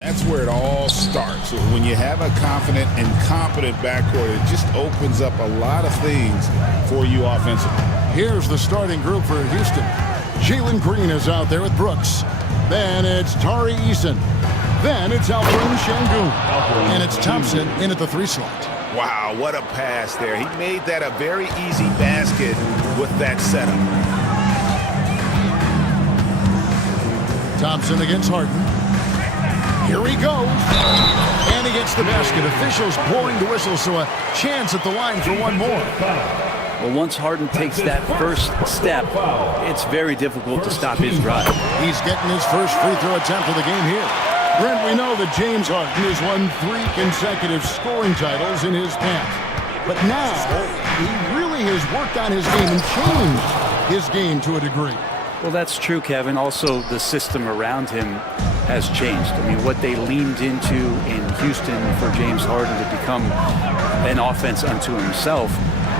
That's where it all starts. When you have a confident and competent backcourt, it just opens up a lot of things for you offensively. Here's the starting group for Houston. Jalen Green is out there with Brooks. Then it's Tari Eason. Then it's Alfred Şengün. And it's Thompson in at the 3 slot. Wow, what a pass there. He made that a very easy basket with that setup. Thompson against Harden. Here he goes. And he gets the basket. Officials blowing the whistle, so a chance at the line for one more. Well, once Harden takes that first step, it's very difficult to stop his drive. He's getting his first free throw attempt of the game here. Brent, we know that James Harden has won 3 consecutive scoring titles in his past. But now, he really has worked on his game and changed his game to a degree. Well, that's true, Kevin. Also, the system around him has changed. I mean, what they leaned into in Houston for James Harden to become an offense unto himself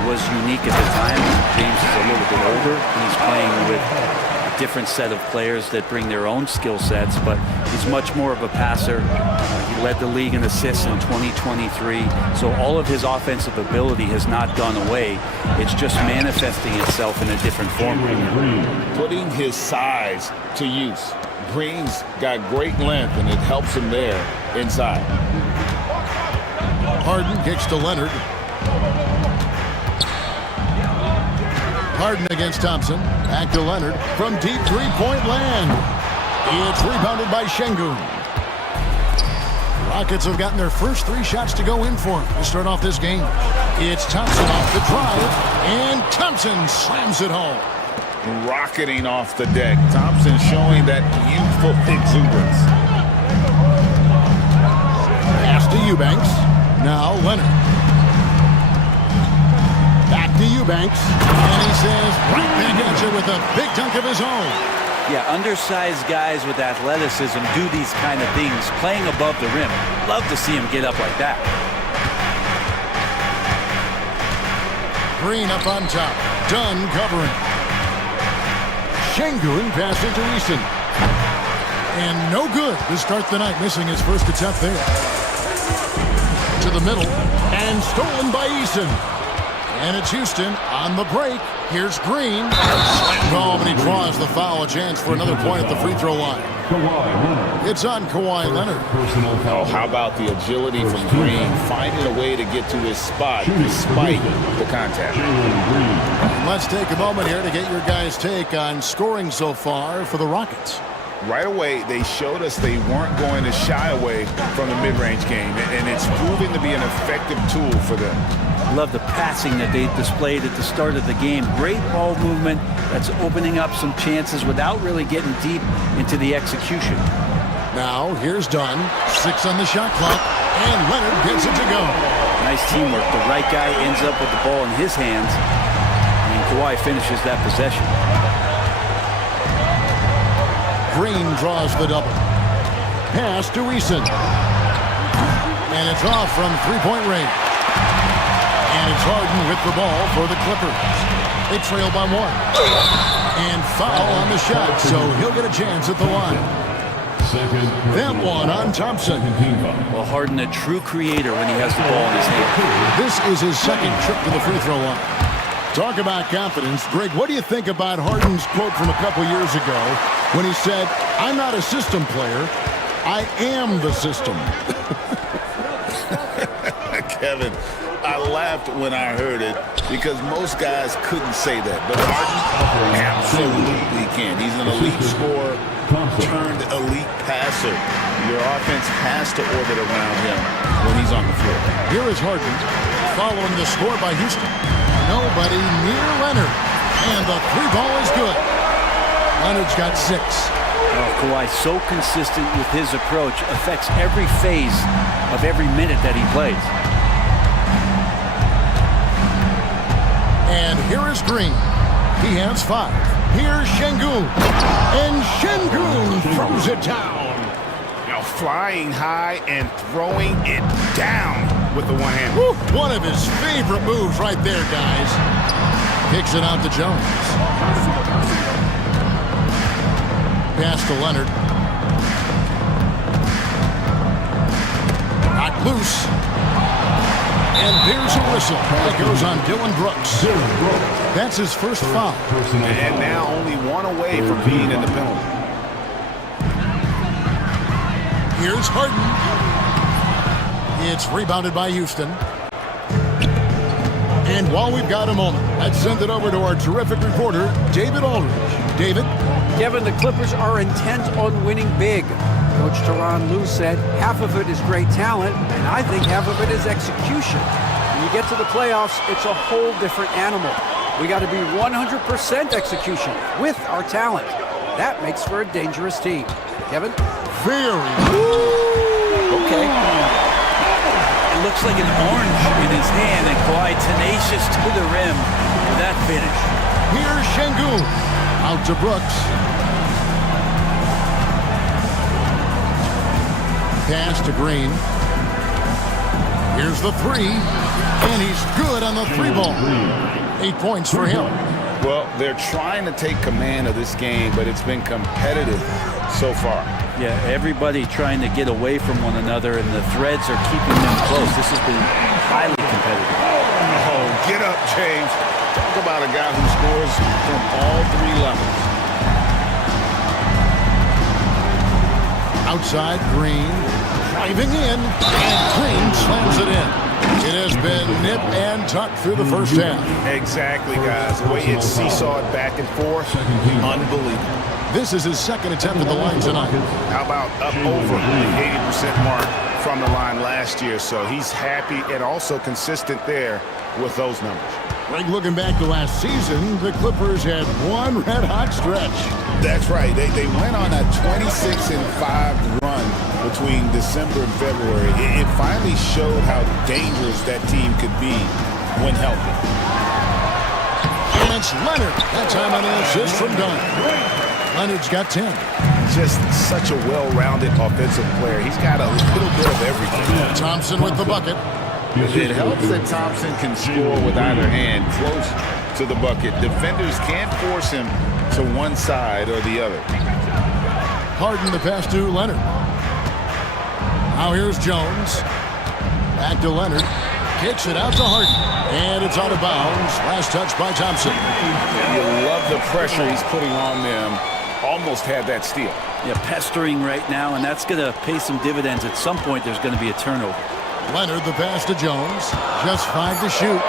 was unique at the time. James is a little bit older. He's playing with a different set of players that bring their own skill sets, but he's much more of a passer. He led the league in assists in 2023, so all of his offensive ability has not gone away. It's just manifesting itself in a different form. Putting his size to use. Green's got great length, and it helps him there inside. Harden kicks to Leonard. Harden against Thompson. Back to Leonard from deep three-point land. It's rebounded by Şengün. Rockets have gotten their first 3 shots to go in for to start off this game. It's Thompson off the drive, and Thompson slams it home. Rocketing off the deck. Thompson showing that youthful exuberance. Pass to Eubanks. Now Leonard. Back to Eubanks. And he says right back at you with a big dunk of his own. Yeah, undersized guys with athleticism do these kind of things, playing above the rim. Love to see him get up like that. Green up on top. Dunn covering. Şengün passing to Eason. And no good to start the night, missing his first attempt there. To the middle, and stolen by Eason. And it's Houston on the break. Here's Green. Slammed home, and he draws the foul. A chance for another point at the free throw line. It's on Kawhi Leonard. Oh, how about the agility from Green, finding a way to get to his spot despite the contact. Let's take a moment here to get your guys' take on scoring so far for the Rockets. Right away, they showed us they weren't going to shy away from the mid-range game, and it's proving to be an effective tool for them. Love the passing that they displayed at the start of the game. Great ball movement that's opening up some chances without really getting deep into the execution. Now, here's Dunn. 6 on the shot clock, and Leonard gets it to go. Nice teamwork. The right guy ends up with the ball in his hands, and Kawhi finishes that possession. Green draws the double. Pass to Eason. And it's off from three-point range. And it's Harden with the ball for the Clippers. They trail by 1. And foul on the shot, so he'll get a chance at the line. That one on Thompson. Well, Harden, a true creator when he has the ball in his hand. This is his second trip to the free throw line. Talk about confidence. Greg, what do you think about Harden's quote from a couple years ago when he said, "I'm not a system player, I am the system"? Kevin, I laughed when I heard it because most guys couldn't say that, but Harden absolutely can. He's an elite scorer turned elite passer. Your offense has to orbit around him when he's on the floor. Here is Harden following the score by Houston. Nobody near Leonard, and the 3 ball is good. Leonard's got 6. Oh, Kawhi, so consistent with his approach, affects every phase of every minute that he plays. And here is Green. He has 5. Here's Şengün. And Şengün throws it down. Now flying high and throwing it down with the one hand. Woo, one of his favorite moves right there, guys. Kicks it out to Jones. Pass to Leonard. Loose. And there's a whistle. That goes on Dylan Brooks. That's his first foul. And now only one away from being in the penalty. Here's Harden. It's rebounded by Houston. And while we've got a moment, let's send it over to our terrific reporter, David Aldridge. David? Kevin, the Clippers are intent on winning big. Coach Tyronn Lue said half of it is great talent, and I think half of it is execution. When you get to the playoffs, it's a whole different animal. We got to be 100% execution with our talent. That makes for a dangerous team. Kevin? Very. Okay. It looks like an orange in his hand, and Kawhi tenacious to the rim for that finish. Here's Şengün. Out to Brooks. Pass to Green. Here's the three. And he's good on the three ball. 8 points for him. Well, they're trying to take command of this game, but it's been competitive so far. Yeah, everybody trying to get away from one another, and the threads are keeping them close. This has been highly competitive. Oh, get up, James. Talk about a guy who scores from all three levels. Outside, Green. Driving in, and Green slams it in. It has been nip and tuck through the first half. Exactly, guys. The way it's seesawed back and forth, unbelievable. This is his second attempt at the line tonight. How about up over the 80% mark from the line last year? So he's happy and also consistent there with those numbers. Greg, looking back to last season, the Clippers had one red-hot stretch. That's right. They went on a 26-5 run between December and February. It finally showed how dangerous that team could be when healthy. And it's Leonard. That time on an assist from Dunn. Leonard's got 10. Just such a well-rounded offensive player. He's got a little bit of everything. Thompson with the bucket. It helps that Thompson can score with either hand close to the bucket. Defenders can't force him to one side or the other. Harden the pass to Leonard. Now here's Jones. Back to Leonard. Kicks it out to Harden. And it's out of bounds. Last touch by Thompson. You love the pressure he's putting on them. Almost had that steal. Yeah, pestering right now, and that's going to pay some dividends. At some point, there's going to be a turnover. Leonard the pass to Jones. Just 5 to shoot.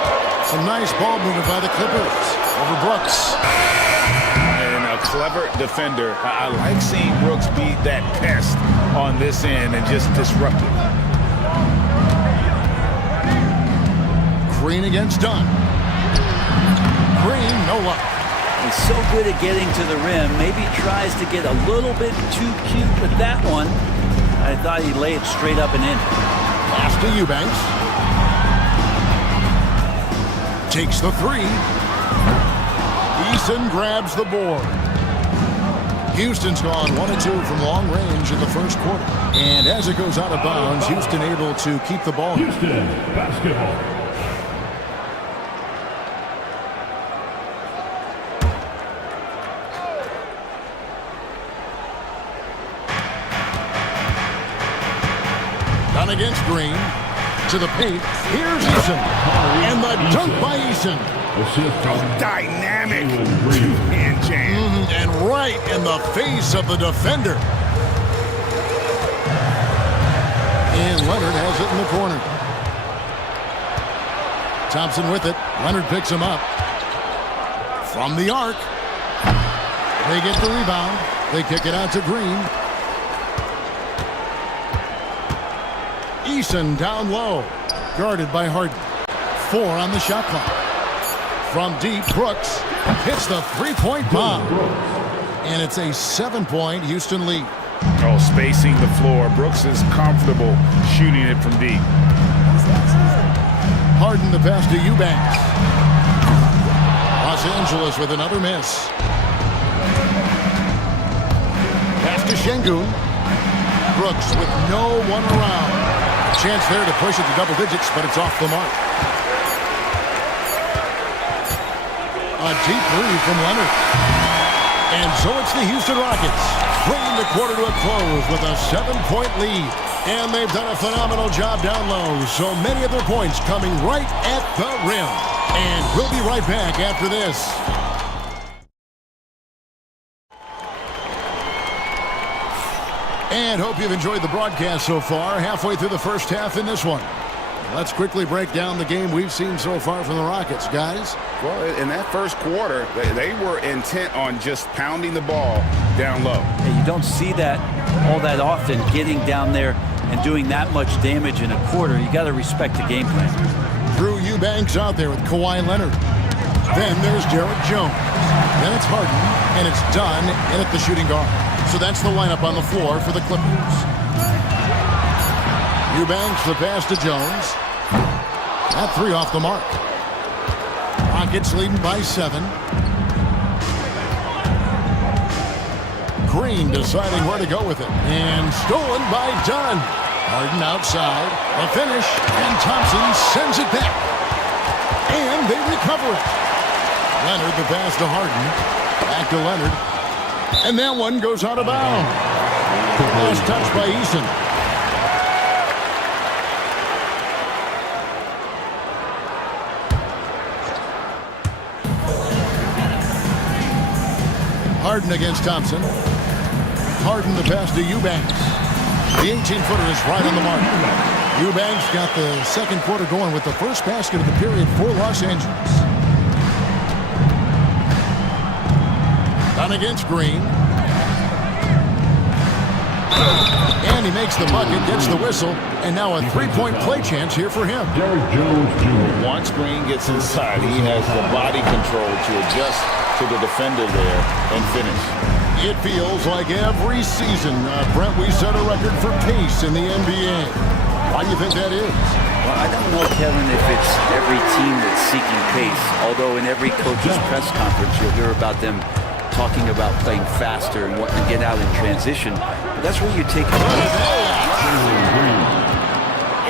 Some nice ball movement by the Clippers. Over Brooks. And a clever defender. I like seeing Brooks be that pest on this end and just disrupt it. Green against Dunn. Green, no luck. He's so good at getting to the rim. Maybe tries to get a little bit too cute with that one. I thought he'd lay it straight up and in. Pass to Eubanks. Takes the three. Eason grabs the board. Houston's gone 1-2 from long range in the first quarter. And as it goes out of bounds, Houston able to keep the ball. Houston basketball. Down against Green. To the paint. Here's Eason. And the dunk by Eason. Dynamic two-hand jam. And right in the face of the defender. And Leonard has it in the corner. Thompson with it. Leonard picks him up. From the arc. They get the rebound. They kick it out to Green. Eason down low. Guarded by Harden. 4 on the shot clock. From deep, Brooks hits the three-point bomb. And it's a 7-point Houston lead. Oh, spacing the floor. Brooks is comfortable shooting it from deep. Harden the pass to Eubanks. Los Angeles with another miss. Pass to Şengün. Brooks with no one around. Chance there to push it to double digits, but it's off the mark. A deep three from Leonard. And so it's the Houston Rockets bringing the quarter to a close with a 7-point lead. And they've done a phenomenal job down low. So many of their points coming right at the rim. And we'll be right back after this. And hope you've enjoyed the broadcast so far. Halfway through the first half in this one. Let's quickly break down the game we've seen so far from the Rockets, guys. Well, in that first quarter, they were intent on just pounding the ball down low. And you don't see that all that often, getting down there and doing that much damage in a quarter. You got to respect the game plan. Drew Eubanks out there with Kawhi Leonard. Then there's Derek Jones. Then it's Harden, and it's Dunn in at the shooting guard. So that's the lineup on the floor for the Clippers. Eubanks the pass to Jones. That three off the mark. Rockets leading by 7. Green deciding where to go with it. And stolen by Dunn. Harden outside. A finish. And Thompson sends it back. And they recover it. Leonard the pass to Harden. Back to Leonard. And that one goes out of bounds. Last touch by Eason. Harden against Thompson. Harden the pass to Eubanks. The 18-footer is right on the mark. Eubanks got the second quarter going with the first basket of the period for Los Angeles. Done against Green. And he makes the bucket, gets the whistle, and now a three-point play chance here for him. Derek Jones Jr. Once Green gets inside, he has the body control to adjust to the defender there and finish. It feels like every season, Brent, we set a record for pace in the NBA. Why do you think that is? Well, I don't know, Kevin, if it's every team that's seeking pace, although in every coach's press conference you'll hear about them talking about playing faster and wanting to get out in transition. But that's where you take it.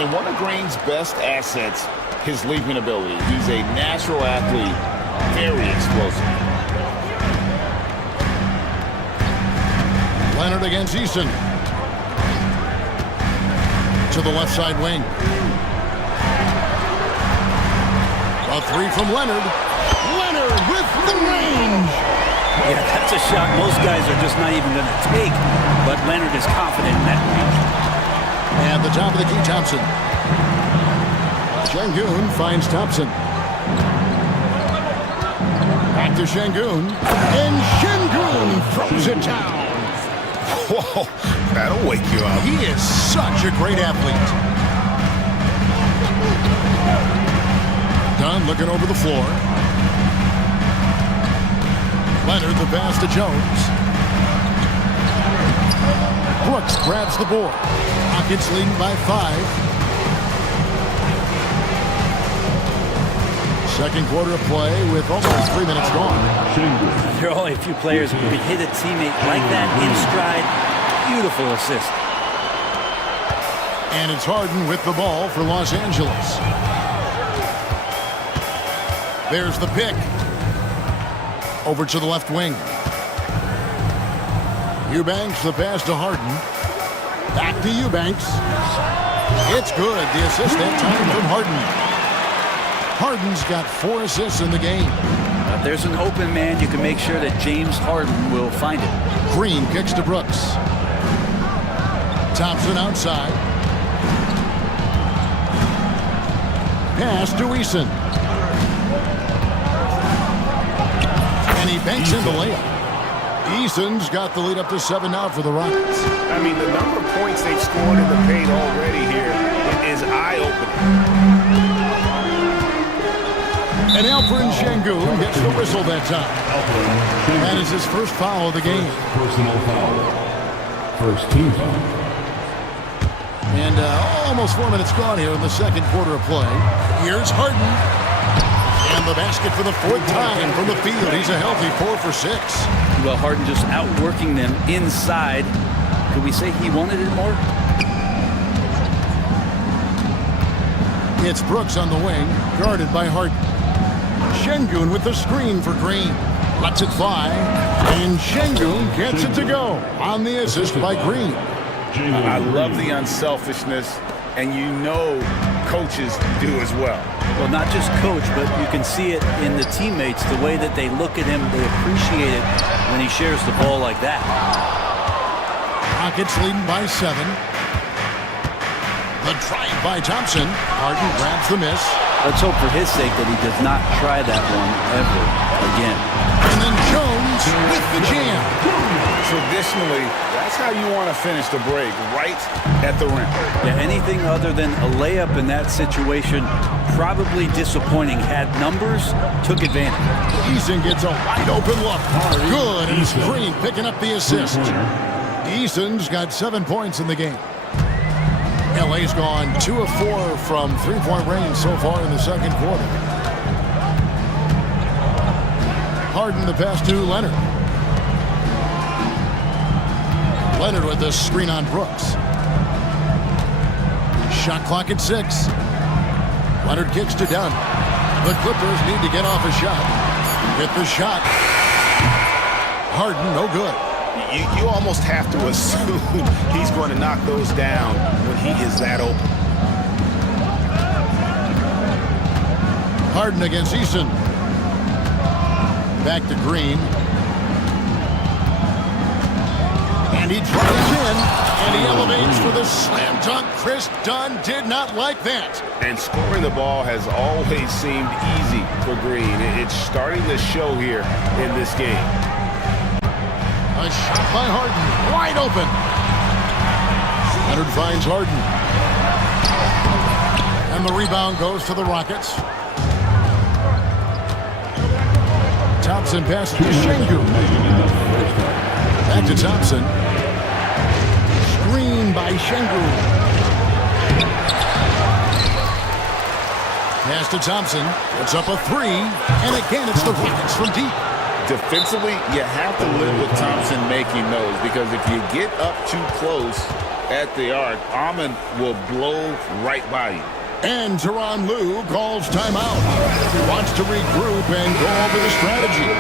And one of Green's best assets, his leaping ability. He's a natural athlete, very explosive. Leonard against Eason. To the left side wing. A three from Leonard. Leonard with the range. Yeah, that's a shot most guys are just not even going to take, but Leonard is confident in that range. And the top of the key, Thompson. Şengün finds Thompson. Back to Şengün. And Şengün throws it down. Whoa, that'll wake you up. He is such a great athlete. Dunn looking over the floor. Leonard the pass to Jones. Brooks grabs the board. Rockets leading by 5. Second quarter of play with almost 3 minutes gone. There are only a few players who can hit a teammate like that in stride. Beautiful assist. And it's Harden with the ball for Los Angeles. There's the pick. Over to the left wing. Eubanks the pass to Harden. Back to Eubanks. It's good. The assist that time from Harden. Harden's got 4 assists in the game. If there's an open man, you can make sure that James Harden will find it. Green kicks to Brooks. Thompson outside. Pass to Eason. And he banks in the layup. Eason's got the lead up to 7 now for the Rockets. I mean, the number of points they've scored in the paint already here is eye-opening. And Alperen Şengün gets the whistle that time. That is his first foul of the game. Personal foul. First team foul. And almost 4 minutes gone here in the second quarter of play. Here's Harden. And the basket for the 4th time from the field. He's a healthy 4 for 6. Well, Harden just outworking them inside. Could we say he wanted it more? It's Brooks on the wing, guarded by Harden. Şengün with the screen for Green. Lets it fly. And Şengün gets it to go on the assist by Green. I love the unselfishness, and you know coaches do as well. Well, not just coach, but you can see it in the teammates, the way that they look at him, they appreciate it when he shares the ball like that. Rockets leading by 7. The drive by Thompson. Harden grabs the miss. Let's hope for his sake that he does not try that one ever again. And then Jones with the jam. Traditionally, that's how you want to finish the break, right at the rim. Yeah, anything other than a layup in that situation, probably disappointing. Had numbers, took advantage. Eason gets a wide open look. Good, and it's Green picking up the assist. Eason's got 7 points in the game. LA's gone 2 of 4 from three-point range so far in the second quarter. Harden the pass to Leonard. Leonard with the screen on Brooks. Shot clock at 6. Leonard kicks to Dunn. The Clippers need to get off a shot. Get the shot. Harden, no good. You almost have to assume he's going to knock those down when he is that open. Harden against Eason. Back to Green. And he drives in, and he elevates for the slam dunk. Chris Dunn did not like that. And scoring the ball has always seemed easy for Green. It's starting to show here in this game. A shot by Harden, wide open. Leonard finds Harden. And the rebound goes to the Rockets. Thompson passes to Şengün. Back to Thompson. Screen by Şengün. Pass to Thompson. It's up a 3. And again, it's the Rockets from deep. Defensively, you have to live with Thompson making those, because if you get up too close at the arc, Ahmed will blow right by you. And Tyronn Lue calls timeout. Wants to regroup and go over the strategy.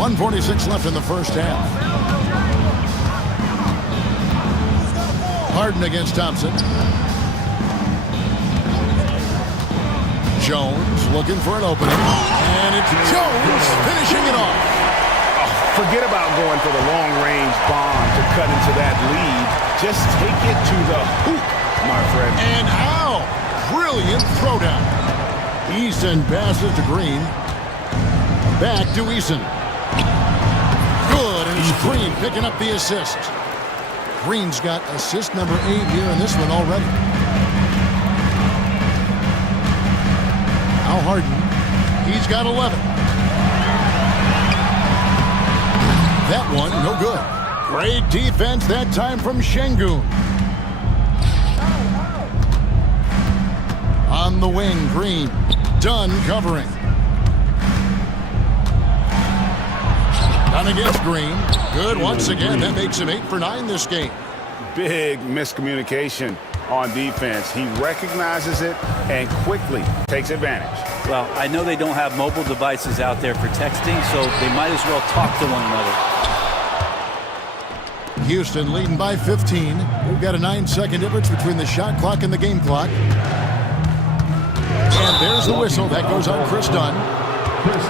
1:46 left in the first half. Harden against Thompson. Jones looking for an opening. And it's Jones finishing it off. Forget about going for the long-range bomb to cut into that lead. Just take it to the hoop, my friend. And how? Brilliant throwdown. Eason passes to Green. Back to Eason. Good, and it's Green picking up the assist. Green's got assist number 8 here in this one already. Now Harden. He's got 11. That one, no good. Great defense that time from Şengün. On the wing, Green. Dunn covering. Dunn against Green. Good once again. That makes him 8 for 9 this game. Big miscommunication on defense. He recognizes it and quickly takes advantage. Well, I know they don't have mobile devices out there for texting, so they might as well talk to one another. Houston leading by 15. We've got a 9-second difference between the shot clock and the game clock. And there's the whistle. That goes on Chris Dunn.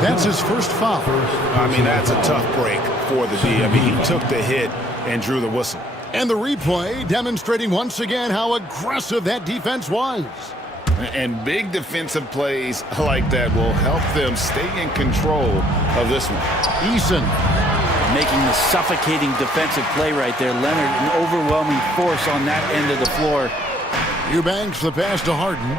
That's his first foul. I mean, that's a tough break for the D. I mean, he took the hit and drew the whistle. And the replay demonstrating once again how aggressive that defense was. And big defensive plays like that will help them stay in control of this one. Eason making the suffocating defensive play right there. Leonard, an overwhelming force on that end of the floor. Eubanks the pass to Harden.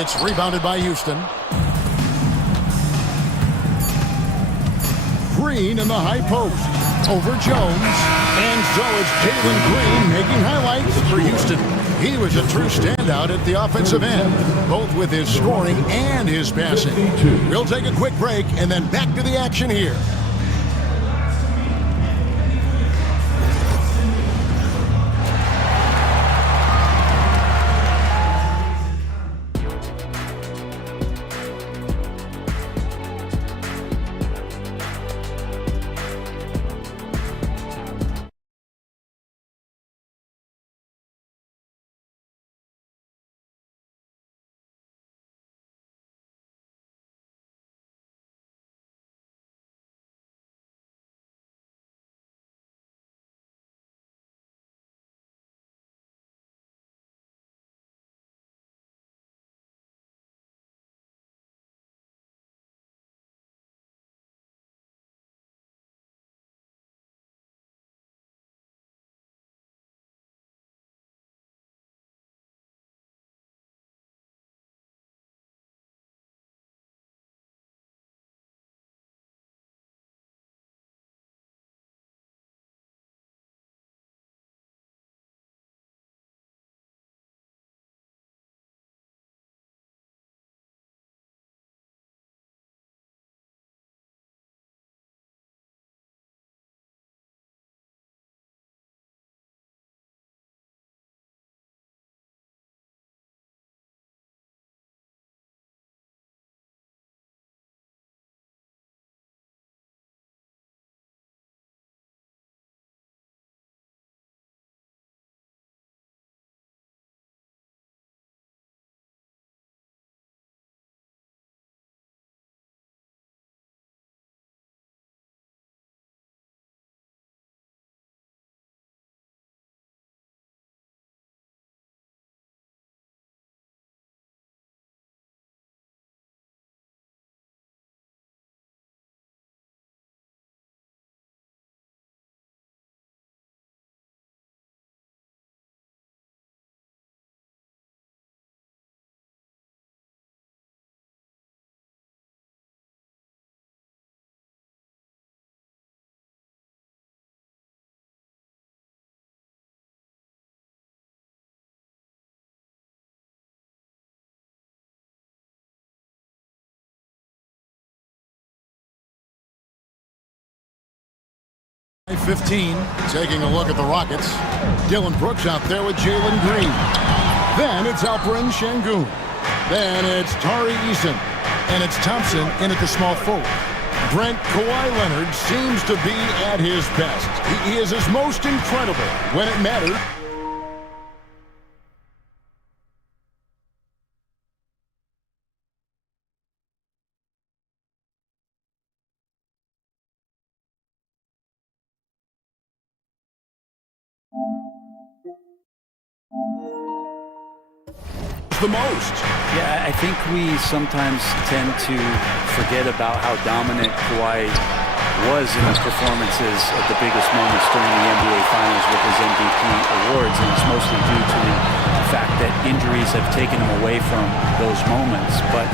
It's rebounded by Houston. Green in the high post. Over Jones. And so it's Jalen Green making highlights for Houston. He was a true standout at the offensive end, both with his scoring and his passing. We'll take a quick break and then back to the action here. 15. Taking a look at the Rockets. Dylan Brooks out there with Jalen Green. Then it's Alperen Şengün. Then it's Tari Eason. And it's Thompson in at the small forward. Brent Kawhi Leonard seems to be at his best. He is his most incredible when it matters. The most. Yeah, I think we sometimes tend to forget about how dominant Kawhi was in his performances at the biggest moments during the NBA Finals with his MVP awards, and it's mostly due to the fact that injuries have taken him away from those moments, but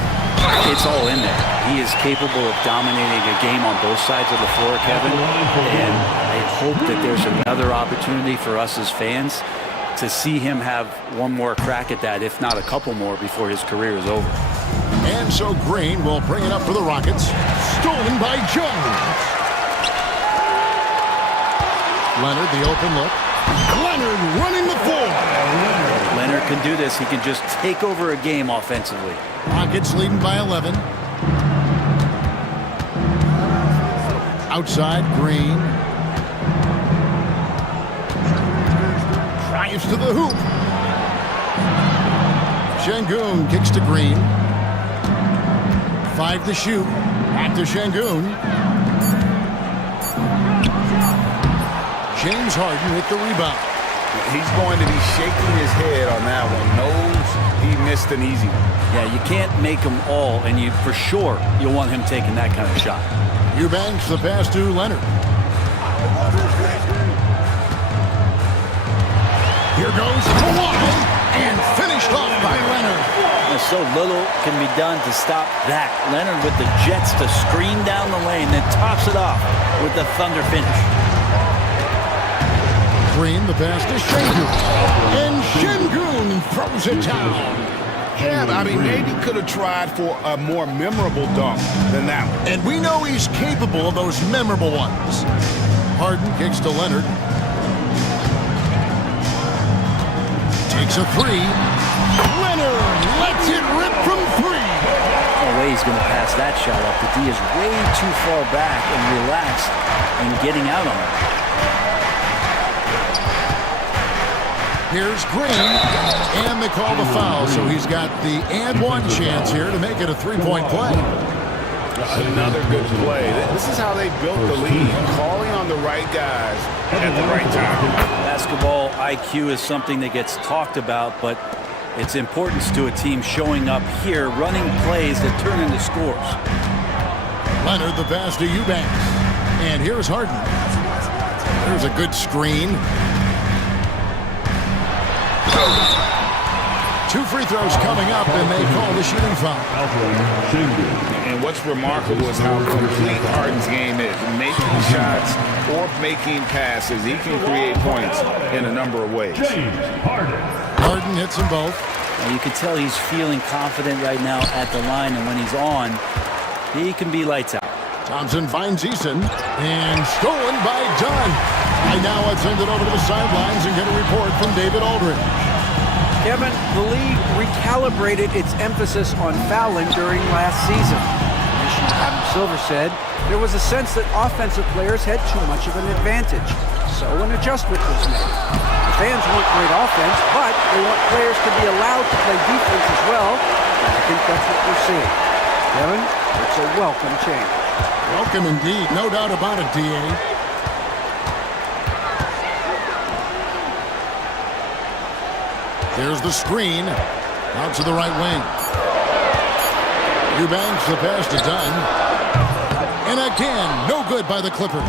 it's all in there. He is capable of dominating a game on both sides of the floor, Kevin, and I hope that there's another opportunity for us as fans to see him have one more crack at that, if not a couple more, before his career is over. And so Green will bring it up for the Rockets. Stolen by Jones. Leonard, the open look. Leonard running the floor. Leonard can do this. He can just take over a game offensively. Rockets leading by 11. Outside, Green. Drives to the hoop. Şengün kicks to Green. 5 to shoot. Back to Şengün. James Harden with the rebound. He's going to be shaking his head on that one. Knows he missed an easy one. Yeah, you can't make them all, and you for sure you'll want him taking that kind of shot. Eubanks the pass to Leonard. Here goes Kawhi, and finished off by Leonard. And so little can be done to stop that. Leonard with the jets to screen down the lane, then tops it off with the thunder finish. Green, the pass to Şengün. And Şengün throws it down. Yeah, I mean, maybe could have tried for a more memorable dunk than that one. And we know he's capable of those memorable ones. Harden kicks to Leonard. Takes a three. Leonard lets it rip from three. No way he's going to pass that shot up. The D is way too far back and relaxed and getting out on it. Here's Green, and they call the foul, so he's got the and one chance here to make it a three-point play. Another good play. This is how they built the lead, calling on the right guys at the right time. Basketball IQ is something that gets talked about, but its importance to a team showing up here, running plays that turn into scores. Leonard, the pass to Eubanks. And here's Harden. There's a good screen. 2 free throws coming up, and they call the shooting foul. And what's remarkable is how complete Harden's game is. Making shots or making passes, he can create points in a number of ways. Harden hits them both. Now you can tell he's feeling confident right now at the line, and when he's on, he can be lights out. Thompson finds Eason, and stolen by Dunn. And now let's send it over to the sidelines and get a report from David Aldridge. Kevin, the league recalibrated its emphasis on fouling during last season. Commissioner Adam Silver said there was a sense that offensive players had too much of an advantage. So an adjustment was made. The fans want great offense, but they want players to be allowed to play defense as well. And I think that's what we're seeing. Kevin, it's a welcome change. Welcome indeed, no doubt about it, D.A. There's the screen. Out to the right wing. Eubanks the pass to Dunn. And again, no good by the Clippers.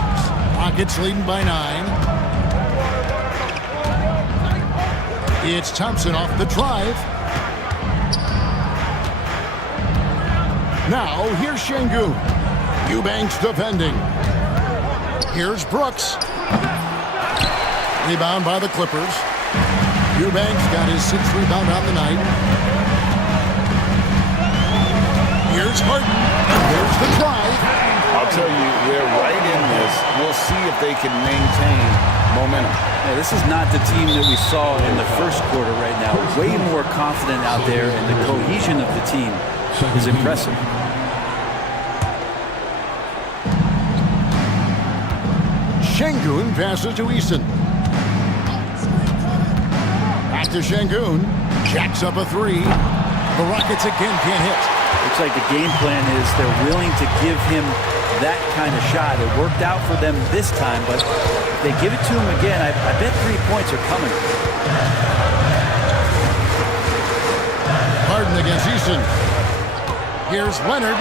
Rockets leading by 9. It's Thompson off the drive. Now, here's Şengün. Eubanks defending. Here's Brooks. Rebound by the Clippers. Eubanks got his 6th rebound on the night. Here's Harden. There's the drive. I'll tell you, they're right in this. We'll see if if they can maintain momentum. Yeah, this is not the team that we saw in the first quarter right now. Way more confident out there, and the cohesion of the team is impressive. Şengün passes to Eason. Back to Şengün. Jacks up a three. The Rockets again can't hit. Looks like the game plan is they're willing to give him that kind of shot. It worked out for them this time, but if they give it to him again, I bet 3 points are coming. Harden against Eason. Here's Leonard.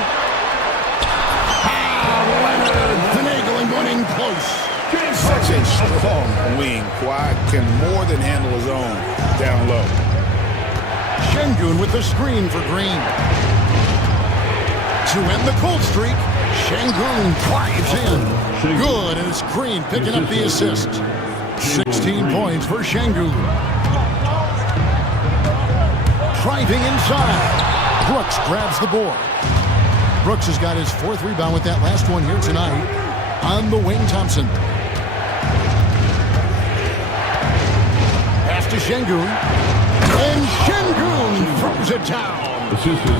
Leonard finagling one in close. Such a strong wing. Kawhi can more than handle his own down low. Şengün with the screen for Green. To end the cold streak, Şengün drives in. Good, and it's Green picking up the assist. 16 points for Şengün. Driving inside. Brooks grabs the board. Brooks has got his 4th rebound with that last one here tonight. On the wing, Thompson. Pass to Şengün. And Şengün throws it down.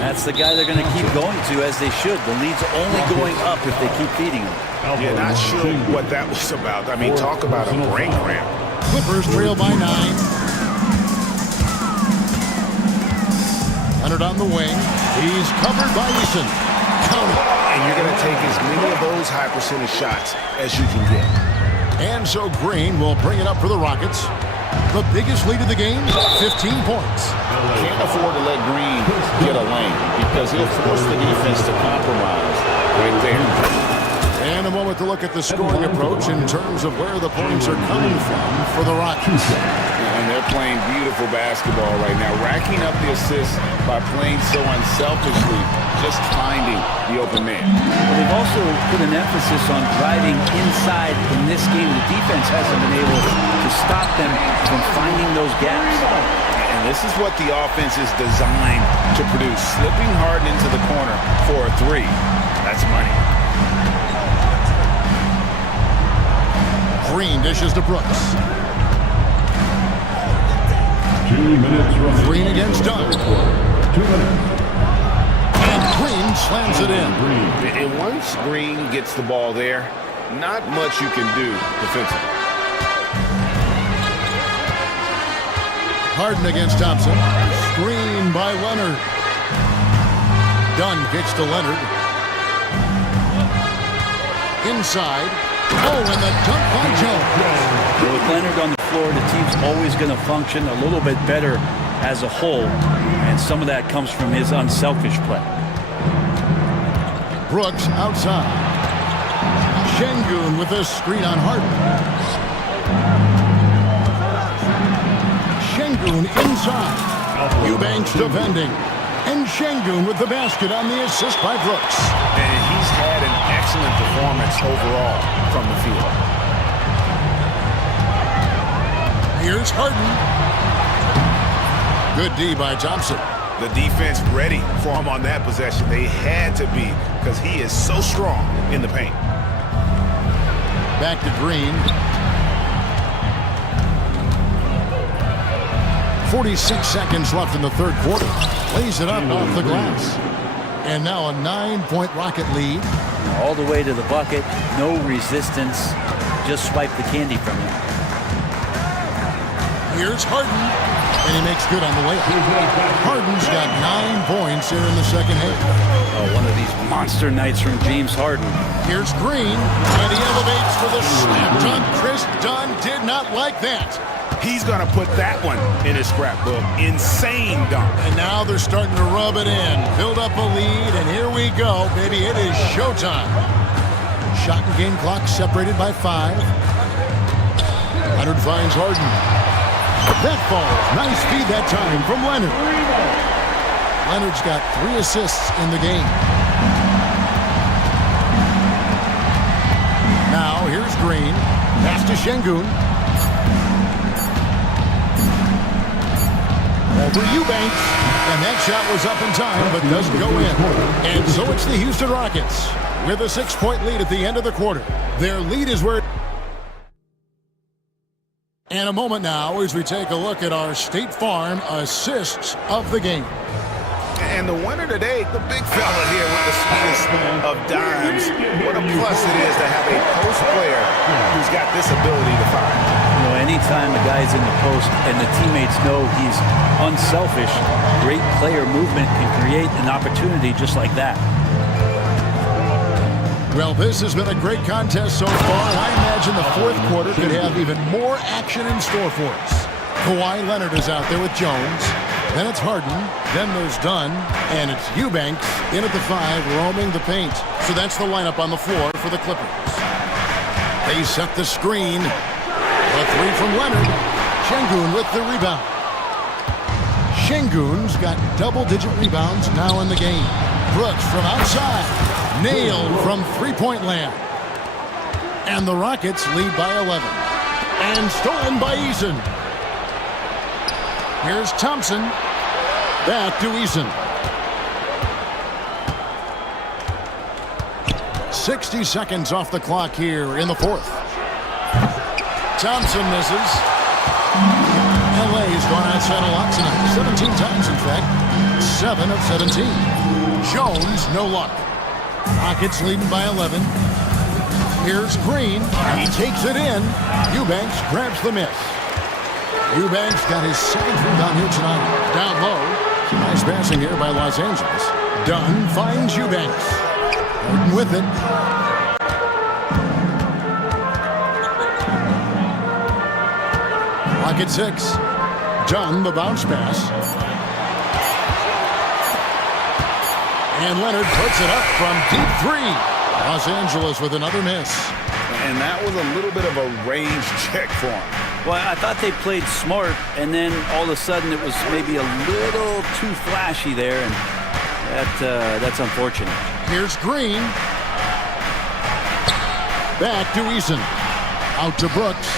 That's the guy they're going to keep going to, as they should. The lead's only going up if they keep feeding him. Yeah, not sure what that was about. I mean, talk about a brain cramp. Clippers trail by 9. Leonard on the wing. He's covered by Eason. Count it. And you're going to take as many of those high percentage shots as you can get. And so Green will bring it up for the Rockets. The biggest lead of the game, 15 points. Can't afford to let Green get a lane because he'll force the defense to compromise right there. And a moment to look at the scoring approach in terms of where the points are coming from for the Rockets. And they're playing beautiful basketball right now, racking up the assists by playing so unselfishly, just finding the open man. Well, they've also put an emphasis on driving inside in this game. The defense hasn't been able to stop them from finding those gaps. And this is what the offense is designed to produce. Slipping hard into the corner for a three. That's money. Green dishes to Brooks. 2 minutes remaining. Green against Dunn. 2 minutes. And Green slams it in. And once Green gets the ball there, not much you can do defensively. Harden against Thompson. Screen by Leonard. Dunn kicks to Leonard. Inside. Oh, and the dunk by Jones. With Leonard on the floor, the team's always going to function a little bit better as a whole, and some of that comes from his unselfish play. Brooks outside. Şengün with a screen on Harden. Şengün inside. Eubanks defending. And Şengün with the basket on the assist by Brooks. And he's had an excellent performance overall from the field. Here's Harden. Good D by Thompson. The defense ready for him on that possession. They had to be because he is so strong in the paint. Back to Green. 46 seconds left in the third quarter. Lays it up off the glass. And now a 9-point Rocket lead. All the way to the bucket, no resistance, just swipe the candy from him. Here's Harden, and he makes good on the way. Harden's got 9 points here in the second half. Oh, one of these monster nights from James Harden. Here's Green, and he elevates for the slam dunk. Chris Dunn did not like that. He's going to put that one in his scrapbook. Insane dunk. And now they're starting to rub it in, build up a lead, and here we go, baby. It is showtime. Shot and game clock separated by 5. Leonard finds Harden. That falls. Nice feed that time from Leonard. Leonard's got 3 assists in the game. Now here's Green. Pass to Şengün. Over Eubanks. And that shot was up in time, but doesn't go in. And so it's the Houston Rockets with a 6-point lead at the end of the quarter. Their lead is where... And a moment now as we take a look at our State Farm assists of the game. And the winner today, the big fella here with the sweetest of dimes. What a plus it is to have a post player who's got this ability to fire. You know, anytime a guy's in the post and the teammates know he's unselfish, great player movement can create an opportunity just like that. Well, this has been a great contest so far, and I imagine the fourth quarter could have even more action in store for us. Kawhi Leonard is out there with Jones. Then it's Harden. Then there's Dunn. And it's Eubanks in at the 5, roaming the paint. So that's the lineup on the floor for the Clippers. They set the screen. A 3 from Leonard. Şengün with the rebound. Şengün's got double-digit rebounds now in the game. Brooks from outside. Nailed from three-point land. And the Rockets lead by 11. And stolen by Eason. Here's Thompson. Back to Eason. 60 seconds off the clock here in the fourth. Thompson misses. LA's gone outside a lot tonight. 17 times, in fact. 7 of 17. Jones, no luck. Rockets leading by 11. Here's Green. He takes it in. Eubanks grabs the miss. Eubanks got his second rebound here tonight. Down low. Some nice passing here by Los Angeles. Dunn finds Eubanks. Harden with it. Rocket 6. Dunn the bounce pass. And Leonard puts it up from deep 3. Los Angeles with another miss. And that was a little bit of a range check for him. Well, I thought they played smart, and then all of a sudden it was maybe a little too flashy there, and that's unfortunate. Here's Green. Back to Eason. Out to Brooks.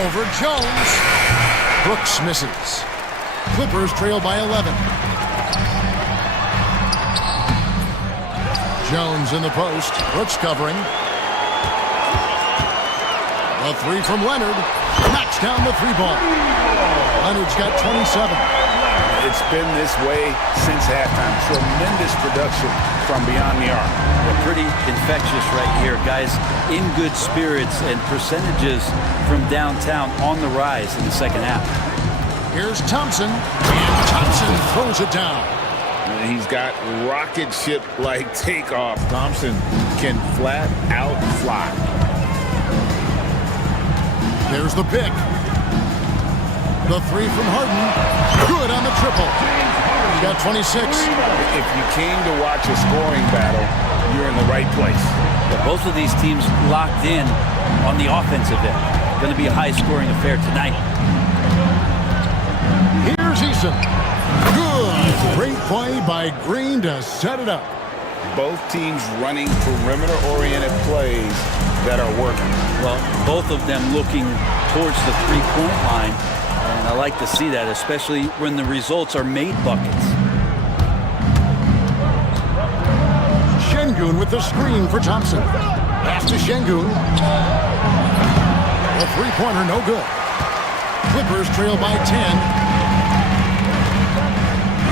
Over Jones. Brooks misses. Clippers trail by 11. Jones in the post. Brooks covering. A 3 from Leonard. Knocks down the 3-ball. Leonard's got 27. It's been this way since halftime. Tremendous production from beyond the arc. They're pretty infectious right here. Guys in good spirits and percentages from downtown on the rise in the second half. Here's Thompson. And Thompson throws it down. He's got rocket ship-like takeoff. Thompson can flat out fly. There's the pick. The 3 from Harden. Good on the triple. He got 26. If you came to watch a scoring battle, you're in the right place. But both of these teams locked in on the offensive end. Going to be a high-scoring affair tonight. Here's Eason. Good. Great play by Green to set it up. Both teams running perimeter-oriented plays that are working. Well, both of them looking towards the three-point line, and I like to see that, especially when the results are made buckets. Şengün with the screen for Thompson. Pass to Şengün. A three-pointer, no good. Clippers trail by 10.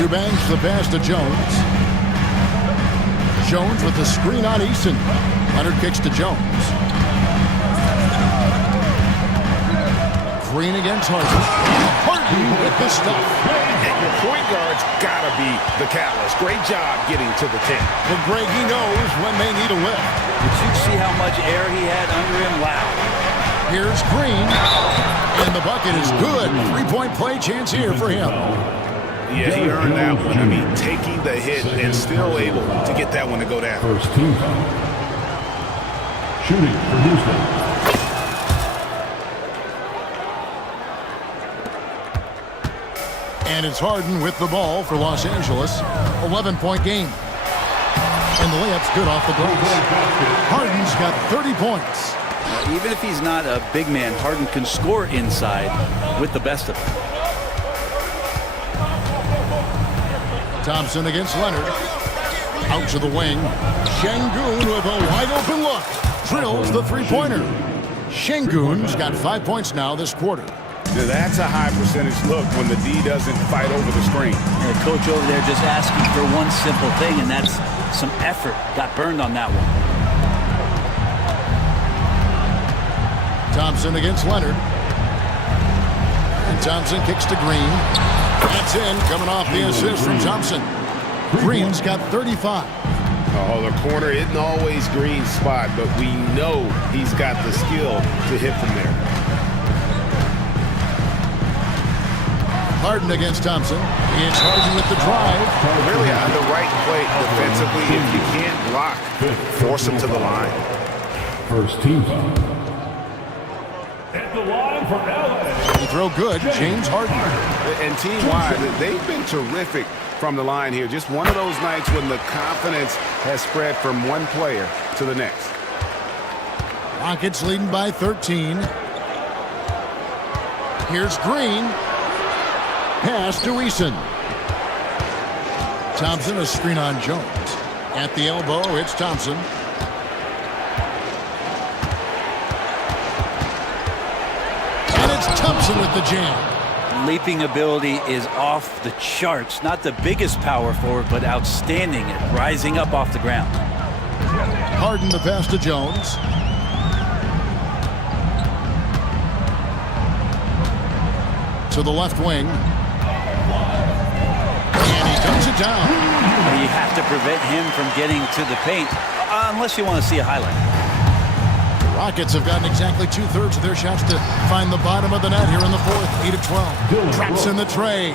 Eubanks the pass to Jones. Jones with the screen on Eason. Leonard kicks to Jones. Green against Harden. Harden with the stuff. And your point guard's got to be the catalyst. Great job getting to the 10. Well, Greg, he knows when they need a lift. Did you see how much air he had under him? Wow. Here's Green. And the bucket is good. Three-point play chance here for him. Yeah, he earned that one. I mean, taking the hit and still able to get that one to go down. First team foul. Shooting for Houston. And it's Harden with the ball for Los Angeles. 11-point game. And the layup's good off the glass. Harden's got 30 points. Even if he's not a big man, Harden can score inside with the best of them. Thompson against Leonard. Out to the wing. Şengün with a wide open look. Drills the three-pointer. Şengün's got 5 points now this quarter. Now that's a high percentage look when the D doesn't fight over the screen. And the coach over there just asking for one simple thing, and that's some effort. Got burned on that one. Thompson against Leonard. And Thompson kicks to Green. That's in, coming off the assist from Thompson. Green's got 35. Oh, the corner isn't always Green's spot, but we know he's got the skill to hit from there. Harden against Thompson. It's Harden with the drive. Really on the right play defensively. If you can't block, force him to the line. First team foul. At the line for LA. He throw good, James Harden. And team-wide, they've been terrific from the line here. Just one of those nights when the confidence has spread from one player to the next. Rockets leading by 13. Here's Green. Pass to Eason. Thompson, a screen on Jones. At the elbow, it's Thompson. And it's Thompson with the jam. Leaping ability is off the charts. Not the biggest power forward, but outstanding at rising up off the ground. Harden the pass to Jones. To the left wing. And he dumps it down. You have to prevent him from getting to the paint, unless you want to see a highlight. Rockets have gotten exactly 2/3 of their shots to find the bottom of the net here in the fourth. 8 of 12. Traps in the tray.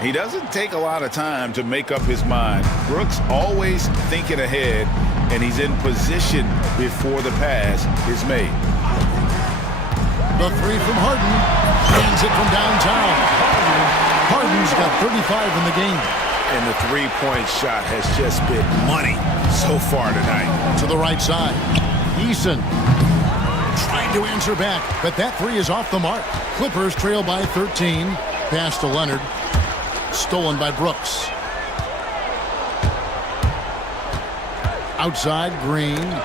He doesn't take a lot of time to make up his mind. Brooks always thinking ahead, and he's in position before the pass is made. The three from Harden. Hands it from downtown. Harden's got 35 in the game. And the three-point shot has just been money so far tonight. To the right side. Eason trying to answer back, but that three is off the mark. Clippers trail by 13. Pass to Leonard. Stolen by Brooks. Outside, Green.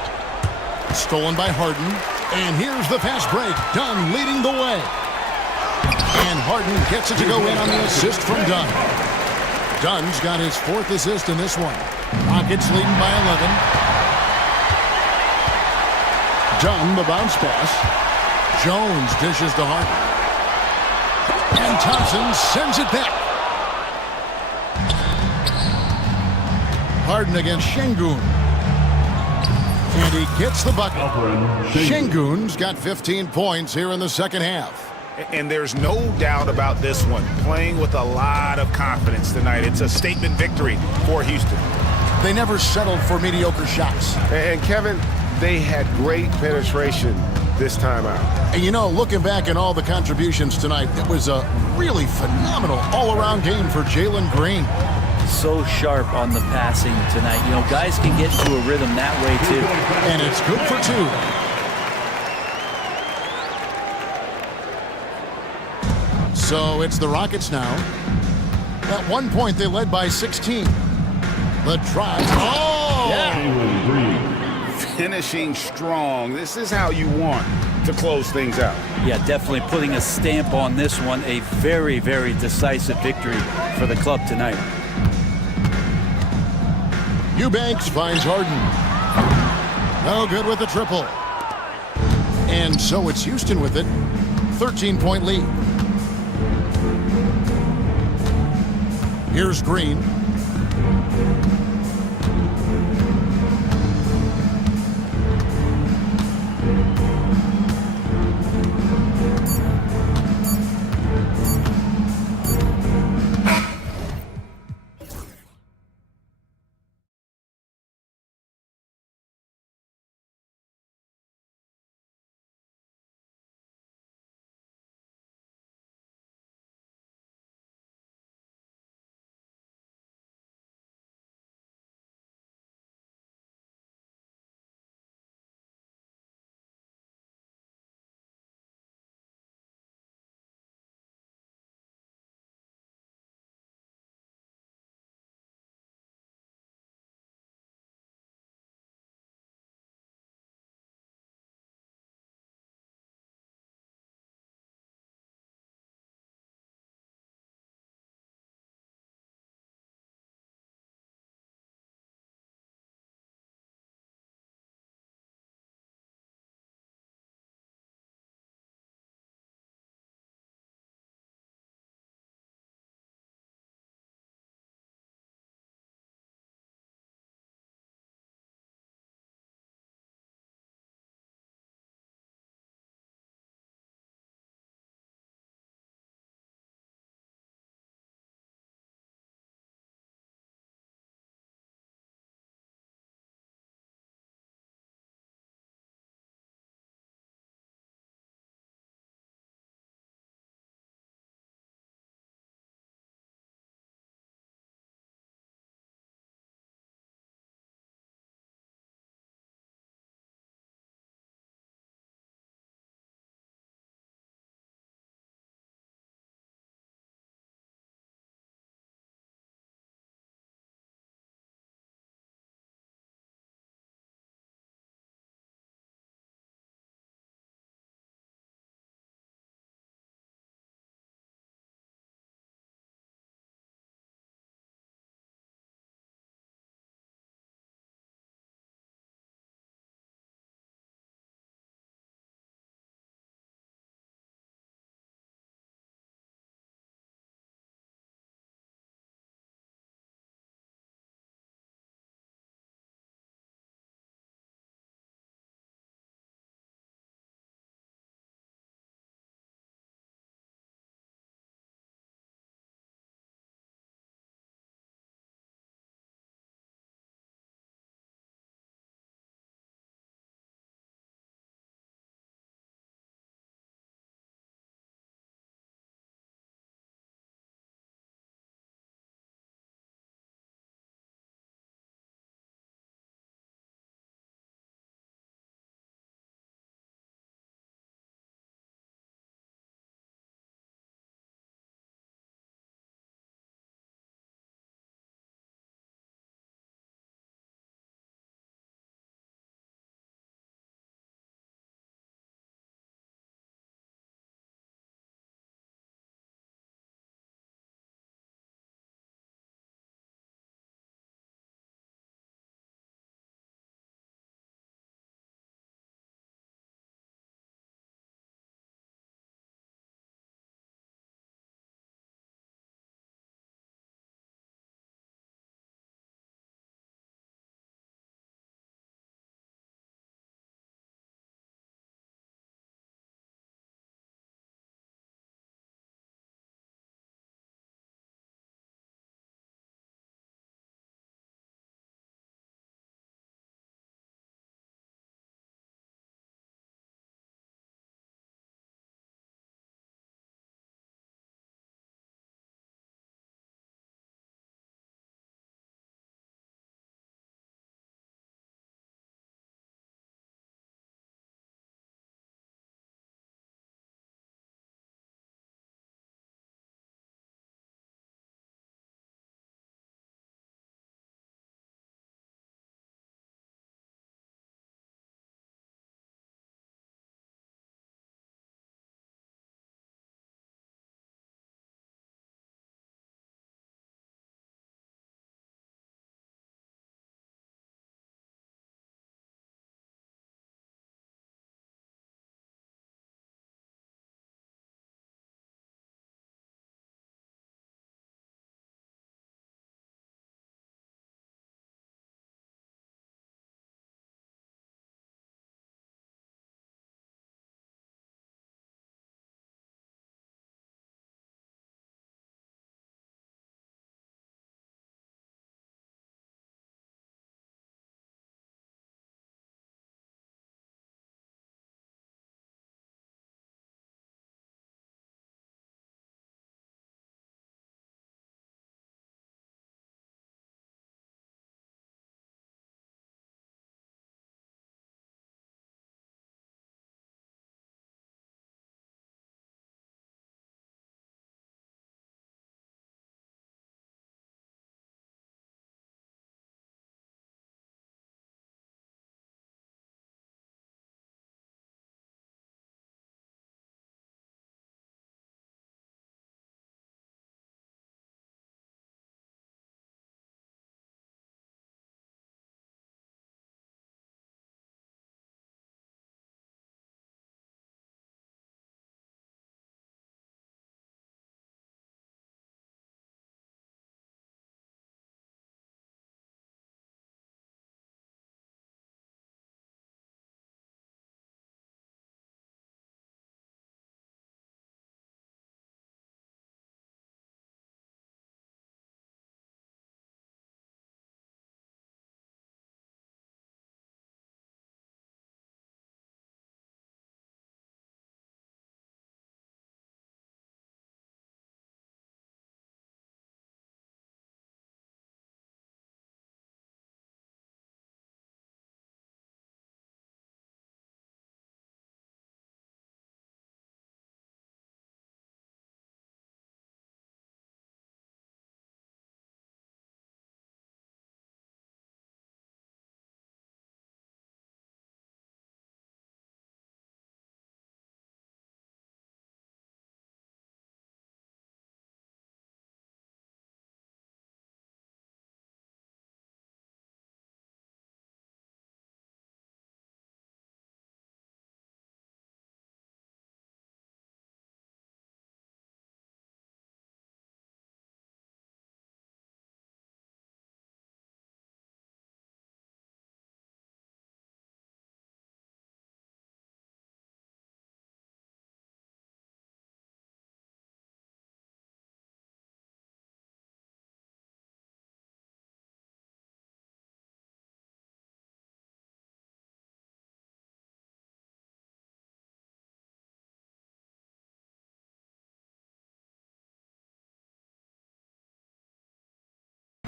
Stolen by Harden. And here's the fast break. Dunn leading the way. And Harden gets it to go in on the assist from Dunn. Dunn's got his 4th assist in this one. Rockets leading by 11. Dunn, the bounce pass. Jones dishes to Harden. And Thompson sends it back. Harden against Şengün. And he gets the bucket. Şengün's got 15 points here in the second half. And there's no doubt about this one. Playing with a lot of confidence tonight. It's a statement victory for Houston. They never settled for mediocre shots. And Kevin, they had great penetration this time out. And you know, looking back at all the contributions tonight, it was a really phenomenal all-around game for Jalen Green. So sharp on the passing tonight. You know, guys can get into a rhythm that way too. And it's good for 2. So it's the Rockets now. At one point, they led by 16. The drive. Oh! Yeah. Finishing strong. This is how you want to close things out. Yeah, definitely putting a stamp on this one. A very, very decisive victory for the club tonight. Eubanks finds Harden. No good with the triple. And so it's Houston with it. 13-point lead. Here's Green.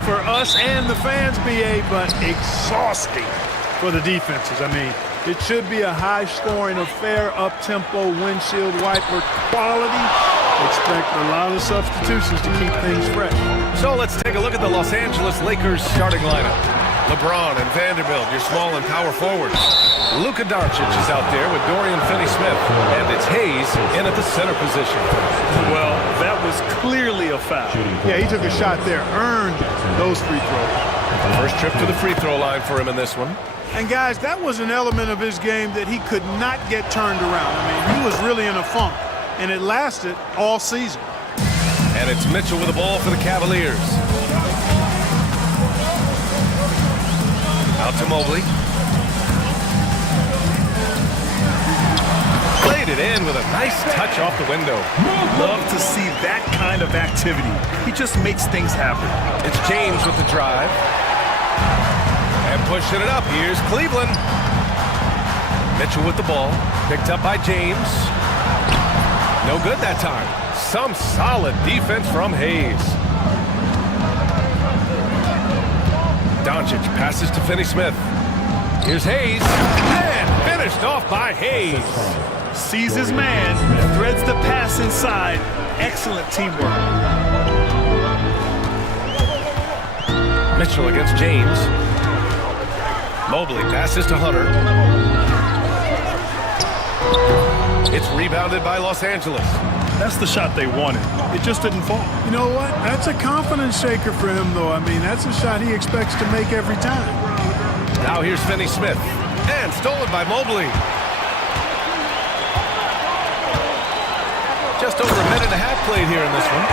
for us and the fans, BA, but exhausting for the defenses. I mean, it should be a high-scoring affair, up-tempo, windshield wiper quality. Expect a lot of substitutions to keep things fresh. So let's take a look at the Los Angeles Lakers starting lineup. LeBron and Vanderbilt, your small and power forwards. Luka Doncic is out there with Dorian Finney-Smith, and it's Hayes in at the center position. Well, that was clearly a foul. Yeah, he took a shot there, earned those free throws. First trip to the free throw line for him in this one. And guys, that was an element of his game that he could not get turned around. I mean, he was really in a funk, and it lasted all season. And it's Mitchell with the ball for the Cavaliers. Out to Mobley. Played it in with a nice touch off the window. Love to see that kind of activity. He just makes things happen. It's James with the drive. And pushing it up. Here's Cleveland. Mitchell with the ball. Picked up by James. No good that time. Some solid defense from Hayes. Doncic passes to Finney-Smith. Here's Hayes. And finished off by Hayes. Sees his man, threads the pass inside. Excellent teamwork. Mitchell against James. Mobley passes to Hunter. It's rebounded by Los Angeles. That's the shot they wanted. It just didn't fall. You know what? That's a confidence shaker for him, though. I mean, that's a shot he expects to make every time. Now here's Finney-Smith. And stolen by Mobley. Just over a minute and a half played here in this one.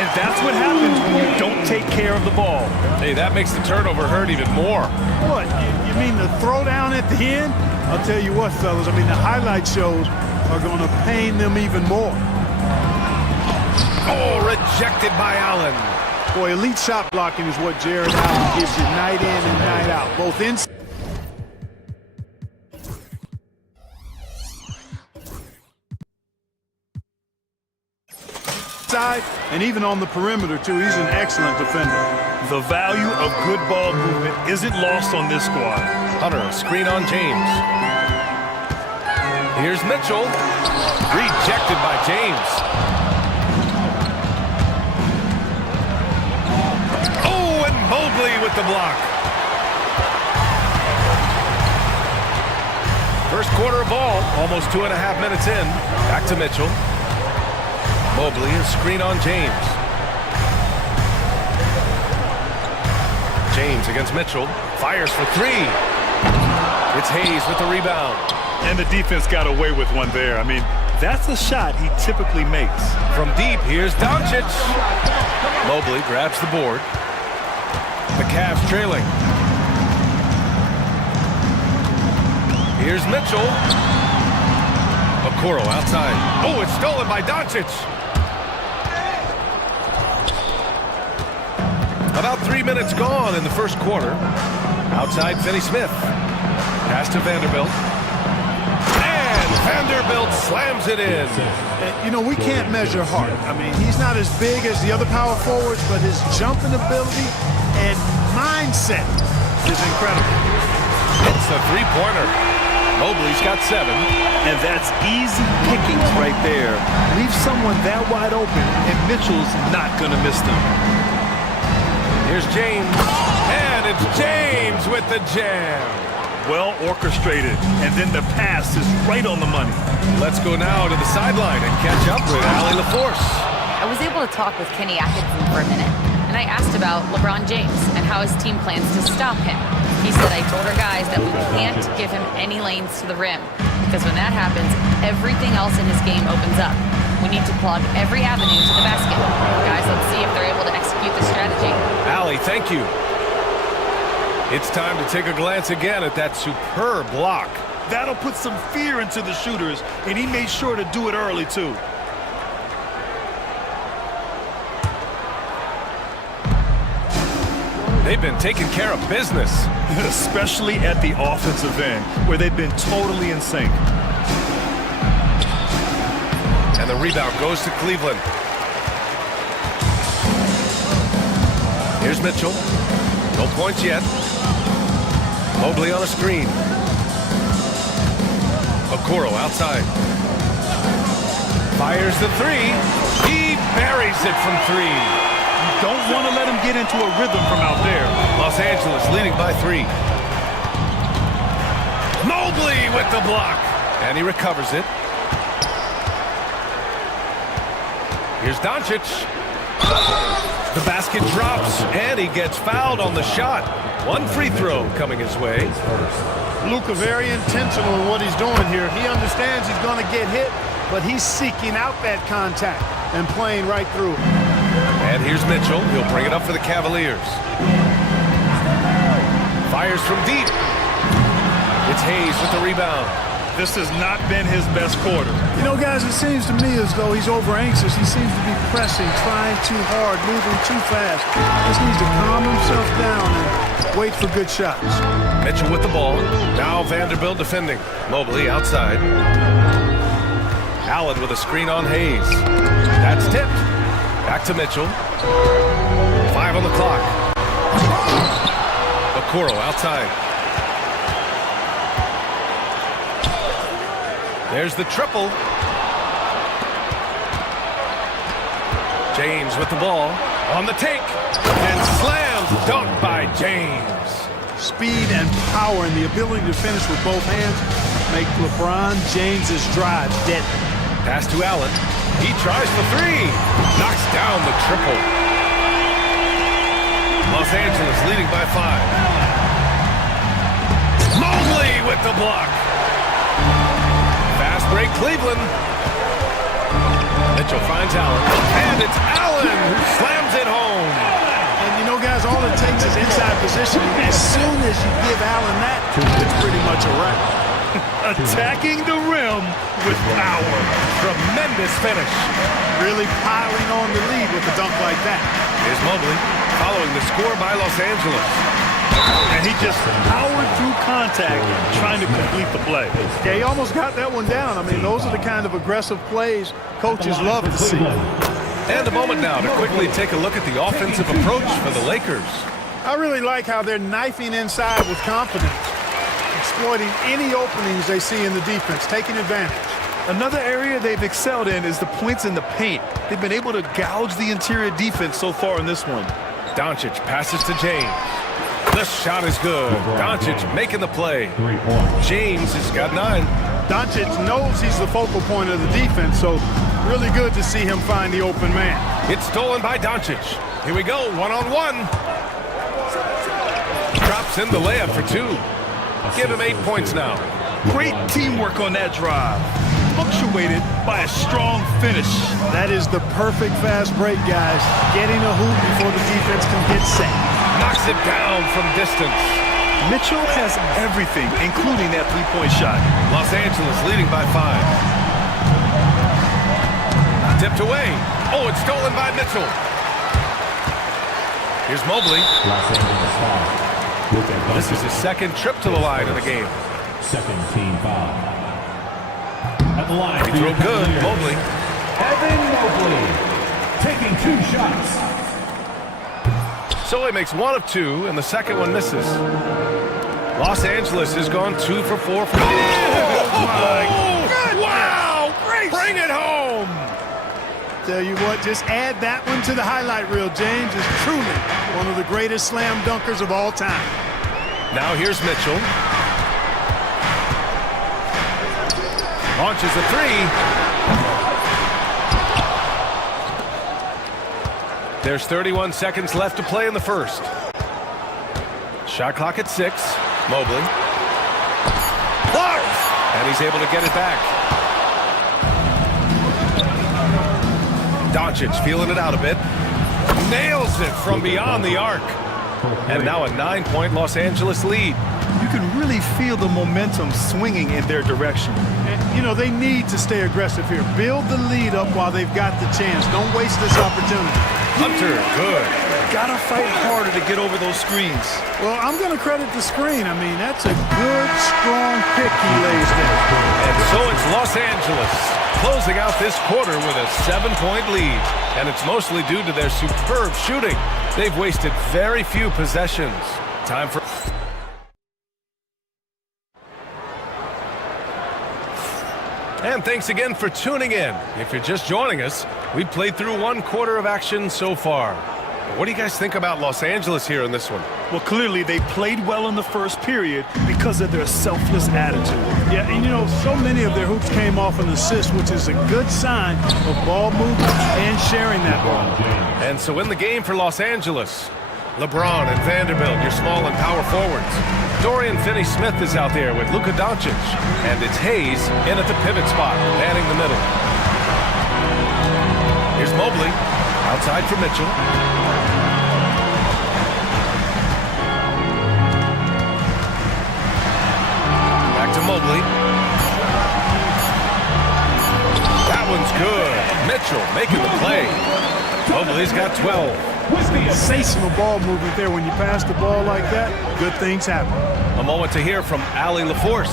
And that's what happens when you don't take care of the ball. Hey, that makes the turnover hurt even more. What? You mean the throwdown at the end? I'll tell you what, fellas. I mean, the highlight shows are going to pain them even more. Oh, rejected by Allen. Boy, elite shot blocking is what Jared Allen gives you night in and night out, both inside and even on the perimeter, too. He's an excellent defender. The value of good ball movement isn't lost on this squad. Hunter, screen on James. Here's Mitchell. Rejected by James. Oh, and Mobley with the block. First quarter of ball, almost 2.5 minutes in. Back to Mitchell. Mobley, a screen on James. James against Mitchell. Fires for three. It's Hayes with the rebound. And the defense got away with one there. I mean, that's a shot he typically makes. From deep, here's Doncic. Mobley grabs the board. The Cavs trailing. Here's Mitchell. Okoro outside. Oh, it's stolen by Doncic. About 3 minutes gone in the first quarter. Outside Finney-Smith. Pass to Vanderbilt. And Vanderbilt slams it in. You know, we can't measure Hart. I mean, he's not as big as the other power forwards, but his jumping ability and mindset is incredible. It's a three-pointer. Mobley's got 7. And that's easy pickings right there. Leave someone that wide open, and Mitchell's not going to miss them. Here's James. And it's James with the jam. Well orchestrated, and then the pass is right on the money. Let's go now to the sideline and catch up with Allie LaForce. I was able to talk with Kenny Atkinson for a minute, and I asked about LeBron James and how his team plans to stop him. He said, I told our guys that we can't give him any lanes to the rim, because when that happens, everything else in his game opens up. We need to plug every avenue to the basket. Guys, let's see if they're able to execute the strategy. Allie, thank you. It's time to take a glance again at that superb block. That'll put some fear into the shooters, and he made sure to do it early, too. They've been taking care of business. Especially at the offensive end, where they've been totally in sync. And the rebound goes to Cleveland. Here's Mitchell. No points yet. Mobley on a screen. Okoro outside. Fires the three. He buries it from three. Don't want to let him get into a rhythm from out there. Los Angeles leading by 3. Mobley with the block. And he recovers it. Here's Doncic. The basket drops, and he gets fouled on the shot. 1 free throw coming his way. Luka very intentional in what he's doing here. He understands he's going to get hit, but he's seeking out that contact and playing right through it. And here's Mitchell. He'll bring it up for the Cavaliers. Fires from deep. It's Hayes with the rebound. This has not been his best quarter. You know, guys, it seems to me as though he's over anxious. He seems to be pressing, trying too hard, moving too fast. Just needs to calm himself down and wait for good shots. Mitchell with the ball. Now Vanderbilt defending. Mobley outside. Allen with a screen on Hayes. That's tipped. Back to Mitchell. 5 on the clock. Okoro outside. There's the triple. James with the ball. On the take. And slammed. Dunked by James. Speed and power and the ability to finish with both hands make LeBron James's drive deadly. Pass to Allen. He tries for 3. Knocks down the triple. Los Angeles leading by 5. Mobley with the block. Fast break, Cleveland. Mitchell finds Allen. And it's Allen who slams it home. And you know, guys, all it takes is inside positioning. As soon as you give Allen that, it's pretty much a wrap. Attacking the rim with power. Tremendous finish. Really piling on the lead with a dunk like that. Here's Mobley following the score by Los Angeles. And he just powered through contact trying to complete the play. Yeah, he almost got that one down. I mean, those are the kind of aggressive plays coaches love to see. And a moment now to quickly take a look at the offensive approach for the Lakers. I really like how they're knifing inside with confidence, exploiting any openings they see in the defense, taking advantage. Another area they've excelled in is the points in the paint. They've been able to gouge the interior defense so far in this one. Doncic passes to James. The shot is good. Doncic making the play. James has got 9. Doncic knows he's the focal point of the defense, so really good to see him find the open man. It's stolen by Doncic. Here we go, 1-on-1. Drops in the layup for 2. Give him 8 points now. Great teamwork on that drive. Punctuated by a strong finish. That is the perfect fast break, guys. Getting a hoop before the defense can get set. Knocks it down from distance. Mitchell has everything, including that three-point shot. Los Angeles leading by 5. Tipped away. Oh, it's stolen by Mitchell. Here's Mobley. Los Angeles foul. This is his second trip to the line of the game. Second team foul. At the line. He threw good. Mobley. Evan Mobley taking 2 shots. So he makes 1 of 2, and the second one misses. Los Angeles has gone 2 for 4 from deep. Oh, my God. Wow! Great. Bring it home! Tell you what, just add that one to the highlight reel. James is truly one of the greatest slam dunkers of all time. Now here's Mitchell. Launches a 3. There's 31 seconds left to play in the first. Shot clock at 6. Mobley. Blocked! And he's able to get it back. Doncic feeling it out a bit. Nails it from beyond the arc. And now a 9-point Los Angeles lead. You can really feel the momentum swinging in their direction. And, you know, they need to stay aggressive here. Build the lead up while they've got the chance. Don't waste this opportunity. Hunter, good. Gotta fight harder to get over those screens. Well, I'm going to credit the screen. I mean, that's a good, strong pick he lays there. And so it's Los Angeles closing out this quarter with a 7-point lead. And it's mostly due to their superb shooting. They've wasted very few possessions. Time for... And thanks again for tuning in. If you're just joining us, we've played through one quarter of action so far. But what do you guys think about Los Angeles here in this one? Well, clearly they played well in the first period because of their selfless attitude. Yeah, and you know, so many of their hoops came off an assist, which is a good sign of ball movement and sharing that ball. And so in the game for Los Angeles, LeBron and Vanderbilt, your small and power forwards. Dorian Finney-Smith is out there with Luka Doncic. And it's Hayes in at the pivot spot, manning the middle. Here's Mobley, outside for Mitchell. Back to Mobley. That one's good. Mitchell making the play. Mobley's got 12. Sensational ball movement there. When you pass the ball like that, good things happen. A moment to hear from Allie LaForce.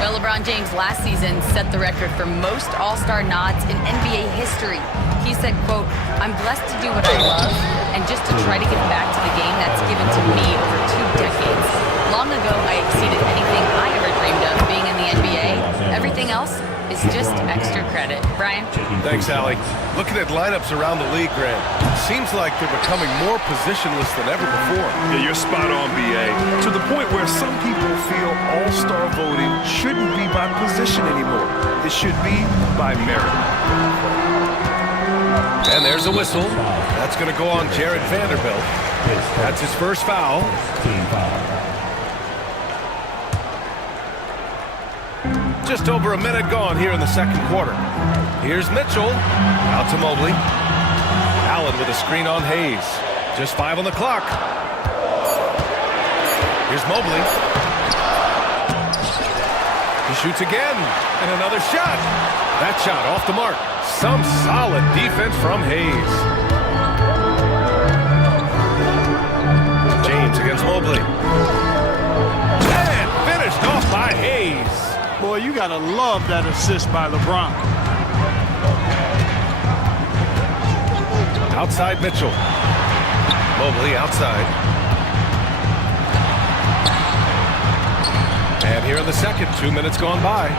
Well, LeBron James last season set the record for most All-Star nods in NBA history. He said, quote, "I'm blessed to do what I love and just to try to give back to the game that's given to me over 2 decades. Long ago, I exceeded anything I ever dreamed of being in the NBA. Everything else is just extra credit." Brian? Thanks, Allie. Looking at lineups around the league, Grant, it seems like they're becoming more positionless than ever before. Yeah, you're spot on, B.A. To the point where some people feel all-star voting shouldn't be by position anymore. It should be by merit. And there's a whistle. That's going to go on Jared Vanderbilt. That's his first foul. Just over a minute gone here in the second quarter. Here's Mitchell. Out to Mobley. Allen with a screen on Hayes. Just 5 on the clock. Here's Mobley. He shoots again. And another shot. That shot off the mark. Some solid defense from Hayes. James against Mobley. And finished off by Hayes. Boy, you gotta love that assist by LeBron. Outside Mitchell. Mobley outside. And here in the second, 2 minutes gone by.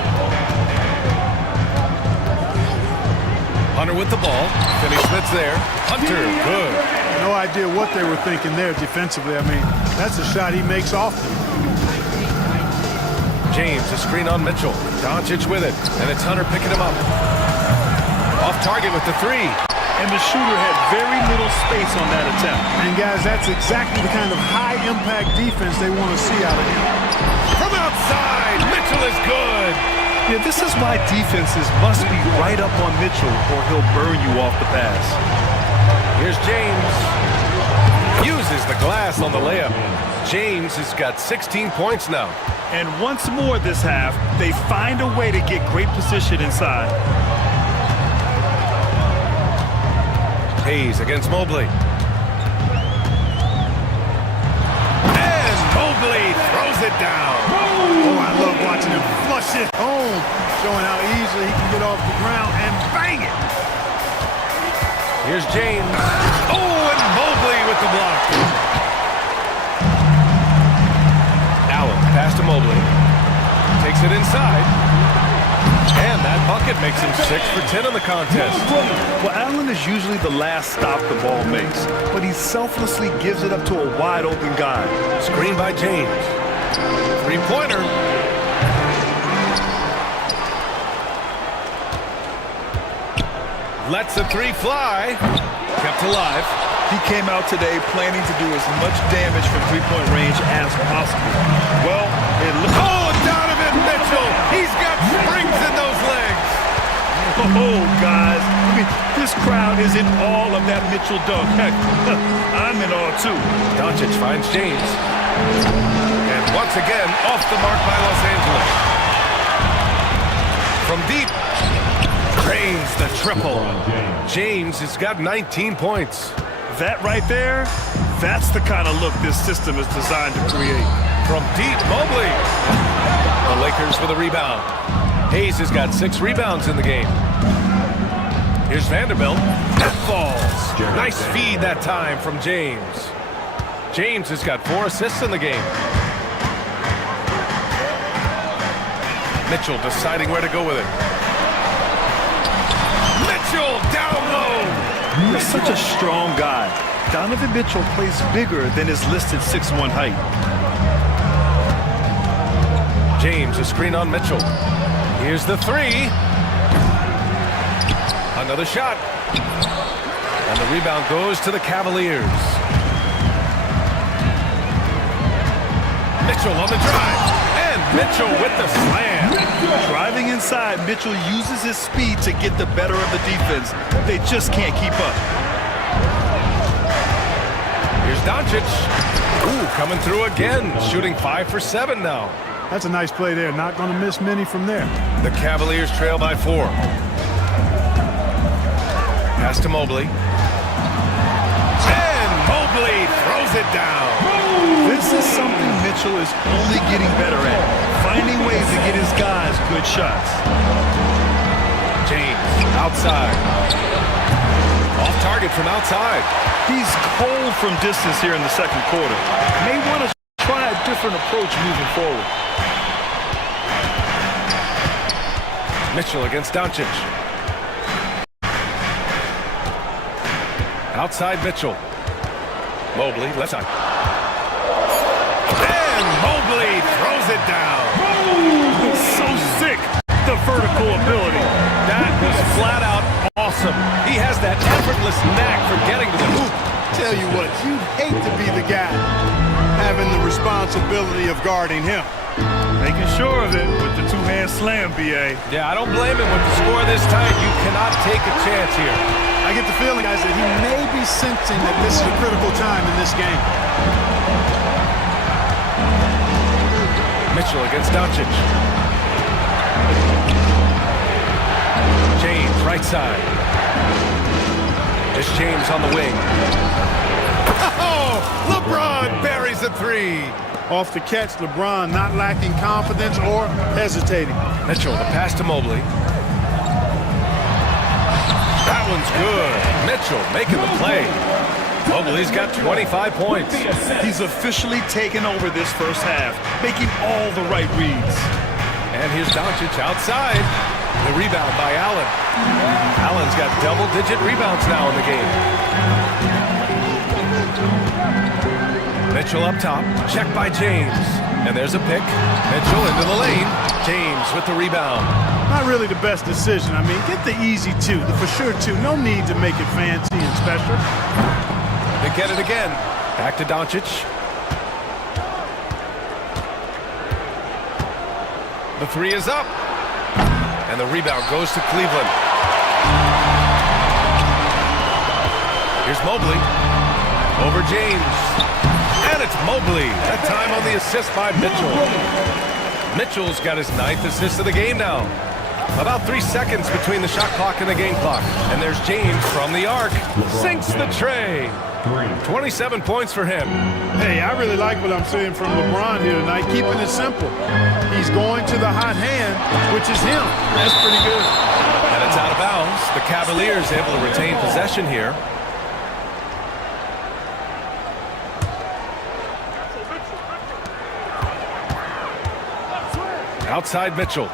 Hunter with the ball. Finney-Smith's there. Hunter, good. No idea what they were thinking there defensively. I mean, that's a shot he makes often. James, a screen on Mitchell. Doncic with it, and it's Hunter picking him up. Off target with the 3. And the shooter had very little space on that attempt. And guys, that's exactly the kind of high-impact defense they want to see out of him. From outside, Mitchell is good. Yeah, this is why defenses must be right up on Mitchell or he'll burn you off the pass. Here's James. Uses the glass on the layup. James has got 16 points now. And once more this half, they find a way to get great position inside. Hayes against Mobley. And Mobley throws it down. Oh, I love watching him flush it home, showing how easily he can get off the ground and bang it. Here's James. Oh, and Mobley with the block. Allen, pass to Mobley. Takes it inside. And that bucket makes him 6 for 10 in the contest. Well, Allen is usually the last stop the ball makes, but he selflessly gives it up to a wide-open guy. Screen by James. 3-pointer. Lets the 3 fly. Kept alive. He came out today planning to do as much damage from three-point range as possible. Well, it looks... Oh, Donovan Mitchell! He's got springs in those legs! Oh, guys. I mean, this crowd is in all of that Mitchell dunk. Heck, I'm in all, too. Doncic finds James. And once again, off the mark by Los Angeles. From deep. Drains the triple. James has got 19 points. That right there, that's the kind of look this system is designed to create. From deep, Mobley. The Lakers for the rebound. Hayes has got 6 rebounds in the game. Here's Vanderbilt. That falls. Nice feed that time from James. James has got 4 assists in the game. Mitchell deciding where to go with it. Mitchell down low. He's such a strong guy. Donovan Mitchell plays bigger than his listed 6'1" height. James, a screen on Mitchell. Here's the 3. Another shot. And the rebound goes to the Cavaliers. Mitchell on the drive. And Mitchell with the slam. Driving inside, Mitchell uses his speed to get the better of the defense. They just can't keep up. Here's Doncic. Ooh, coming through again. Shooting 5 for 7 now. That's a nice play there. Not going to miss many from there. The Cavaliers trail by 4. Pass to Mobley. And Mobley throws it down. This is something Mitchell is only getting better at. Finding ways to get his guys good shots. James, outside. Off target from outside. He's cold from distance here in the second quarter. May want to try a different approach moving forward. Mitchell against Doncic. Outside Mitchell. Mobley, left side. And Mobley throws it down. So sick, the vertical ability. That was flat out awesome. He has that effortless knack for getting to the hoop. Tell you what, you'd hate to be the guy having the responsibility of guarding him. Making sure of it with the two-hand slam, B.A. Yeah, I don't blame him with the score this tight. You cannot take a chance here. I get the feeling, guys, that he may be sensing that this is a critical time in this game. Mitchell against Doncic. James, right side. There's James on the wing. Oh, LeBron buries a 3. Off the catch, LeBron not lacking confidence or hesitating. Mitchell, the pass to Mobley. That one's good. Mitchell making the play. Mobley's got 25 points. He's officially taken over this first half, making all the right reads. And here's Doncic outside. The rebound by Allen. Allen's got double-digit rebounds now in the game. Mitchell up top. Check by James. And there's a pick. Mitchell into the lane. James with the rebound. Not really the best decision. I mean, get the easy 2, the for sure 2. No need to make it fancy and special. They get it again. Back to Doncic. The 3 is up. And the rebound goes to Cleveland. Here's Mobley. Over James. And it's Mobley. That time on the assist by Mitchell. Mitchell's got his 9th assist of the game now. About 3 seconds between the shot clock and the game clock. And there's James from the arc. Sinks the tray. 27 points for him. Hey, I really like what I'm seeing from LeBron here tonight, keeping it simple. He's going to the hot hand, which is him. That's pretty good. And it's out of bounds. The Cavaliers able to retain possession here. Outside Mitchell.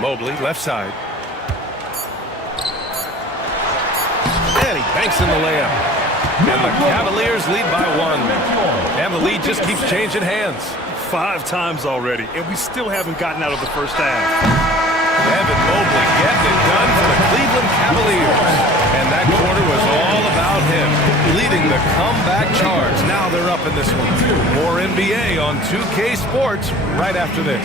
Mobley, left side. And he banks in the layup. And the Cavaliers lead by 1. And the lead just keeps changing hands. 5 times already, and we still haven't gotten out of the first half. Evan Mobley getting it done for the Cleveland Cavaliers. And that quarter was all about him, leading the comeback charge. Now they're up in this one. More NBA on 2K Sports right after this.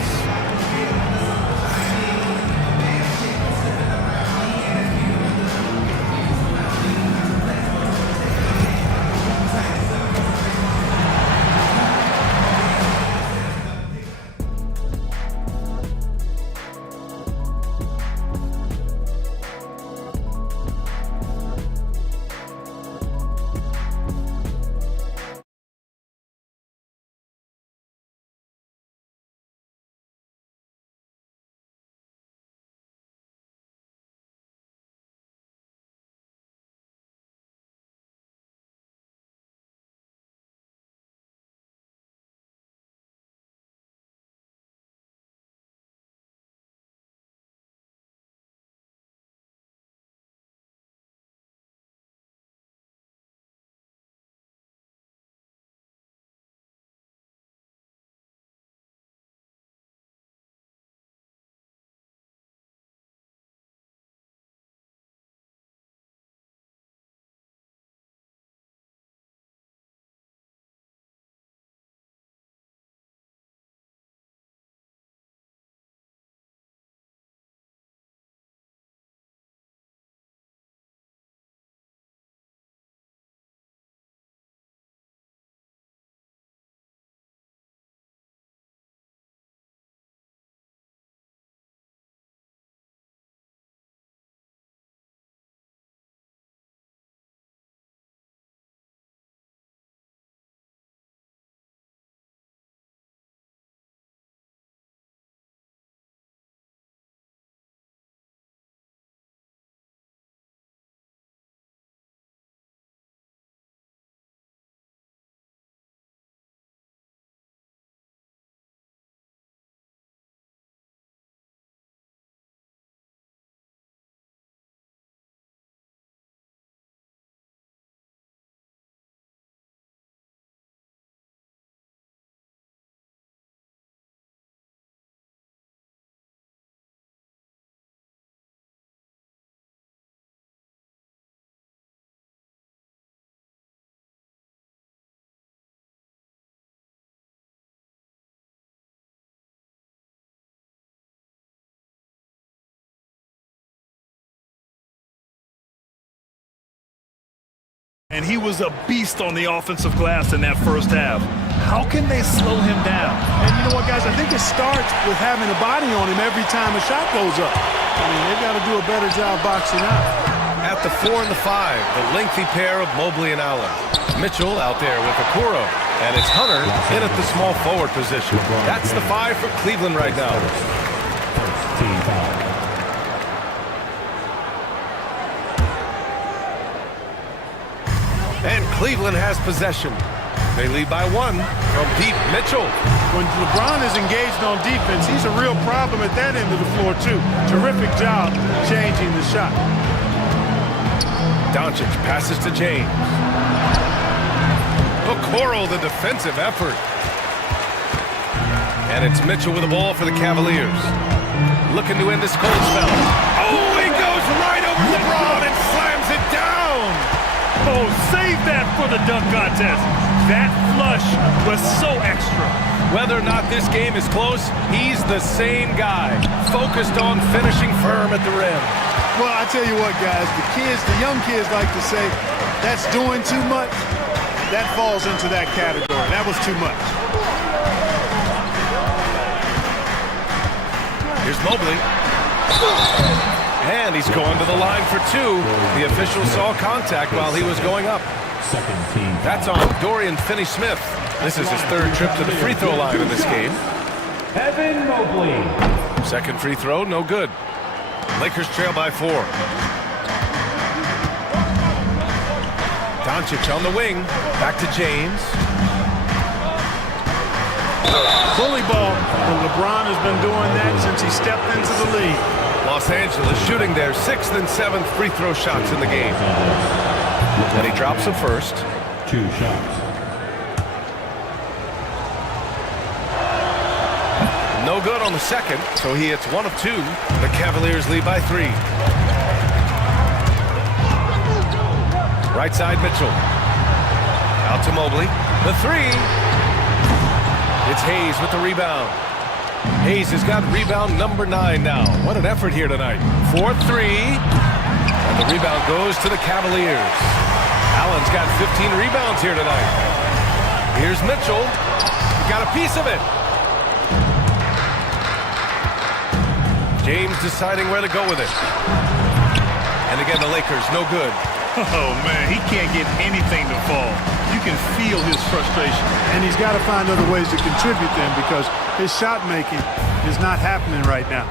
And he was a beast on the offensive glass in that first half. How can they slow him down? And you know what, guys? I think it starts with having a body on him every time a shot goes up. I mean, they've got to do a better job boxing out. At the 4 and the 5, the lengthy pair of Mobley and Allen. Mitchell out there with Okoro. And it's Hunter in at the small forward position. That's the 5 for Cleveland right now. Team foul. And Cleveland has possession. They lead by 1 from Pete Mitchell. When LeBron is engaged on defense, he's a real problem at that end of the floor, too. Terrific job changing the shot. Doncic passes to James. Okoro, the defensive effort. And it's Mitchell with the ball for the Cavaliers. Looking to end this cold spell. Oh, he goes right over LeBron and slams it down. Oh, save that for the dunk contest. That flush was so extra. Whether or not this game is close, he's the same guy, focused on finishing firm at the rim. Well, I tell you what, guys, the young kids like to say, that's doing too much. That falls into that category. That was too much. Here's Mobley. And he's going to the line for 2. The official saw contact while he was going up. Second team. That's on Dorian Finney-Smith. This is his 3rd trip to the free throw line in this game. Evan Mobley. Second free throw, no good. Lakers trail by 4. Doncic on the wing. Back to James. Bully ball. Well, LeBron has been doing that since he stepped into the league. Los Angeles shooting their 6th and 7th free throw shots in the game. And he drops them first. 2 shots. No good on the second, so he hits 1 of 2. The Cavaliers lead by 3. Right side Mitchell. Out to Mobley. The 3. It's Hayes with the rebound. Hayes has got rebound number 9 now. What an effort here tonight. 4-3. And the rebound goes to the Cavaliers. Allen's got 15 rebounds here tonight. Here's Mitchell. He got a piece of it. James deciding where to go with it. And again, the Lakers, no good. Oh, man, he can't get anything to fall. You can feel his frustration. And he's got to find other ways to contribute then because his shot making is not happening right now.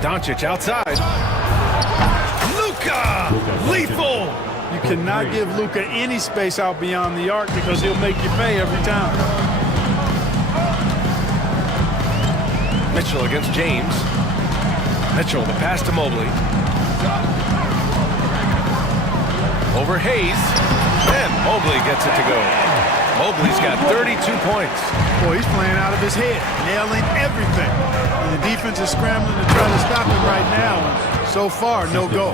Doncic outside. Luka! Lethal! You cannot give Luka any space out beyond the arc because he'll make you pay every time. Mitchell against James. Mitchell, the pass to Mobley. Over Hayes. And Mobley gets it to go. Mobley's got 32 points. Boy, he's playing out of his head, nailing everything. And the defense is scrambling to try to stop him right now. And so far, no go.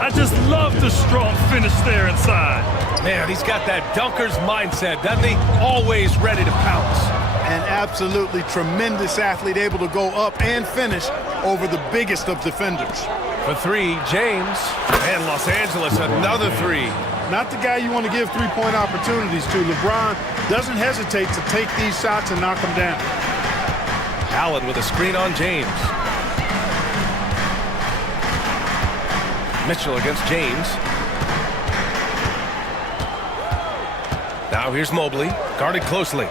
I just love the strong finish there inside. Man, he's got that dunker's mindset, doesn't he? Always ready to pounce. An absolutely tremendous athlete, able to go up and finish over the biggest of defenders. For 3, James. And Los Angeles, another 3. Not the guy you want to give three-point opportunities to. LeBron doesn't hesitate to take these shots and knock them down. Allen with a screen on James. Mitchell against James. Now here's Mobley, guarded closely.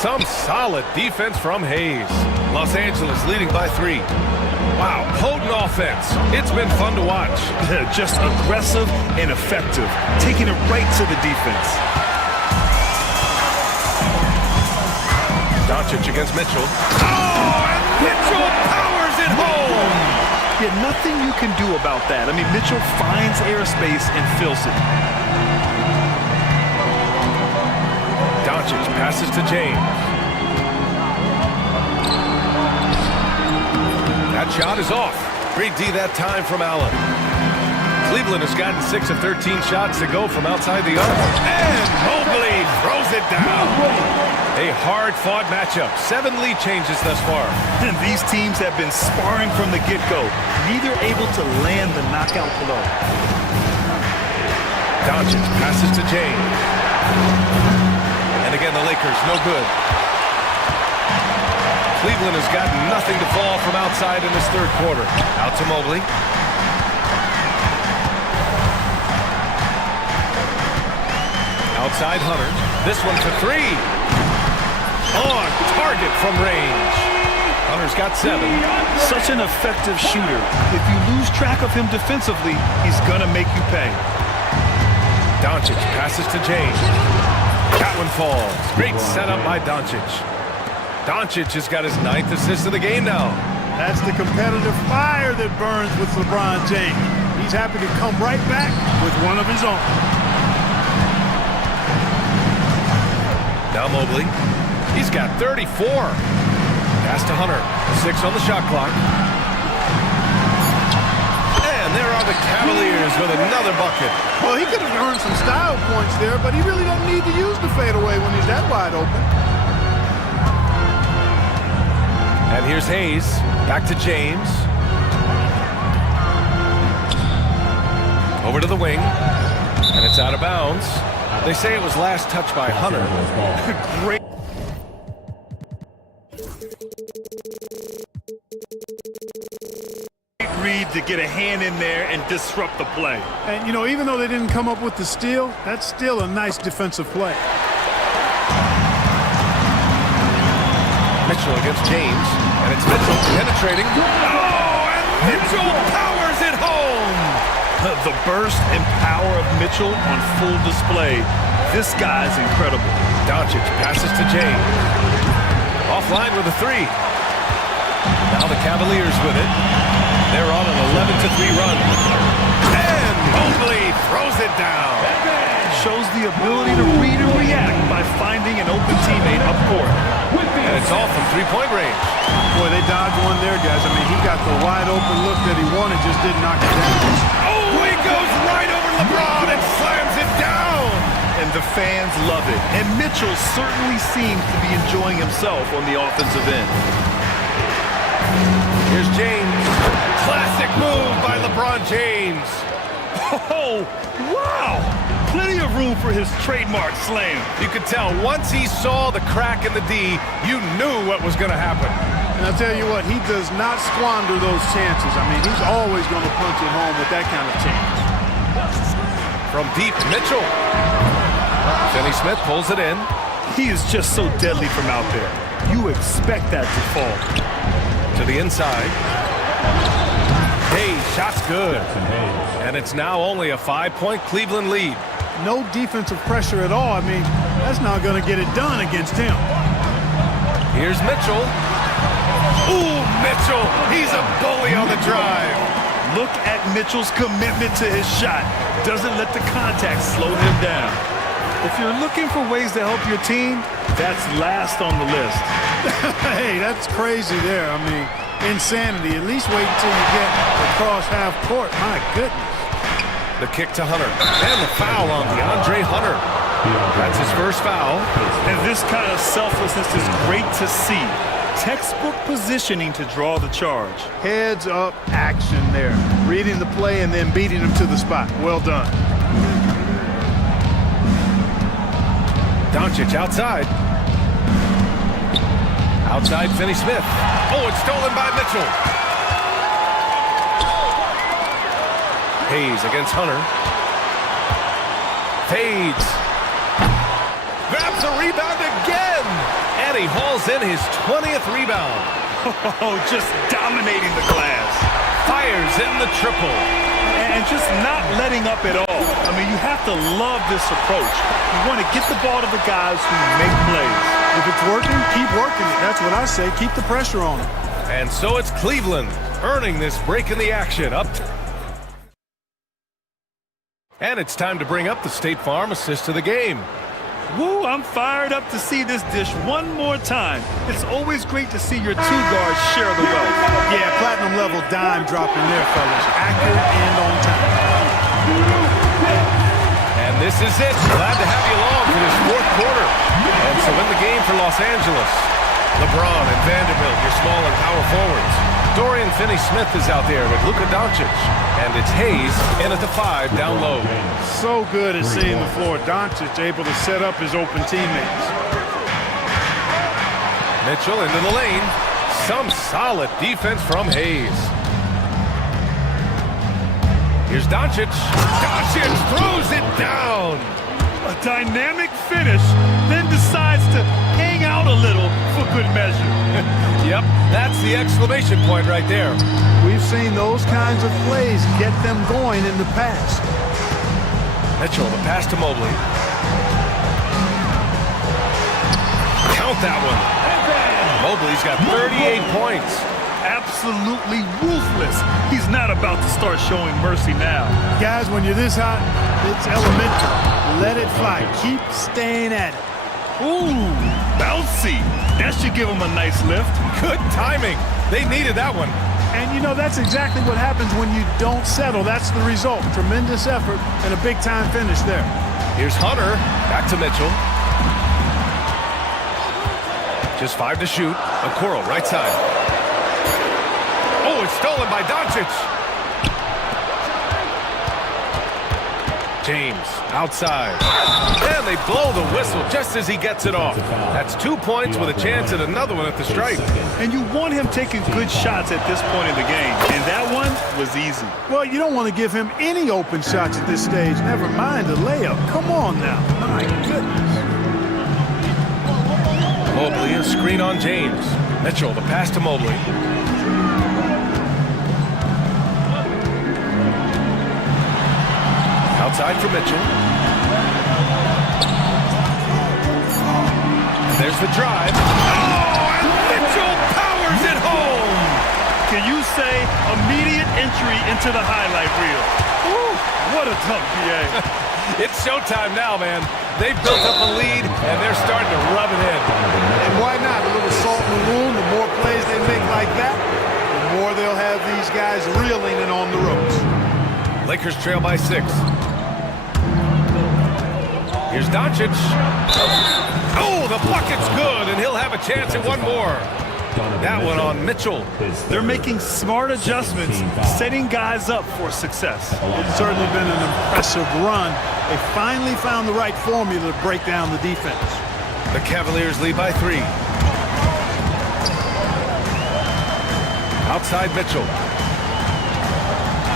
Some solid defense from Hayes. Los Angeles leading by 3. Wow, potent offense. It's been fun to watch. Just aggressive and effective, taking it right to the defense. Doncic against Mitchell. Oh, and Mitchell powers it home. Yeah, nothing you can do about that. I mean, Mitchell finds airspace and fills it. Doncic passes to James. That shot is off. Great D that time from Allen. Cleveland has gotten 6 of 13 shots to go from outside the arc. And Mobley throws it down. A hard-fought matchup. 7 lead changes thus far. And these teams have been sparring from the get-go. Neither able to land the knockout blow. Doncic passes to James. And again, the Lakers, no good. Cleveland has got nothing to fall from outside in this third quarter. Out to Mobley. Outside Hunter. This one for 3. On target from range. Hunter's got 7. Such an effective shooter. If you lose track of him defensively, he's gonna make you pay. Doncic passes to James. That one falls. Great setup by Doncic. Doncic has got his 9th assist of the game now. That's the competitive fire that burns with LeBron James. He's happy to come right back with one of his own. Now Mobley. He's got 34. Pass to Hunter. 6 on the shot clock. And there are the Cavaliers with another bucket. Well, he could have earned some style points there, but he really doesn't need to use the fadeaway when he's that wide open. And here's Hayes. Back to James. Over to the wing. And it's out of bounds. They say it was last touched by Hunter. Great. Read to get a hand in there and disrupt the play. And, you know, even though they didn't come up with the steal, that's still a nice defensive play. Mitchell against James. And it's Mitchell penetrating. Oh, and Mitchell powers it home. The burst and power of Mitchell on full display. This guy's incredible. Doncic passes to James. Offline with a 3. Now the Cavaliers with it. They're on an 11-3 run. And Mobley throws it down. Shows the ability to read and react by finding an open teammate up court. And it's all from 3-point range. Boy, they dodged one there, guys. I mean, he got the wide open look that he wanted, just didn't knock it down. Oh, he goes right over LeBron and slams it down. And the fans love it. And Mitchell certainly seems to be enjoying himself on the offensive end. Here's James. Classic move by LeBron James. Oh, wow! Plenty of room for his trademark slam. You could tell once he saw the crack in the D, you knew what was going to happen. And I'll tell you what, he does not squander those chances. I mean, he's always going to punch it home with that kind of chance. From deep, Mitchell. Finney Smith pulls it in. He is just so deadly from out there. You expect that to fall. To the inside. Hayes, shot's good. And it's now only a 5-point Cleveland lead. No defensive pressure at all. I mean, that's not going to get it done against him. Here's Mitchell. Ooh, Mitchell. He's a bully on the drive. Look at Mitchell's commitment to his shot. Doesn't let the contact slow him down. If you're looking for ways to help your team, that's last on the list. Hey, that's crazy there. I mean, insanity. At least wait until you get across half court. My goodness. The kick to Hunter. And the foul on DeAndre Hunter. That's his first foul. And this kind of selflessness is great to see. Textbook positioning to draw the charge. Heads up action there. Reading the play and then beating him to the spot. Well done. Doncic outside. Outside Finney Smith. Oh, it's stolen by Mitchell. Hayes against Hunter. Fades. Grabs a rebound again. And he hauls in his 20th rebound. Oh, just dominating the glass. Fires in the triple. And just not letting up at all. I mean, you have to love this approach. You want to get the ball to the guys who make plays. If it's working, keep working it. That's what I say. Keep the pressure on them. And so it's Cleveland earning this break in the action. And it's time to bring up the State Farm assist of the game. Woo, I'm fired up to see this dish one more time. It's always great to see your two guards share the wealth. Yeah, platinum level dime dropping there, fellas. Accurate and on time. And this is it. Glad to have you along for this fourth quarter. And to win the game for Los Angeles. LeBron and Vanderbilt, your small and power forwards. Dorian Finney-Smith is out there with Luka Doncic. And it's Hayes in at the 5 down low. So good at seeing the floor. Doncic able to set up his open teammates. Mitchell into the lane. Some solid defense from Hayes. Here's Doncic. Doncic throws it down. A dynamic finish, then decides to hang out a little for good measure. Yep, that's the exclamation point right there. We've seen those kinds of plays get them going in the past. Mitchell, the pass to Mobley. Count that one. Mobley's got 38 points. Absolutely ruthless. He's not about to start showing mercy now. Guys, when you're this hot, it's elementary. Let it fly. Keep staying at it. Ooh, bouncy. That should give him a nice lift. Good timing. They needed that one. And you know, that's exactly what happens when you don't settle. That's the result. Tremendous effort and a big-time finish there. Here's Hunter. Back to Mitchell. Just 5 to shoot. Okoro, right side. Oh, it's stolen by Doncic. James, outside. And they blow the whistle just as he gets it off. That's 2 points with a chance at another one at the stripe. And you want him taking good shots at this point in the game. And that one was easy. Well, you don't want to give him any open shots at this stage. Never mind a layup. Come on now. My goodness. Mobley, a screen on James. Mitchell, the pass to Mobley. Outside for Mitchell. There's the drive. Oh, and Mitchell powers it home. Can you say immediate entry into the highlight reel? Ooh, what a dunk, PA. It's showtime now, man. They've built up a lead, and they're starting to rub it in. And why not? A little salt in the wound. The more plays they make like that, the more they'll have these guys reeling and on the ropes. Lakers trail by 6. Here's Doncic. Oh, the bucket's good, and he'll have a chance at one more. That one on Mitchell. They're making smart adjustments, setting guys up for success. It's certainly been an impressive run. They finally found the right formula to break down the defense. The Cavaliers lead by 3. Outside Mitchell.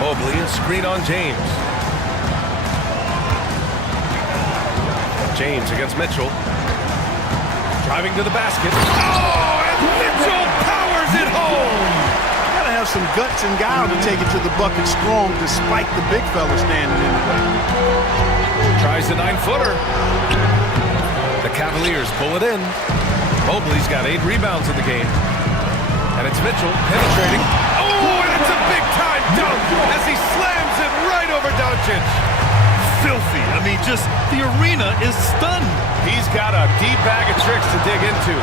Mobley, a screen on James. James against Mitchell. Driving to the basket. Oh, and Mitchell powers it home! Gotta have some guts and guile to take it to the bucket strong despite the big fella standing in the way. Tries the 9-footer. The Cavaliers pull it in. Mobley's got 8 rebounds in the game. And it's Mitchell penetrating. Oh, and it's a big-time dunk as he slams it right over Doncic. Filthy. I mean, just the arena is stunned. He's got a deep bag of tricks to dig into.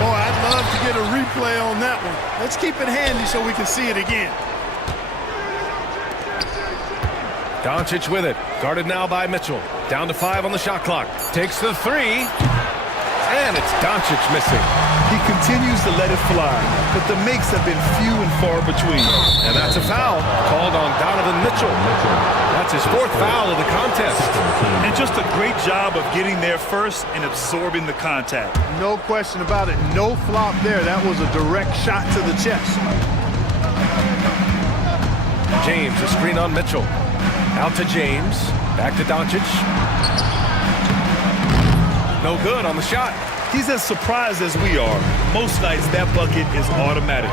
Boy, I'd love to get a replay on that one. Let's keep it handy so we can see it again. Doncic with it. Guarded now by Mitchell. Down to 5 on the shot clock. Takes the 3. And it's Doncic missing. He continues to let it fly, but the makes have been few and far between. And that's a foul called on Donovan Mitchell. That's his 4th foul of the contest. And just a great job of getting there first and absorbing the contact. No question about it. No flop there. That was a direct shot to the chest. James, a screen on Mitchell. Out to James. Back to Doncic. No good on the shot. He's as surprised as we are. Most nights, that bucket is automatic.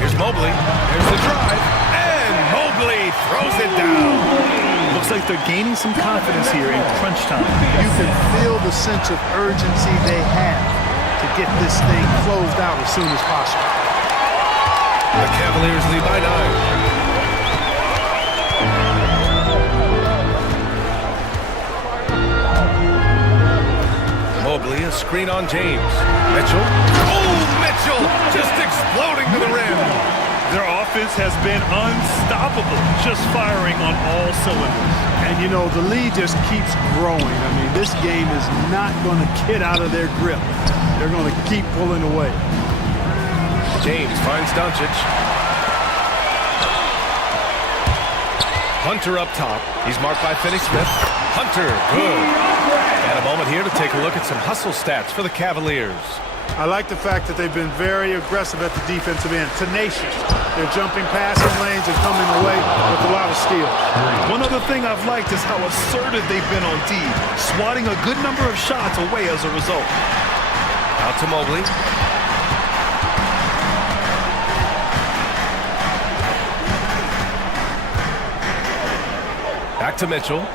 Here's Mobley. Here's the drive. And Mobley throws it down. Looks like they're gaining some confidence here in crunch time. You can feel the sense of urgency they have to get this thing closed out as soon as possible. The Cavaliers lead by 9. Mobley, a screen on James. Mitchell. Oh, Mitchell just exploding to the rim. Their offense has been unstoppable, just firing on all cylinders. And, you know, the lead just keeps growing. I mean, this game is not going to get out of their grip. They're going to keep pulling away. James finds Doncic. Hunter up top. He's marked by Finney-Smith. Hunter, good. And a moment here to take a look at some hustle stats for the Cavaliers. I like the fact that they've been very aggressive at the defensive end, tenacious. They're jumping passing lanes and coming away with a lot of steals. One other thing I've liked is how assertive they've been on D, swatting a good number of shots away as a result. Out to Mobley. Back to Mitchell.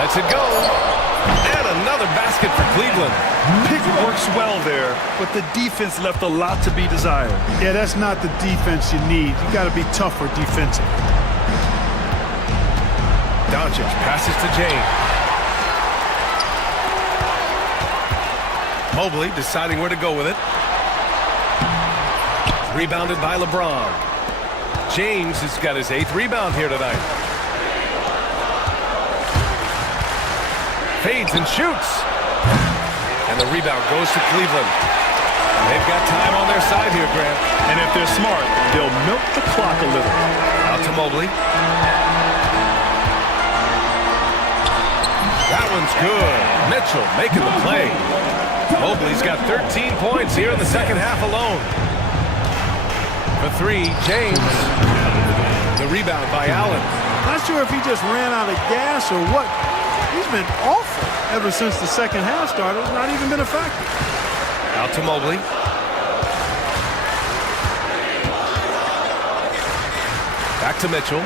Lets it go. And another basket for Cleveland. Pick works well there, but the defense left a lot to be desired. Yeah, that's not the defense you need. You got to be tougher defensively. Doncic passes to James. Mobley deciding where to go with it. Rebounded by LeBron. James has got his 8th rebound here tonight. Fades and shoots. And the rebound goes to Cleveland. They've got time on their side here, Grant. And if they're smart, they'll milk the clock a little. Out to Mobley. That one's good. Mitchell making the play. Mobley's got 13 points here in the second half alone. For 3, James. The rebound by Allen. Not sure if he just ran out of gas or what. He's been awful ever since the second half started. It's not even been a factor. Out to Mobley. Back to Mitchell.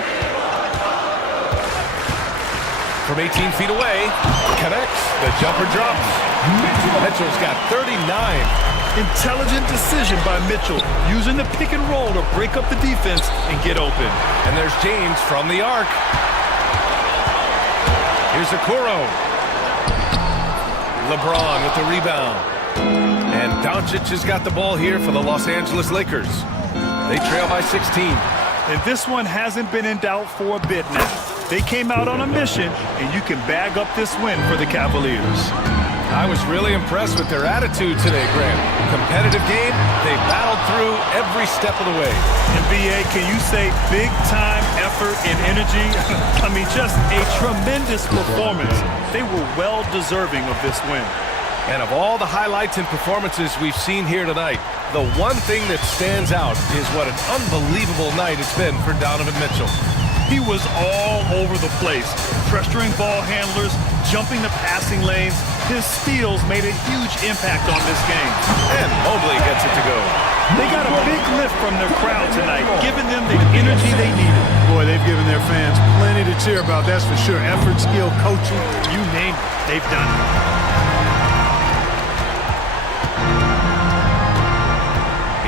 From 18 feet away, connects. The jumper drops. Mitchell's got 39. Intelligent decision by Mitchell, using the pick and roll to break up the defense and get open. And there's James from the arc. Here's Okoro. LeBron with the rebound. And Doncic has got the ball here for the Los Angeles Lakers. They trail by 16. And this one hasn't been in doubt for a bit now. They came out on a mission, and you can bag up this win for the Cavaliers. I was really impressed with their attitude today, Grant. Competitive game, they battled through every step of the way. And BA, can you say big-time effort and energy? I mean, just a tremendous performance. They were well-deserving of this win. And of all the highlights and performances we've seen here tonight, the one thing that stands out is what an unbelievable night it's been for Donovan Mitchell. He was all over the place, pressuring ball handlers, jumping the passing lanes. His steals made a huge impact on this game. And Mobley gets it to go. They got a big lift from their crowd tonight, giving them the energy they needed. Boy, they've given their fans plenty to cheer about, that's for sure. Effort, skill, coaching, you name it, they've done it.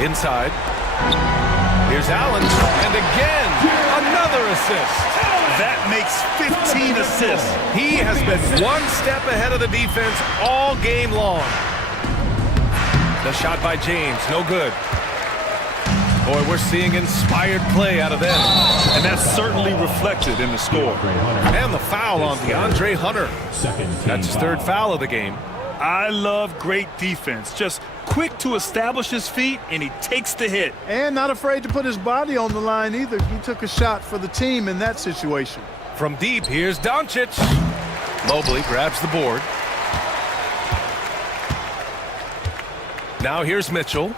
Inside. Here's Allen. And again, another assist. That makes 15 assists. He has been one step ahead of the defense all game long. The shot by James, no good. Boy, we're seeing inspired play out of them. And that's certainly reflected in the score. And the foul on DeAndre Hunter. That's his 3rd foul of the game. I love great defense. Just quick to establish his feet, and he takes the hit. And not afraid to put his body on the line either. He took a shot for the team in that situation. From deep, here's Doncic. Mobley grabs the board. Now here's Mitchell.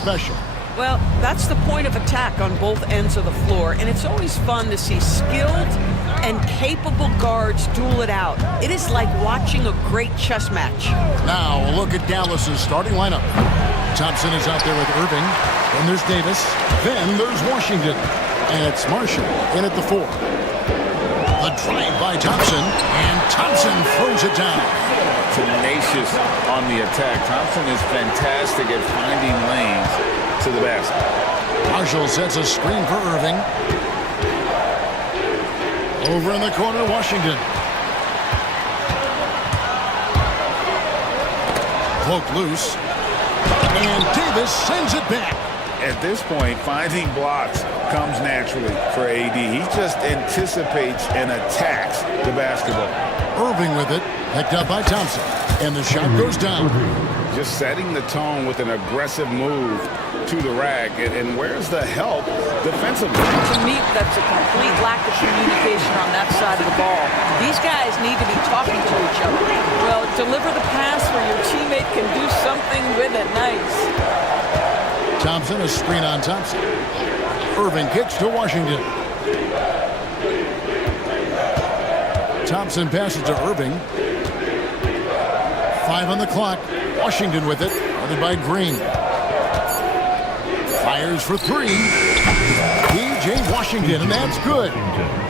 special? Well, that's the point of attack on both ends of the floor, and it's always fun to see skilled and capable guards duel it out. It is like watching a great chess match. Now a look at Dallas's starting lineup. Thompson is out there with Irving. Then there's Davis. Then there's Washington. And it's Marshall in at the 4. The drive by Thompson, and Thompson throws it down. Tenacious on the attack. Thompson is fantastic at finding lanes to the basket. Marshall sets a screen for Irving. Over in the corner, Washington. Poked loose. And Davis sends it back. At this point, finding blocks comes naturally for AD. He just anticipates and attacks the basketball. Irving with it, picked up by Thompson. And the shot goes down. Just setting the tone with an aggressive move to the rack. And where's the help defensively? To me, that's a complete lack of communication on that side of the ball. These guys need to be talking to each other. Well, deliver the pass where your teammate can do something with it. Nice. Thompson, a screen on Thompson. Irving kicks to Washington. Thompson passes to Irving. 5 on the clock. Washington with it. Guarded by Green. Fires for 3. P.J. Washington, and that's good.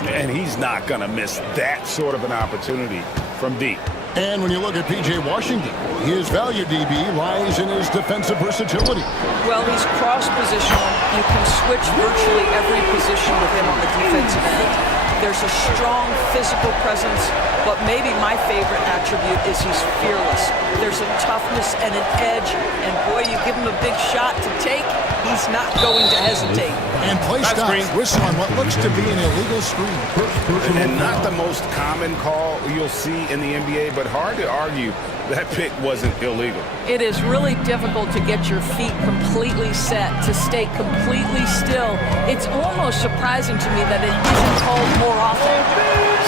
And he's not going to miss that sort of an opportunity from deep. And when you look at P.J. Washington, his value, DB, lies in his defensive versatility. Well, he's cross-positional. You can switch virtually every position with him on the defensive end. There's a strong physical presence, but maybe my favorite attribute is he's fearless. There's a toughness and an edge, and boy, you give him a big shot to take, he's not going to hesitate. And play stops, whistle on what looks to be an illegal screen. And not the most common call you'll see in the NBA, but hard to argue that pick wasn't illegal. It is really difficult to get your feet completely set, to stay completely still. It's almost surprising to me that it isn't called more often.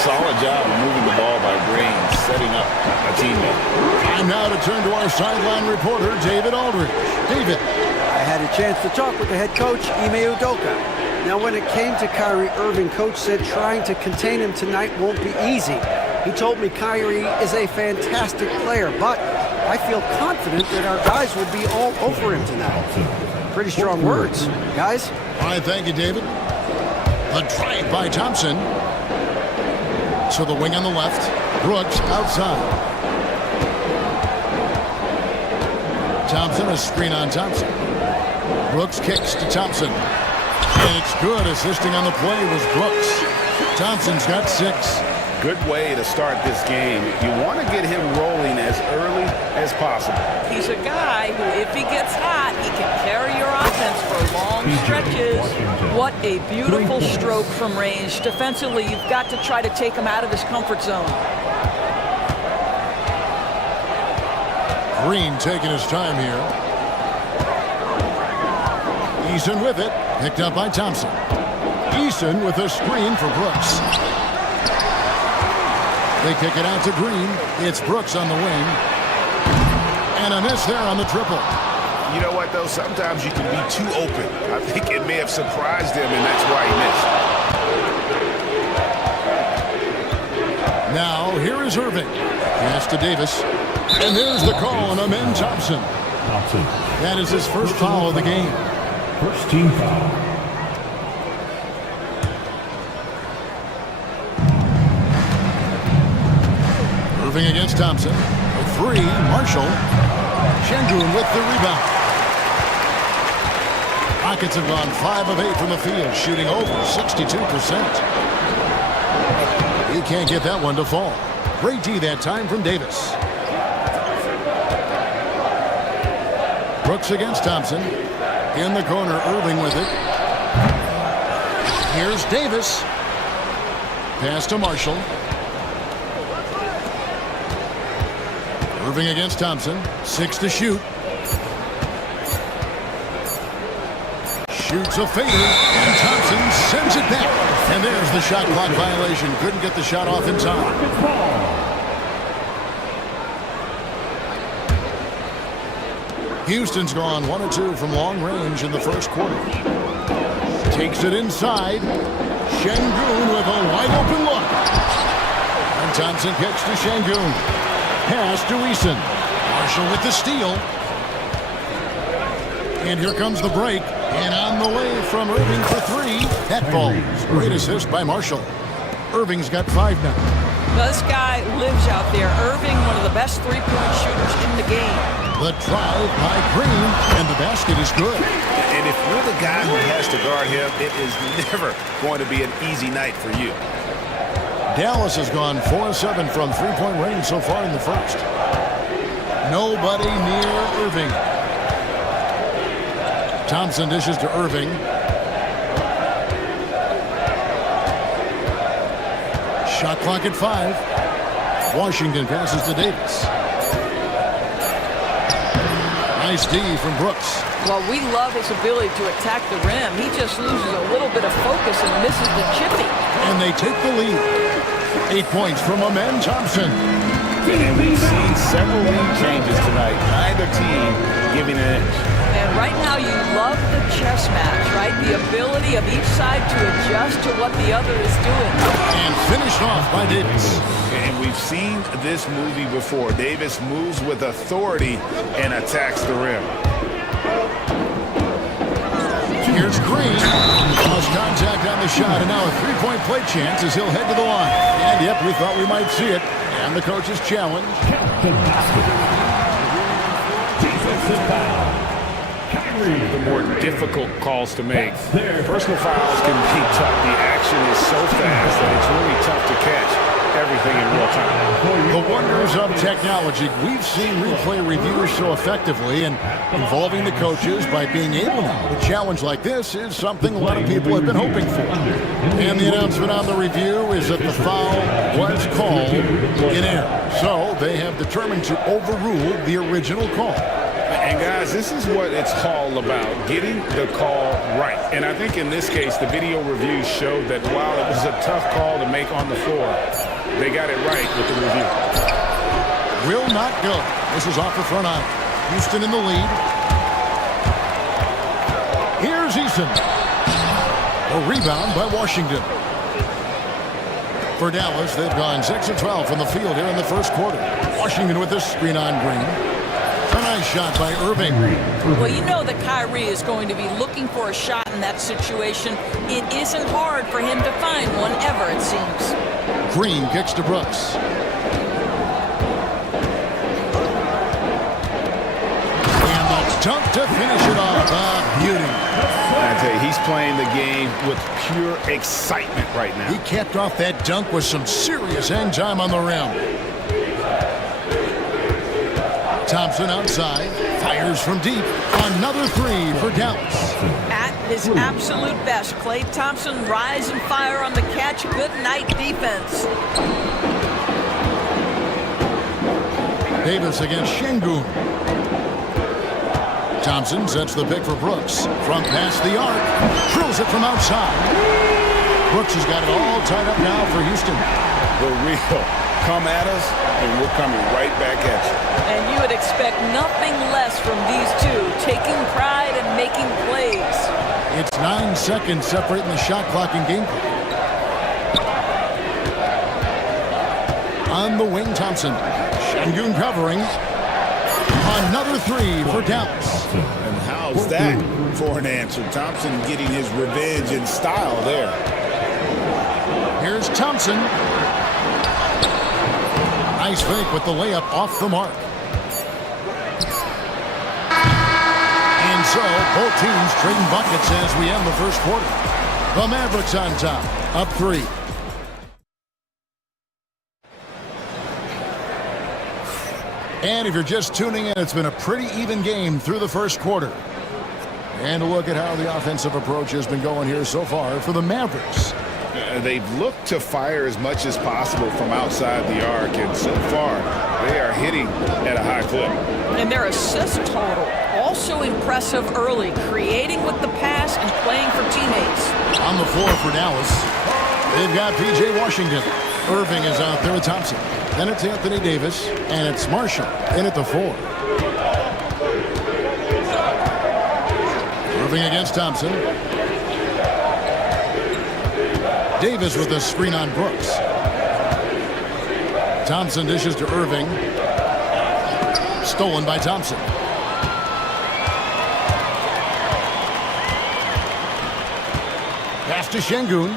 Solid job of moving the ball by Green, setting up a teammate. Time now to turn to our sideline reporter, David Aldridge. David. I had a chance to talk with the head coach, Ime Udoka. Now, when it came to Kyrie Irving, coach said trying to contain him tonight won't be easy. He told me Kyrie is a fantastic player, but I feel confident that our guys will be all over him tonight. Pretty strong words, guys. All right, thank you, David. The drive by Thompson. So the wing on the left. Brooks outside. Thompson, a screen on Thompson. Brooks kicks to Thompson. And it's good. Assisting on the play was Brooks. Thompson's got 6. Good way to start this game. You want to get him rolling as early as possible. He's a guy who, if he gets hot, he can carry your offense for long stretches. What a beautiful stroke from range. Defensively, you've got to try to take him out of his comfort zone. Green taking his time here. Eason with it. Picked up by Thompson. Eason with a screen for Brooks. They kick it out to Green. It's Brooks on the wing. And a miss there on the triple. You know what, though? Sometimes you can be too open. I think it may have surprised him, and that's why he missed. Now, here is Irving. Pass to Davis. And there's the call on Amen Thompson. That is his first foul of the game. First team foul. Irving against Thompson. A 3, Marshall. Şengün with the rebound. Rockets have gone 5 of 8 from the field, shooting over 62%. He can't get that one to fall. Great D that time from Davis. Brooks against Thompson. In the corner, Irving with it. Here's Davis. Pass to Marshall. Irving against Thompson. 6 to shoot. Shoots a fader, and Thompson sends it back. And there's the shot clock violation. Couldn't get the shot off in time. Houston's gone 1 of 2 from long range in the first quarter. Takes it inside. Şengün with a wide open look. And Thompson kicks to Şengün. Pass to Eason. Marshall with the steal. And here comes the break. And on the way from Irving for 3. That ball. Great assist by Marshall. Irving's got 5 now. Well, this guy lives out there. Irving, one of the best three-point shooters in the game. The drive by Green, and the basket is good. And if you're the guy who has to guard him, it is never going to be an easy night for you. Dallas has gone 4 of 7 from three-point range so far in the first. Nobody near Irving. Thompson dishes to Irving. Shot clock at 5. Washington passes to Davis. Nice D from Brooks. Well, we love his ability to attack the rim. He just loses a little bit of focus and misses the chippy. And they take the lead. 8 points from Amen Thompson. And we've seen several lead changes tonight. Neither team giving an edge. And right now you love the chess match, right? The ability of each side to adjust to what the other is doing. And finished off by Davis. And we've seen this movie before. Davis moves with authority and attacks the rim. Here's Green. Lost contact on the shot, and now a three-point play chance as he'll head to the line. And yep, we thought we might see it. And the coach's challenge. The more difficult calls to make. Personal fouls can be tough. The action is so fast that it's really tough to catch everything in real time. The wonders of technology. We've seen replay reviews so effectively and involving the coaches by being able now. A challenge like this is something a lot of people have been hoping for. And the announcement on the review is that the foul was called in error. So they have determined to overrule the original call. And guys, this is what it's all about, getting the call right. And I think in this case, the video review showed that while it was a tough call to make on the floor, they got it right with the review. Will not go. This is off the front eye. Houston in the lead. Here's Eason. A rebound by Washington. For Dallas, they've gone 6 of 12 from the field here in the first quarter. Washington with this screen on Green. A nice shot by Irving. Well, you know that Kyrie is going to be looking for a shot in that situation. It isn't hard for him to find one ever, it seems. Green kicks to Brooks. And the dunk to finish it off. Beauty. I tell you, he's playing the game with pure excitement right now. He capped off that dunk with some serious end time on the rim. Thompson outside, fires from deep. Another three for Dallas. At his absolute best, Klay Thompson rise and fire on the catch. Good night defense. Davis against Şengün. Thompson sets the pick for Brooks. From past the arc, drills it from outside. Brooks has got it all tied up now for Houston. The real come at us, and we're coming right back at you. And you would expect nothing less from these two, taking pride and making plays. It's 9 seconds separating the shot clock and game clock. On the wing, Thompson. Şengün covering. Another three for Dallas. And how's that for an answer? Thompson getting his revenge in style there. Here's Thompson. Nice fake with the layup off the mark. And so, both teams trading buckets as we end the first quarter. The Mavericks on top, up 3. And if you're just tuning in, it's been a pretty even game through the first quarter. And a look at how the offensive approach has been going here so far for the Mavericks. They've looked to fire as much as possible from outside the arc, and so far, they are hitting at a high clip. And their assist total, also impressive early, creating with the pass and playing for teammates. On the floor for Dallas, they've got P.J. Washington. Irving is out there with Thompson. Then it's Anthony Davis, and it's Marshall in at the 4. Irving against Thompson. Davis with a screen on Brooks. Thompson dishes to Irving. Stolen by Thompson. Pass to Şengün.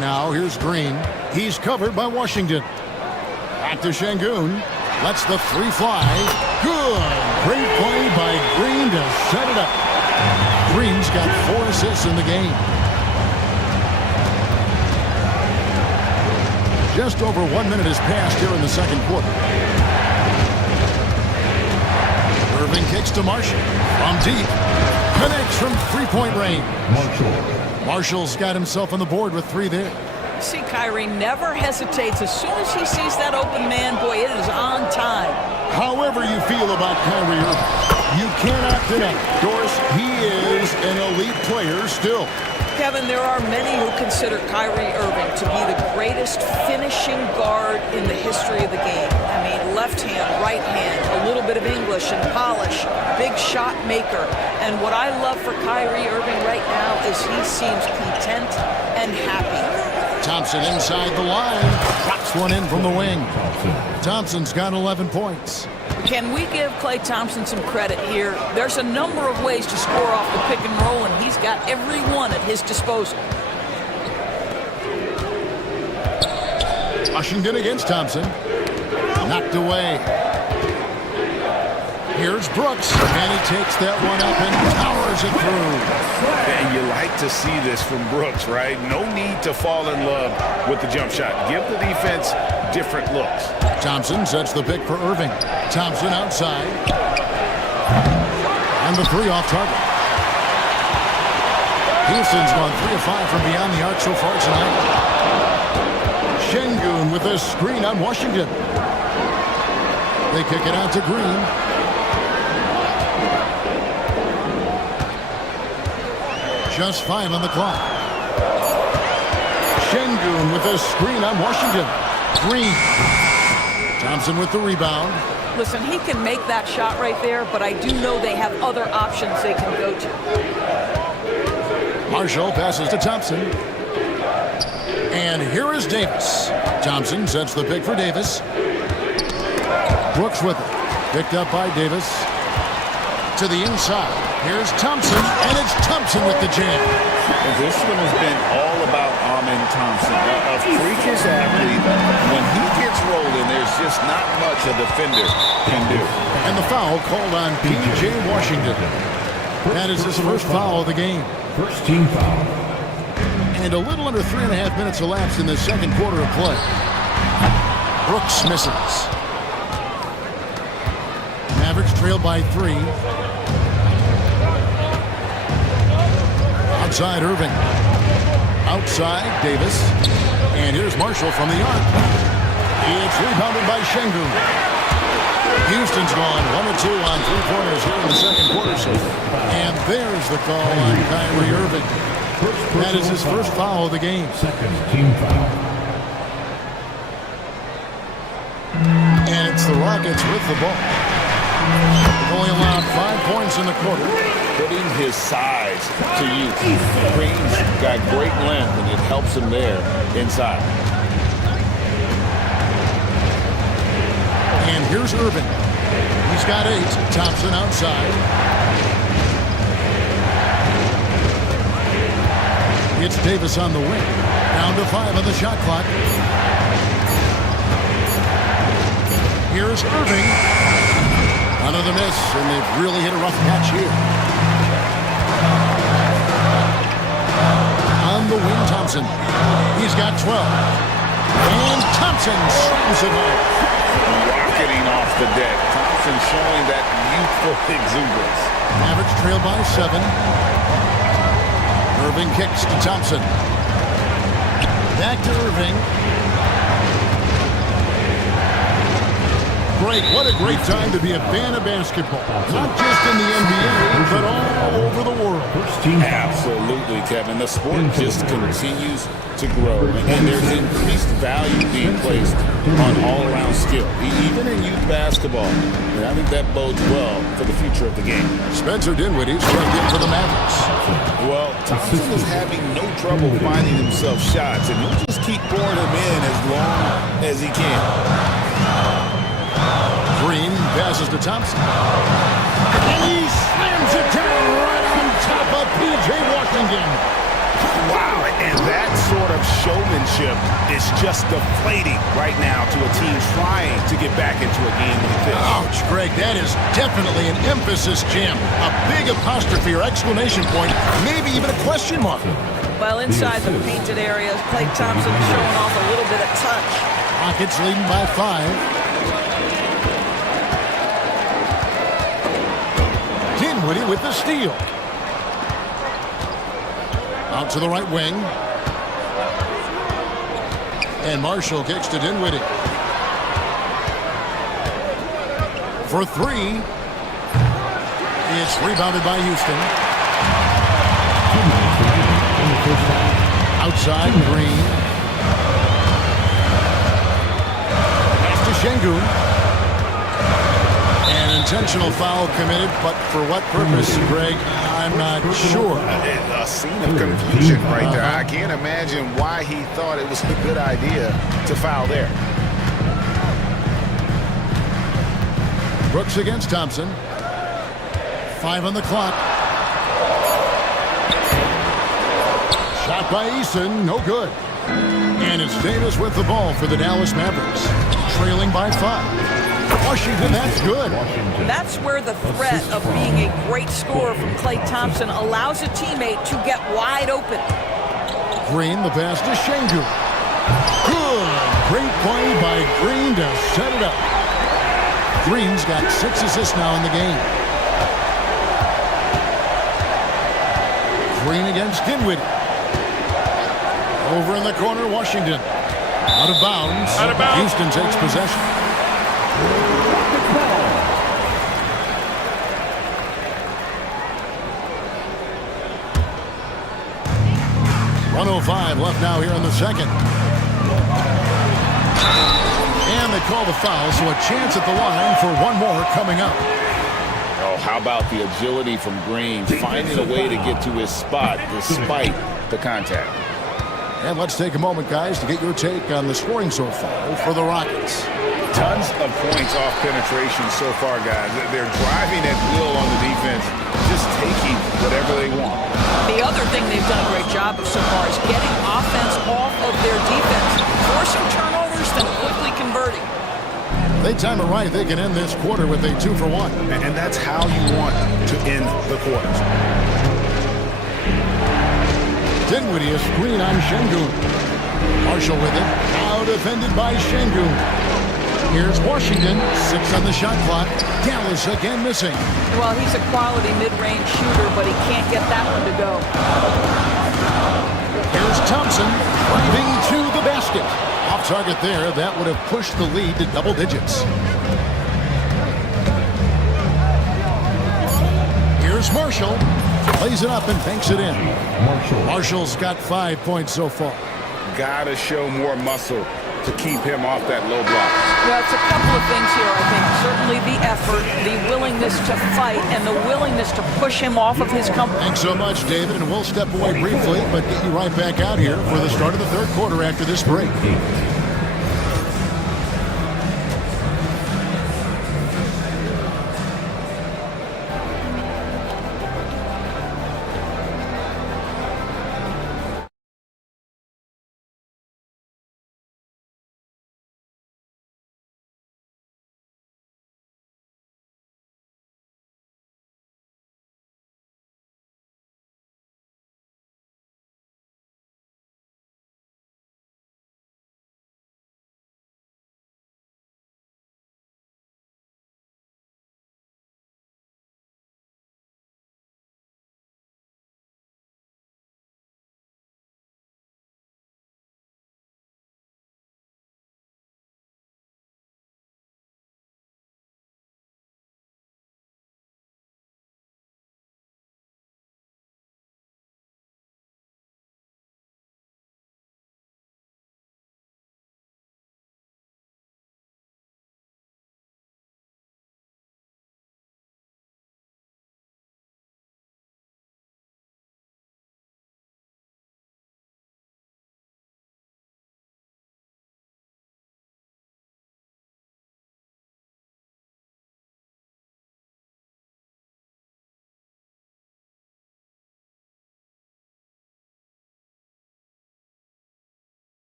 Now here's Green. He's covered by Washington. Back to Şengün. Lets the three fly. Good. Great play by Green to set it up. Green's got 4 assists in the game. Just over 1 minute has passed here in the second quarter. Irving kicks to Marshall. From deep. Connects from three-point range. Marshall's got himself on the board with 3 there. See, Kyrie never hesitates. As soon as he sees that open man, boy, it is on time. However you feel about Kyrie Irving, you cannot deny, Doris, he is an elite player still. Kevin, there are many who consider Kyrie Irving to be the greatest finishing guard in the history of the game. I mean, left hand, right hand, a little bit of English and polish, big shot maker. And what I love for Kyrie Irving right now is he seems content and happy. Thompson inside the line, drops one in from the wing. Thompson's got 11 points. Can we give Klay Thompson some credit here? There's a number of ways to score off the pick and roll, and he's got every one at his disposal. Washington against Thompson. Knocked away. Here's Brooks, and he takes that one up and powers it through. And you like to see this from Brooks, right? No need to fall in love with the jump shot. Give the defense different looks. Thompson sets the pick for Irving. Thompson outside. And the 3 off target. Houston's gone 3 of 5 from beyond the arc so far tonight. Şengün with a screen on Washington. They kick it out to Green. Just 5 on the clock. Şengün with a screen on Washington. Green. Thompson with the rebound. Listen, he can make that shot right there, but I do know they have other options they can go to. Marshall passes to Thompson. And here is Davis. Thompson sets the pick for Davis. Brooks with it. Picked up by Davis. To the inside. Here's Thompson, and it's Thompson with the jam. This one has been all about Amen Thompson. A freakish athlete. When he gets rolling, there's just not much a defender can do. And the foul called on P.J. Washington. That is his first foul of the game. First team foul. And a little under 3.5 minutes elapsed in the second quarter of play. Brooks misses. Mavericks trail by 3. Outside Irving. Outside Davis. And here's Marshall from the arc. It's rebounded by Şengün. Houston's gone 1-2 on 3-pointers here in the second quarter. And there's the call on Kyrie Irving. That is his first foul of the game. Second team foul. And it's the Rockets with the ball. They've only allowed 5 points in the quarter. Putting his size to use. Green's got great length, and it helps him there inside. And here's Irving. He's got 8. Thompson outside. It's Davis on the wing. Down to 5 on the shot clock. Here's Irving. Another miss, and they've really hit a rough patch here. On the wing, Thompson. He's got 12. And Thompson slams it home. Rocketing off the deck. Thompson showing that youthful exuberance. Mavericks trail by 7. Irving kicks to Thompson. Back to Irving. break. What a great time to be a fan of basketball. Not just in the NBA, but all over the world. Absolutely, Kevin. The sport just continues to grow, and there's increased value being placed on all-around skill, even in youth basketball. And I think that bodes well for the future of the game. Spencer Dinwiddie's checked in for the Mavericks. Well, Thompson is having no trouble finding himself shots, and he'll just keep pouring them in as long as he can. Green passes to Thompson. And he slams it down right on top of P.J. Washington. Wow, and that sort of showmanship is just deflating right now to a team trying to get back into a game like this. Ouch, Greg, that is definitely an emphasis jam. A big apostrophe or exclamation point, maybe even a question mark. Well, inside the painted areas, Klay Thompson showing off a little bit of touch. Rockets leading by 5. Dinwiddie with the steal. Out to the right wing. And Marshall kicks to Dinwiddie. For 3. It's rebounded by Houston. Outside, Green. Pass to Şengün. An intentional foul committed, but for what purpose, Greg? I'm not sure. A scene of confusion right there. I can't imagine why he thought it was a good idea to foul there. Brooks against Thompson. 5 on the clock. Shot by Eason, no good. And it's Davis with the ball for the Dallas Mavericks, trailing by 5. Washington, that's good. That's where the threat of being a great scorer from Klay Thompson allows a teammate to get wide open. Green, the pass to Şengün. Good. Great play by Green to set it up. Green's got 6 assists now in the game. Green against Dinwiddie. Over in the corner, Washington. Out of bounds. Houston takes possession. 1:05 left now here in the second. And they call the foul, so a chance at the line for one more coming up. Oh, how about the agility from Green, finding a way to get to his spot despite the contact. And let's take a moment, guys, to get your take on the scoring so far for the Rockets. Tons of points off penetration so far, guys. They're driving at will on the defense, just taking whatever they want. The other thing they've done a great job of so far is getting offense off of their defense, forcing turnovers, then quickly converting. If they time it right, they can end this quarter with a 2 for 1. And that's how you want to end the quarters. Dinwiddie, a screen on Şengün. Marshall with it. Now defended by Şengün. Here's Washington. 6 on the shot clock. Dallas again missing. Well, he's a quality mid-range shooter, but he can't get that one to go. Here's Thompson driving to the basket. Off target there. That would have pushed the lead to double digits. Here's Marshall. Plays it up and banks it in. Marshall's got 5 points so far. Gotta show more muscle to keep him off that low block. Well, it's a couple of things here, I think. Certainly the effort, the willingness to fight, and the willingness to push him off of his comfort. Thanks so much, David, and we'll step away briefly, but get you right back out here for the start of the third quarter after this break.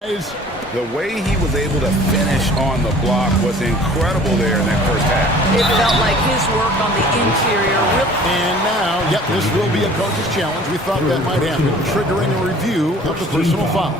The way he was able to finish on the block was incredible there in that first half. It felt like his work on the interior. And now, yep, this will be a coach's challenge. We thought that might happen, triggering a review of the personal foul.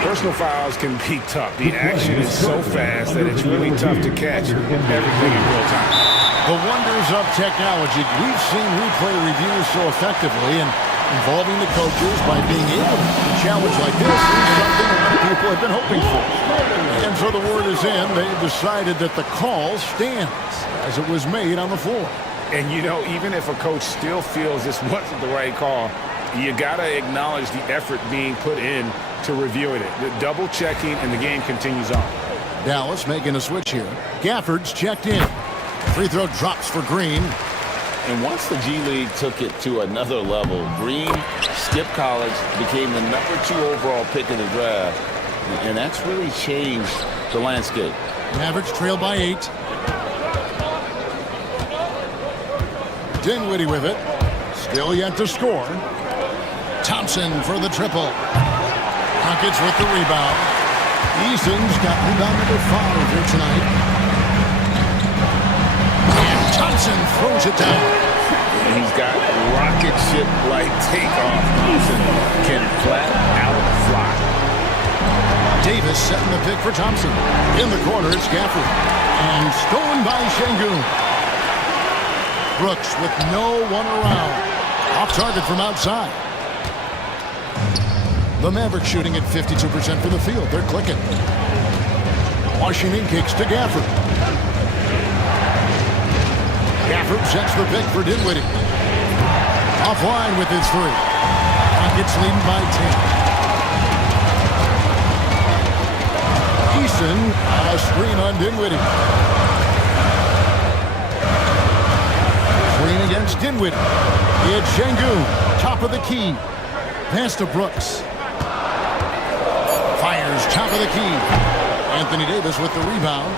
Personal fouls can be tough. The action is so fast that it's really tough to catch everything in real time. The wonders of technology. We've seen replay reviews so effectively, and involving the coaches by being able to challenge like this is something a lot of people have been hoping for. And so the word is in. They've decided that the call stands as it was made on the floor. And, you know, even if a coach still feels this wasn't the right call, you got to acknowledge the effort being put in to reviewing it. The double checking, and the game continues on. Dallas making a switch here. Gafford's checked in. Free throw drops for Green. And once the G League took it to another level, Green skipped college, became the #2 overall pick in the draft, and that's really changed the landscape. Mavericks trail by 8. Dinwiddie with it. Still yet to score. Thompson for the triple. Rockets with the rebound. Eason's got rebound number 5 here tonight. And Thompson throws it down. And he's got rocket ship-like takeoff. Thompson can flat out fly. Davis setting the pick for Thompson. In the corner, it's Gafford. And stolen by Şengün. Brooks with no one around. Off target from outside. The Mavericks shooting at 52% for the field. They're clicking. Washington kicks to Gafford. Gafford sets the pick for Dinwiddie. Offline with his 3. Rockets leading by 10. Eason on a screen on Dinwiddie. Screen against Dinwiddie. It's Şengün, top of the key. Pass to Brooks. Fires top of the key. Anthony Davis with the rebound.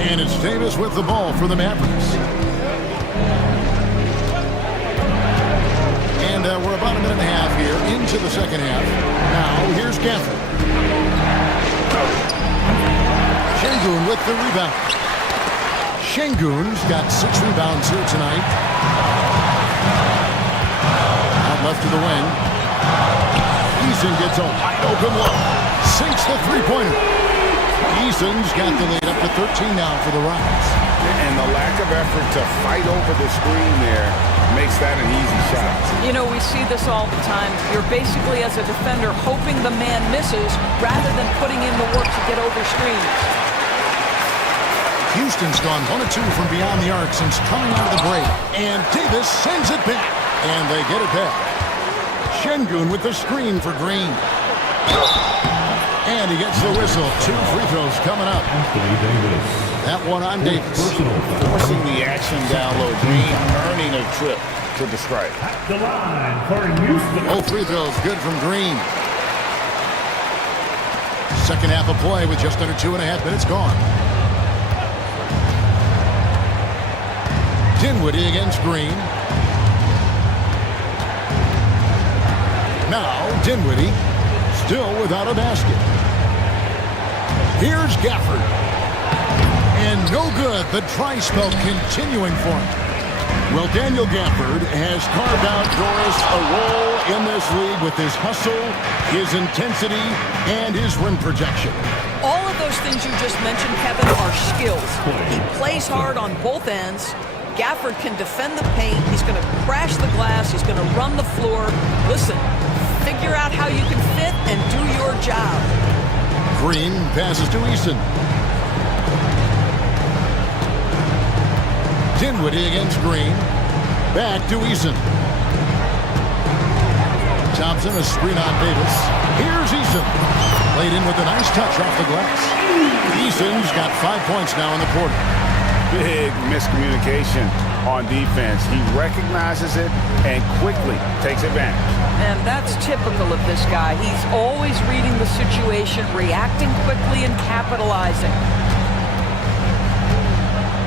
And it's Davis with the ball for the Mavericks. And we're about a minute and a half here into the second half. Now, here's Gafford. Şengün with the rebound. Şengün's got 6 rebounds here tonight. Out left to the wing. Eason gets a wide open look. Sinks the three-pointer. Eason's got the lead up to 13 now for the Rockets. And the lack of effort to fight over the screen there makes that an easy shot. You know, we see this all the time. You're basically, as a defender, hoping the man misses rather than putting in the work to get over screens. Houston's gone 1 of 2 from beyond the arc since coming out of the break. And Davis sends it back. And they get it back. Şengün with the screen for Green. And he gets the whistle. 2 free throws coming up. That one on Davis. Forcing the action down low. Green earning a trip to the stripe. The line for Houston. Both free throws good from Green. Second half of play with just under 2.5 minutes gone. Dinwiddie against Green. Now Dinwiddie still without a basket. Here's Gafford. And no good. The try spell continuing for him. Well, Daniel Gafford has carved out, Doris, a role in this league with his hustle, his intensity, and his rim protection. All of those things you just mentioned, Kevin, are skills. He plays hard on both ends. Gafford can defend the paint. He's going to crash the glass. He's going to run the floor. Listen, figure out how you can fit and do your job. Green passes to Easton. Dinwiddie against Green. Back to Easton. Thompson, a screen on Davis. Here's Easton. Played in with a nice touch off the glass. Easton's got 5 points now in the quarter. Big miscommunication on defense. He recognizes it and quickly takes advantage. And that's typical of this guy. He's always reading the situation, reacting quickly, and capitalizing.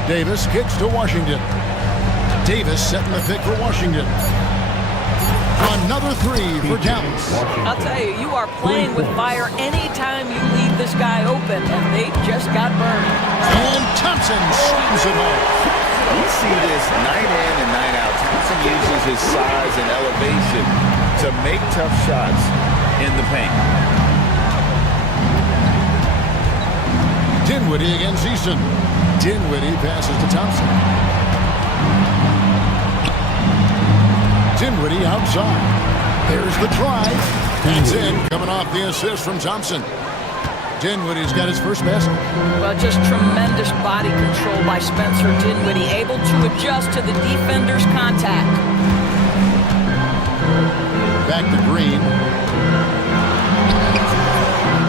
Davis kicks to Washington. Davis setting the pick for Washington. Another three for Dallas. I'll tell you, you are playing with fire anytime you leave this guy open, and they just got burned. And Thompson slams it home. We see this night in and night out. Thompson uses his size and elevation to make tough shots in the paint. Dinwiddie against Easton. Dinwiddie passes to Thompson. Dinwiddie outside. There's the drive. That's in, coming off the assist from Thompson. Dinwiddie's got his first basket. Well, just tremendous body control by Spencer Dinwiddie, able to adjust to the defender's contact. Back to Green.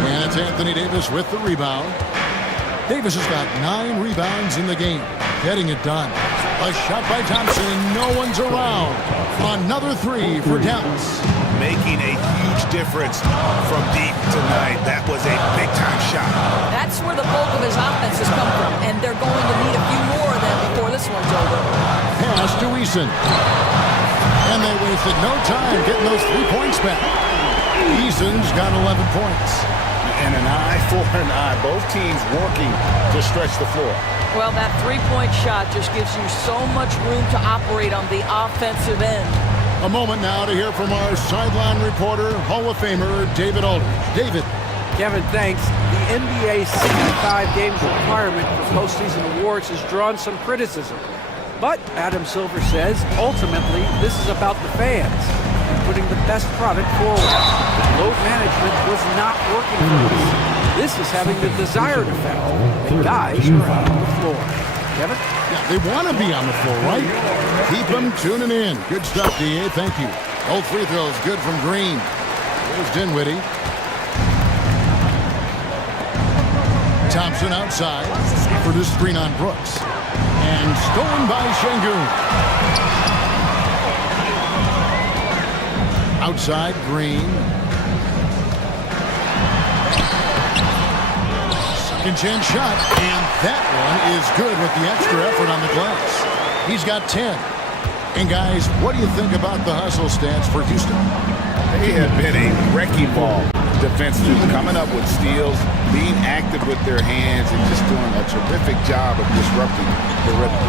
And it's Anthony Davis with the rebound. Davis has got 9 rebounds in the game. Getting it done. A shot by Thompson, and no one's around. Another three for Dallas. Making a huge difference from deep tonight. That was a big-time shot. That's where the bulk of his offense has come from, and they're going to need a few more of them before this one's over. Pass to Eason. And they wasted no time getting those 3 points back. Eason's got 11 points. And an eye for an eye. Both teams working to stretch the floor. Well, that three-point shot just gives you so much room to operate on the offensive end. A moment now to hear from our sideline reporter, Hall of Famer David Aldridge. David. Kevin, thanks. The NBA 65 games requirement for postseason awards has drawn some criticism. But Adam Silver says, ultimately, this is about the fans and putting the best product forward. Load management was not working for us. This is having the desired effect. The guys are out on the floor. Kevin? Yeah, they want to be on the floor, right? Keep them tuning in. Good stuff, D.A. Thank you. Both free throws good from Green. There's Dinwiddie. Thompson outside for the screen on Brooks. And stolen by Şengün. Outside, Green. Second chance shot, and that one is good with the extra effort on the glass. He's got 10. And guys, what do you think about the hustle stats for Houston? They have been a wrecking ball defensively, coming up with steals, being active with their hands, and just doing a terrific job of disrupting the rhythm.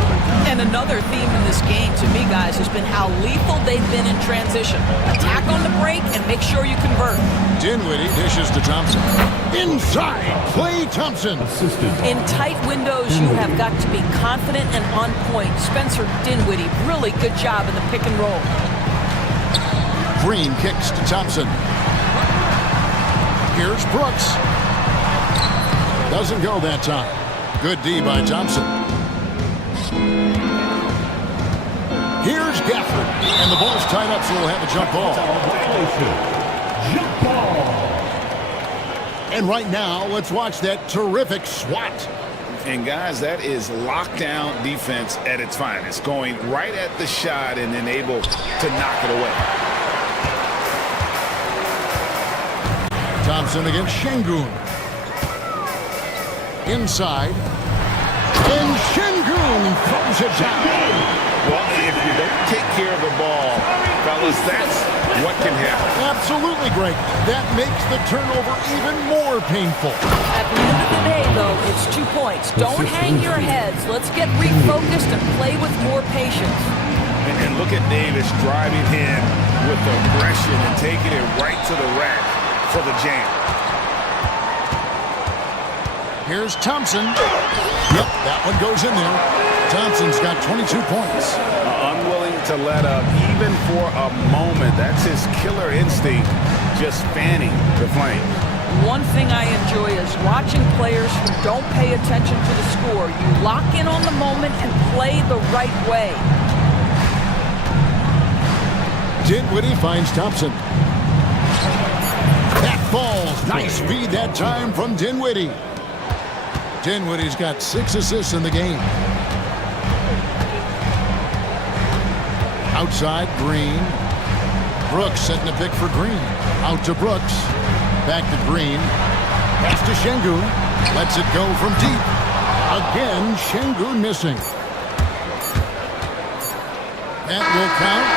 And another theme in this game, to me, guys, has been how lethal they've been in transition. Attack on the break and make sure you convert. Dinwiddie dishes to Thompson. Inside, Klay Thompson. In tight windows, you have got to be confident and on point. Spencer Dinwiddie, really good job in the pick and roll. Green kicks to Thompson. Here's Brooks. Doesn't go that time. Good D by Thompson. Here's Gafford. And the ball's tied up, so we'll have a jump ball. Jump ball. And right now, let's watch that terrific swat. And guys, that is lockdown defense at its finest. Going right at the shot and then able to knock it away. Thompson against Şengün. Inside. And Şengün throws it down. Well, if you don't take care of the ball, fellas, that's what can happen. Absolutely great. That makes the turnover even more painful. At the end of the day, though, it's 2 points. Don't hang your heads. Let's get refocused and play with more patience. And look at Davis driving in with aggression and taking it right to the rack for the jam. Here's Thompson. Yep, that one goes in there. Thompson's got 22 points. Unwilling to let up, even for a moment. That's his killer instinct, just fanning the flame. One thing I enjoy is watching players who don't pay attention to the score. You lock in on the moment and play the right way. Dinwiddie finds Thompson. That falls. Nice feed that time from Dinwiddie. Dinwiddie's got 6 assists in the game. Outside, Green. Brooks setting a pick for Green. Out to Brooks. Back to Green. Pass to Şengün. Lets it go from deep. Again, Şengün missing. That will count.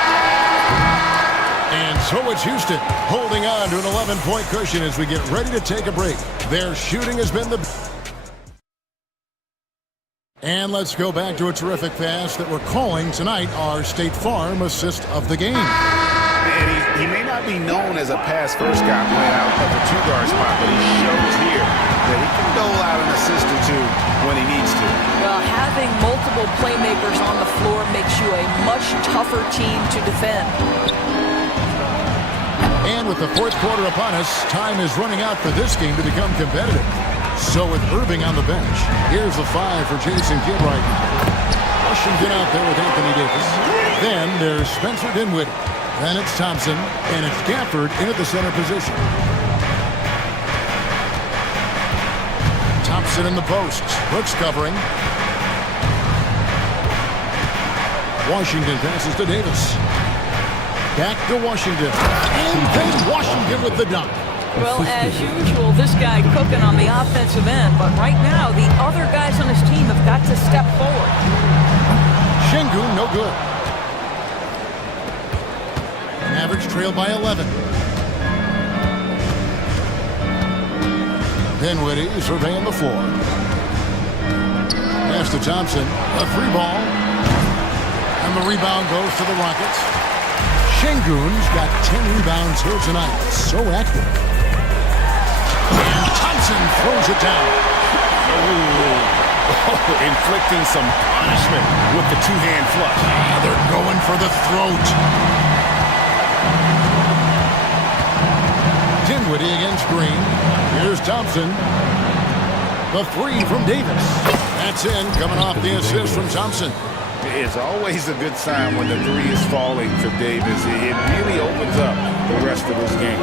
And so it's Houston holding on to an 11-point cushion as we get ready to take a break. Their shooting has been the... And let's go back to a terrific pass that we're calling tonight our State Farm assist of the game. And he may not be known as a pass-first guy playing out of the two-guard spot, but he shows here that he can dole out an assist or two when he needs to. Well, having multiple playmakers on the floor makes you a much tougher team to defend. And with the fourth quarter upon us, time is running out for this game to become competitive. So with Irving on the bench, here's the 5 for Jason Kidd right now. Washington out there with Anthony Davis. Then there's Spencer Dinwiddie. Then it's Thompson, and it's Gafford in at the center position. Thompson in the post. Brooks covering. Washington passes to Davis. Back to Washington. And then Washington with the dunk. Well, as usual, this guy cooking on the offensive end, but right now the other guys on his team have got to step forward. Şengün, no good. Mavericks trail by 11. Dinwiddie surveying the floor. Pass to Thompson. A free ball. And the rebound goes to the Rockets. Şengün's got 10 rebounds here tonight. So active. And Thompson throws it down. Inflicting some punishment with the two-hand flush. They're going for the throat. Dinwiddie against Green. Here's Thompson. The 3 from Davis. That's in, coming off the assist from Thompson. It's always a good sign when the 3 is falling for Davis. It really opens up the rest of this game.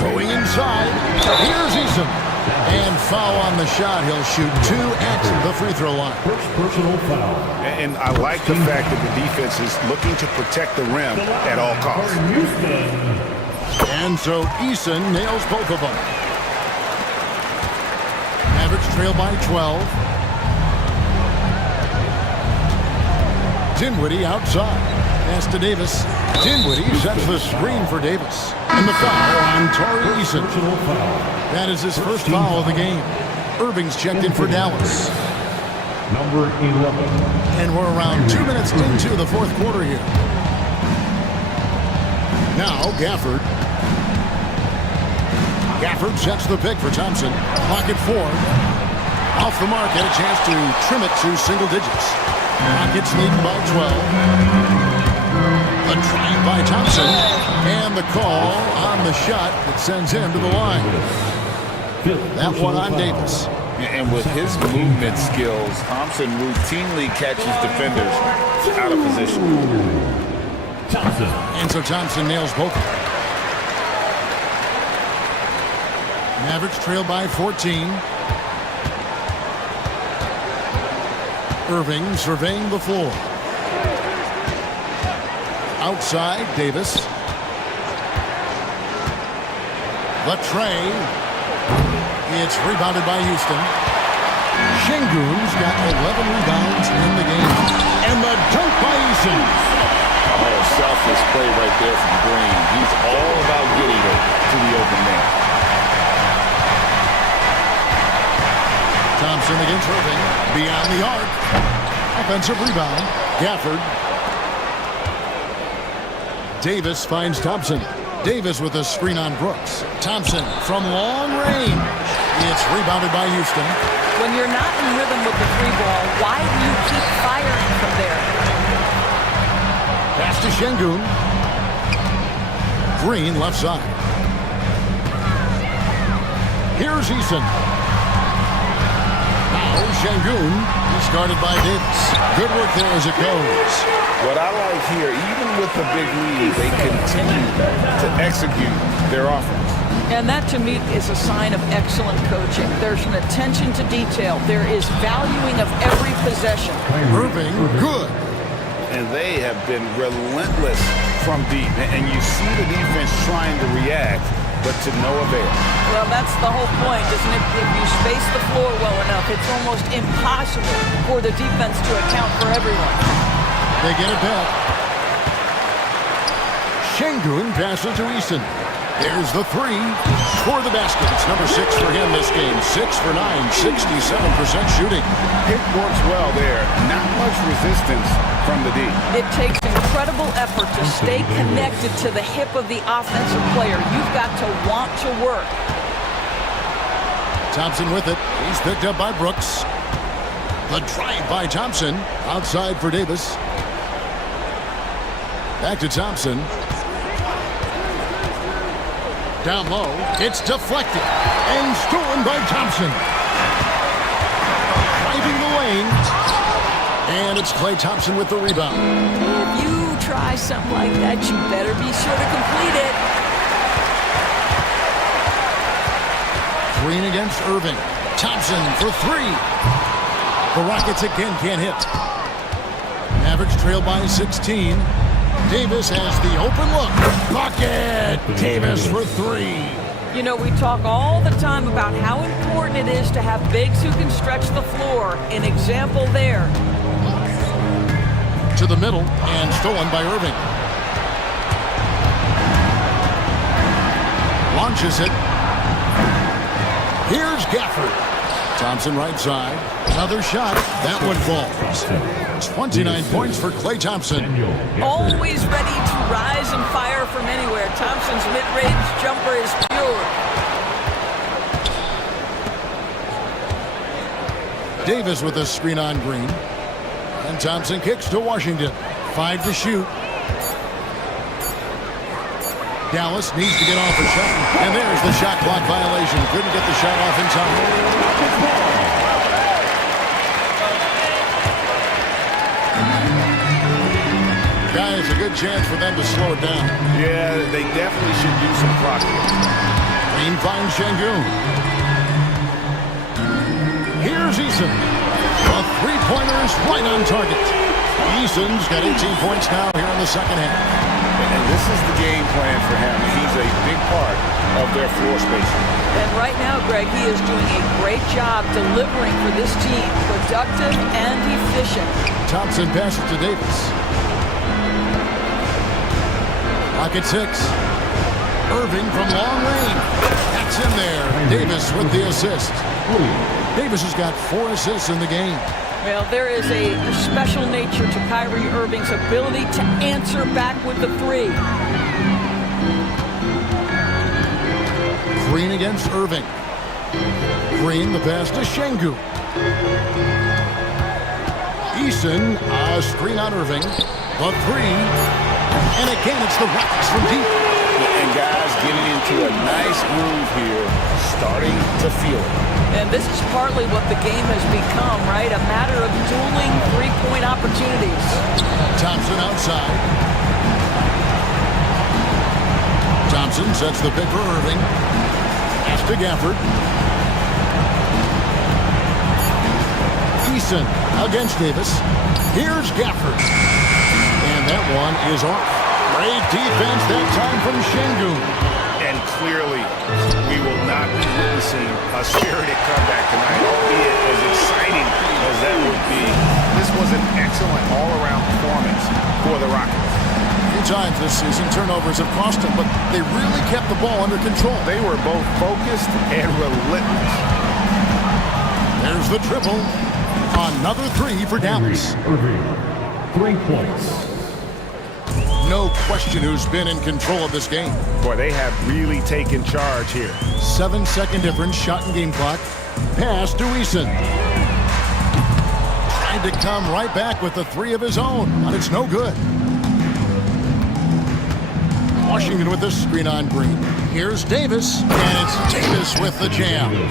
Going inside. Here's Eason. And foul on the shot. He'll shoot 2 at the free throw line. First personal foul. And I like the fact that the defense is looking to protect the rim at all costs. And so Eason nails both of them. Mavericks trail by 12. Dinwiddie outside. Pass to Davis. Dinwiddie sets the screen for Davis. And the foul on Tari Eason. That is his first foul of the game. Irving's checked in for Dallas. Number 11. And we're around 2 minutes into the fourth quarter here. Now Gafford. Gafford sets the pick for Thompson. Pocket 4. Off the mark, had a chance to trim it to single digits. Rockets leading by 12. A drive by Thompson. And the call on the shot that sends him to the line. That one on Davis. And with his movement skills, Thompson routinely catches defenders out of position. Thompson. And so Thompson nails both. Mavericks trail by 14. Irving surveying the floor. Outside, Davis. The tray. It's rebounded by Houston. Şengün's got 11 rebounds in the game. And the dunk by Eason. Oh, selfless play right there from Green. He's all about getting it to the open man. Thompson against Irving. Beyond the arc. Offensive rebound. Gafford. Davis finds Thompson. Davis with a screen on Brooks. Thompson from long range. It's rebounded by Houston. When you're not in rhythm with the 3 ball, why do you keep firing from there? Pass to Şengün. Green left side. Here's Eason. Now Şengün is guarded by Davis. Good work there as it goes. What I like here, even with the big lead, they continue to execute their offense. And that, to me, is a sign of excellent coaching. There's an attention to detail. There is valuing of every possession. Irving, good. And they have been relentless from deep. And you see the defense trying to react, but to no avail. Well, that's the whole point, isn't it? If you space the floor well enough, it's almost impossible for the defense to account for everyone. They get it back. Şengün passes to Eason. There's the three for the basket. It's number 6 for him this game. 6 for 9, 67% shooting. It works well there. Not much resistance from the D. It takes incredible effort to stay connected to the hip of the offensive player. You've got to want to work. Thompson with it. He's picked up by Brooks. The drive by Thompson. Outside for Davis. Back to Thompson. Down low. It's deflected. And stolen by Thompson. Driving the lane. And it's Klay Thompson with the rebound. If you try something like that, you better be sure to complete it. Green against Irving. Thompson for 3. The Rockets again can't hit. Mavericks trail by 16. Davis has the open look. Bucket! Davis for 3. You know, we talk all the time about how important it is to have bigs who can stretch the floor. An example there. To the middle and stolen by Irving. Launches it. Here's Gafford. Thompson right side. Another shot. That one falls. 29 points for Klay Thompson. Always ready to rise and fire from anywhere. Thompson's mid-range jumper is pure. Davis with a screen on Green. And Thompson kicks to Washington. 5 to shoot. Dallas needs to get off a shot. And there's the shot clock violation. Couldn't get the shot off in time. Guys, a good chance for them to slow it down. Yeah, they definitely should use some clock here. Green finds Şengün. Here's Eason. A three-pointer is right on target. Eason's got 18 points now here in the second half. And this is the game plan for him. He's a big part of their floor spacing. And right now, Greg, he is doing a great job delivering for this team. Productive and efficient. Thompson passes to Davis. Pocket 6. Irving from long range. That's in there. Davis with the assist. Davis has got 4 assists in the game. Well, there is a special nature to Kyrie Irving's ability to answer back with the 3. Green against Irving. Green, the pass to Şengün. Eason, a screen on Irving. The 3. And again, it's the Rockets from deep. And guys getting into a nice groove here, starting to feel it. And this is partly what the game has become, right? A matter of dueling three-point opportunities. Thompson outside. Thompson sets the pick for Irving. Pass to Gafford. Eason against Davis. Here's Gafford. And that one is off. Great defense that time from Şengün. And clearly, we will not be witnessing a spirited comeback tonight, albeit as exciting as that would be. This was an excellent all-around performance for the Rockets. A few times this season, turnovers have cost them, but they really kept the ball under control. They were both focused and relentless. There's the triple. Another 3 for Dallas. Irving, 3 points. No question who's been in control of this game. Boy, they have really taken charge here. 7-second difference, shot and game clock. Pass to Eason. Tried to come right back with the 3 of his own, but it's no good. Washington with the screen on Green. Here's Davis, and it's Davis with the jam.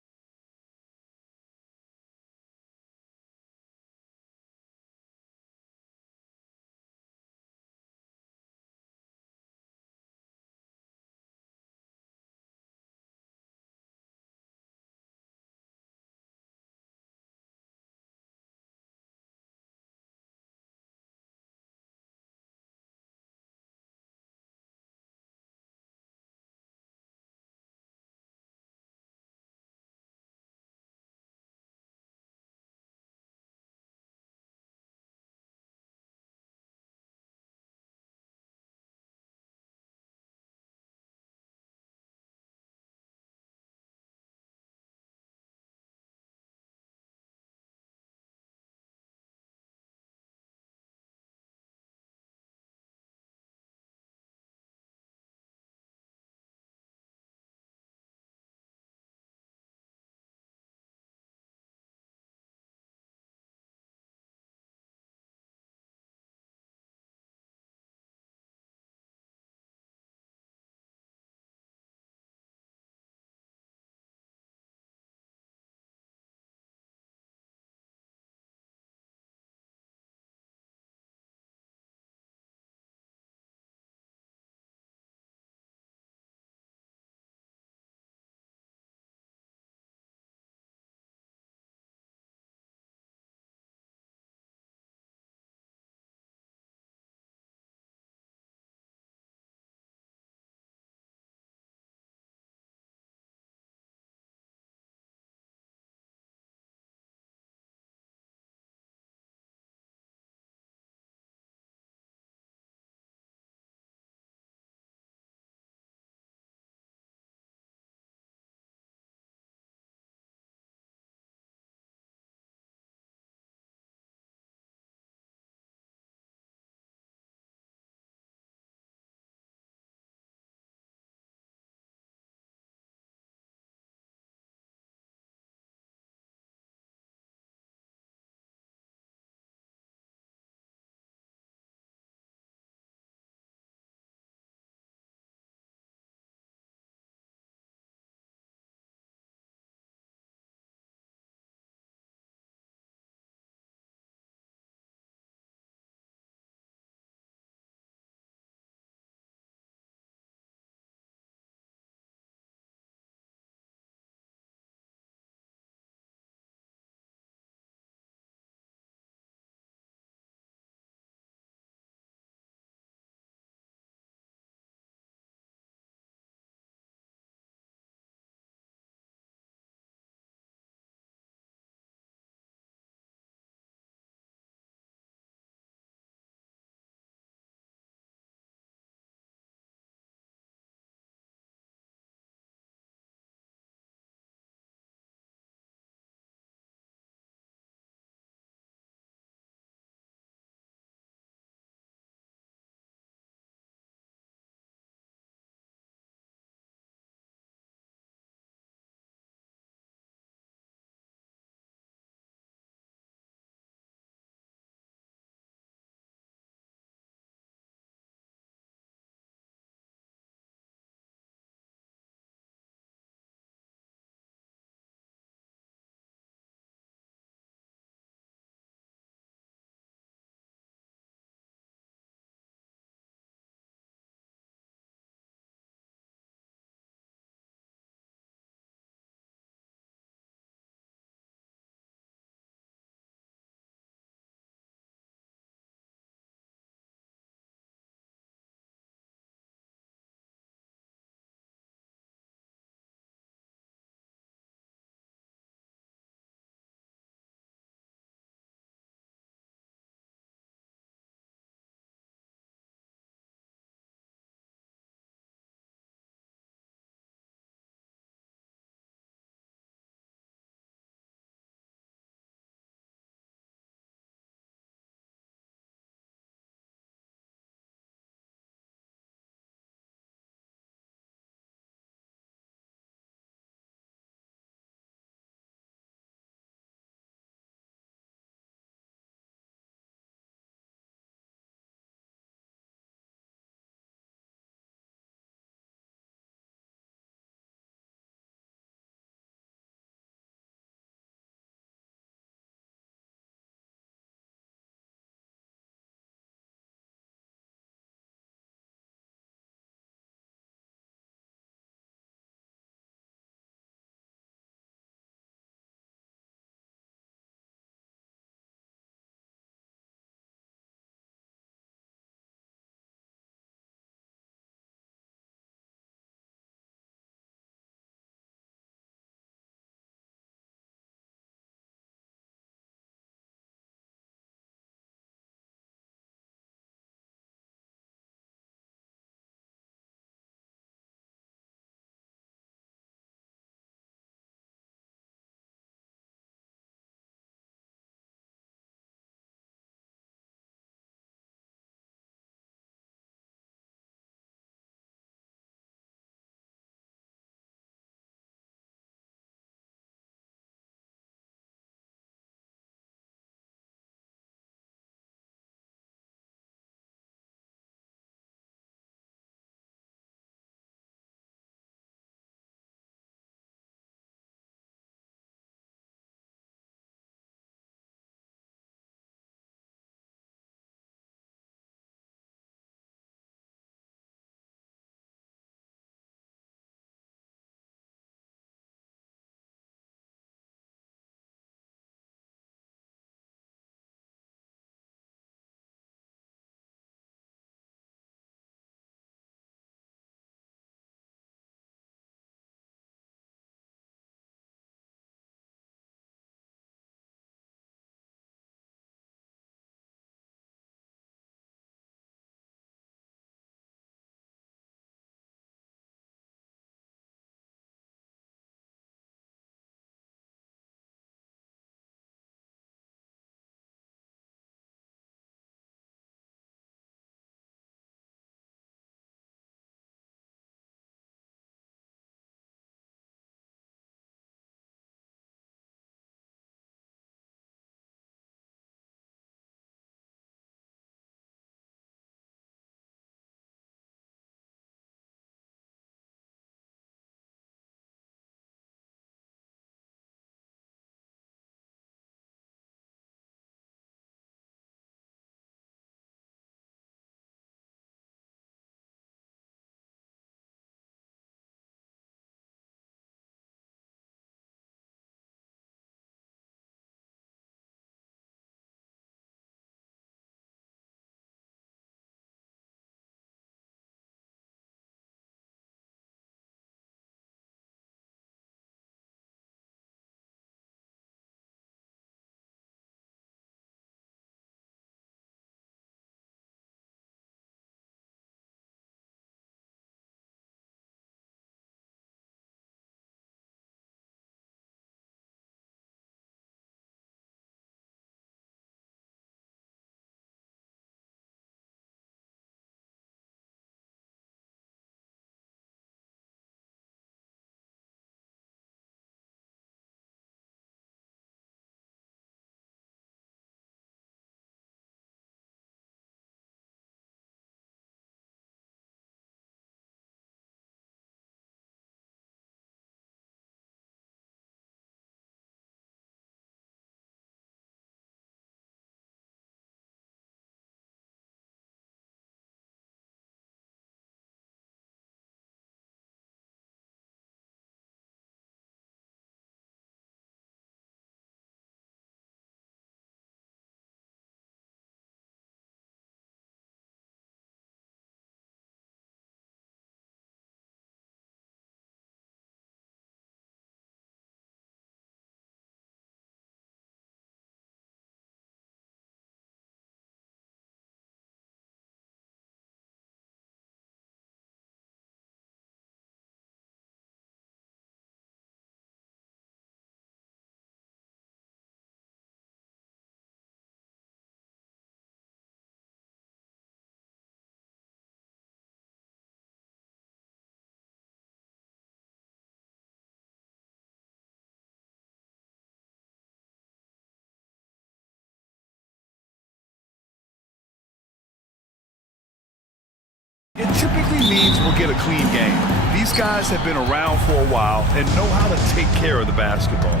typically means we'll get a clean game. These guys have been around for a while and know how to take care of the basketball.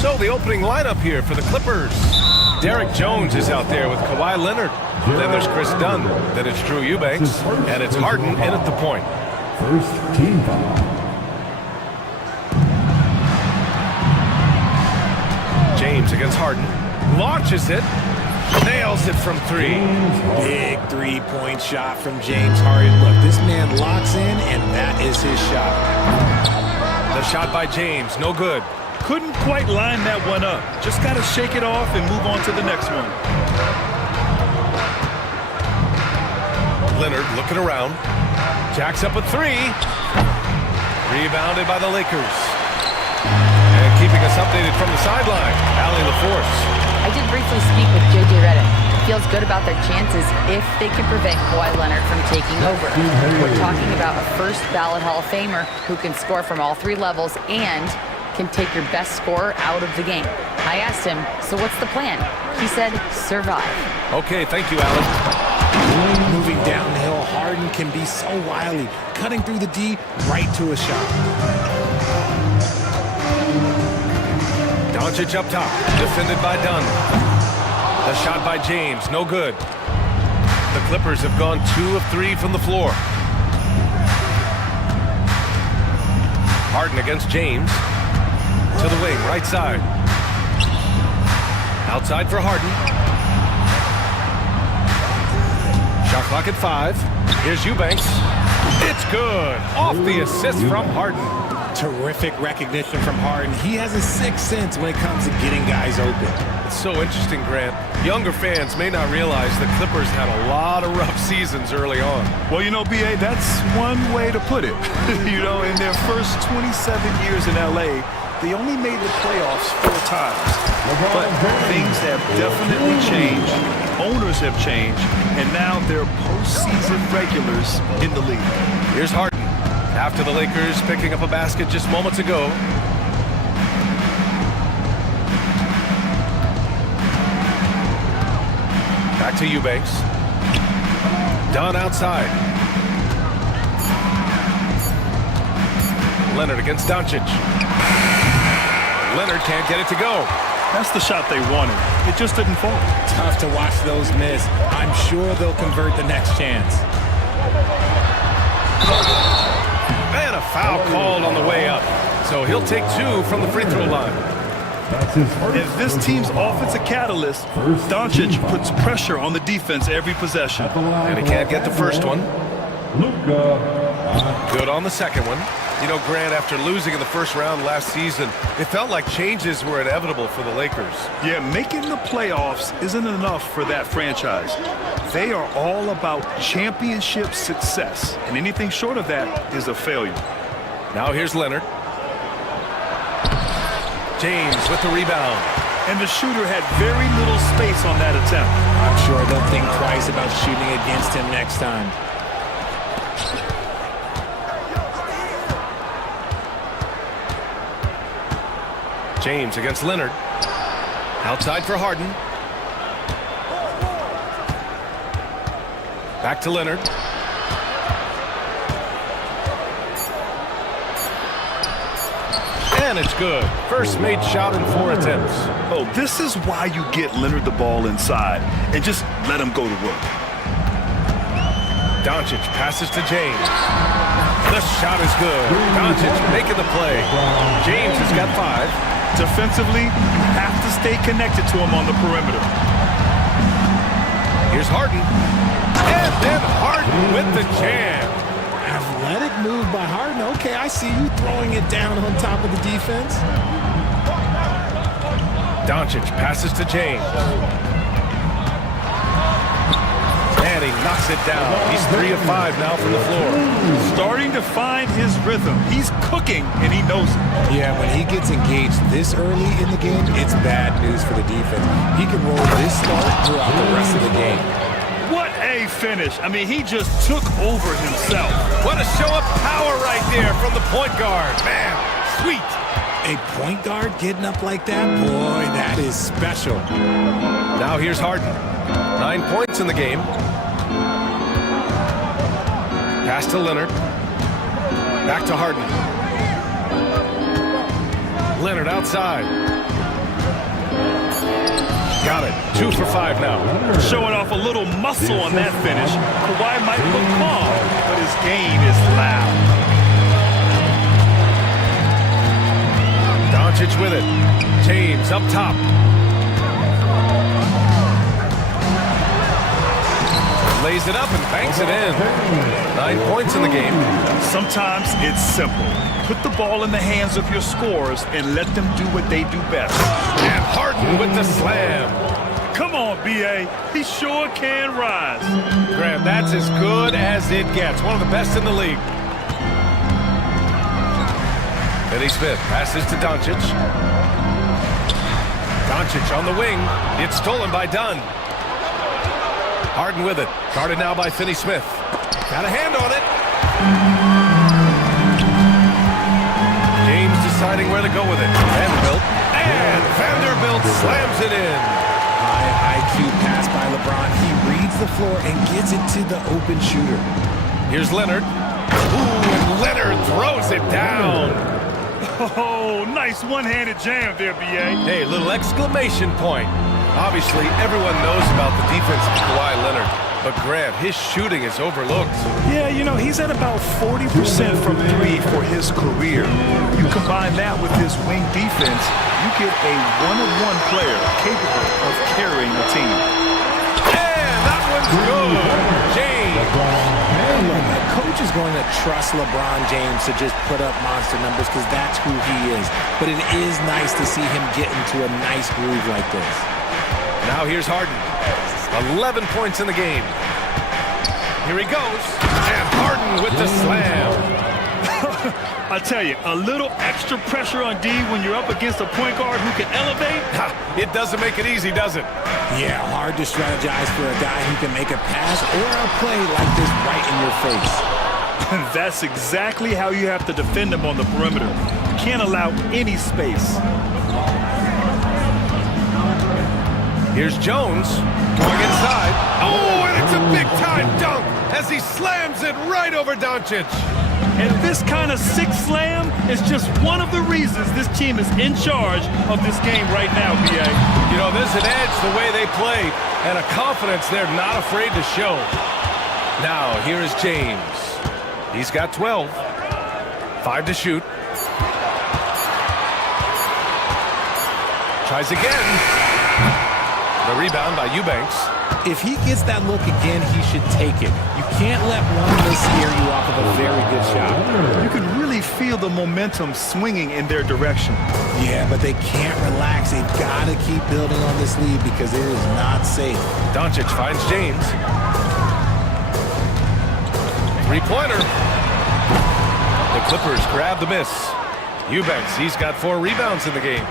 So the opening lineup here for the Clippers. Derek Jones is out there with Kawhi Leonard. Then there's Chris Dunn. Then it's Drew Eubanks. And it's Harden in at the point. First team foul. James against Harden. Launches it. Nails it from three. Big three-point shot from James Harden. Look, this man locks in, and that is his shot. The shot by James, no good. Couldn't quite line that one up. Just got to shake it off and move on to the next one. Leonard looking around. Jacks up a three. Rebounded by the Lakers. And keeping us updated from the sideline, Allie LaForce. I did briefly speak with J.J. Redick. Feels good about their chances if they can prevent Kawhi Leonard from taking over. We're talking about a first ballot Hall of Famer who can score from all three levels and can take your best scorer out of the game. I asked him, so what's the plan? He said, survive. Okay, thank you, Allen. Moving downhill, Harden can be so wily. Cutting through the D, right to a shot. Doncic up top, defended by Dunn. The shot by James, no good. The Clippers have gone 2 of 3 from the floor. Harden against James. To the wing, right side. Outside for Harden. Shot clock at 5. Here's Eubanks. It's good. Off the assist from Harden. Terrific recognition from Harden. He has a sixth sense when it comes to getting guys open. It's so interesting, Grant. Younger fans may not realize the Clippers had a lot of rough seasons early on. Well, you know, B.A., that's one way to put it. You know, in their first 27 years in L.A., they only made the playoffs 4 times. But things have definitely changed. Owners have changed. And now they're postseason regulars in the league. Here's Harden. After the Lakers picking up a basket just moments ago. Back to Eubanks. Dunn outside. Leonard against Doncic. Leonard can't get it to go. That's the shot they wanted. It just didn't fall. Tough to watch those miss. I'm sure they'll convert the next chance. And a foul called on the way up. So he'll take 2 from the free throw line. As this team's offensive catalyst, Doncic puts pressure on the defense every possession. And he can't get the first one. Good on the second one. You know, Grant, after losing in the first round last season, it felt like changes were inevitable for the Lakers. Yeah, making the playoffs isn't enough for that franchise. They are all about championship success, and anything short of that is a failure. Now here's Leonard. James with the rebound. And the shooter had very little space on that attempt. I'm sure they'll think twice about shooting against him next time. James against Leonard. Outside for Harden. Back to Leonard. And it's good. First made shot in 4 attempts. Oh, this is why you get Leonard the ball inside and just let him go to work. Doncic passes to James. The shot is good. Doncic making the play. James has got 5. Defensively, you have to stay connected to him on the perimeter. Here's Harden. And then Harden with the jam. Athletic move by Harden. Okay, I see you throwing it down on top of the defense. Doncic passes to James. And he knocks it down. He's 3 of 5 now from the floor. Starting to find his rhythm. He's cooking, and he knows it. Yeah, when he gets engaged this early in the game, it's bad news for the defense. He can roll this start throughout the rest of the game. What a finish. I mean, he just took over himself. What a show of power right there from the point guard. Man, sweet. A point guard getting up like that? Boy, that is special. Now here's Harden. 9 points in the game. Pass to Leonard. Back to Harden. Leonard outside. Got it. 2 for 5 now. Showing off a little muscle on that finish. Kawhi might look calm, but his game is loud. Doncic with it. James up top. Lays it up and banks it in. 9 points in the game. Sometimes it's simple. Put the ball in the hands of your scorers and let them do what they do best. And Harden with the slam. Come on, B.A. He sure can rise. Grant, that's as good as it gets. One of the best in the league. Finney Smith passes to Doncic. Doncic on the wing. It's stolen by Dunn. Harden with it. Guarded now by Finney Smith. Got a hand on it. James deciding where to go with it. Vanderbilt. And Vanderbilt slams it in. High IQ pass by LeBron. He reads the floor and gets it to the open shooter. Here's Leonard. Ooh, and Leonard throws it down. Oh, nice one-handed jam there, B.A. Hey, little exclamation point. Obviously, everyone knows about the defense of Kawhi Leonard, but Grant, his shooting is overlooked. Yeah, you know, he's at about 40% from 3 for his career. You combine that with his wing defense, you get a one-on-one player capable of carrying the team. And that one's good. James. The coach is going to trust LeBron James to just put up monster numbers because that's who he is. But it is nice to see him get into a nice groove like this. Now here's Harden. 11 points in the game. Here he goes. And Harden with the slam. I tell you, a little extra pressure on D when you're up against a point guard who can elevate. It doesn't make it easy, does it? Yeah, hard to strategize for a guy who can make a pass or a play like this right in your face. That's exactly how you have to defend him on the perimeter. You can't allow any space. Here's Jones going inside. Oh, and it's a big-time dunk as he slams it right over Doncic. And this kind of sick slam is just one of the reasons this team is in charge of this game right now, B.A. You know, there's an edge the way they play and a confidence they're not afraid to show. Now, here is James. He's got 12. 5 to shoot. Tries again. The rebound by Eubanks. If he gets that look again, he should take it. You can't let one miss scare you off of a very good shot. You can really feel the momentum swinging in their direction. Yeah, but they can't relax. They've got to keep building on this lead because it is not safe. Doncic finds James. Three-pointer. The Clippers grab the miss. Eubanks, he's got 4 rebounds in the game.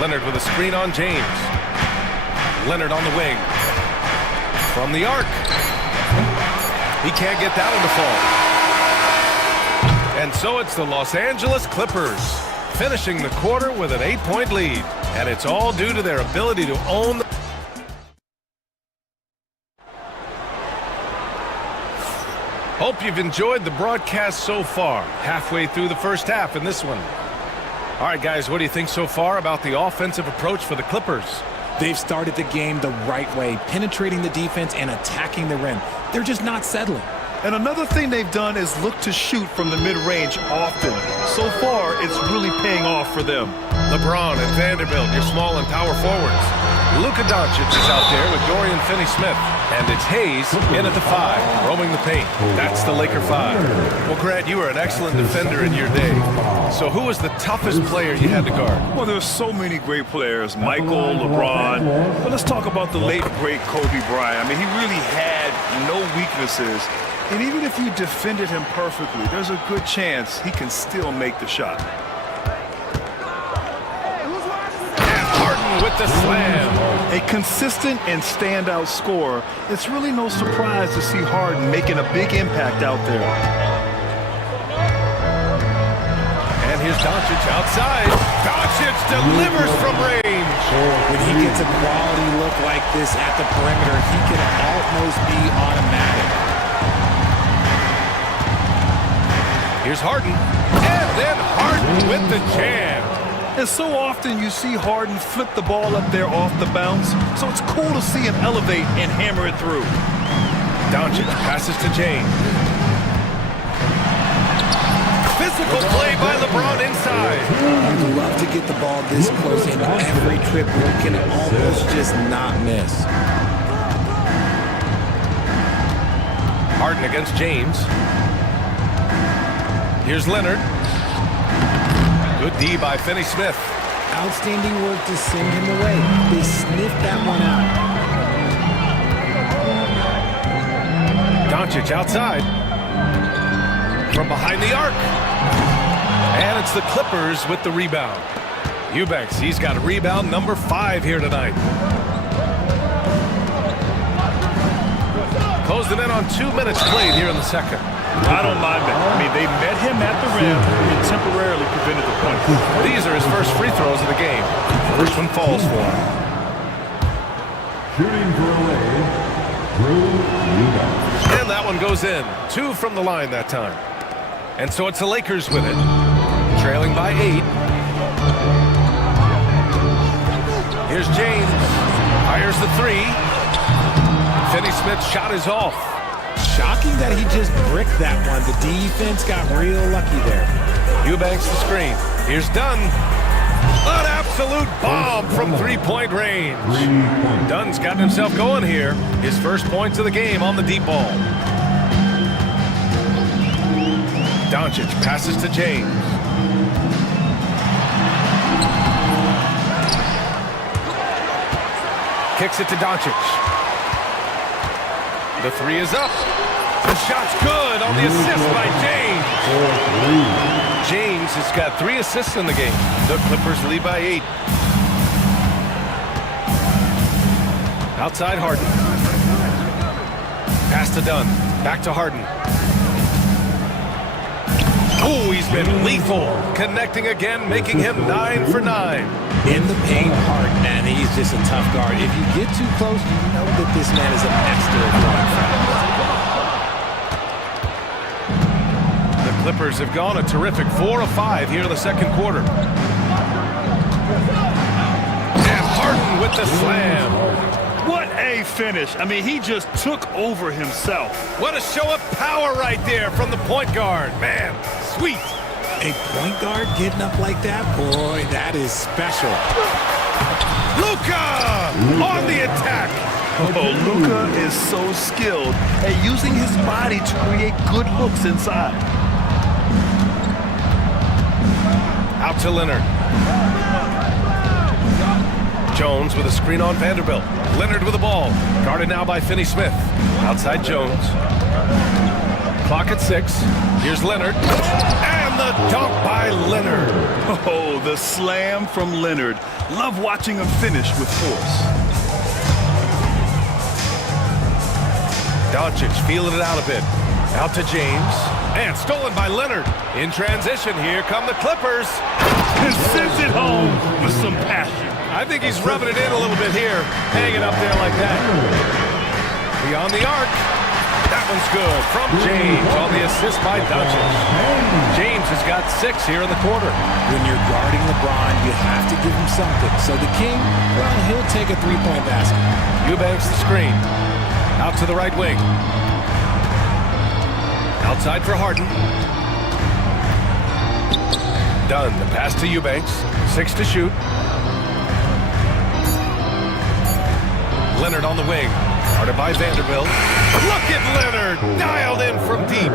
Leonard with a screen on James. Leonard on the wing. From the arc. He can't get that one to fall. And so it's the Los Angeles Clippers finishing the quarter with an 8-point lead. And it's all due to their ability to own the... Hope you've enjoyed the broadcast so far. Halfway through the first half in this one. All right, guys, what do you think so far about the offensive approach for the Clippers? They've started the game the right way, penetrating the defense and attacking the rim. They're just not settling. And another thing they've done is look to shoot from the mid-range often. So far, it's really paying off for them. LeBron and Vanderbilt, your small and power forwards. Luka Doncic is out there with Dorian Finney-Smith. And it's Hayes in at the 5, roaming the paint. That's the Laker 5. Well, Grant, you were an excellent defender in your day. So who was the toughest player you had to guard? Well, there's so many great players. Michael, LeBron. But let's talk about the late, great Kobe Bryant. I mean, he really had no weaknesses. And even if you defended him perfectly, there's a good chance he can still make the shot. And Harden with the slam. A consistent and standout scorer. It's really no surprise to see Harden making a big impact out there. And here's Doncic outside. Doncic delivers from range. When he gets a quality look like this at the perimeter, he can almost be automatic. Here's Harden. And then Harden with the jam. And so often you see Harden flip the ball up there off the bounce, so it's cool to see him elevate and hammer it through. Doncic passes to James. Physical play by LeBron inside. You'd love to get the ball this close in every trip where you can almost just not miss. Harden against James. Here's Leonard. Good D by Finney-Smith. Outstanding work to send him away. They sniffed that one out. Doncic outside. From behind the arc. And it's the Clippers with the rebound. Eubanks, he's got a rebound number 5 here tonight. Closing in on 2 minutes played here in the second. I don't mind that. I mean, they met him at the rim and temporarily prevented the point. These are his first free throws of the game. First one falls for him. Shooting for LA, Drew Eubanks. And that one goes in. 2 from the line that time. And so it's the Lakers with it. Trailing by 8. Here's James. Fires the 3. Finney-Smith's shot is off. Shocking that he just bricked that one. The defense got real lucky there. Eubanks the screen. Here's Dunn. An absolute bomb from three-point range. Dunn's gotten himself going here. His first points of the game on the deep ball. Doncic passes to James. Kicks it to Doncic. The 3 is up. The shot's good on the assist by James. James has got 3 assists in the game. The Clippers lead by 8. Outside Harden. Pass to Dunn. Back to Harden. Oh, he's been lethal. Connecting again, making him 9 for 9. In the paint, Harden, man, he's just a tough guard. If you get too close, you know that this man is a master of drawing fouls. The Clippers have gone a terrific 4 of 5 here in the second quarter. And Harden with the slam. What a finish. I mean, he just took over himself. What a show of power right there from the point guard. Man, sweet. A point guard getting up like that, boy, that is special. Luka on the attack. Oh, Luka is so skilled at using his body to create good looks inside. Out to Leonard. Jones with a screen on Vanderbilt. Leonard with the ball. Guarded now by Finney-Smith. Outside Jones. Clock at 6. Here's Leonard. And the dunk by Leonard. Oh, the slam from Leonard. Love watching him finish with force. Doncic feeling it out a bit. Out to James. And stolen by Leonard. In transition, here come the Clippers. And sends it home with some passion. I think he's rubbing it in a little bit here. Hanging up there like that. Beyond the arc. That one's good from James on the assist by Doncic. James has got 6 here in the quarter. When you're guarding LeBron, you have to give him something. So the King, well, he'll take a 3-point basket. Eubanks the screen. Out to the right wing. Outside for Harden. Dunn, the pass to Eubanks. 6 to shoot. Leonard on the wing. Guarded by Vanderbilt. Look at Leonard, dialed in from deep.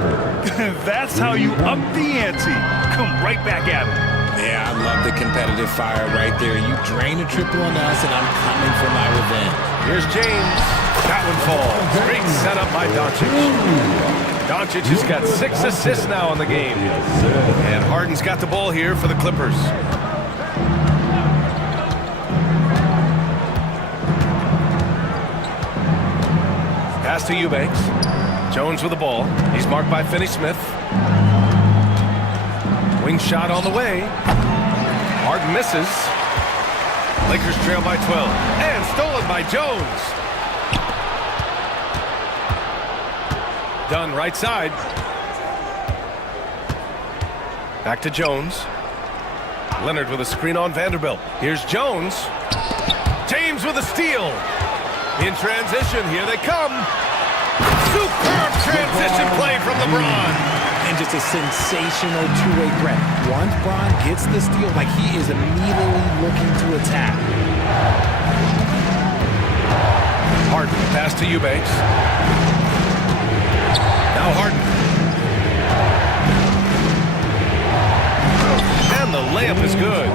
That's how you up the ante. Come right back at him. Yeah, I love the competitive fire right there. You drain a triple on us, and I'm coming for my revenge. Here's James. That one falls. Great setup by Doncic. Doncic has got 6 assists now in the game. And Harden's got the ball here for the Clippers. Pass to Eubanks. Jones with the ball. He's marked by Finney-Smith. Wing shot on the way. Harden misses. Lakers trail by 12. And stolen by Jones. Dunn right side. Back to Jones. Leonard with a screen on Vanderbilt. Here's Jones. James with a steal. In transition, here they come. Superb transition play from LeBron. And just a sensational two-way threat. Once Bron gets the steal, like he is immediately looking to attack. Harden pass to Eubanks. Now Harden. And the layup is good.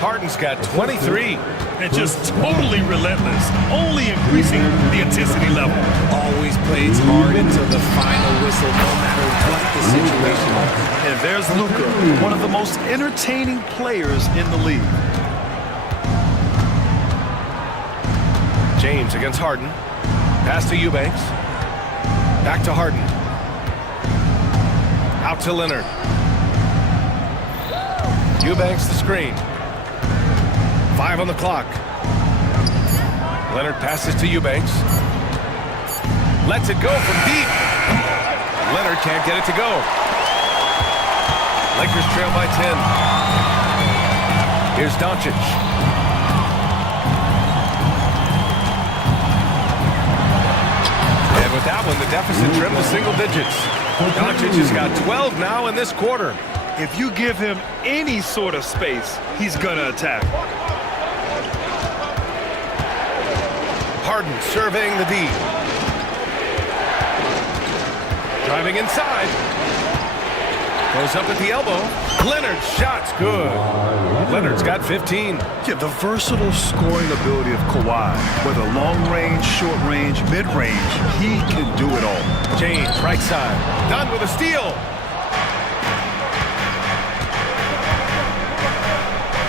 Harden's got 23. And just totally relentless, only increasing the intensity level. Always plays hard until the final whistle, no matter what the situation is. And there's Luka, one of the most entertaining players in the league. James against Harden. Pass to Eubanks. Back to Harden. Out to Leonard. Eubanks the screen. 5 on the clock. Leonard passes to Eubanks. Lets it go from deep. Leonard can't get it to go. Lakers trail by 10. Here's Doncic. And with that one, the deficit trimmed to single digits. Doncic has got 12 now in this quarter. If you give him any sort of space, he's gonna attack. Harden surveying the D. Driving inside. Goes up at the elbow. Leonard's shot's good. Leonard's got 15. Yeah, the versatile scoring ability of Kawhi, whether long range, short range, mid range, he can do it all. James, right side. Dunn with a steal.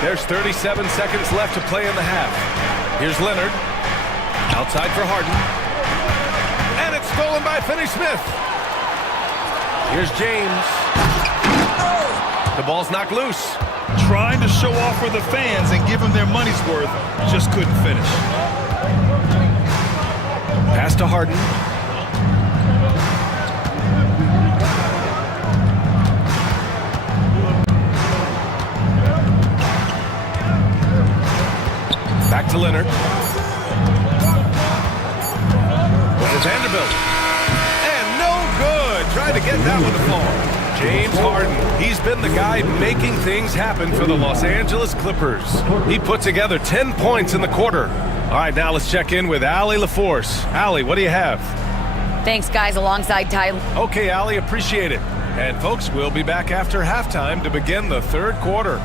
There's 37 seconds left to play in the half. Here's Leonard. Outside for Harden. And it's stolen by Finney-Smith. Here's James. The ball's knocked loose. Trying to show off for the fans and give them their money's worth, just couldn't finish. Pass to Harden. Back to Leonard. Over Vanderbilt. And no good. Tried to get that one to fall. James Harden. He's been the guy making things happen for the Los Angeles Clippers. He put together 10 points in the quarter. All right, now let's check in with Allie LaForce. Allie, what do you have? Thanks, guys, alongside Ty. Okay, Allie, appreciate it. And folks, we'll be back after halftime to begin the third quarter.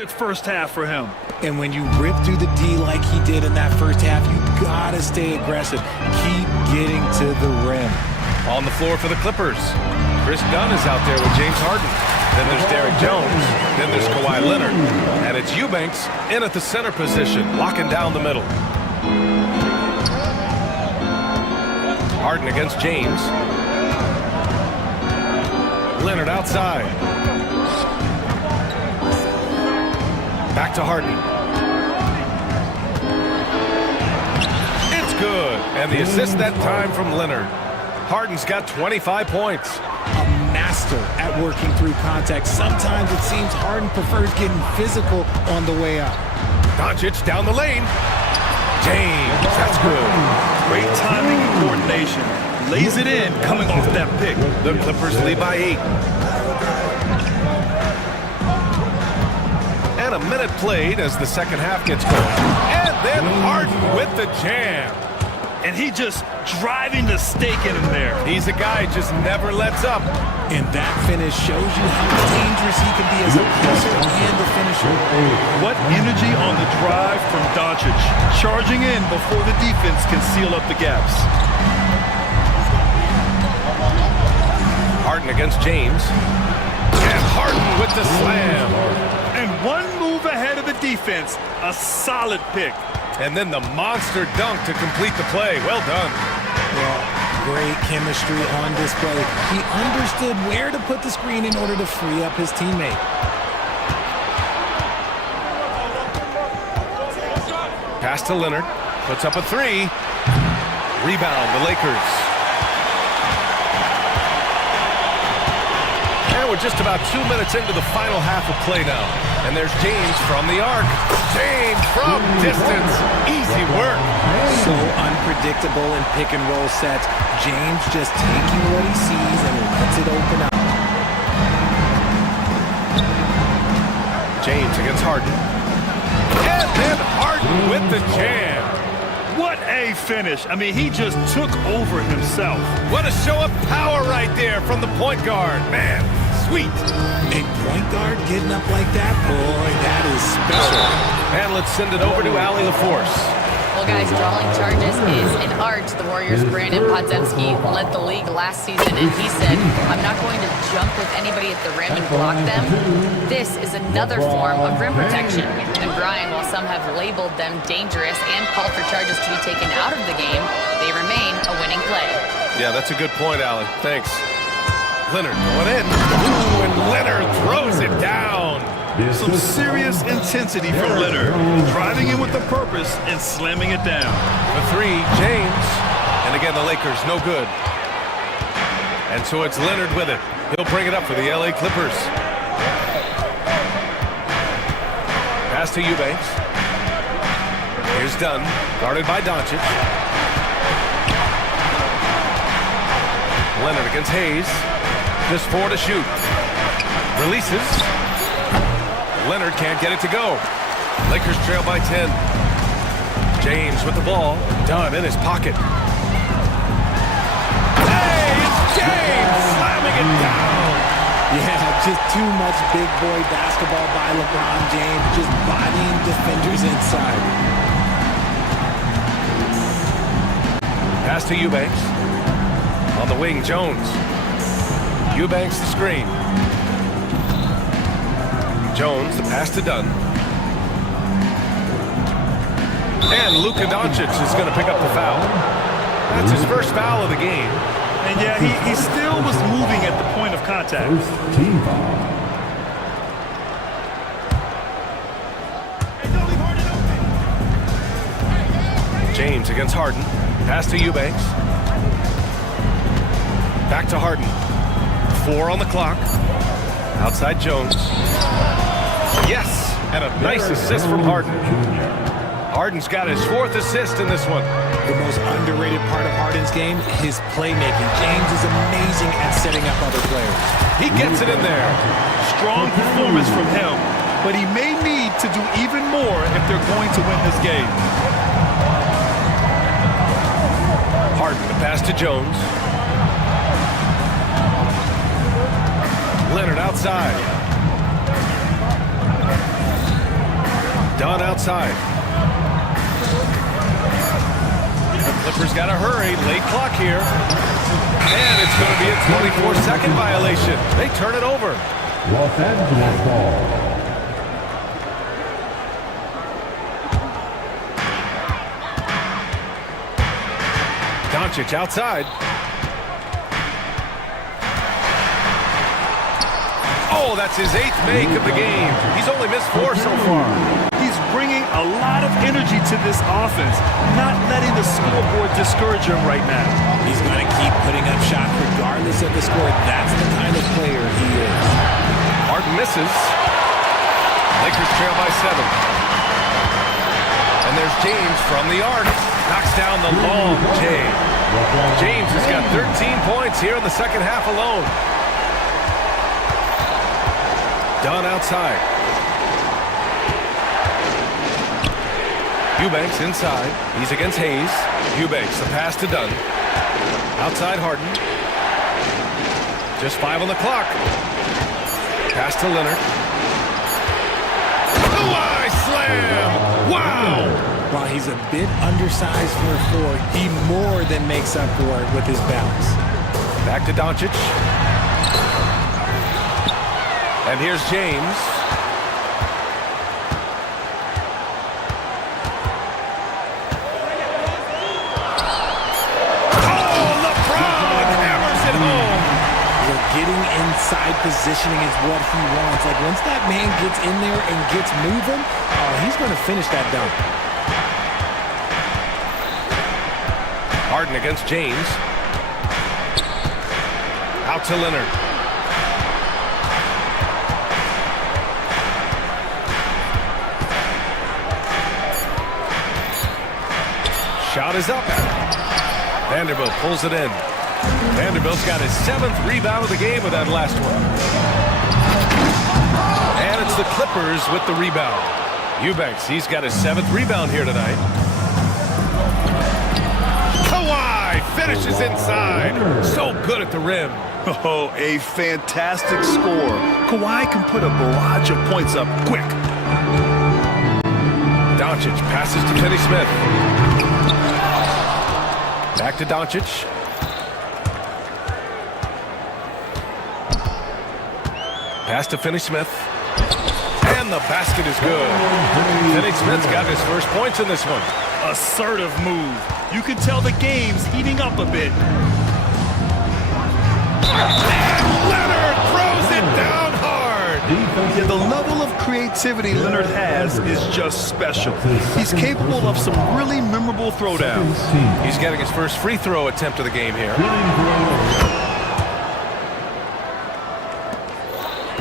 It's first half for him. And when you rip through the D like he did in that first half, you gotta stay aggressive. Keep getting to the rim. On the floor for the Clippers, Chris Dunn is out there with James Harden. Then there's Derek Jones. Then there's Kawhi Leonard. And it's Eubanks in at the center position, locking down the middle. Harden against James. Leonard outside. Back to Harden. It's good. And the assist that time from Leonard. Harden's got 25 points. A master at working through contact. Sometimes it seems Harden prefers getting physical on the way up. Doncic down the lane. James, that's good. Great timing and coordination. Lays it in coming off that pick. The Clippers lead by 8. And a minute played as the second half gets going. And then Harden with the jam. And he just driving the stake in him there. He's a guy who just never lets up. And that finish shows you how dangerous he can be as a passer and a finisher. What energy on the drive from Doncic. Charging in before the defense can seal up the gaps. Harden against James. And Harden with the slam. And one move ahead of the defense. A solid pick. And then the monster dunk to complete the play. Well done. Well, great chemistry on display. He understood where to put the screen in order to free up his teammate. Pass to Leonard. Puts up a 3. Rebound, the Lakers. And we're just about 2 minutes into the final half of play now. And there's James from the arc. James from distance. Easy work. So unpredictable in pick and roll sets. James just taking what he sees and lets it open up. James against Harden. And then Harden with the jam. What a finish. I mean, he just took over himself. What a show of power right there from the point guard. Man, sweet. A point guard getting up like that? Boy, that is special. And let's send it over to Allie LaForce. Well, guys, drawing charges is an art. The Warriors' Brandon Podziemski led the league last season, and he said, I'm not going to jump with anybody at the rim and block them. This is another form of rim protection. And Brian, while some have labeled them dangerous and called for charges to be taken out of the game, they remain a winning play. Yeah, that's a good point, Allie. Thanks. Leonard going in. Ooh, and Leonard throws it down. Some serious intensity from Leonard. Driving in with a purpose and slamming it down. The 3, James. And again, the Lakers, no good. And so it's Leonard with it. He'll bring it up for the LA Clippers. Pass to Eubanks. Here's Dunn, guarded by Doncic. Leonard against Hayes. Just 4 to shoot. Releases. Leonard can't get it to go. Lakers trail by 10. James with the ball. Dunn in his pocket. Hey, it's James slamming it down. Yeah, just too much big boy basketball by LeBron James, just bodying defenders inside. Pass to Eubanks. On the wing, Jones. Eubanks the screen. Jones, the pass to Dunn. And Luka Doncic is going to pick up the foul. That's his first foul of the game. And yeah, he still was moving at the point of contact. Team foul. James against Harden. Pass to Eubanks. Back to Harden. 4 on the clock. Outside Jones. Yes! And a nice assist from Harden. Harden's got his 4th assist in this one. The most underrated part of Harden's game, his playmaking. James is amazing at setting up other players. He gets it in there. Strong performance from him, but he may need to do even more if they're going to win this game. Harden, the pass to Jones. Leonard outside. Done outside. The Clippers got to hurry. Late clock here. And it's going to be a 24-second violation. They turn it over. Los Angeles ball. Doncic outside. Oh, that's his 8th make of the game. He's only missed 4 so far. He's bringing a lot of energy to this offense, not letting the scoreboard discourage him right now. He's going to keep putting up shots regardless of the score. That's the kind of player he is. Harden misses. Lakers trail by 7. And there's James from the arc. Knocks down the long J. James has got 13 points here in the second half alone. Dunn outside. Eubanks inside. He's against Hayes. Eubanks, the pass to Dunn. Outside Harden. Just 5 on the clock. Pass to Leonard. Kawhi slam! Wow! While he's a bit undersized for a 4, he more than makes up for it with his bounce. Back to Doncic. And here's James. Oh, LeBron hammers it home. Getting inside positioning is what he wants. Like, once that man gets in there and gets moving, he's going to finish that dunk. Harden against James. Out to Leonard. Shot is up. Vanderbilt pulls it in. Vanderbilt's got his 7th rebound of the game with that last one. And it's the Clippers with the rebound. Eubanks, he's got his 7th rebound here tonight. Kawhi finishes inside. So good at the rim. Oh, a fantastic score. Kawhi can put a barrage of points up quick. Doncic passes to Finney-Smith. Back to Doncic. Pass to Finney-Smith. And the basket is good. Finney-Smith's got his first points in this one. Assertive move. You can tell the game's heating up a bit. And Leonard throws it down hard. Yeah, the level of creativity Leonard has is just special. He's capable of some really memorable throwdowns. He's getting his first free throw attempt of the game here.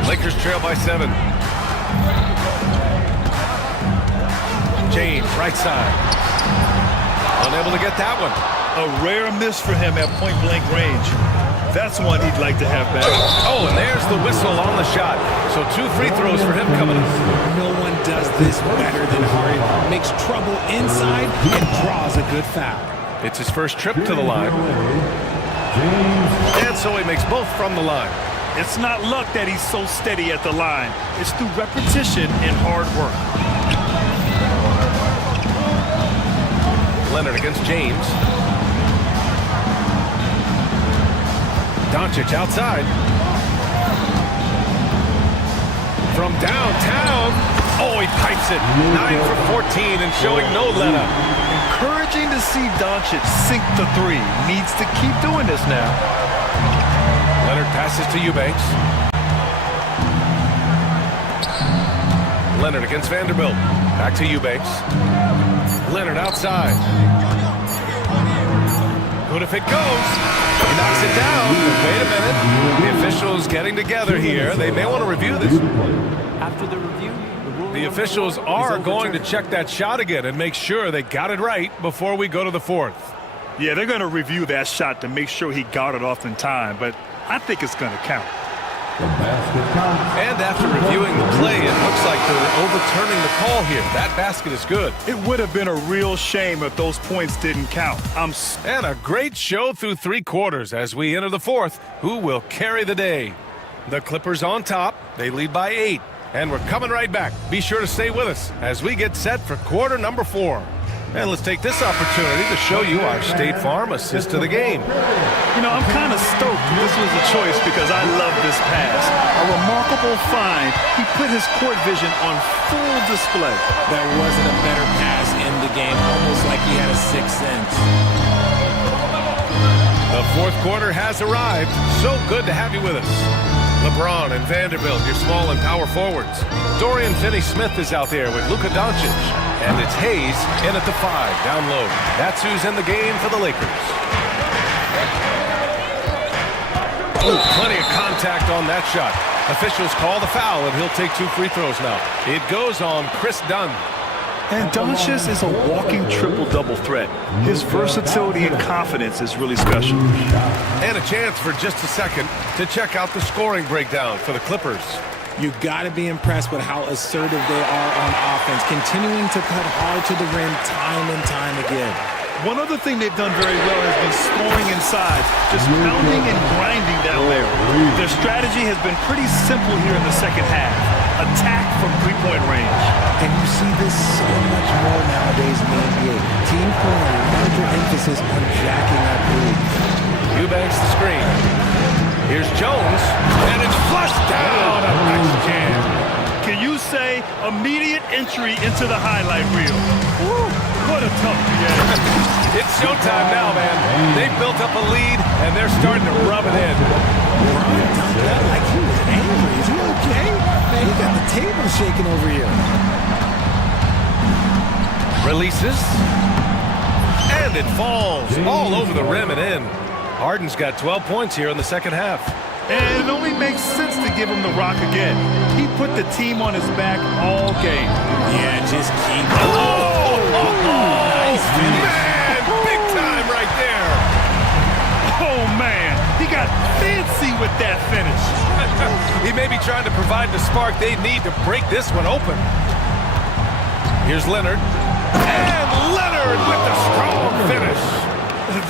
Lakers trail by 7. James, right side. Unable to get that one. A rare miss for him at point-blank range. That's one he'd like to have back. Oh, and there's the whistle on the shot. So 2 free throws for him coming up. No one does this better than Harden. Makes trouble inside and draws a good foul. It's his first trip to the line. And so he makes both from the line. It's not luck that he's so steady at the line. It's through repetition and hard work. Leonard against James. Doncic outside. From downtown. Oh, he pipes it. 9 for 14 and showing no let-up. Encouraging to see Doncic sink the 3. Needs to keep doing this now. Leonard passes to Eubanks. Leonard against Vanderbilt. Back to Eubanks. Leonard outside. Good if it goes. He knocks it down. Wait a minute. The officials getting together here. They may want to review this. After the review, the officials are going to check that shot again and make sure they got it right before we go to the 4th. Yeah, they're going to review that shot to make sure he got it off in time, but I think it's going to count. And after reviewing the play, it looks like they're overturning the call here. That basket is good. It would have been a real shame if those points didn't count. And a great show through 3 quarters as we enter the 4th. Who will carry the day? The Clippers on top. They lead by 8. And we're coming right back. Be sure to stay with us as we get set for quarter number 4. And let's take this opportunity to show you our State Farm assist to the game. You know, I'm kind of stoked this was a choice because I love this pass. A remarkable find. He put his court vision on full display. There wasn't a better pass in the game, almost like he had a sixth sense. The fourth quarter has arrived. So good to have you with us. LeBron and Vanderbilt, your small and power forwards. Dorian Finney-Smith is out there with Luka Doncic. And it's Hayes in at the 5, down low. That's who's in the game for the Lakers. Oh, plenty of contact on that shot. Officials call the foul, and he'll take 2 free throws now. It goes on Chris Dunn. And Doncic is a walking triple-double threat. His versatility and confidence is really special. And a chance for just a second to check out the scoring breakdown for the Clippers. You got to be impressed with how assertive they are on offense, continuing to cut hard to the rim time and time again. One other thing they've done very well has been scoring inside, just pounding and grinding down there. Their strategy has been pretty simple here in the second half. Attack from three-point range. And you see this so much more nowadays in the NBA. Teams putting a larger emphasis on jacking up leads. Eubanks the screen. Here's Jones, and it's flushed down. A nice jam. Can you say immediate entry into the highlight reel? Woo, what a tough game. It's showtime now, man. They've built up a lead, and they're starting to rub it in. Brian dunked that like he was angry. Is he okay? Man, he got the table shaking over here. Releases. And it falls all over the rim and in. Harden's got 12 points here in the second half. And it only makes sense to give him the rock again. He put the team on his back all game. Yeah, just keep going. Nice finish. Man, big time right there. Oh, man. He got fancy with that finish. He may be trying to provide the spark they need to break this one open. Here's Leonard. And Leonard with the strong finish.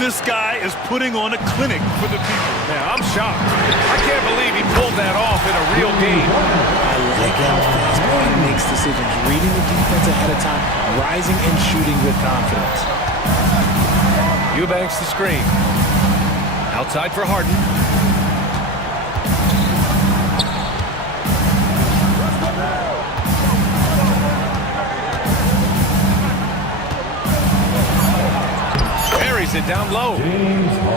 This guy is putting on a clinic for the people. Man, I'm shocked. I can't believe he pulled that off in a real game. I like how fast Brian makes decisions, reading the defense ahead of time, rising and shooting with confidence. Eubanks the screen. Outside for Harden. It down low.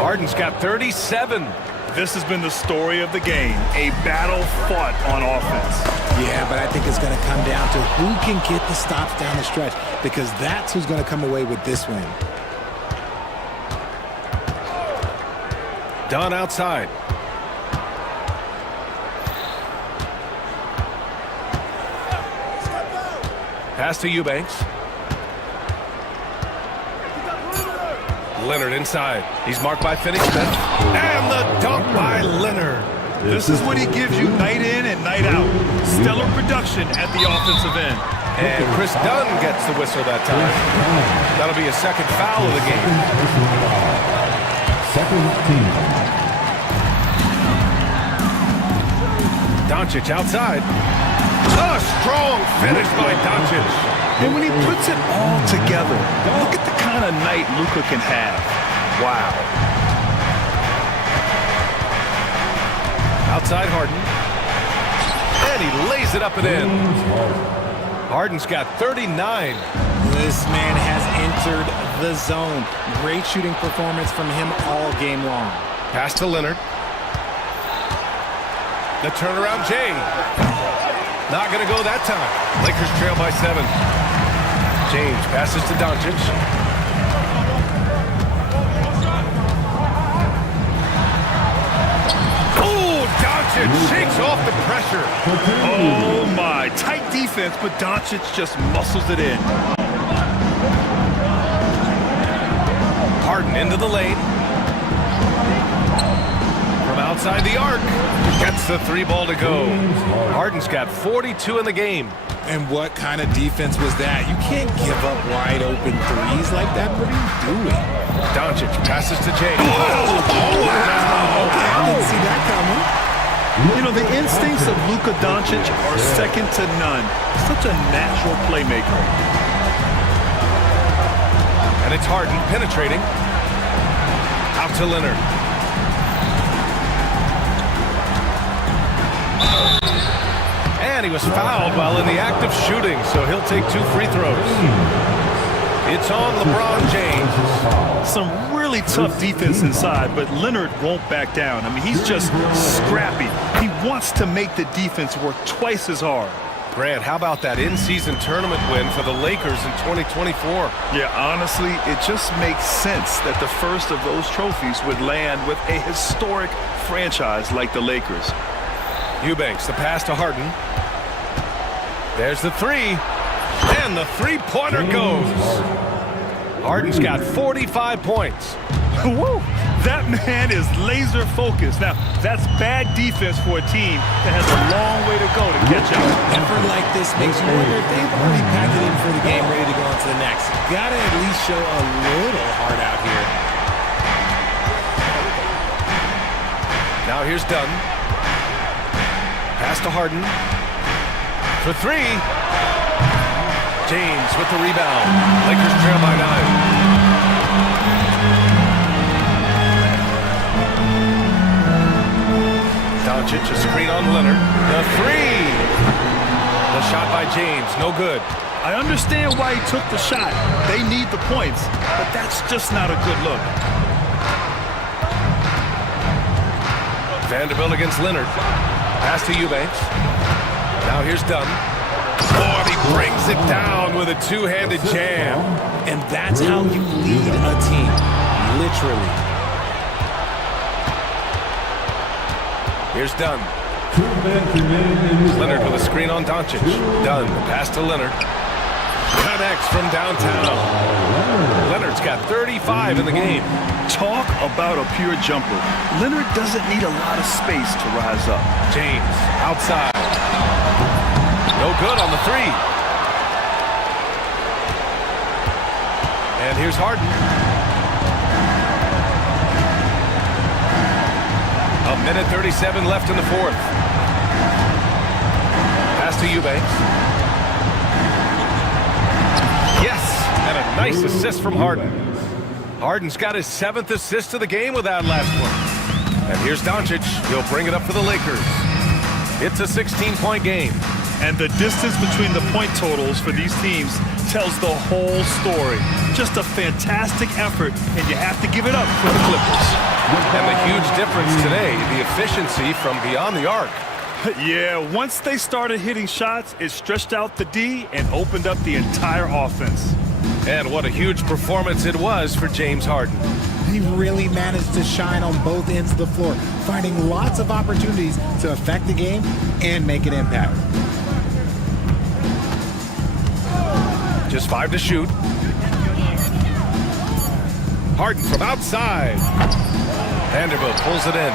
Harden's got 37. This has been the story of the game. A battle fought on offense. Yeah, but I think it's going to come down to who can get the stops down the stretch, because that's who's going to come away with this win. Dunn outside. Pass to Eubanks. Leonard inside. He's marked by Finney-Smith. And the dunk by Leonard. This is what he gives you night in and night out. Stellar production at the offensive end. And Chris Dunn gets the whistle that time. That'll be a second foul of the game. Second team. Doncic outside. A strong finish by Doncic. And when he puts it all together, look at the kind of night Luka can have. Wow. Outside Harden. And he lays it up and in. Harden's got 39. This man has entered the zone. Great shooting performance from him all game long. Pass to Leonard. The turnaround Jay. Not going to go that time. Lakers trail by 7. James passes to Doncic. Oh, Doncic shakes off the pressure. Oh, my. Tight defense, but Doncic just muscles it in. Harden into the lane. From outside the arc. Gets the 3 ball to go. Harden's got 42 in the game. And what kind of defense was that? You can't give up wide open threes like that. What are you doing? Doncic passes to James. Oh, wow. Okay, I didn't see that coming. You know, the instincts of Luka Doncic are second to none. Such a natural playmaker. And it's Harden penetrating. Out to Leonard. And he was fouled while in the act of shooting, so he'll take 2 free throws. It's on LeBron James. Some really tough defense inside, but Leonard won't back down. I mean, he's just scrappy. He wants to make the defense work twice as hard. Grant, how about that in-season tournament win for the Lakers in 2024? Yeah, honestly, it just makes sense that the first of those trophies would land with a historic franchise like the Lakers. Eubanks, the pass to Harden. There's the three. And the three-pointer goes. Harden's got 45 points. Woo! That man is laser focused. Now, that's bad defense for a team that has a long way to go to catch up. Effort like this makes you wonder if they've already packed it in for the game, ready to go on to the next. Gotta at least show a little heart out here. Now here's Dunn. Pass to Harden. For three. James with the rebound. Lakers trail by 9. Doncic, a screen on Leonard. The three. The shot by James, no good. I understand why he took the shot. They need the points, but that's just not a good look. Vanderbilt against Leonard. Pass to Eubanks. Now here's Dunn. Oh, he brings it down with a two-handed jam. And that's how you lead a team, literally. Here's Dunn. Leonard with a screen on Doncic. Dunn, pass to Leonard. Connects from downtown. Leonard's got 35 in the game. Talk about a pure jumper. Leonard doesn't need a lot of space to rise up. James, outside. No good on the three. And here's Harden. A minute 37 left in the fourth. Pass to Eubanks. Yes, and a nice assist from Harden. Harden's got his 7th assist of the game with that last one. And here's Doncic. He'll bring it up for the Lakers. It's a 16-point game. And the distance between the point totals for these teams tells the whole story. Just a fantastic effort, and you have to give it up for the Clippers. And the huge difference today, the efficiency from beyond the arc. Yeah, once they started hitting shots, it stretched out the D and opened up the entire offense. And what a huge performance it was for James Harden. He really managed to shine on both ends of the floor, finding lots of opportunities to affect the game and make an impact. Just 5 to shoot. Harden from outside. Vanderbilt pulls it in.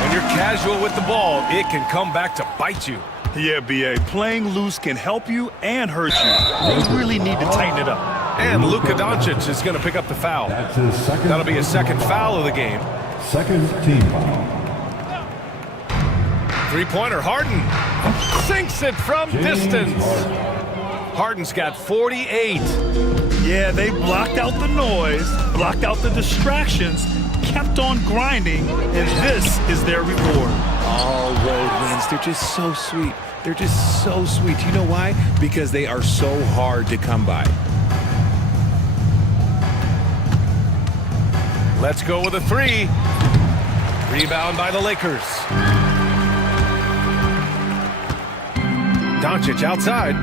When you're casual with the ball, it can come back to bite you. Yeah, B.A., playing loose can help you and hurt you. They really need to tighten it up. And Luka Doncic is going to pick up the foul. That'll be his second foul of the game. Second team foul. Three-pointer, Harden sinks it from distance. Harden's got 48. Yeah, they blocked out the noise, blocked out the distractions, kept on grinding, and this is their reward. All road wins, they're just so sweet. They're just so sweet. You know why? Because they are so hard to come by. Let's go with a three. Rebound by the Lakers. Doncic outside.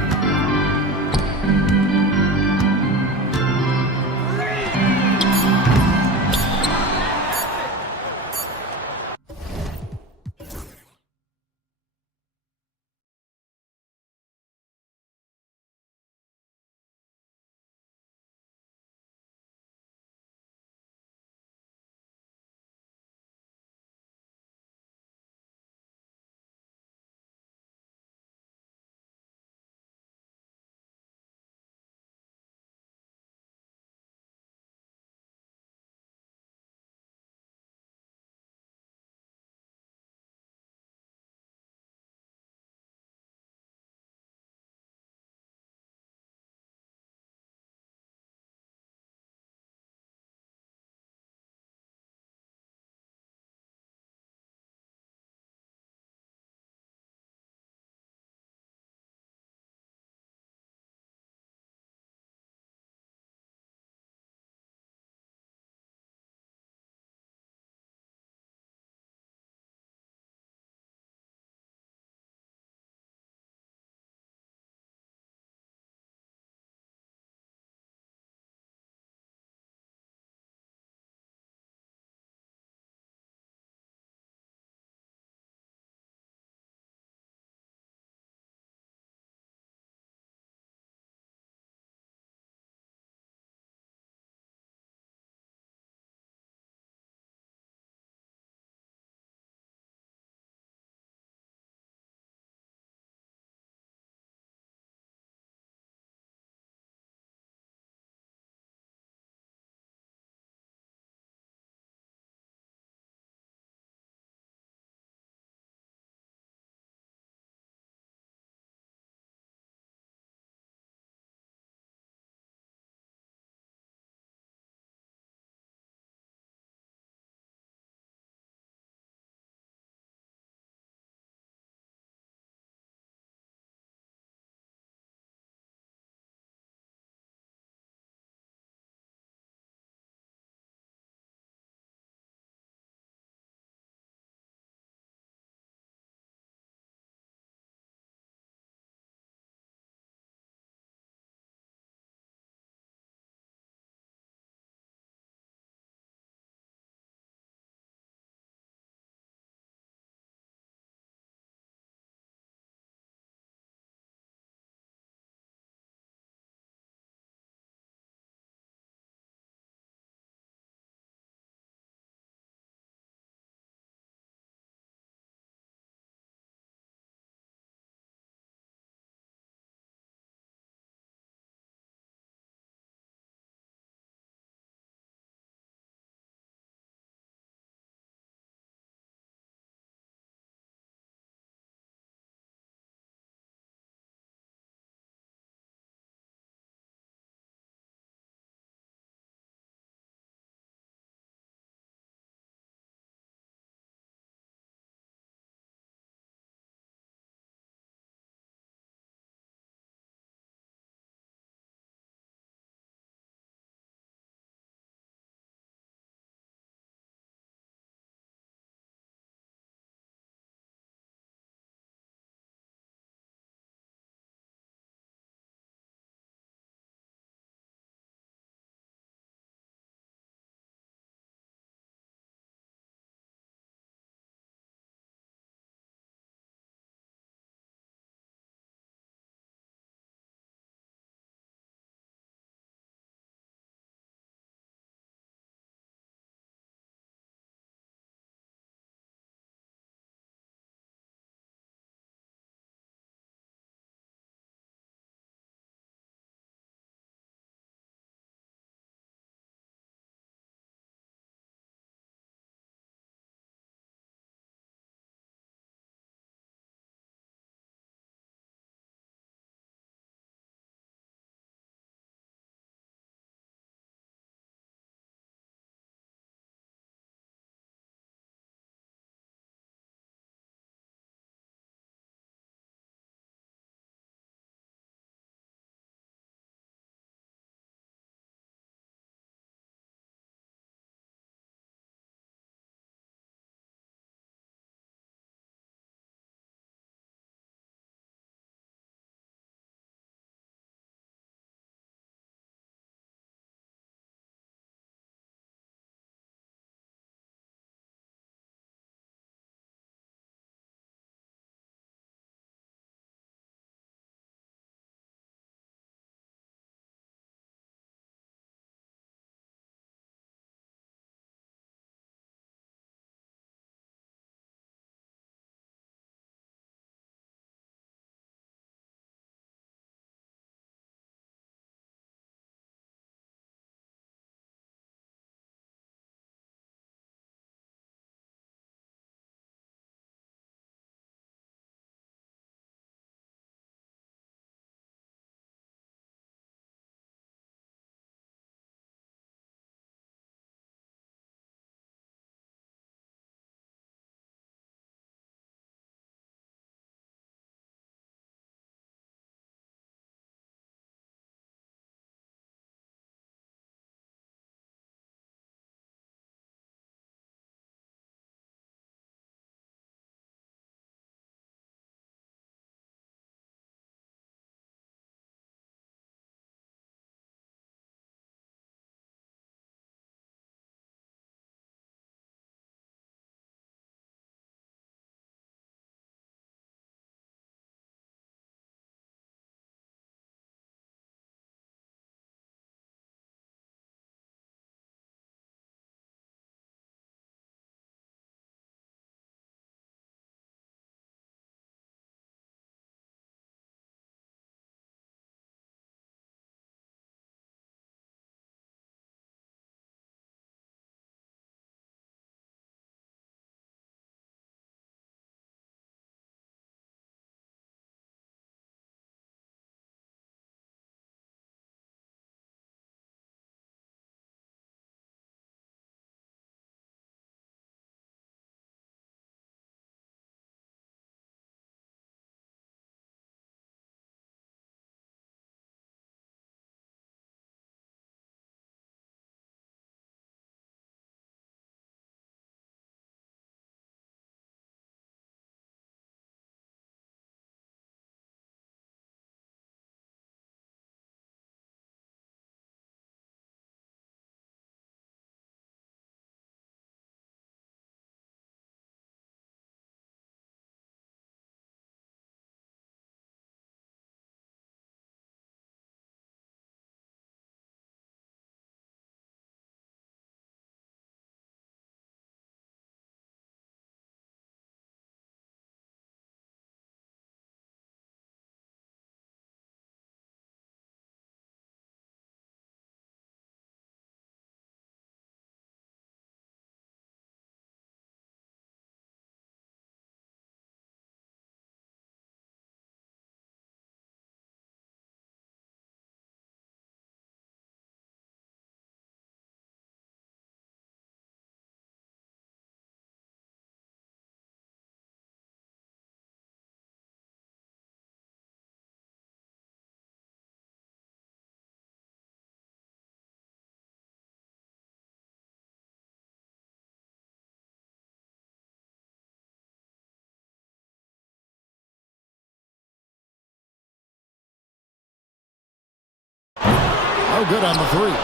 No good on the three.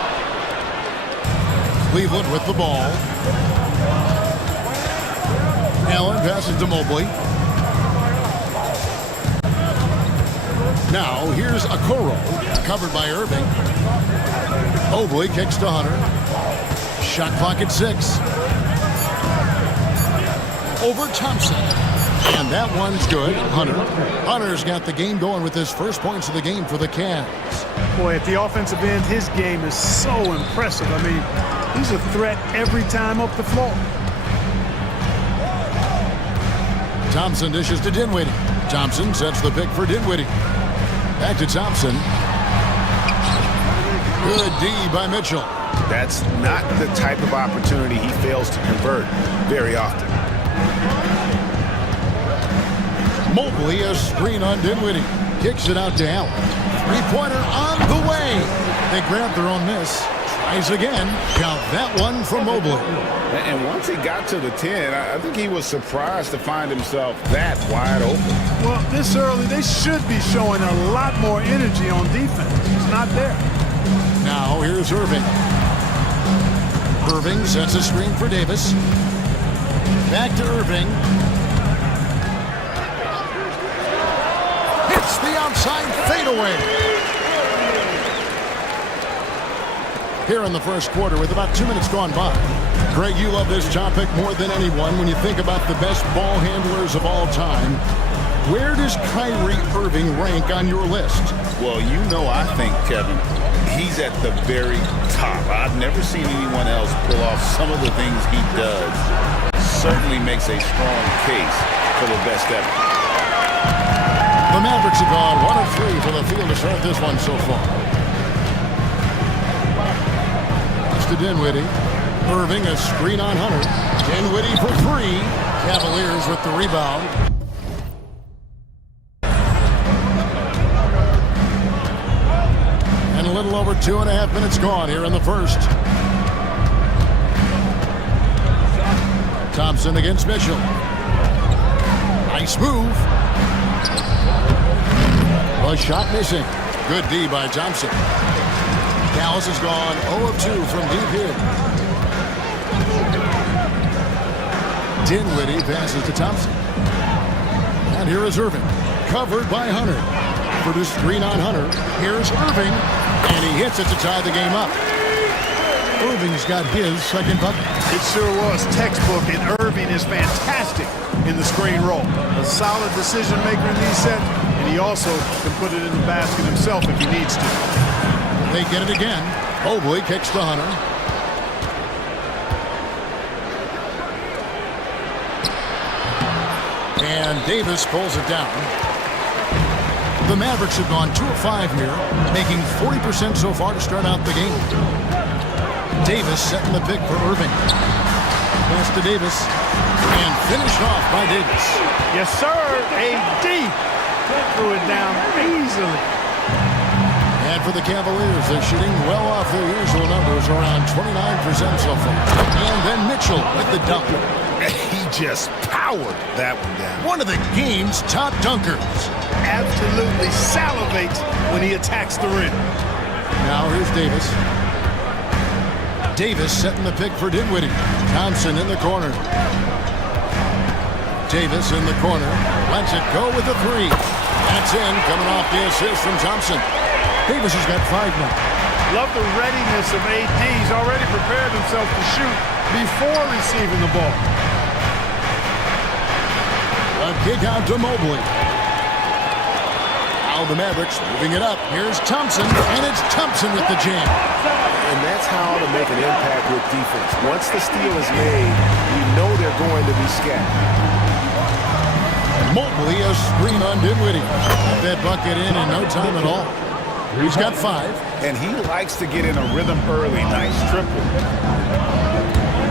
Cleveland with the ball. Allen passes to Mobley. Now here's Okoro, covered by Irving. Mobley kicks to Hunter. Shot clock at 6. Over Thompson. And that one's good. Hunter's got the game going with his first points of the game for the Cavs. Boy, at the offensive end, his game is so impressive. I mean, he's a threat every time up the floor. Thompson dishes to Dinwiddie. Thompson sets the pick for Dinwiddie. Back to Thompson. Good D by Mitchell. That's not the type of opportunity he fails to convert very often. Mobley, a screen on Dinwiddie. Kicks it out to Allen. Three-pointer on the way. They grab their own miss. Tries again. Count that one from Mobley. And once he got to the 10, I think he was surprised to find himself that wide open. Well, this early, they should be showing a lot more energy on defense. It's not there. Now here's Irving. Irving sets a screen for Davis. Back to Irving. Hits the outside fadeaway. Here in the first quarter with about 2 minutes gone by. Greg, you love this topic more than anyone when you think about the best ball handlers of all time. Where does Kyrie Irving rank on your list? Well, you know, I think, Kevin, he's at the very top. I've never seen anyone else pull off some of the things he does. Certainly makes a strong case for the best ever. The Mavericks have gone 1 of 3 for the field to start this one so far. It's to Dinwiddie. Irving, a screen on Hunter. Dinwiddie for 3. Cavaliers with the rebound. And a little over 2.5 minutes gone here in the first. Thompson against Mitchell. Nice move. A shot missing. Good D by Thompson. Dallas has gone 0 of 2 from deep here. Dinwiddie passes to Thompson. And here is Irving. Covered by Hunter. For the screen on Hunter. Here's Irving. And he hits it to tie the game up. Irving's got his second bucket. It sure was textbook, and Irving is fantastic in the screen roll. A solid decision maker in these sets, and he also can put it in the basket himself if he needs to. They get it again. Mobley kicks to Hunter. And Davis pulls it down. The Mavericks have gone 2 of 5 here, making 40% so far to start out the game. Davis setting the pick for Irving. Pass to Davis. And finished off by Davis. Yes, sir. AD threw it down easily. And for the Cavaliers, they're shooting well off their usual numbers, around 29% so far. And then Mitchell with the dunk. He just powered that one down. One of the game's top dunkers. Absolutely salivates when he attacks the rim. Now here's Davis. Davis setting the pick for Dinwiddie. Thompson in the corner. Davis in the corner. Lets it go with the 3. That's in, coming off the assist from Thompson. Davis has got 5 now. Love the readiness of AD. He's already prepared himself to shoot before receiving the ball. A kick out to Mobley. Now the Mavericks moving it up. Here's Thompson, and it's Thompson with the jam. And that's how to make an impact with defense. Once the steal is made, you know they're going to be scattered. Mobley, a screen on Dinwiddie. Got that bucket in no time at all. He's got 5. And he likes to get in a rhythm early. Nice triple.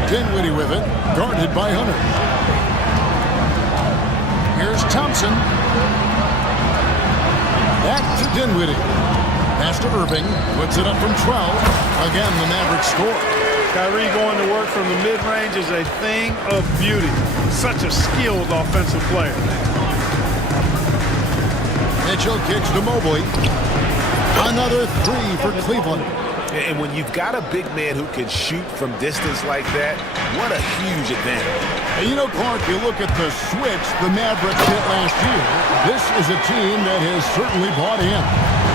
Dinwiddie with it, guarded by Hunter. Here's Thompson. Back to Dinwiddie. Pass to Irving. Puts it up from 12. Again, the Mavericks score. Kyrie going to work from the mid-range is a thing of beauty. Such a skilled offensive player. Mitchell kicks to Mobley. Another 3 for Cleveland. And when you've got a big man who can shoot from distance like that, what a huge advantage. And you know, Clark, you look at the switch the Mavericks did last year. This is a team that has certainly bought in.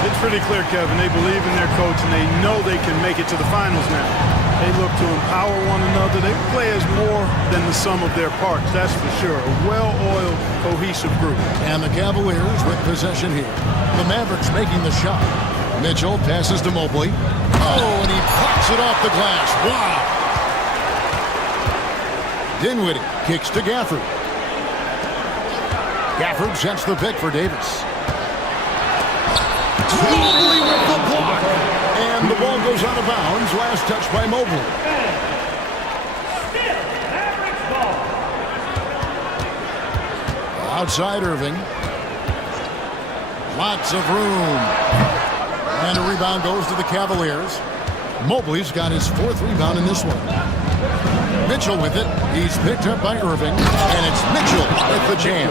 It's pretty clear, Kevin. They believe in their coach, and they know they can make it to the finals now. They look to empower one another. They play as more than the sum of their parts, that's for sure. A well-oiled, cohesive group. And the Cavaliers with possession here. The Mavericks making the shot. Mitchell passes to Mobley. Oh, and he pops it off the glass. Wow! Dinwiddie kicks to Gafford. Gafford sets the pick for Davis. Mobley with the block. And the ball goes out of bounds. Last touch by Mobley. Outside Irving. Lots of room. And a rebound goes to the Cavaliers. Mobley's got his 4th rebound in this one. Mitchell with it. He's picked up by Irving. And it's Mitchell with the jam.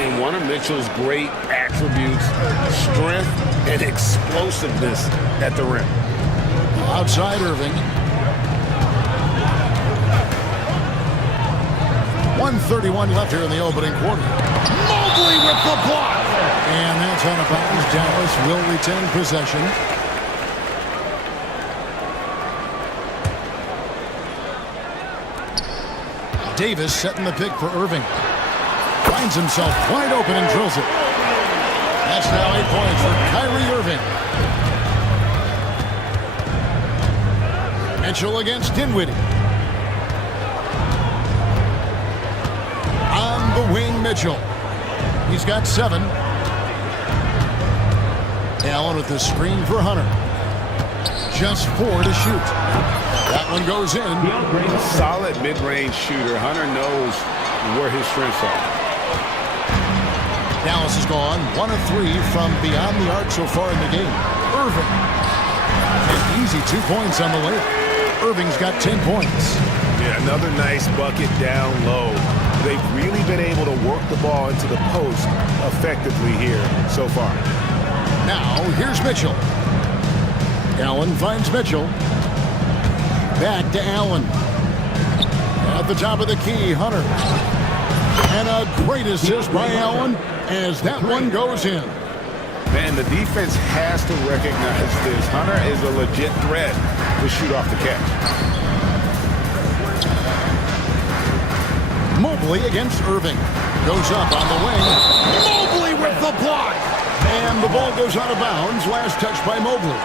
And one of Mitchell's great attributes, strength and explosiveness at the rim. Outside Irving. 1:31 left here in the opening quarter. Mobley with the block. And that's out of bounds. Dallas will retain possession. Davis setting the pick for Irving. Finds himself wide open and drills it. That's now 8 points for Kyrie Irving. Mitchell against Dinwiddie. On the wing, Mitchell. He's got 7. Allen with the screen for Hunter. Just 4 to shoot. That one goes in. A solid mid-range shooter. Hunter knows where his strengths are. Dallas has gone 1 of 3 from beyond the arc so far in the game. Irving. An easy 2 points on the layup. Irving's got 10 points. Yeah, another nice bucket down low. They've really been able to work the ball into the post effectively here so far. Now, here's Mitchell. Allen finds Mitchell. Back to Allen. At the top of the key, Hunter. And a great assist by Allen as that one goes in. Man, the defense has to recognize this. Hunter is a legit threat to shoot off the catch. Mobley against Irving. Goes up on the wing. Mobley with the block. And the ball goes out of bounds. Last touch by Mobley.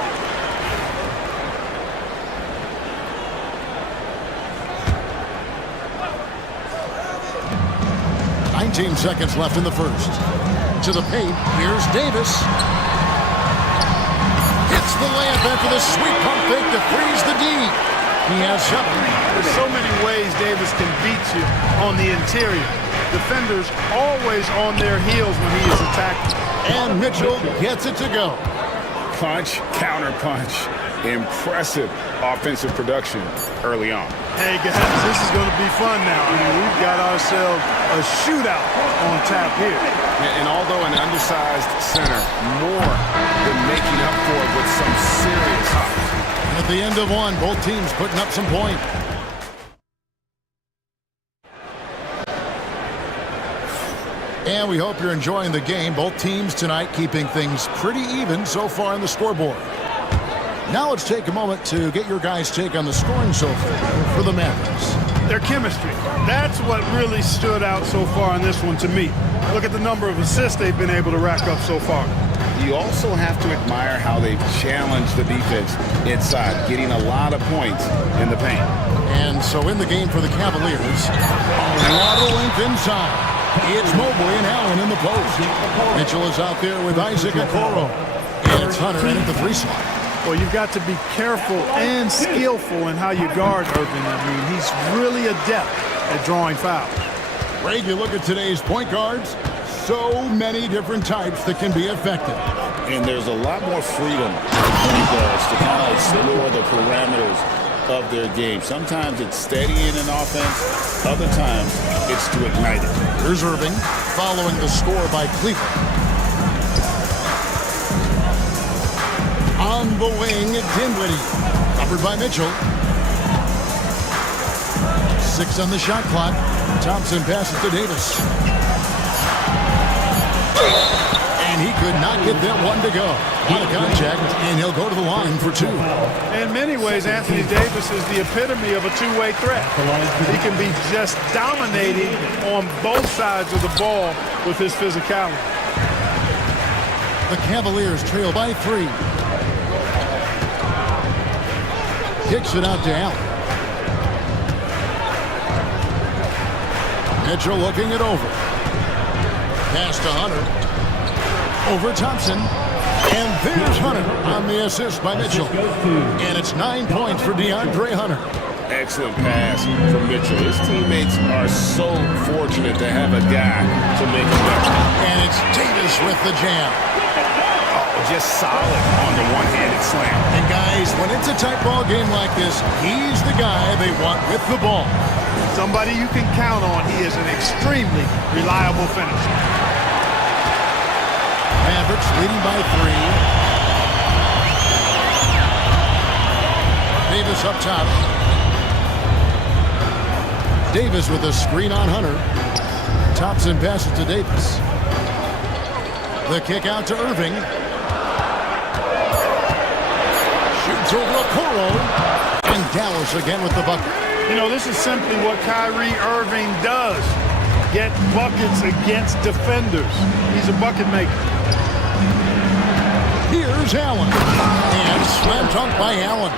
Seconds left in the first. To the paint, here's Davis. Hits the layup after the sweet pump fake to freeze the D. He has 7. There's so many ways Davis can beat you on the interior. Defenders always on their heels when he is attacking. And Mitchell gets it to go. Punch, counter punch. Impressive offensive production early on. Hey guys, this is going to be fun now. I mean, we've got ourselves a shootout on tap here. And although an undersized center, more than making up for it with some serious hops. At the end of one, both teams putting up some points. And we hope you're enjoying the game. Both teams tonight keeping things pretty even so far on the scoreboard. Now let's take a moment to get your guys' take on the scoring so far for the Mavericks. Their chemistry. That's what really stood out so far in this one to me. Look at the number of assists they've been able to rack up so far. You also have to admire how they've challenged the defense inside, getting a lot of points in the paint. And so in the game for the Cavaliers, a lot of length inside. It's Mobley and Allen in the post. Mitchell is out there with Isaac Okoro. And it's Hunter in at the 3 slot. Well, you've got to be careful and skillful in how you guard Irving. I mean, he's really adept at drawing fouls. Greg, you look at today's point guards, so many different types that can be effective. And there's a lot more freedom for point guards to kind of explore the parameters of their game. Sometimes it's steadying an offense. Other times it's to ignite it. Here's Irving following the score by Cleveland. On the wing, Dinwiddie. Offered by Mitchell. 6 on the shot clock. Thompson passes to Davis. And he could not get that one to go. On a contact, and he'll go to the line for 2. In many ways, Anthony Davis is the epitome of a two-way threat. He can be just dominating on both sides of the ball with his physicality. The Cavaliers trail by 3. Kicks it out to Allen. Mitchell looking it over. Pass to Hunter. Over Thompson. And there's Hunter on the assist by Mitchell. And it's 9 points for DeAndre Hunter. Excellent pass from Mitchell. His teammates are so fortunate to have a guy to make a better. And it's Davis with the jam. Just solid on the one-handed slam. And guys, when it's a tight ball game like this, he's the guy they want with the ball. Somebody you can count on. He is an extremely reliable finisher. Mavericks leading by 3. Davis up top. Davis with a screen on Hunter. Thompson passes to Davis. The kick out to Irving. Shoots over Okoro. And Dallas again with the bucket. You know, this is simply what Kyrie Irving does. Get buckets against defenders. He's a bucket maker. Here's Allen. And slam dunk by Allen.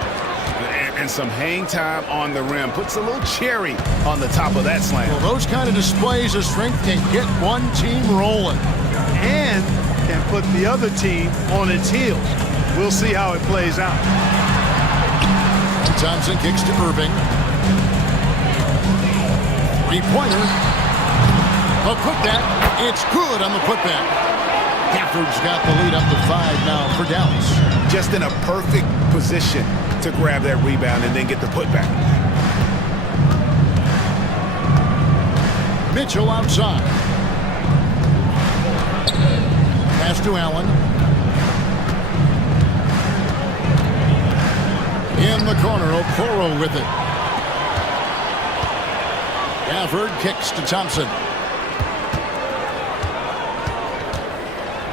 And some hang time on the rim. Puts a little cherry on the top of that slam. Well, those kind of displays of strength can get one team rolling. And can put the other team on its heels. We'll see how it plays out. And Thompson kicks to Irving. 3-pointer. A putback. It's good on the putback. Gafford's got the lead up to 5 now for Dallas. Just in a perfect position to grab that rebound and then get the putback. Mitchell outside. Pass to Allen. In the corner, Okoro with it. Gafford kicks to Thompson.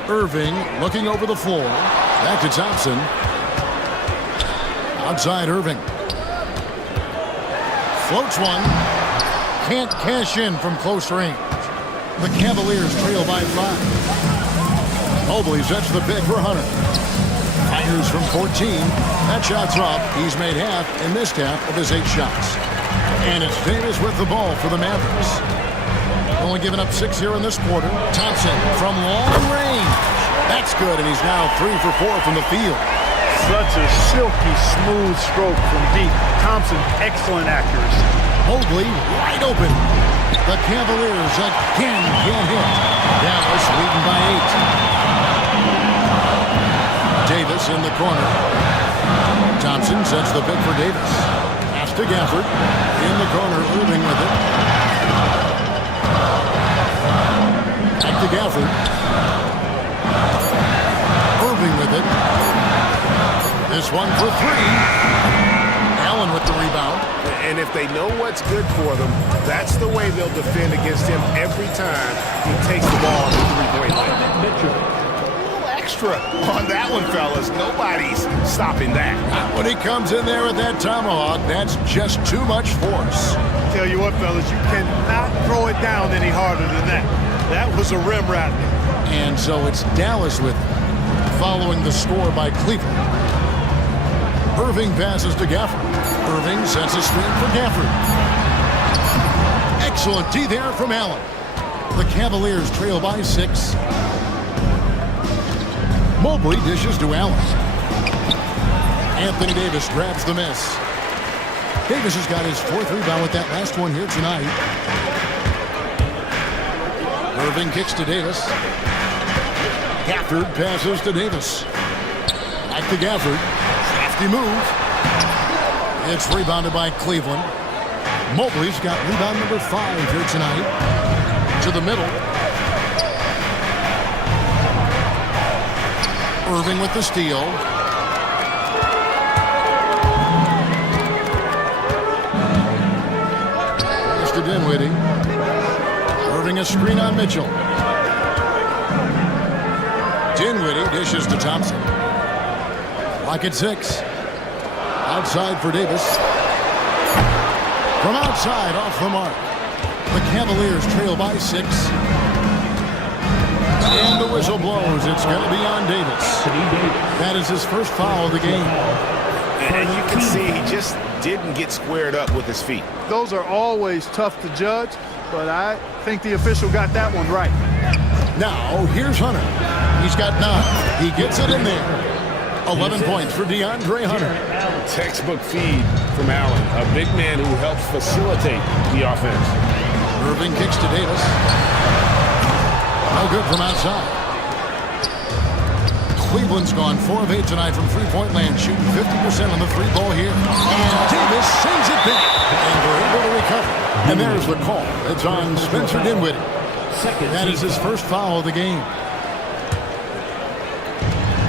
Irving looking over the floor. Back to Thompson. Outside Irving. Floats one. Can't cash in from close range. The Cavaliers trail by 5. Mobley sets the pick for Hunter. Fires from 14. That shot's off. He's made half and missed half of his 8 shots. And it's Davis with the ball for the Mavericks. Only giving up 6 here in this quarter. Thompson from long range. That's good, and he's now 3 for 4 from the field. Such a silky, smooth stroke from deep. Thompson, excellent accuracy. Mobley wide open. The Cavaliers again can't hit. Dallas leading by 8. Davis in the corner. Thompson sets the pick for Davis. Pass to Gafford. In the corner, Irving with it. Back to Gafford. Irving with it. This one for 3. Allen with the rebound. And if they know what's good for them, that's the way they'll defend against him every time he takes the ball to the three-point line. A little extra on that one, fellas. Nobody's stopping that. Not when he comes in there with that tomahawk. That's just too much force. Tell you what, fellas, you cannot throw it down any harder than that. That was a rim rattler. And so it's Dallas with it, following the score by Cleveland. Irving passes to Gafford. Irving sets a screen for Gafford. Excellent D there from Allen. The Cavaliers trail by 6. Mobley dishes to Allen. Anthony Davis grabs the miss. Davis has got his 4th rebound with that last one here tonight. Irving kicks to Davis. Gafford passes to Davis. Back to Gafford. Crafty move. It's rebounded by Cleveland. Mobley's got rebound number 5 here tonight. To the middle. Irving with the steal. Dinwiddie. Irving a screen on Mitchell. Dinwiddie dishes to Thompson. Lock at 6. Outside for Davis. From outside, off the mark. The Cavaliers trail by 6. And the whistle blows. It's going to be on Davis. That is his first foul of the game. And you can see he just didn't get squared up with his feet. Those are always tough to judge, but I think the official got that one right. Now, here's Hunter. He's got 9. He gets it in there. 11 points for DeAndre Hunter. Textbook feed from Allen, a big man who helps facilitate the offense. Irving kicks to Davis. No good from outside. Cleveland's gone 4 of 8 tonight from three-point land, shooting 50% on the three ball here. And Davis sends it back, and they're able to recover. And there's the call. It's on Spencer Dinwiddie. That is his first foul of the game.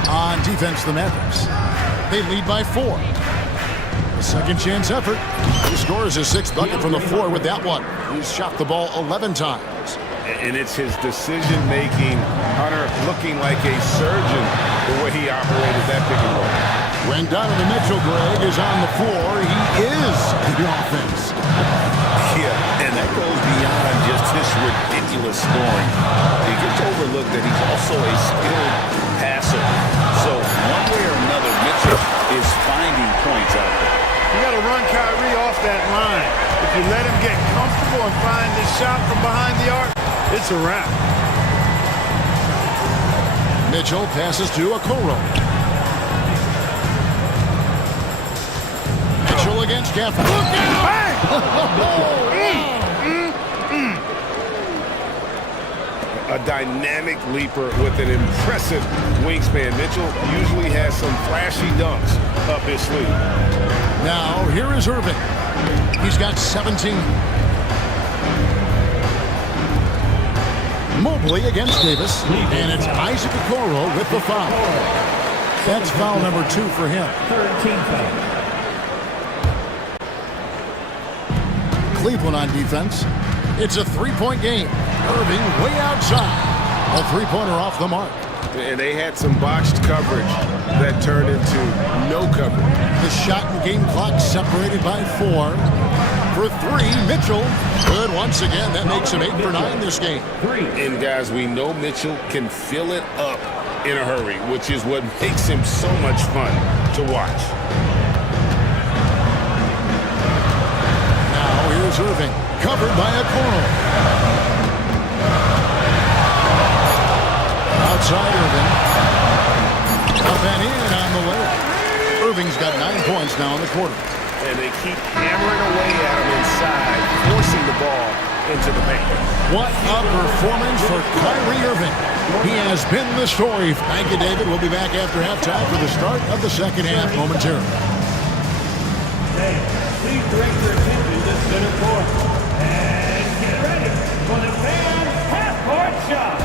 On defense, the Mavericks. They lead by 4. A second chance effort. He scores his 6th bucket from the floor with that one. He's shot the ball 11 times. And it's his decision-making. Hunter looking like a surgeon the way he operated that pick and roll. When Donovan Mitchell, Greg, is on the floor, he is the offense. Yeah, and that goes beyond just his ridiculous scoring. It gets overlooked that he's also a skilled passer. So one way or another, Mitchell is finding points out there. You got to run Kyrie off that line. If you let him get comfortable and find this shot from behind the arc, it's a wrap. Mitchell passes to Okoro. Mitchell against Gafford. Look out! A dynamic leaper with an impressive wingspan. Mitchell usually has some flashy dunks up his sleeve. Now, here is Irving. He's got 17. Mobley against Davis. And it's Isaac Okoro with the foul. That's foul number 2 for him. 13 foul. Cleveland on defense. It's a three-point game. Irving way outside. A three-pointer off the mark. And they had some botched coverage that turned into no coverage. The shot and game clock separated by 4. For 3, Mitchell. Good once again. That makes him 8 for 9 this game. And guys, we know Mitchell can fill it up in a hurry, which is what makes him so much fun to watch. Now here's Irving. Covered by Okoro. Outside Irving. Up and in on the way. Irving's got 9 points now in the quarter. And they keep hammering away at him inside, forcing the ball into the paint. What a performance for Kyrie Irving. He has been the story. Thank you, David. We'll be back after halftime for the start of the second half momentarily. Please direct your attention to center court. And get ready for the fan half-court shot.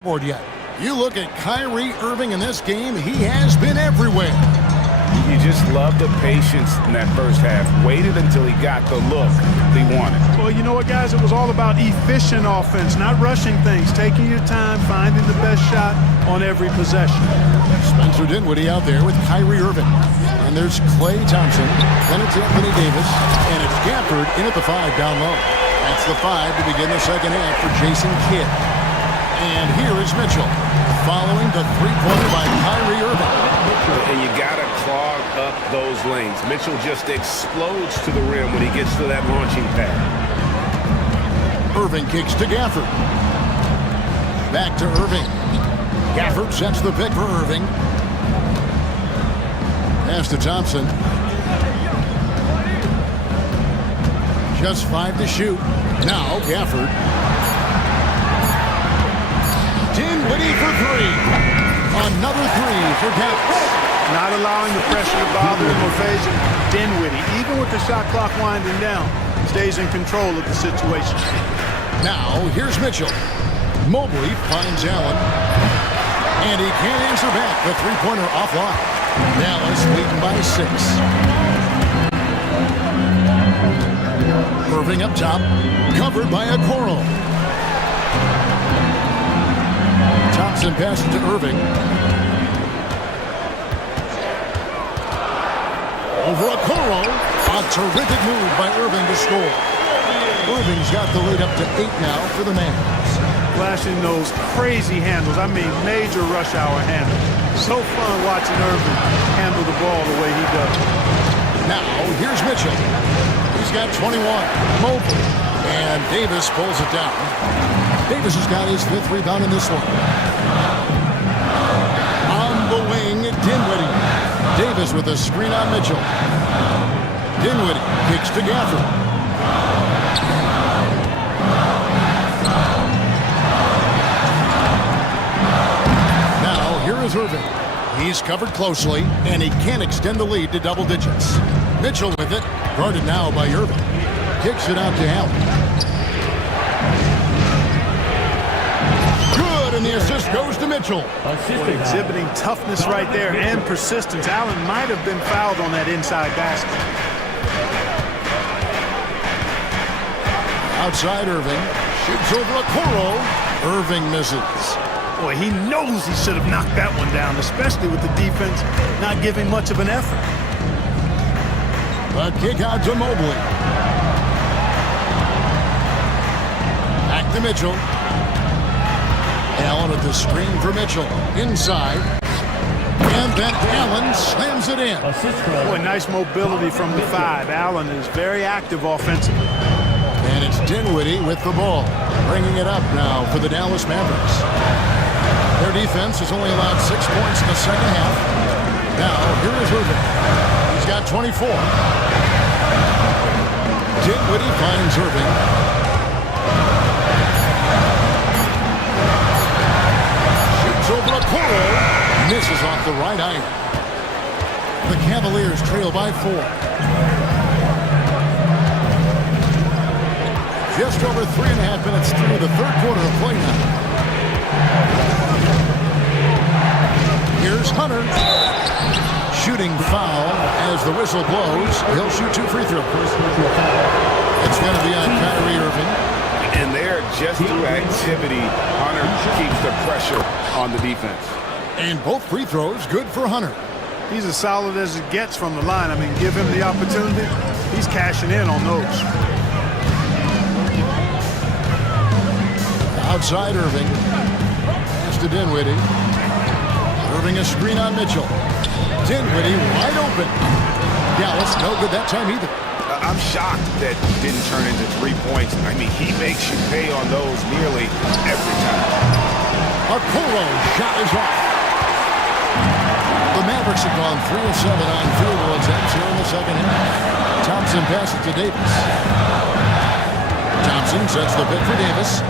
board yet. You look at Kyrie Irving in this game, he has been everywhere. You just love the patience in that first half. Waited until he got the look he wanted. Well, you know what, guys? It was all about efficient offense, not rushing things, taking your time, finding the best shot on every possession. Spencer Dinwiddie out there with Kyrie Irving. And there's Klay Thompson. Then it's Anthony Davis. And it's Gafford in at the 5 down low. That's the 5 to begin the second half for Jason Kidd. And here is Mitchell following the three-pointer by Kyrie Irving. And you got to clog up those lanes. Mitchell just explodes to the rim when he gets to that launching pad. Irving kicks to Gafford. Back to Irving. Gafford sets the pick for Irving. Pass to Thompson. Just 5 to shoot. Now Gafford. Dinwiddie for 3. Another 3 for Dallas. Not allowing the pressure to bother him or phase him. Dinwiddie, even with the shot clock winding down, stays in control of the situation. Now, here's Mitchell. Mobley finds Allen. And he can't answer back. The three-pointer offline. Dallas leading by 6. Irving up top. Covered by Okoro. Thompson passes to Irving. Over Okoro. A terrific move by Irving to score. Irving's got the lead up to 8 now for the Mavs. Flashing those crazy handles. I mean, major rush hour handles. So fun watching Irving handle the ball the way he does. Now, here's Mitchell. He's got 21. Mobley. And Davis pulls it down. Davis has got his 5th rebound in this one. On the wing, Dinwiddie. Davis with a screen on Mitchell. Dinwiddie kicks to Gafford. Now, here is Irving. He's covered closely, and he can't extend the lead to double digits. Mitchell with it, guarded now by Irving. Kicks it out to Allen. And the assist goes to Mitchell. Boy, exhibiting toughness right there and persistence. Allen might have been fouled on that inside basket. Outside Irving. Shoots over Okoro. Irving misses. Boy, he knows he should have knocked that one down, especially with the defense not giving much of an effort. A kick out to Mobley. Back to Mitchell. Allen with the screen for Mitchell. Inside. And then Allen slams it in. Boy, nice mobility from the 5. Allen is very active offensively. And it's Dinwiddie with the ball. Bringing it up now for the Dallas Mavericks. Their defense has only allowed 6 points in the second half. Now, here is Irving. He's got 24. Dinwiddie finds Irving. Over Okoro, misses off the right iron. The Cavaliers trail by 4. Just over 3.5 minutes through the third quarter of play now. Here's Hunter. Shooting foul as the whistle blows. He'll shoot 2 free throws. It's going to be on Kyrie Irving. And there, just through activity, Hunter keeps the pressure on the defense. And both free throws good for Hunter. He's as solid as it gets from the line. I mean, give him the opportunity. He's cashing in on those. Outside Irving. Pass to Dinwiddie. Irving a screen on Mitchell. Dinwiddie wide open. Dallas no good that time either. I'm shocked that didn't turn into 3 points. I mean, he makes you pay on those nearly every time. Okoro shot is off. The Mavericks have gone 3 of 7 on field goal attempts here in the second half. Thompson passes to Davis. Thompson sets the pick for Davis.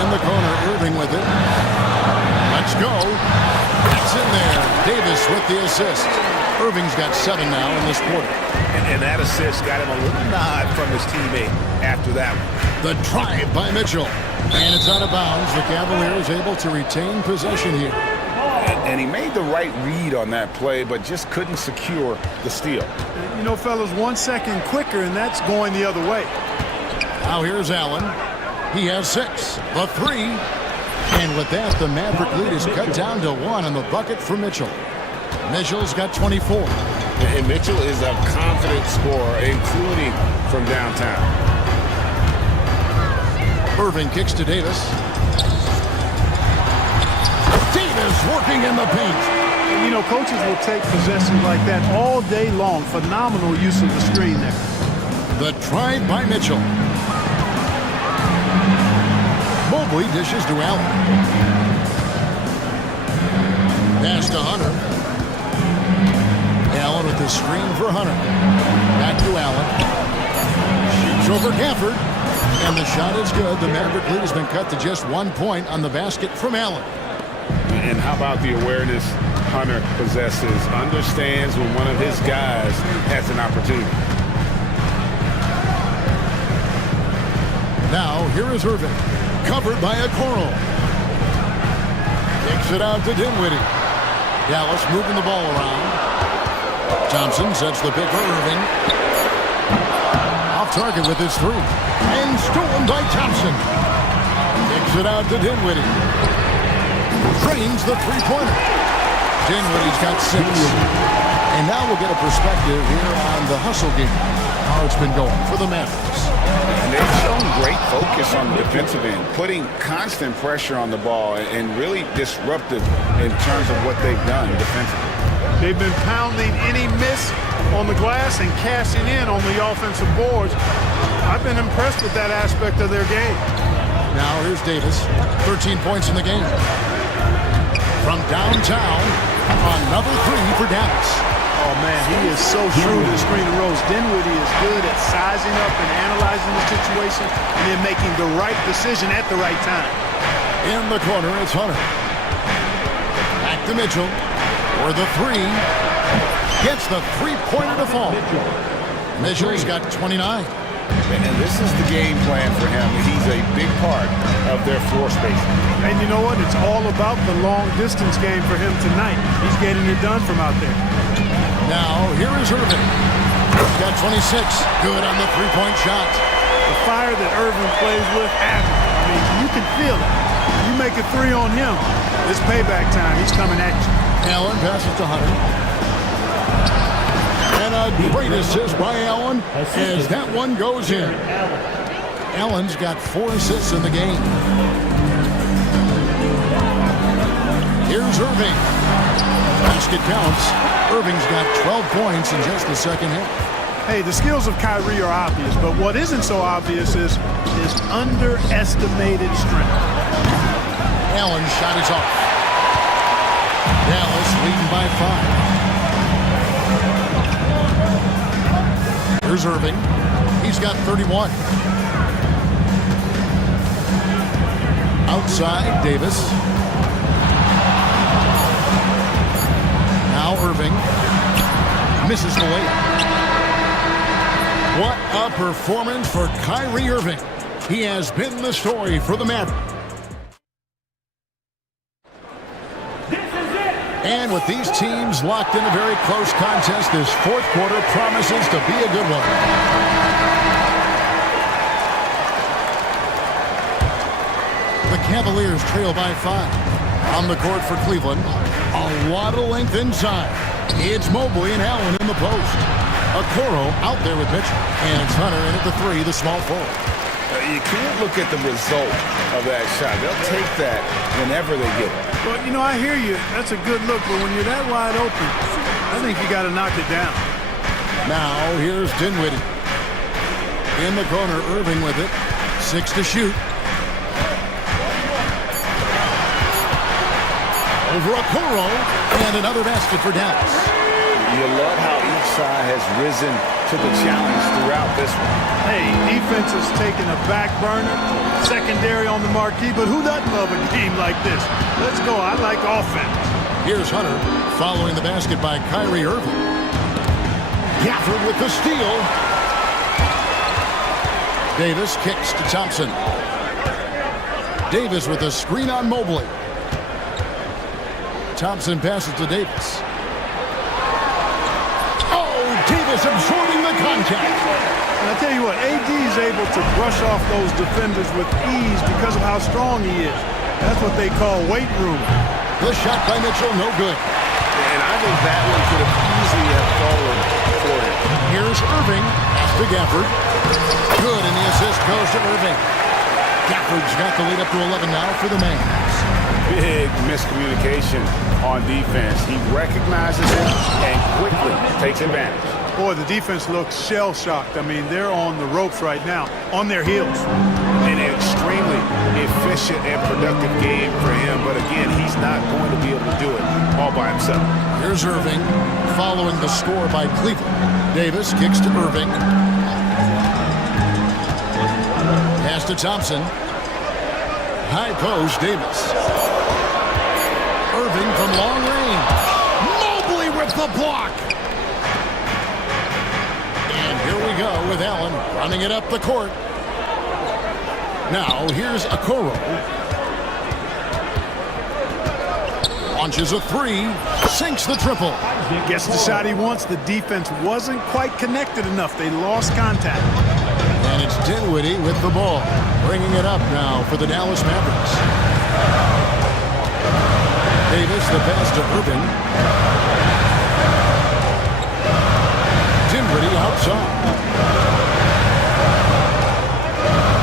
In the corner, Irving with it. Let's go. That's in there. Davis with the assist. Irving's got 7 now in this quarter. And that assist got him a little nod from his teammate after that one. The drive by Mitchell. And it's out of bounds. The Cavaliers able to retain possession here. And he made the right read on that play, but just couldn't secure the steal. You know, fellas, 1 second quicker, and that's going the other way. Now here's Allen. He has 6. The 3. And with that, the Maverick lead is cut down to 1 on the bucket for Mitchell. Mitchell's got 24. And Mitchell is a confident scorer, including from downtown. Irving kicks to Davis. Davis working in the paint. You know, coaches will take possessions like that all day long. Phenomenal use of the screen there. The drive by Mitchell. Mobley dishes to Allen. Pass to Hunter. Allen with the screen for Hunter. Back to Allen. Shoots over Gafford. And the shot is good. The Maverick lead has been cut to just 1 point on the basket from Allen. And how about the awareness Hunter possesses? Understands when one of his guys has an opportunity. Now, here is Irving. Covered by Okoro. Takes it out to Dinwiddie. Dallas moving the ball around. Thompson sets the pick for Irving. Off target with his 3. And stolen by Thompson. Takes it out to Dinwiddie. Drains the three-pointer. Dinwiddie's got 6. And now we'll get a perspective here on the hustle game. How it's been going for the Mavericks. And they've shown great focus on the defensive end, putting constant pressure on the ball and really disruptive in terms of what they've done defensively. They've been pounding any miss on the glass and cashing in on the offensive boards. I've been impressed with that aspect of their game. Now here's Davis, 13 points in the game. From downtown, another 3 for Dallas. Oh, man, he is so shrewd in screen and rolls. Dinwiddie is good at sizing up and analyzing the situation and then making the right decision at the right time. In the corner, it's Hunter. Back to Mitchell. For the 3. Gets the three-pointer to fall. Mitchell's got 29. And this is the game plan for him. He's a big part of their floor space. And you know what? It's all about the long-distance game for him tonight. He's getting it done from out there. Now, here is Irving. He's got 26. Good on the three-point shot. The fire that Irving plays with, I mean, you can feel it. You make a 3 on him, it's payback time. He's coming at you. Allen passes to Hunter. And a great assist by Allen as that one goes in. Allen's got 4 assists in the game. Here's Irving. Basket counts. Irving's got 12 points in just the second half. Hey, the skills of Kyrie are obvious, but what isn't so obvious is his underestimated strength. Allen's shot is off. Dallas leading by 5. Here's Irving. He's got 31. Outside, Davis. Now Irving misses the layup. What a performance for Kyrie Irving. He has been the story for the Mavericks. And with these teams locked in a very close contest, this fourth quarter promises to be a good one. The Cavaliers trail by 5. On the court for Cleveland, a lot of length inside. It's Mobley and Allen in the post. Okoro out there with Mitchell. And it's Hunter in at the 3, the small forward. You can't look at the result of that shot. They'll take that whenever they get it. Well, you know, I hear you. That's a good look, but when you're that wide open, I think you got to knock it down. Now, here's Dinwiddie. In the corner, Irving with it. 6 to shoot. Over Okoro, and another basket for Dallas. You love how each side has risen to the challenge throughout this one. Hey, defense is taking a back burner, secondary on the marquee, but who doesn't love a game like this? Let's go. I like offense. Here's Hunter following the basket by Kyrie Irving. Gafford with the steal. Davis kicks to Thompson. Davis with a screen on Mobley. Thompson passes to Davis. Oh, Davis absorbing the contact. And I tell you what, AD is able to brush off those defenders with ease because of how strong he is. That's what they call weight room. The shot by Mitchell, no good. And I think that one could have easily have fallen for him. Here's Irving. Pass to Gafford. Good, and the assist goes to Irving. Gafford's got the lead up to 11 now for the Mavs. Big miscommunication on defense. He recognizes it and quickly takes advantage. Boy, the defense looks shell-shocked. I mean, they're on the ropes right now, on their heels. An extremely efficient and productive game for him, but again, he's not going to be able to do it all by himself. Here's Irving, following the score by Cleveland. Davis kicks to Irving. Pass to Thompson. High post, Davis. Irving from long range. Mobley with the block. And here we go with Allen running it up the court. Now here's Okoro. Launches a three, sinks the triple. Gets the shot he wants. The defense wasn't quite connected enough. They lost contact. And it's Dinwiddie with the ball, bringing it up now for the Dallas Mavericks. Davis, the pass to Irving. Dinwiddie outside.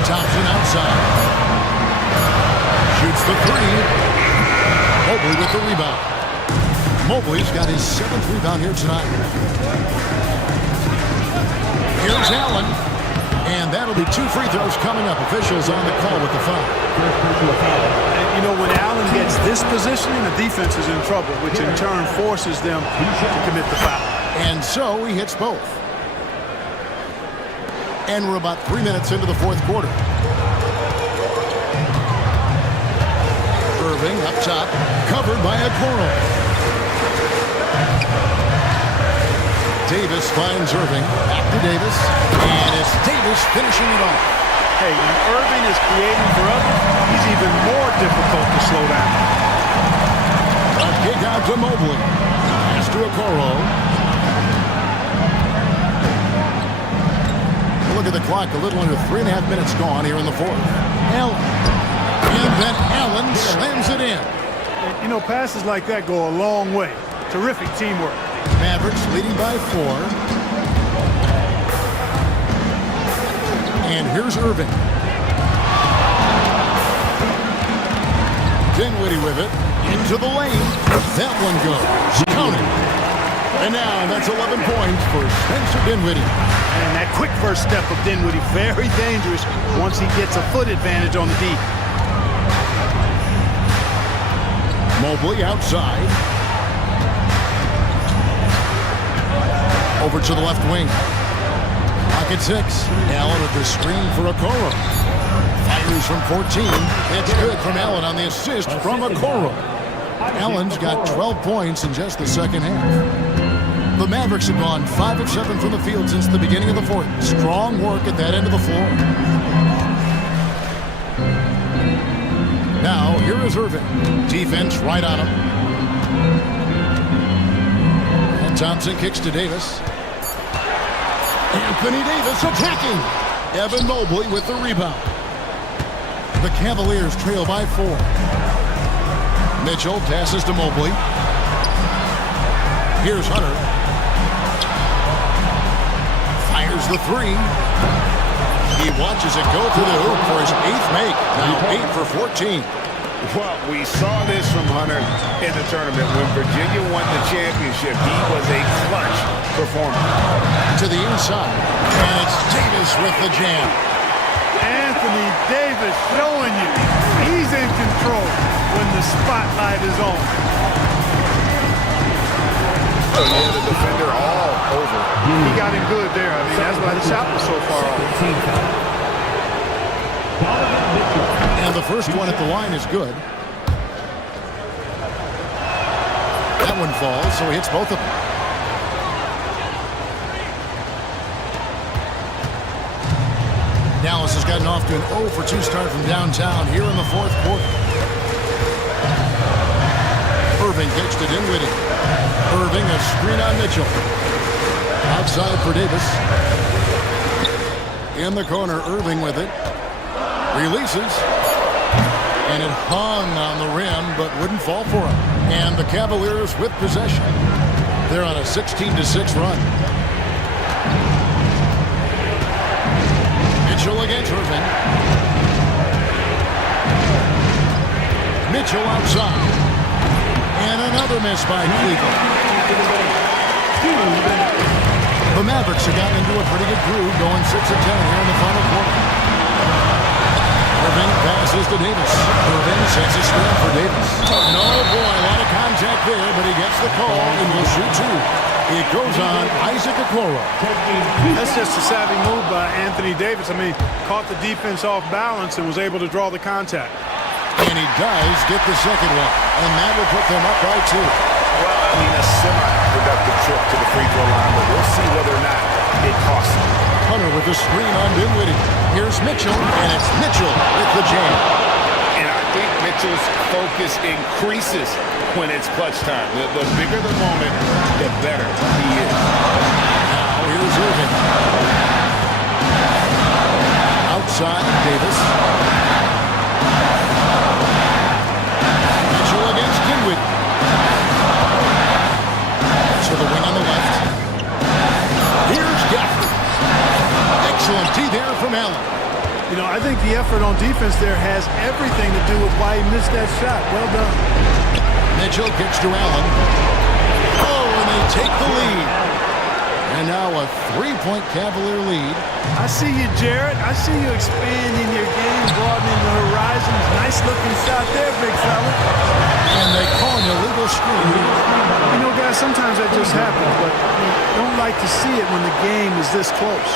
Thompson outside. Shoots the three. Mobley with the rebound. Mobley's got his 7th rebound here tonight. Here's Allen. And that'll be 2 free throws coming up. Officials on the call with the foul. And, you know, when Allen gets this positioning, the defense is in trouble, which in turn forces them to commit the foul. And so he hits both. And we're about 3 minutes into the 4th quarter. Irving up top, covered by Okoro. Davis finds Irving. Back to Davis. And it's Davis finishing it off. Hey, when Irving is creating for others, he's even more difficult to slow down. A kick out to Mobley. Pass to Okoro. Look at the clock. A little under 3.5 minutes gone here in the 4th. Allen. And then Allen slams it in. You know, passes like that go a long way. Terrific teamwork. Mavericks leading by 4. And here's Irving. Dinwiddie with it. Into the lane. That one goes. Counting. And now that's 11 points for Spencer Dinwiddie. And that quick first step of Dinwiddie, very dangerous once he gets a foot advantage on the D. Mobley outside. Over to the left wing. Pocket 6. Allen with the screen for Okoro. Fires from 14. It's good from Allen on the assist from Okoro. Allen's got 12 points in just the second half. The Mavericks have gone 5 of 7 from the field since the beginning of the 4th. Strong work at that end of the floor. Now, here is Irving. Defense right on him. And Thompson kicks to Davis. Anthony Davis attacking. Evan Mobley with the rebound. The Cavaliers trail by 4. Mitchell passes to Mobley. Here's Hunter. Fires the 3. He watches it go through the hoop for his 8th make. Now 8 for 14. Well, we saw this from Hunter in the tournament. When Virginia won the championship, he was a clutch performer. To the inside. And it's Davis with the jam. Anthony Davis showing you he's in control when the spotlight is on. Oh, yeah, the defender all over. He got him good there. I mean, that's why the shot was so far off. And the first one at the line is good. That one falls, so he hits both of them. Dallas has gotten off to an 0 for 2 start from downtown here in the fourth quarter. Irving kicks to Dinwiddie. Irving, a screen on Mitchell. Outside for Davis. In the corner, Irving with it. Releases. And it hung on the rim, but wouldn't fall for him. And the Cavaliers with possession. They're on a 16-6 run. Mitchell against Irving. Mitchell outside. And another miss by Cleveland. The Mavericks have gotten into a pretty good groove, going 6-10 here in the final quarter. Irving passes to Davis. Irving sets a screen for Davis. And oh boy, a lot of contact there, but he gets the call and will shoot 2. It goes on Isaac Okoro. That's just a savvy move by Anthony Davis. I mean, caught the defense off balance and was able to draw the contact. And he does get the second one, and that will put them up by 2. Well, I mean, a semi-productive trip to the free throw line, but we'll see whether or not it costs him. Hunter with the screen on Dinwiddie. Here's Mitchell, and it's Mitchell with the jam. And I think Mitchell's focus increases when it's clutch time. The bigger the moment, the better he is. Now here's Irving. Outside, Davis. Mitchell against Dinwiddie. To the wing on the left. Here's Gafford. Excellent D there from Allen. You know, I think the effort on defense there has everything to do with why he missed that shot. Well done. Mitchell kicks to Allen. Oh, and they take the lead. And now a 3-point Cavalier lead. I see you, Jared. I see you expanding your game, broadening the horizons. Nice looking shot there, big fella. And they call an illegal screen. You know, guys, sometimes that just happens, but you don't like to see it when the game is this close.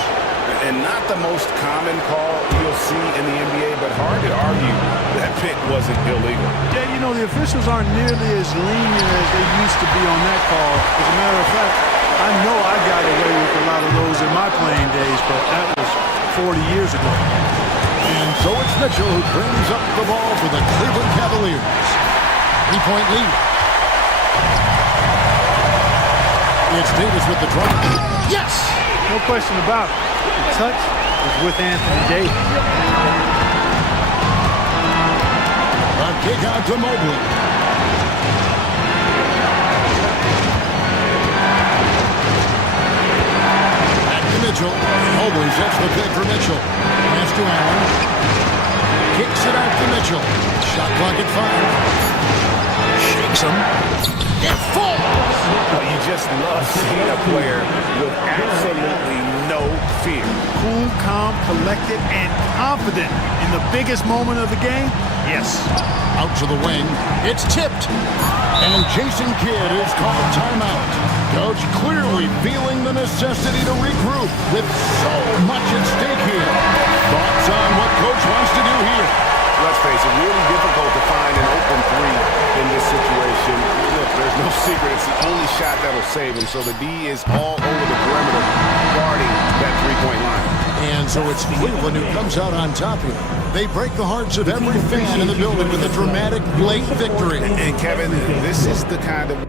And not the most common call you'll see in the NBA, but hard to argue that pick wasn't illegal. Yeah, you know, the officials aren't nearly as lenient as they used to be on that call. As a matter of fact, I know I got away with a lot of those in my playing days, but that was 40 years ago. And so it's Mitchell who brings up the ball for the Cleveland Cavaliers. 3-point lead. It's Davis with the drive. Yes! No question about it. The touch is with Anthony Davis. A kick out to Mobley. Back to Mitchell. Mobley sets the pick for Mitchell. Pass to Allen. Kicks it out to Mitchell. Shot clock at 5. Shakes him. It falls! Well, you just love seeing a player with absolutely no fear. Cool, calm, collected, and confident in the biggest moment of the game? Yes. Out to the wing. It's tipped. And Jason Kidd is called timeout. Coach clearly feeling the necessity to regroup with so much at stake here. Thoughts on what Coach wants to do here? Let's face it, really difficult to find an open three in this situation. Look, there's no secret. It's the only shot that'll save him. So the D is all over the perimeter guarding that three-point line. And so it's Cleveland who comes out on top here. They break the hearts of every fan in the building with a dramatic, late victory. And Kevin, this is the kind of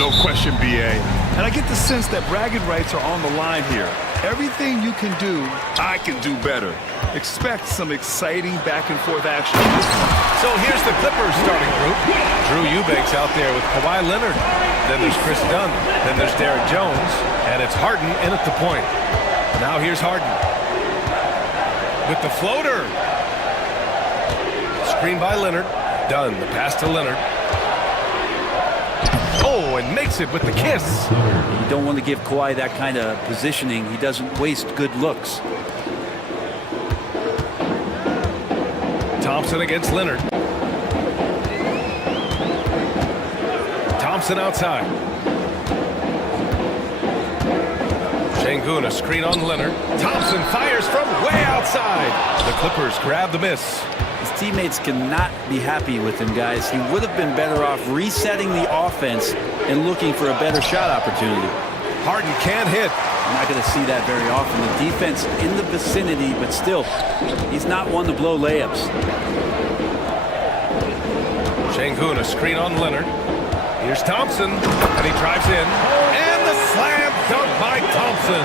No question, B.A. And I get the sense that bragging rights are on the line here. Everything you can do, I can do better. Expect some exciting back-and-forth action. So here's the Clippers starting group. Drew Eubanks out there with Kawhi Leonard. Then there's Chris Dunn. Then there's Derek Jones. And it's Harden in at the point. Now here's Harden. With the floater. Screen by Leonard. Dunn, the pass to Leonard. Oh, and makes it with the kiss. You don't want to give Kawhi that kind of positioning. He doesn't waste good looks. Thompson against Leonard. Thompson outside. Şengün, a screen on Leonard. Thompson fires from way outside. The Clippers grab the miss. His teammates cannot be happy with him, guys. He would have been better off resetting the offense and looking for a better shot opportunity. Harden can't hit. I'm not going to see that very often. The defense in the vicinity, but still, he's not one to blow layups. Şengün, a screen on Leonard. Here's Thompson, and he drives in. And the slam dunk by Thompson.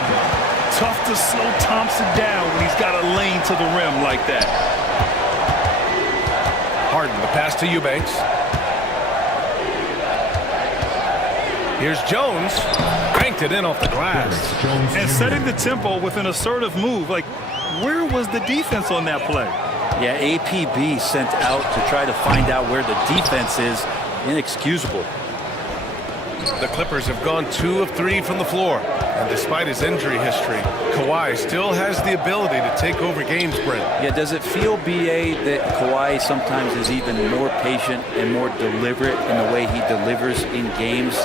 Tough to slow Thompson down when he's got a lane to the rim like that. Harden, the pass to Eubanks. Here's Jones. Banked it in off the glass. And setting the tempo with an assertive move. Like, where was the defense on that play? Yeah, APB sent out to try to find out where the defense is. Inexcusable. The Clippers have gone 2 of 3 from the floor. And despite his injury history, Kawhi still has the ability to take over games, Brent. Yeah, does it feel, B.A., that Kawhi sometimes is even more patient and more deliberate in the way he delivers in games?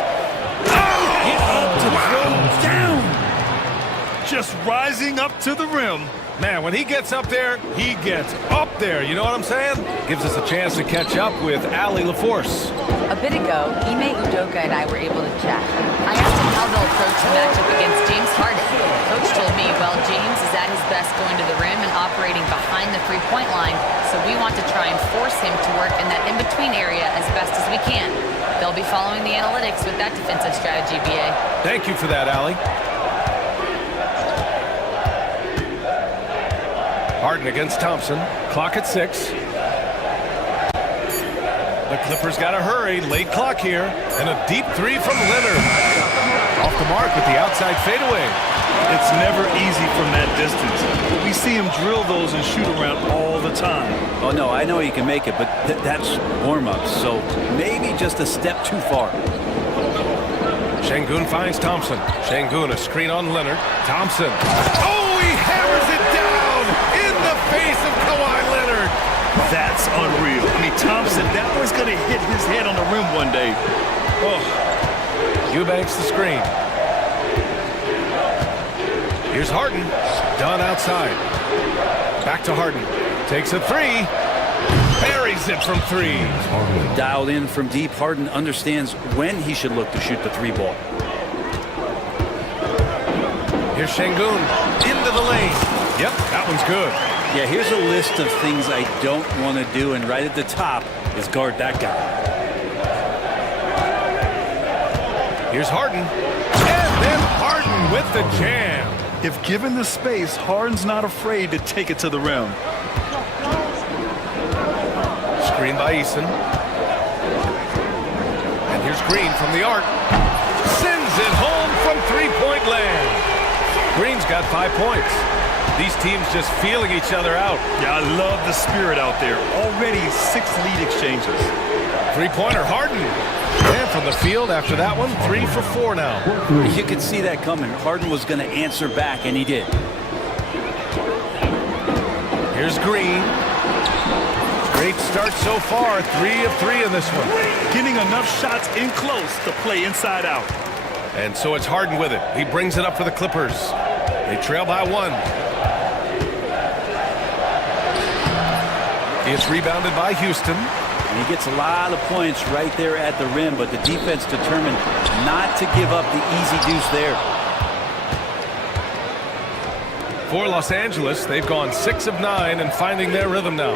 Down! Just rising up to the rim. Man, when he gets up there, he gets up there. You know what I'm saying? Gives us a chance to catch up with Allie LaForce. A bit ago, Ime Udoka and I were able to chat. I asked him how they'll approach the matchup against James Harden. Coach told me, well, James is at his best going to the rim and operating behind the three-point line, so we want to try and force him to work in that in-between area as best as we can. They'll be following the analytics with that defensive strategy, BA. Thank you for that, Allie. Harden against Thompson. Clock at 6. The Clippers got to hurry. Late clock here. And a deep 3 from Leonard. Off the mark with the outside fadeaway. It's never easy from that distance. We see him drill those and shoot around all the time. Oh, no, I know he can make it, but that's warm-ups, so maybe just a step too far. Şengün finds Thompson. Şengün, a screen on Leonard. Thompson. Oh, he hammers it down in the face of Kawhi Leonard. That's unreal. I mean, Thompson, that was going to hit his head on the rim one day. Oh. Eubanks the screen. Here's Harden. Dunn outside. Back to Harden. Takes a 3. Buries it from 3. Dialed in from deep, Harden understands when he should look to shoot the 3 ball. Here's Şengün into the lane. Yep, that one's good. Yeah, here's a list of things I don't want to do, and right at the top is guard that guy. Here's Harden. And then Harden with the jam. If given the space, Harden's not afraid to take it to the rim. Screen by Eason. And here's Green from the arc. Sends it home from three-point land. Green's got 5 points. These teams just feeling each other out. Yeah, I love the spirit out there. Already 6 lead exchanges. Three-pointer, Harden. And from the field after that one, 3 for 4 now. You could see that coming. Harden was going to answer back, and he did. Here's Green. Great start so far. 3 of 3 in this one. Getting enough shots in close to play inside out. And so it's Harden with it. He brings it up for the Clippers. They trail by 1. It's rebounded by Houston. And he gets a lot of points right there at the rim, but the defense determined not to give up the easy deuce there. For Los Angeles, they've gone 6 of 9 and finding their rhythm now.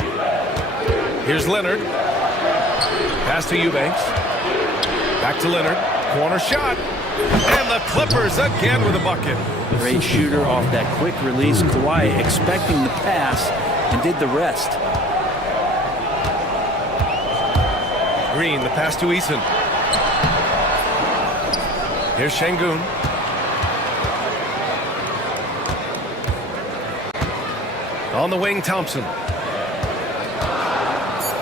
Here's Leonard. Pass to Eubanks. Back to Leonard. Corner shot. And the Clippers again with a bucket. Great shooter off that quick release. Kawhi expecting the pass and did the rest. Green, the pass to Eason. Here's Şengün. On the wing, Thompson.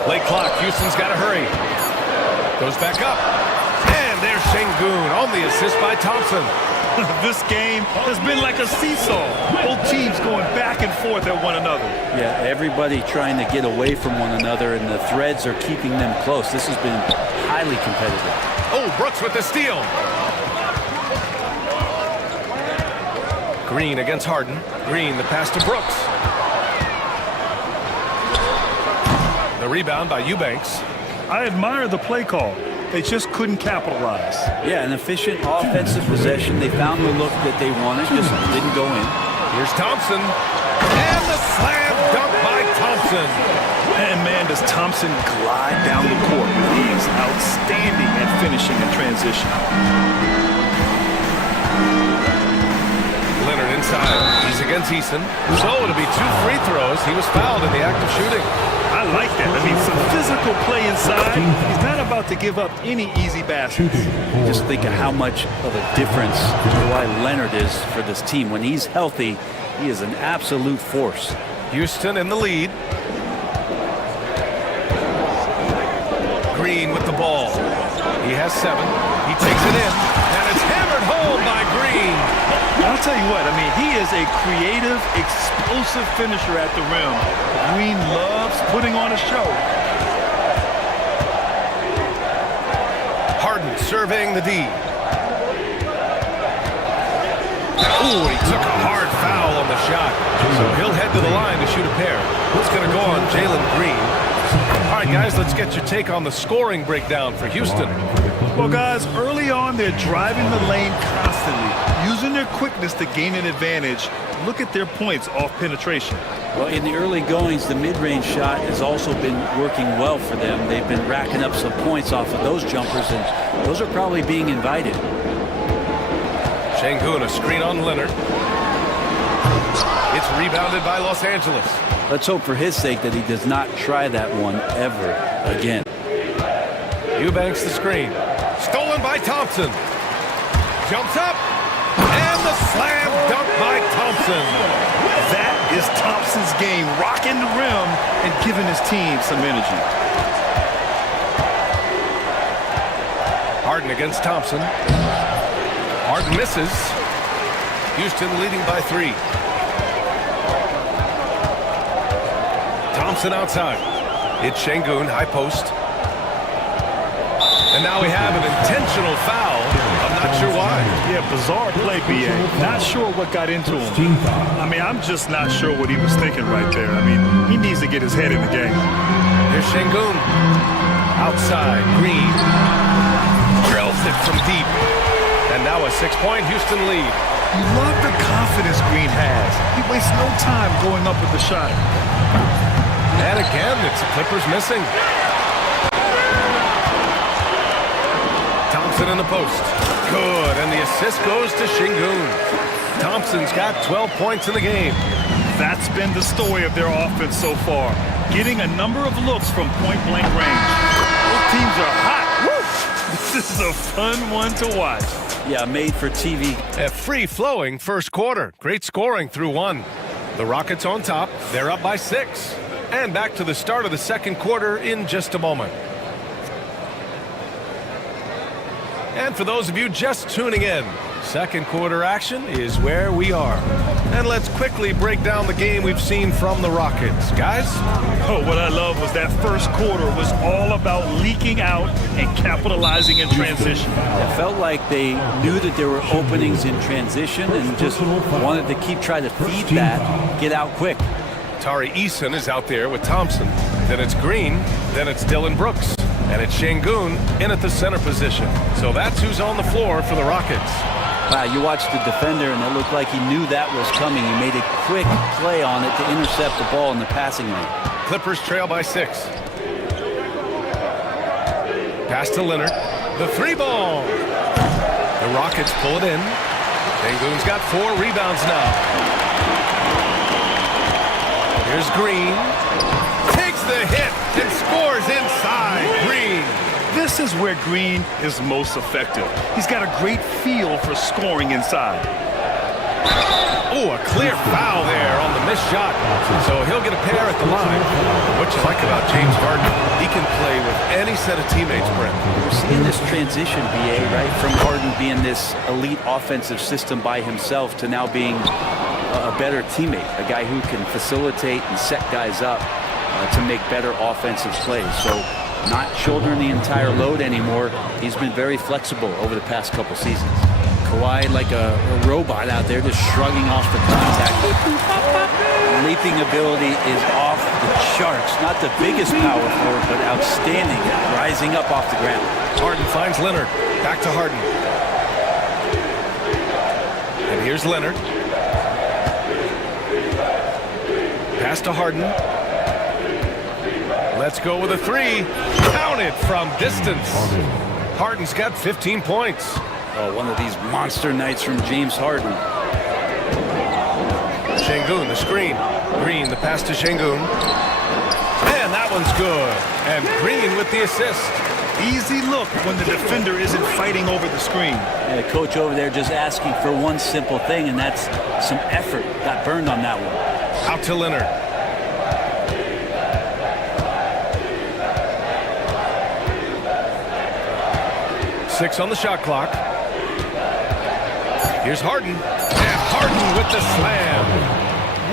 Late clock. Houston's got to hurry. Goes back up. And there's Şengün on the assist by Thompson. This game has been like a seesaw. Both teams going back and forth at one another. Yeah, everybody trying to get away from one another, and the threads are keeping them close. This has been highly competitive. Oh, Brooks with the steal. Green against Harden. Green, the pass to Brooks. The rebound by Eubanks. I admire the play call. They just couldn't capitalize. Yeah, an efficient offensive possession. They found the look that they wanted, just didn't go in. Here's Thompson. And the slam dunk by Thompson. And man, does Thompson glide down the court with ease. Outstanding at finishing in transition. Leonard inside. He's against Eason. So it'll be 2 free throws. He was fouled in the act of shooting. I like that. I mean, some physical play inside. He's not about to give up any easy baskets. Just think of how much of a difference Kawhi Leonard is for this team. When he's healthy, he is an absolute force. Houston in the lead. Green with the ball. He has 7. He takes it in. And it's hammered home by Green. I'll tell you what, I mean, he is a creative, explosive finisher at the rim. Green loves putting on a show. Harden surveying the D. Ooh, he took a hard foul on the shot. So he'll head to the line to shoot a pair. It's going to go on Jalen Green. All right, guys, let's get your take on the scoring breakdown for Houston. Well, guys, early on, they're driving the lane constantly, using their quickness to gain an advantage. Look at their points off penetration. Well, in the early goings, the mid-range shot has also been working well for them. They've been racking up some points off of those jumpers, and those are probably being invited. Şengün, a screen on Leonard. It's rebounded by Los Angeles. Let's hope for his sake that he does not try that one ever again. Eubanks the screen. Stolen by Thompson. Jumps up. And the slam dunk by Thompson. That is Thompson's game, rocking the rim and giving his team some energy. Harden against Thompson. Harden misses. Houston leading by 3. Thompson outside. It's Şengün, high post. And now we have an intentional foul. I'm not sure why. Yeah, bizarre play, BA. Not sure what got into him. I mean, I'm just not sure what he was thinking right there. I mean, he needs to get his head in the game. Here's Şengün. Outside, Green. Drills it from deep. And now a 6-point Houston lead. You love the confidence Green has. He wastes no time going up with the shot. And again, it's the Clippers missing. Thompson in the post. Good, and the assist goes to Şengün. Thompson's got 12 points in the game. That's been the story of their offense so far. Getting a number of looks from point-blank range. Both teams are hot. Woo! This is a fun one to watch. Yeah, made for TV. A free-flowing first quarter. Great scoring through 1. The Rockets on top. They're up by 6. And back to the start of the second quarter in just a moment. And for those of you just tuning in, second quarter action is where we are. And let's quickly break down the game we've seen from the Rockets. Guys? Oh, what I love was that first quarter was all about leaking out and capitalizing in transition. It felt like they knew that there were openings in transition and just wanted to keep trying to feed that, get out quick. Tari Eason is out there with Thompson. Then it's Green. Then it's Dylan Brooks. And it's Şengün in at the center position. So that's who's on the floor for the Rockets. Wow, you watched the defender, and it looked like he knew that was coming. He made a quick play on it to intercept the ball in the passing lane. Clippers trail by 6. Pass to Leonard. The 3 ball. The Rockets pull it in. Sengun's got 4 rebounds now. Here's Green. Takes the hit and scores inside. Green. This is where Green is most effective. He's got a great feel for scoring inside. Oh, a clear foul there on the missed shot. So he'll get a pair at the line. What you like about James Harden, he can play with any set of teammates, Brent. We're seeing this transition, BA, right? From Harden being this elite offensive system by himself to now being a better teammate, a guy who can facilitate and set guys up to make better offensive plays. So not shouldering the entire load anymore. He's been very flexible over the past couple seasons. Kawhi like a robot out there just shrugging off the contact. Leaping ability is off the charts. Not the biggest power forward, but outstanding at rising up off the ground. Harden finds Leonard. Back to Harden. And here's Leonard. Pass to Harden. Let's go with a 3. Counted from distance. Harden's got 15 points. Oh, one of these monster nights from James Harden. Sengun, the screen. Green, the pass to Sengun. And that one's good. And Green with the assist. Easy look when the defender isn't fighting over the screen. And the coach over there just asking for one simple thing, and that's some effort. Got burned on that one. Out to Leonard. Six on the shot clock. Here's Harden. And Harden with the slam.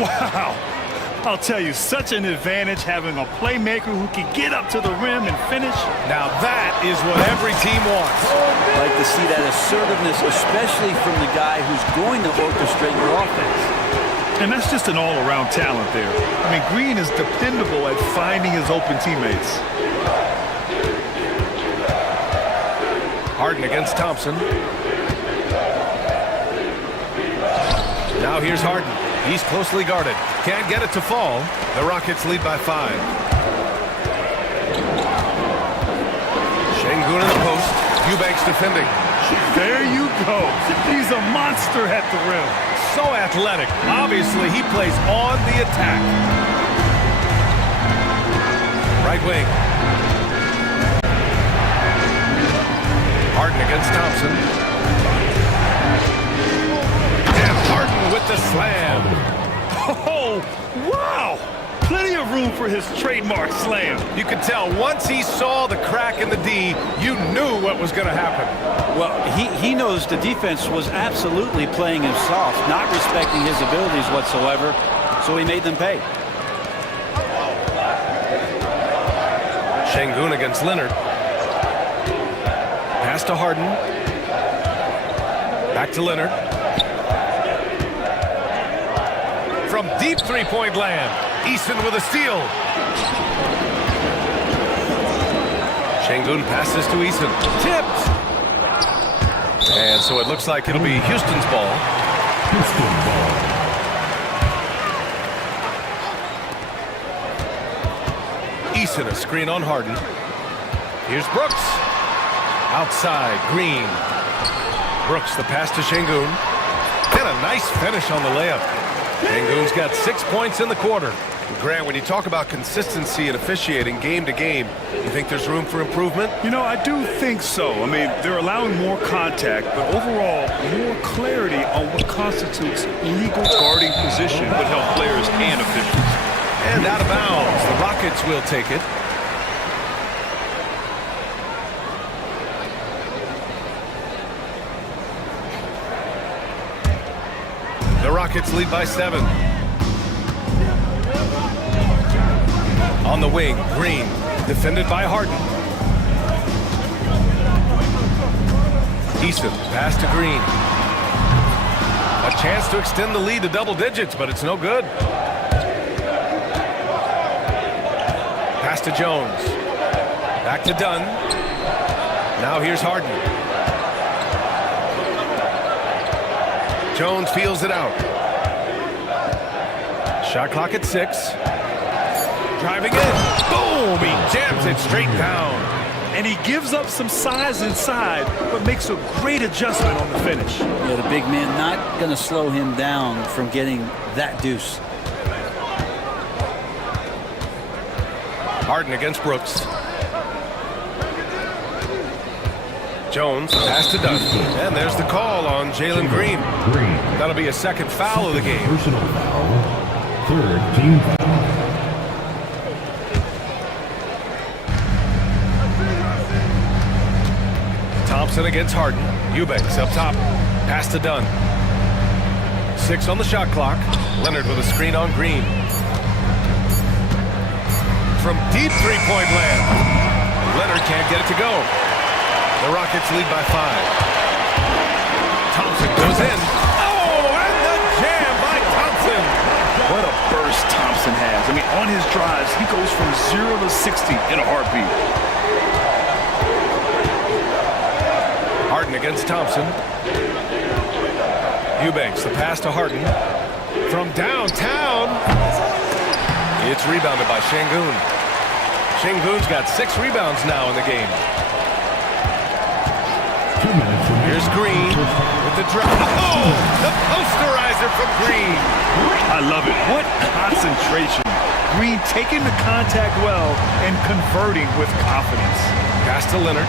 Wow. I'll tell you, such an advantage having a playmaker who can get up to the rim and finish. Now that is what every team wants. I'd like to see that assertiveness, especially from the guy who's going to orchestrate your offense. And that's just an all-around talent there. I mean, Green is dependable at finding his open teammates. Harden against Thompson. Now here's Harden. He's closely guarded. Can't get it to fall. The Rockets lead by 5. Sengun in the post. Eubanks defending. There you go. He's a monster at the rim. So athletic. Obviously, he plays on the attack. Right wing. Harden against Thompson. And Harden with the slam. Oh, wow! Plenty of room for his trademark slam. You could tell once he saw the crack in the D, you knew what was going to happen. Well, he knows the defense was absolutely playing him soft, not respecting his abilities whatsoever, so he made them pay. Sengun against Leonard. Pass to Harden. Back to Leonard. From deep three-point land, Eason with a steal. Sengun passes to Eason. Tipped. And so it looks like it'll be Houston's ball. Houston ball. Eason, a screen on Harden. Here's Brooks. Outside, Green. Brooks, the pass to Sengun. And a nice finish on the layup. Sengun's got 6 points in the quarter. Grant, when you talk about consistency and officiating game to game, you think there's room for improvement? You know, I do think so. I mean, they're allowing more contact, but overall, more clarity on what constitutes legal guarding position would help players and officials. And out of bounds, the Rockets will take it. The Rockets lead by 7. On the wing, Green, defended by Harden. Eason, pass to Green. A chance to extend the lead to double digits, but it's no good. Pass to Jones. Back to Dunn. Now here's Harden. Jones feels it out. Shot clock at 6. Driving in. Boom! He jams it straight down. and he gives up some size inside, but makes a great adjustment on the finish. Yeah, the big man not going to slow him down from getting that deuce. Harden against Brooks. Jones, pass to Dunn. And there's the call on Jalen Green. That'll be a second foul of the game. Personal foul. Third team foul. Thompson against Harden. Eubanks up top. Pass to Dunn. 6 on the shot clock. Leonard with a screen on Green. From deep three-point land. Leonard can't get it to go. The Rockets lead by 5. Thompson goes in. Oh, and the jam by Thompson. What a burst Thompson has. I mean, on his drives, he goes from 0 to 60 in a heartbeat. Harden against Thompson. Eubanks, the pass to Harden. From downtown. It's rebounded by Şengün. Şengün's got 6 rebounds now in the game. 2 minutes remaining. Here's Green with the drop. Oh, the posterizer from Green. I love it. What concentration. Green taking the contact well and converting with confidence. Pass to Leonard.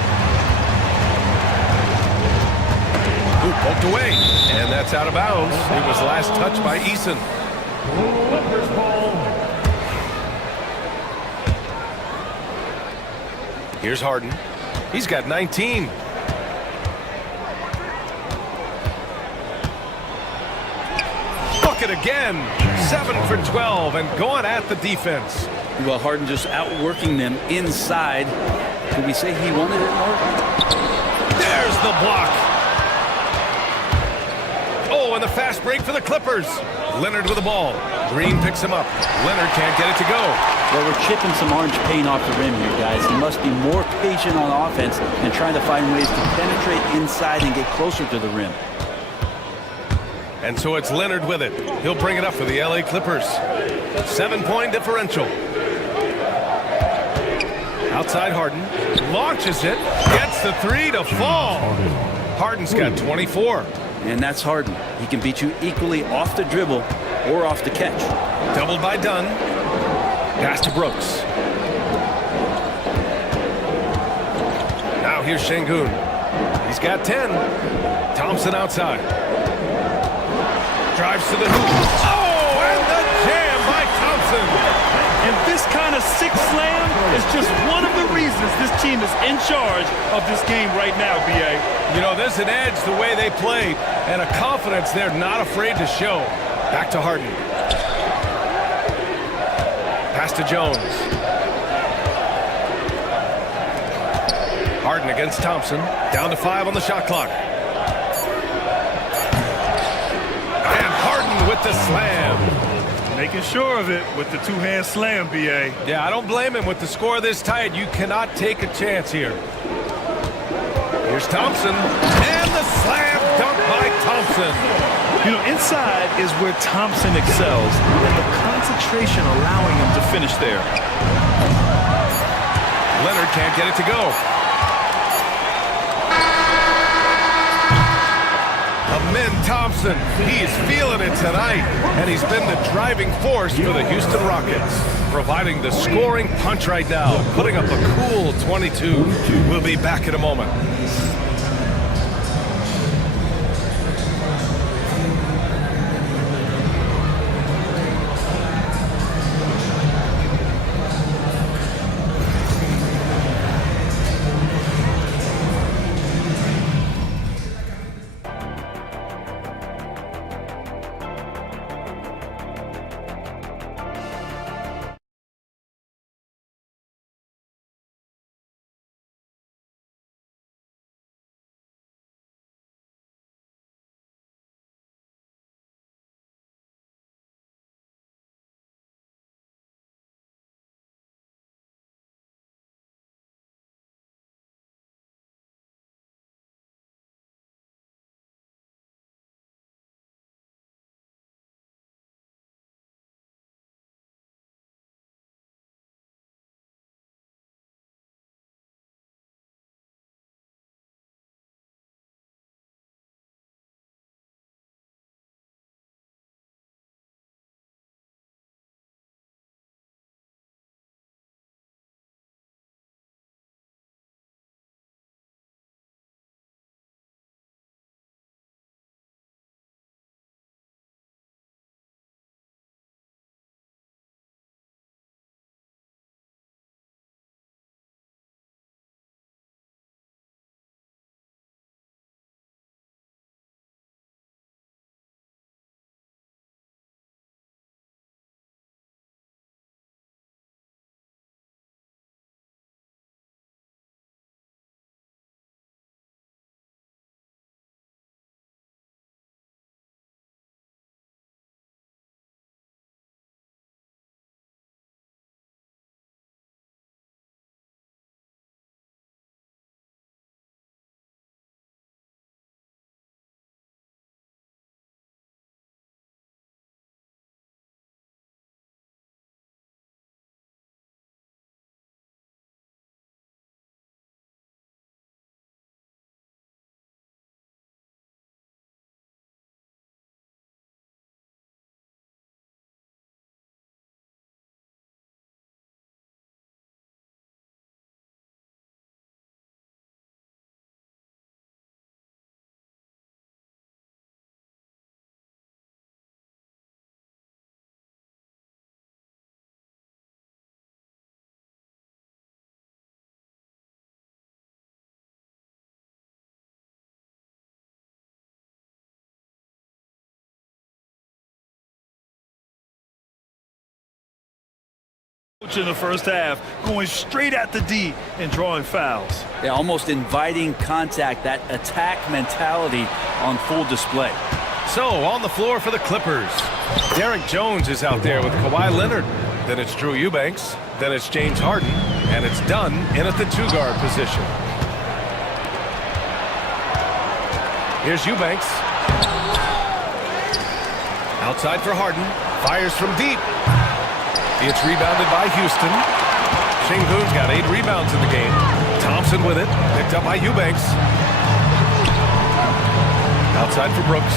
Ooh, poked away. And that's out of bounds. It was last touched by Eason. Here's Harden. He's got 19. Bucket again. 7 for 12 and going at the defense. Well, Harden just outworking them inside. Could we say he wanted it more? There's the block. Oh, and the fast break for the Clippers. Leonard with the ball. Green picks him up. Leonard can't get it to go. Well, we're chipping some orange paint off the rim here, guys. He must be more patient on offense and trying to find ways to penetrate inside and get closer to the rim. And so it's Leonard with it. He'll bring it up for the LA Clippers. 7-point differential. Outside Harden. Launches it. Gets the 3 to fall. Harden's got 24. And that's Harden. He can beat you equally off the dribble or off the catch. Doubled by Dunn. Pass to Brooks. Now here's Şengün. He's got 10. Thompson outside. Drives to the hoop. Oh, and the jam by Thompson. And this kind of six slam is just one of the reasons this team is in charge of this game right now, B.A. You know, there's an edge the way they played and a confidence they're not afraid to show. Back to Harden. Pass to Jones. Harden against Thompson. Down to 5 on the shot clock. And Harden with the slam. Making sure of it with the two-hand slam, B.A. Yeah, I don't blame him. With the score this tight, you cannot take a chance here. Here's Thompson. And the slam dunk by Thompson. You know, inside is where Thompson excels, and the concentration allowing him to finish there. Leonard can't get it to go. Amin Thompson, he's feeling it tonight, and he's been the driving force for the Houston Rockets, providing the scoring punch right now, putting up a cool 22. We'll be back in a moment. In the first half, going straight at the D and drawing fouls. Yeah, almost inviting contact, that attack mentality on full display. So, on the floor for the Clippers, Derek Jones is out there with Kawhi Leonard. Then it's Drew Eubanks. Then it's James Harden. And it's Dunn in at the two-guard position. Here's Eubanks. Outside for Harden. Fires from deep. It's rebounded by Houston. Sengun's got 8 rebounds in the game. Thompson with it. Picked up by Eubanks. Outside for Brooks.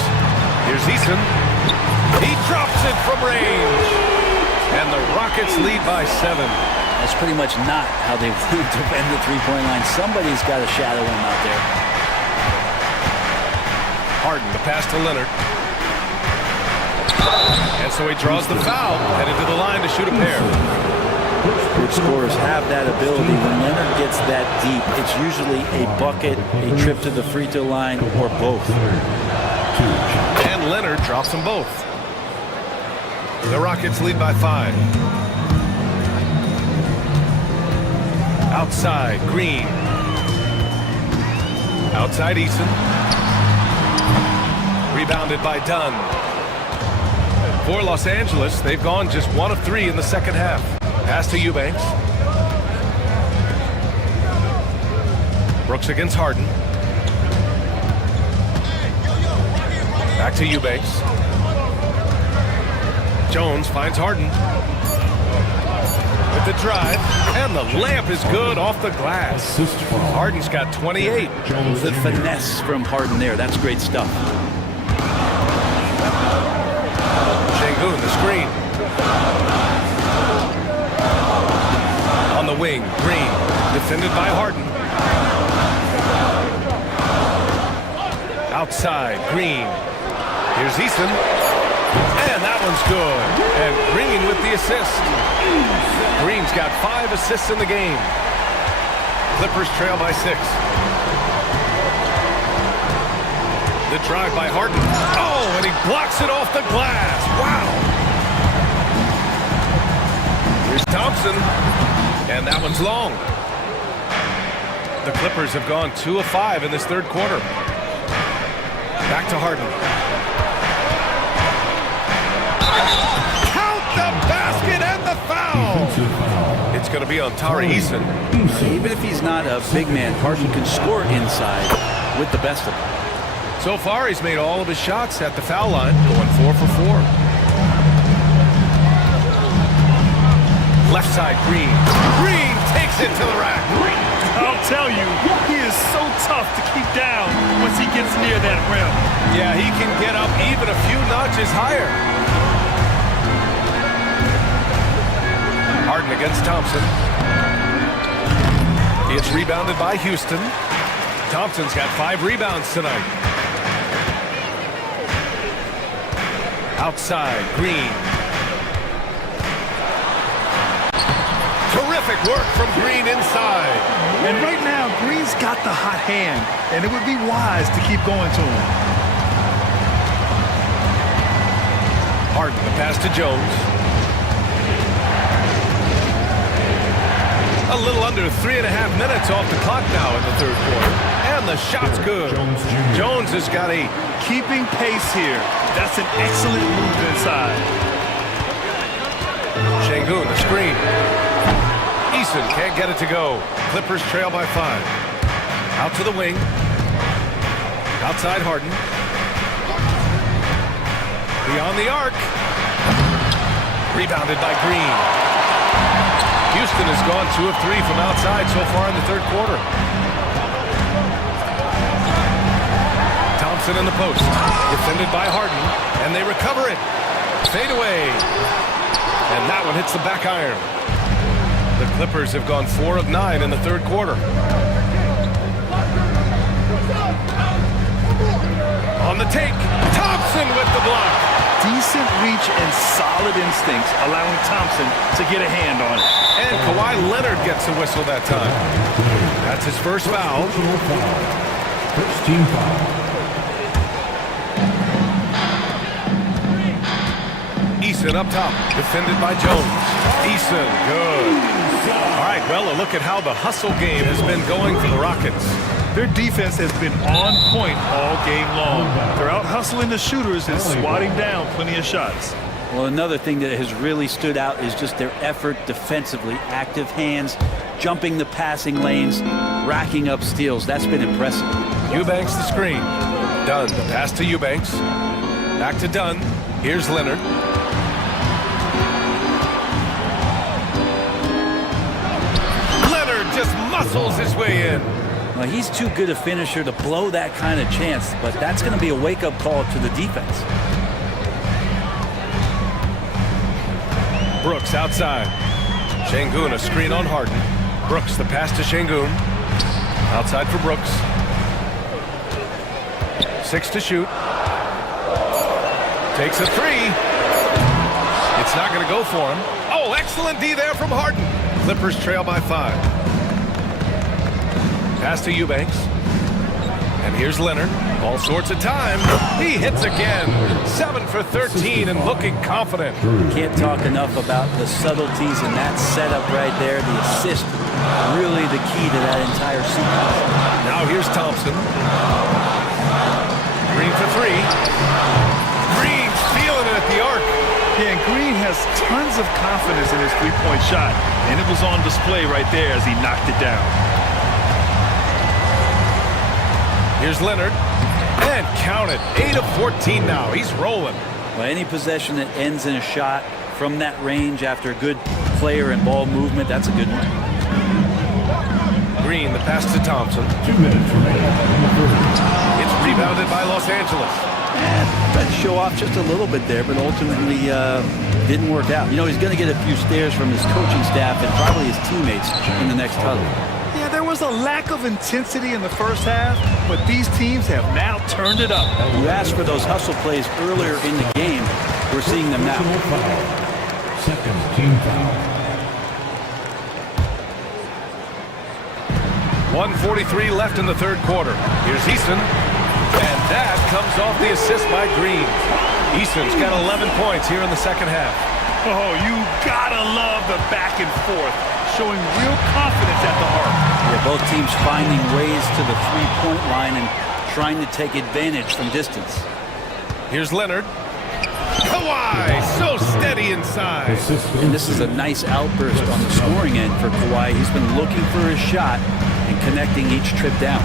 Here's Eason. He drops it from range. And the Rockets lead by 7. That's pretty much not how they would defend the three-point line. Somebody's got to shadow him out there. Harden, the pass to Leonard. And so he draws the foul, headed to the line to shoot a pair. Good scorers have that ability. When Leonard gets that deep, it's usually a bucket, a trip to the free throw line, or both. And Leonard drops them both. The Rockets lead by 5. Outside, Green. Outside, Eason. Rebounded by Dunn. For Los Angeles, they've gone just 1 of 3 in the second half. Pass to Eubanks. Brooks against Harden. Back to Eubanks. Jones finds Harden. With the drive, and the layup is good off the glass. Harden's got 28. The finesse from Harden there, that's great stuff. Sengun, the screen. On the wing, Green, defended by Harden. Outside, Green. Here's Eason. And that one's good. And Green with the assist. Green's got 5 assists in the game. Clippers trail by 6. The drive by Harden. Oh, and he blocks it off the glass. Wow. Here's Thompson. And that one's long. The Clippers have gone 2 of 5 in this third quarter. Back to Harden. Count the basket and the foul. It's going to be on Tari Eason. Even if he's not a big man, Harden can score inside with the best of them. So far, he's made all of his shots at the foul line, going 4 for 4. Left side, Green. Green takes it to the rack. I'll tell you, he is so tough to keep down once he gets near that rim. Yeah, he can get up even a few notches higher. Harden against Thompson. It's rebounded by Houston. Thompson's got 5 rebounds tonight. Outside, Green. Terrific work from Green inside. And right now, Green's got the hot hand, and it would be wise to keep going to him. Harden, the pass to Jones. A little under 3.5 minutes off the clock now in the third quarter. And the shot's good. Jones has got a keeping pace here. That's an excellent move inside. Sengun, the screen. Eason can't get it to go. Clippers trail by 5. Out to the wing. Outside Harden. Beyond the arc. Rebounded by Green. Houston has gone 2 of 3 from outside so far in the third quarter. Thompson in the post. Defended by Harden. And they recover it. Fade away. And that one hits the back iron. The Clippers have gone 4 of 9 in the third quarter. On the take. Thompson with the block. Decent reach and solid instincts, allowing Thompson to get a hand on it. And Kawhi Leonard gets a whistle that time. That's his first foul. First team foul. Eason Eason up top, defended by Jones. Eason, good. All right, well, a look at how the hustle game has been going for the Rockets. Their defense has been on point all game long. They're out hustling the shooters and swatting down plenty of shots. Well, another thing that has really stood out is just their effort defensively. Active hands, jumping the passing lanes, racking up steals. That's been impressive. Eubanks the screen. Dunn, the pass to Eubanks. Back to Dunn. Here's Leonard. Leonard just muscles his way in. Well, he's too good a finisher to blow that kind of chance, but that's going to be a wake-up call to the defense. Brooks outside. Şengün a screen on Harden. Brooks the pass to Şengün. Outside for Brooks. 6 to shoot. Takes a three. It's not going to go for him. Oh, excellent D there from Harden. Clippers trail by 5. Pass to Eubanks. And here's Leonard. All sorts of time. He hits again. 7 for 13 and looking confident. Can't talk enough about the subtleties in that setup right there. The assist, really the key to that entire sequence. Now here's Thompson. Green for 3. Green's feeling it at the arc. Yeah, and Green has tons of confidence in his three-point shot, and it was on display right there as he knocked it down. Here's Leonard. And count it. 8 of 14 now. He's rolling. Well, any possession that ends in a shot from that range after a good player and ball movement, that's a good one. Green, the pass to Thompson. 2 minutes remaining. It's rebounded by Los Angeles. And tried to show off just a little bit there, but ultimately didn't work out. You know, he's going to get a few stares from his coaching staff and probably his teammates in the next huddle. Yeah, there was a lack of intensity in the first half, but these teams have now turned it up. You asked for those hustle plays earlier in the game. We're seeing them now. Second team foul. 1:43 left in the third quarter. Here's Eason. And that comes off the assist by Green. Eason's got 11 points here in the second half. Oh, you gotta love the back and forth, showing real confidence at the arc. Yeah, both teams finding ways to the three-point line and trying to take advantage from distance. Here's Leonard. Kawhi, so steady inside. And this is a nice outburst on the scoring end for Kawhi. He's been looking for his shot and connecting each trip down.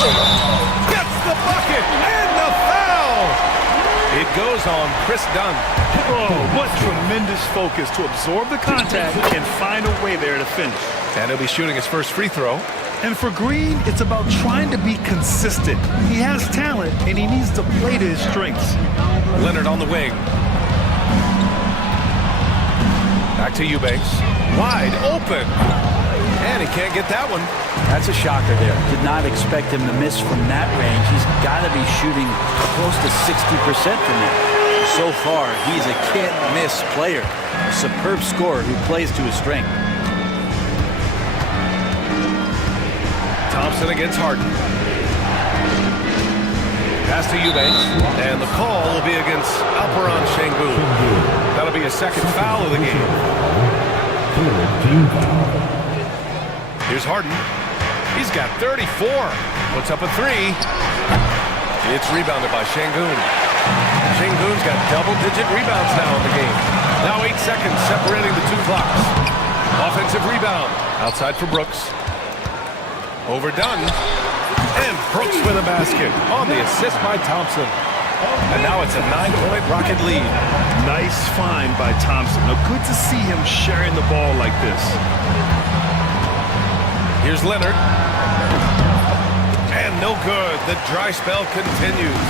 Gets the bucket and the foul. It goes on Chris Dunn. Oh, what tremendous focus to absorb the contact and find a way there to finish. And he'll be shooting his first free throw. And for Green, it's about trying to be consistent. He has talent, and he needs to play to his strengths. Leonard on the wing. Back to Eubanks. Wide open. And he can't get that one. That's a shocker there. Did not expect him to miss from that range. He's got to be shooting close to 60% from there. So far, he's a can't-miss player. A superb scorer who plays to his strength. Thompson against Harden. Pass to Eubanks. And the call will be against Alperen Şengün. That'll be a second foul of the game. Team foul. Here's Harden. He's got 34. Puts up a three. It's rebounded by Şengün. Şengün's got double-digit rebounds now in the game. Now 8 seconds separating the two clocks. Offensive rebound. Outside for Brooks. Overdone. And Brooks with a basket on the assist by Thompson. And now it's a 9-point Rocket lead. Nice find by Thompson. Now, good to see him sharing the ball like this. Here's Leonard. And no good. The dry spell continues.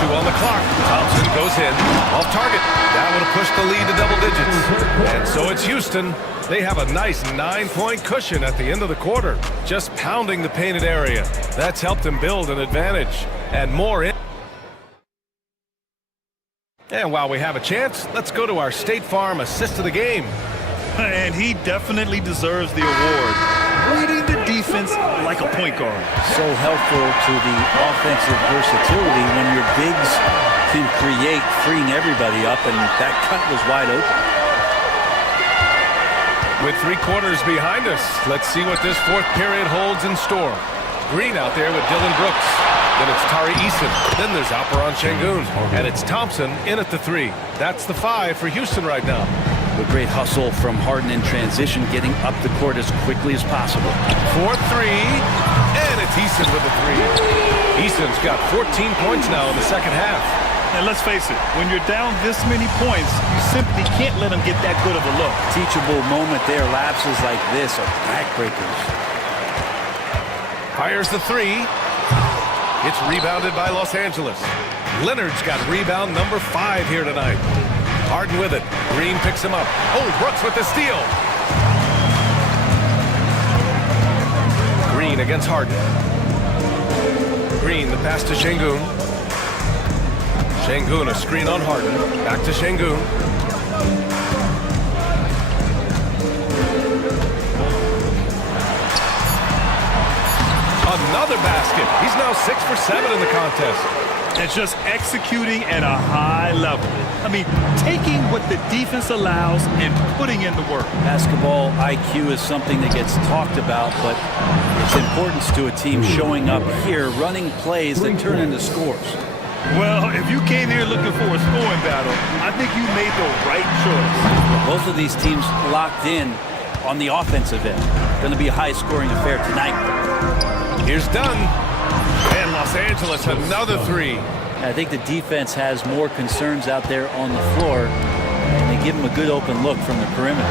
2 on the clock. Thompson goes in. Off target. That would have pushed the lead to double digits. And so it's Houston. They have a nice 9-point cushion at the end of the quarter. Just pounding the painted area. That's helped them build an advantage. And more in. And while we have a chance, let's go to our State Farm assist of the game. And he definitely deserves the award. Leading the defense defense like a point guard. So helpful to the offensive versatility when your bigs can create, freeing everybody up, and that cut was wide open. With 3 quarters behind us, let's see what this fourth period holds in store. Green out there with Dylan Brooks. Then it's Tari Eason. Then there's Alperon Şengün. And it's Thompson in at the 3. That's the 5 for Houston right now. A great hustle from Harden in transition, getting up the court as quickly as possible. 4-3, and it's Eason with the 3. Eason's got 14 points now in the second half. And let's face it, when you're down this many points, you simply can't let them get that good of a look. Teachable moment there. Lapses like this are backbreakers. Fires the 3. It's rebounded by Los Angeles. Leonard's got rebound number 5 here tonight. Harden with it. Green picks him up. Oh, Brooks with the steal. Green against Harden. Green, the pass to Şengün. Şengün, a screen on Harden. Back to Şengün. Another basket. He's now 6 for 7 in the contest. And just executing at a high level. I mean, taking what the defense allows and putting in the work. Basketball IQ is something that gets talked about, but its importance to a team showing up here, running plays that turn into scores. Well, if you came here looking for a scoring battle, I think you made the right choice. Both of these teams locked in on the offensive end. Going to be a high-scoring affair tonight. Here's Dunn. And Los Angeles, another 3. I think the defense has more concerns out there on the floor, and they give him a good open look from the perimeter.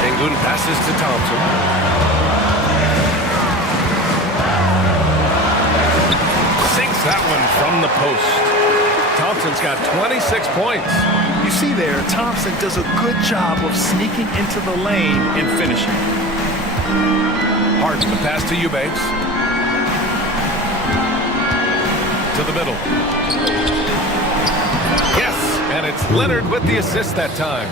Şengün passes to Thompson. Sinks that one from the post. Thompson's got 26 points. You see there, Thompson does a good job of sneaking into the lane and finishing. Harden, the pass to Eubanks. To the middle. Yes, and it's Leonard with the assist that time.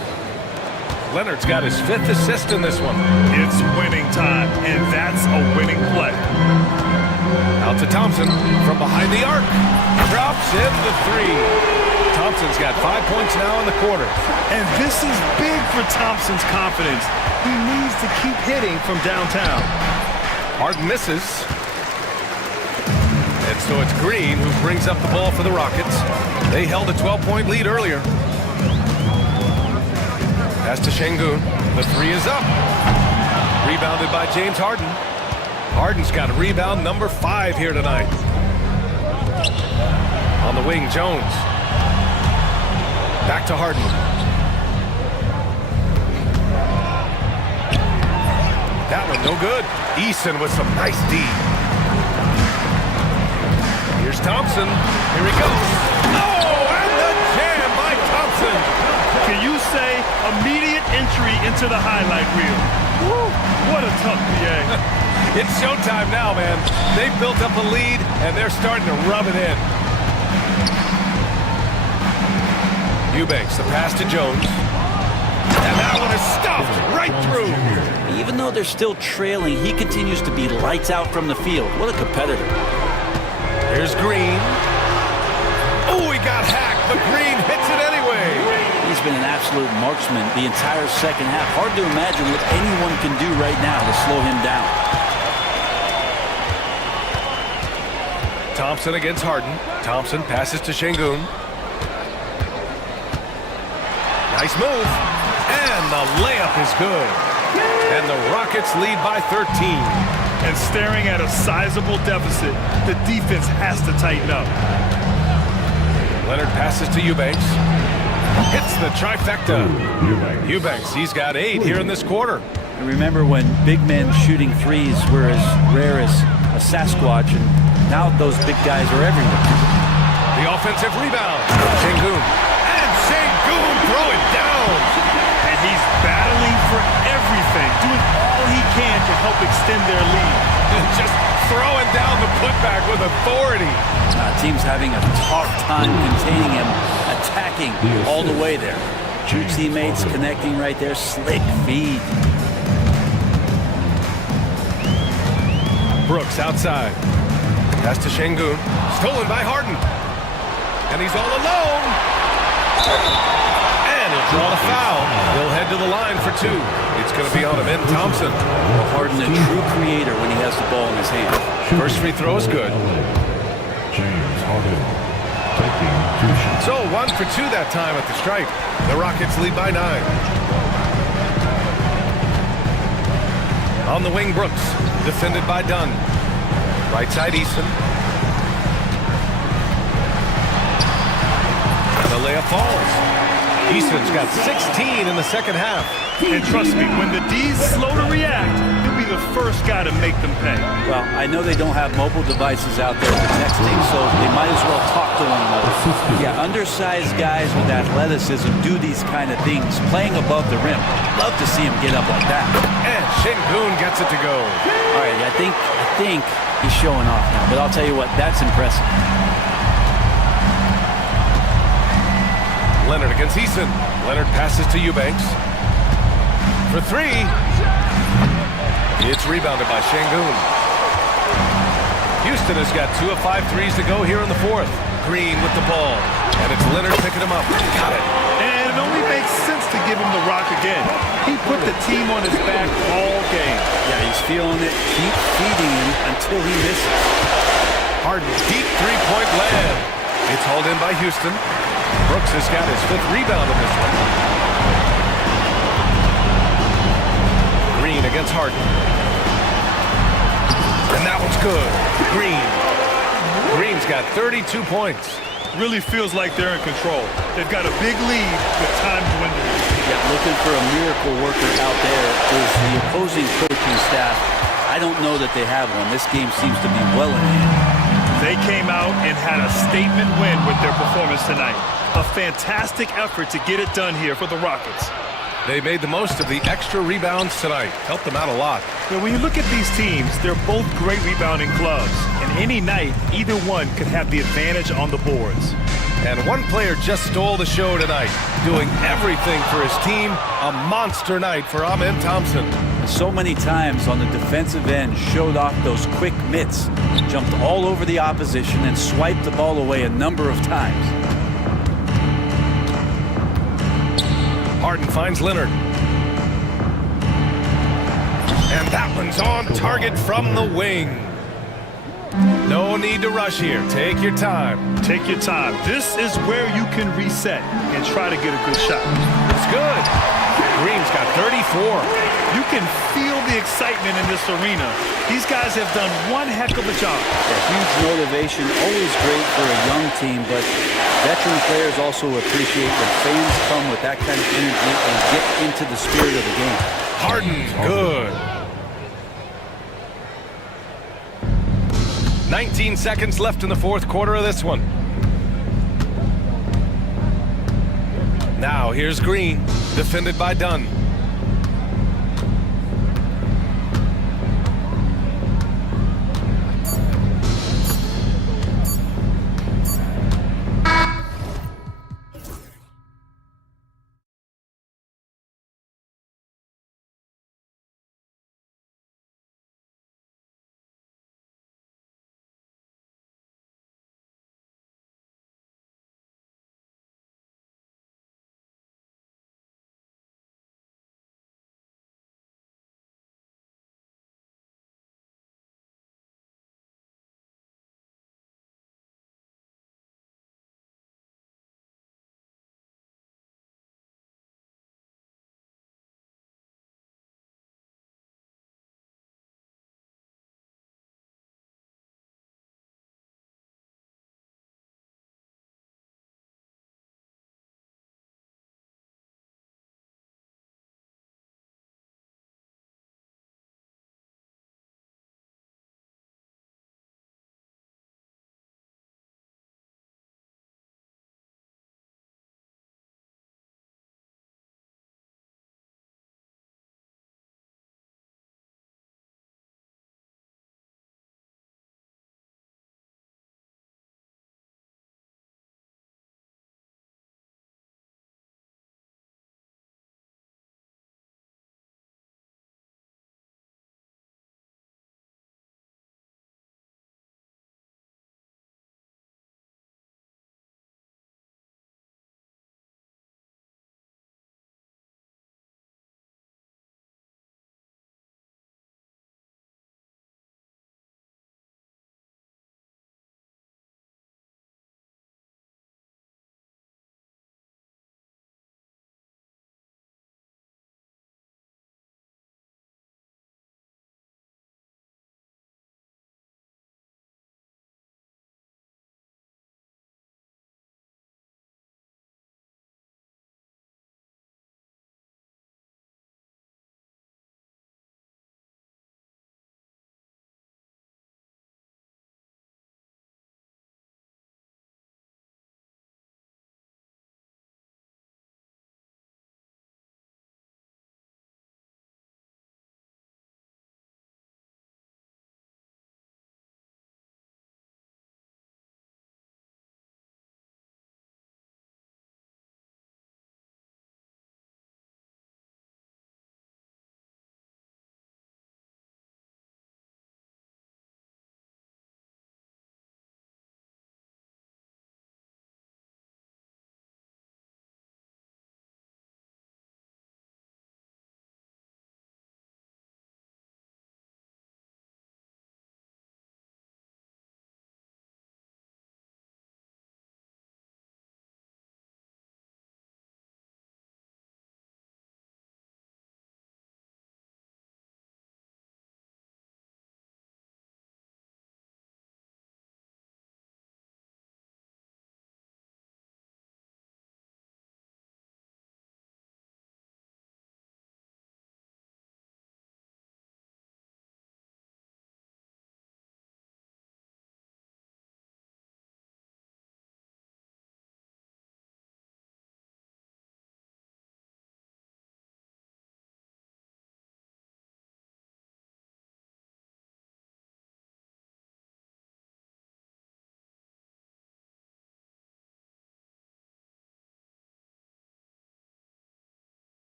Leonard's got his 5th assist in this one. It's winning time, and that's a winning play. Out to Thompson from behind the arc. Drops in the 3. Thompson's got 5 points now in the quarter. And this is big for Thompson's confidence. He needs to keep hitting from downtown. Harden misses. And so it's Green who brings up the ball for the Rockets. They held a 12-point lead earlier. Pass to Şengün. The 3 is up. Rebounded by James Harden. Harden's got a rebound number 5 here tonight. On the wing, Jones. Back to Harden. That one no good. Eason with some nice D. Here's Thompson. Here he goes. Oh, and the jam by Thompson. Can you say immediate entry into the highlight reel? Woo, what a tough PA. It's showtime now, man. They built up a lead, and they're starting to rub it in. Eubanks, the pass to Jones. And that one is stuffed right through. Even though they're still trailing, he continues to be lights out from the field. What a competitor. Here's Green. Oh, he got hacked, but Green hits it anyway. He's been an absolute marksman the entire second half. Hard to imagine what anyone can do right now to slow him down. Thompson against Harden. Thompson passes to Şengün. Nice move. And the layup is good. And the Rockets lead by 13. And staring at a sizable deficit, the defense has to tighten up. Leonard passes to Eubanks. Hits the trifecta. Eubanks, he's got 8 here in this quarter. I remember when big men shooting threes were as rare as a Sasquatch, and now those big guys are everywhere. The offensive rebound. Şengün. And Şengün throw it down. And he's battling for everything, doing all he can to help extend their lead. Just throwing down the putback with authority. Team's having a tough time containing him, attacking all the way there. Two teammates connecting right there. Slick feed. Brooks outside. Pass to Şengün. Stolen by Harden. And he's all alone. And he'll draw the foul. He'll head to the line for two. It's going to be on Amin Thompson. Well, Harden, a true creator when he has the ball in his hand. First free throw is good. James Harden taking 2 shots. So 1 for 2 that time at the stripe. The Rockets lead by 9. On the wing, Brooks, defended by Dunn. Right side, Eason. And the layup falls. Eason's got 16 in the second half. And trust me, when the D's slow to react, he'll be the first guy to make them pay. Well, I know they don't have mobile devices out there for texting, so they might as well talk to one another. Yeah, undersized guys with athleticism do these kind of things, playing above the rim. Love to see him get up like that. And Şengün gets it to go. All right, I think he's showing off now, but I'll tell you what, that's impressive. Leonard against Eason. Leonard passes to Eubanks. For 3. It's rebounded by Şengün. Houston has got 2 of 5 threes to go here in the fourth. Green with the ball. And it's Leonard picking him up. Got it. And it only makes sense to give him the rock again. He put the team on his back all game. Yeah, he's feeling it. Keep feeding him until he misses. Harden's deep three-point land. It's hauled in by Houston. Brooks has got his 5th rebound in this one. Green against Harden. And that one's good. Green's got 32 points. Really feels like they're in control. They've got a big lead with time dwindling. Yeah, looking for a miracle worker out there is the opposing coaching staff. I don't know that they have one. This game seems to be well in hand. They came out and had a statement win with their performance tonight. A fantastic effort to get it done here for the Rockets. They made the most of the extra rebounds tonight. Helped them out a lot. Yeah, when you look at these teams, they're both great rebounding clubs. And any night, either one could have the advantage on the boards. And one player just stole the show tonight, doing everything for his team. A monster night for Amin Thompson. So many times on the defensive end, showed off those quick mitts, jumped all over the opposition and swiped the ball away a number of times. Harden finds Leonard. And that one's on target from the wing. No need to rush here. Take your time. Take your time. This is where you can reset and try to get a good shot. It's good. Green's got 34. You can feel the excitement in this arena. These guys have done one heck of a job. Huge motivation, always great for a young team, but veteran players also appreciate when fans come with that kind of energy and get into the spirit of the game. Harden, good. 19 seconds left in the fourth quarter of this one. Now here's Green, defended by Dunn.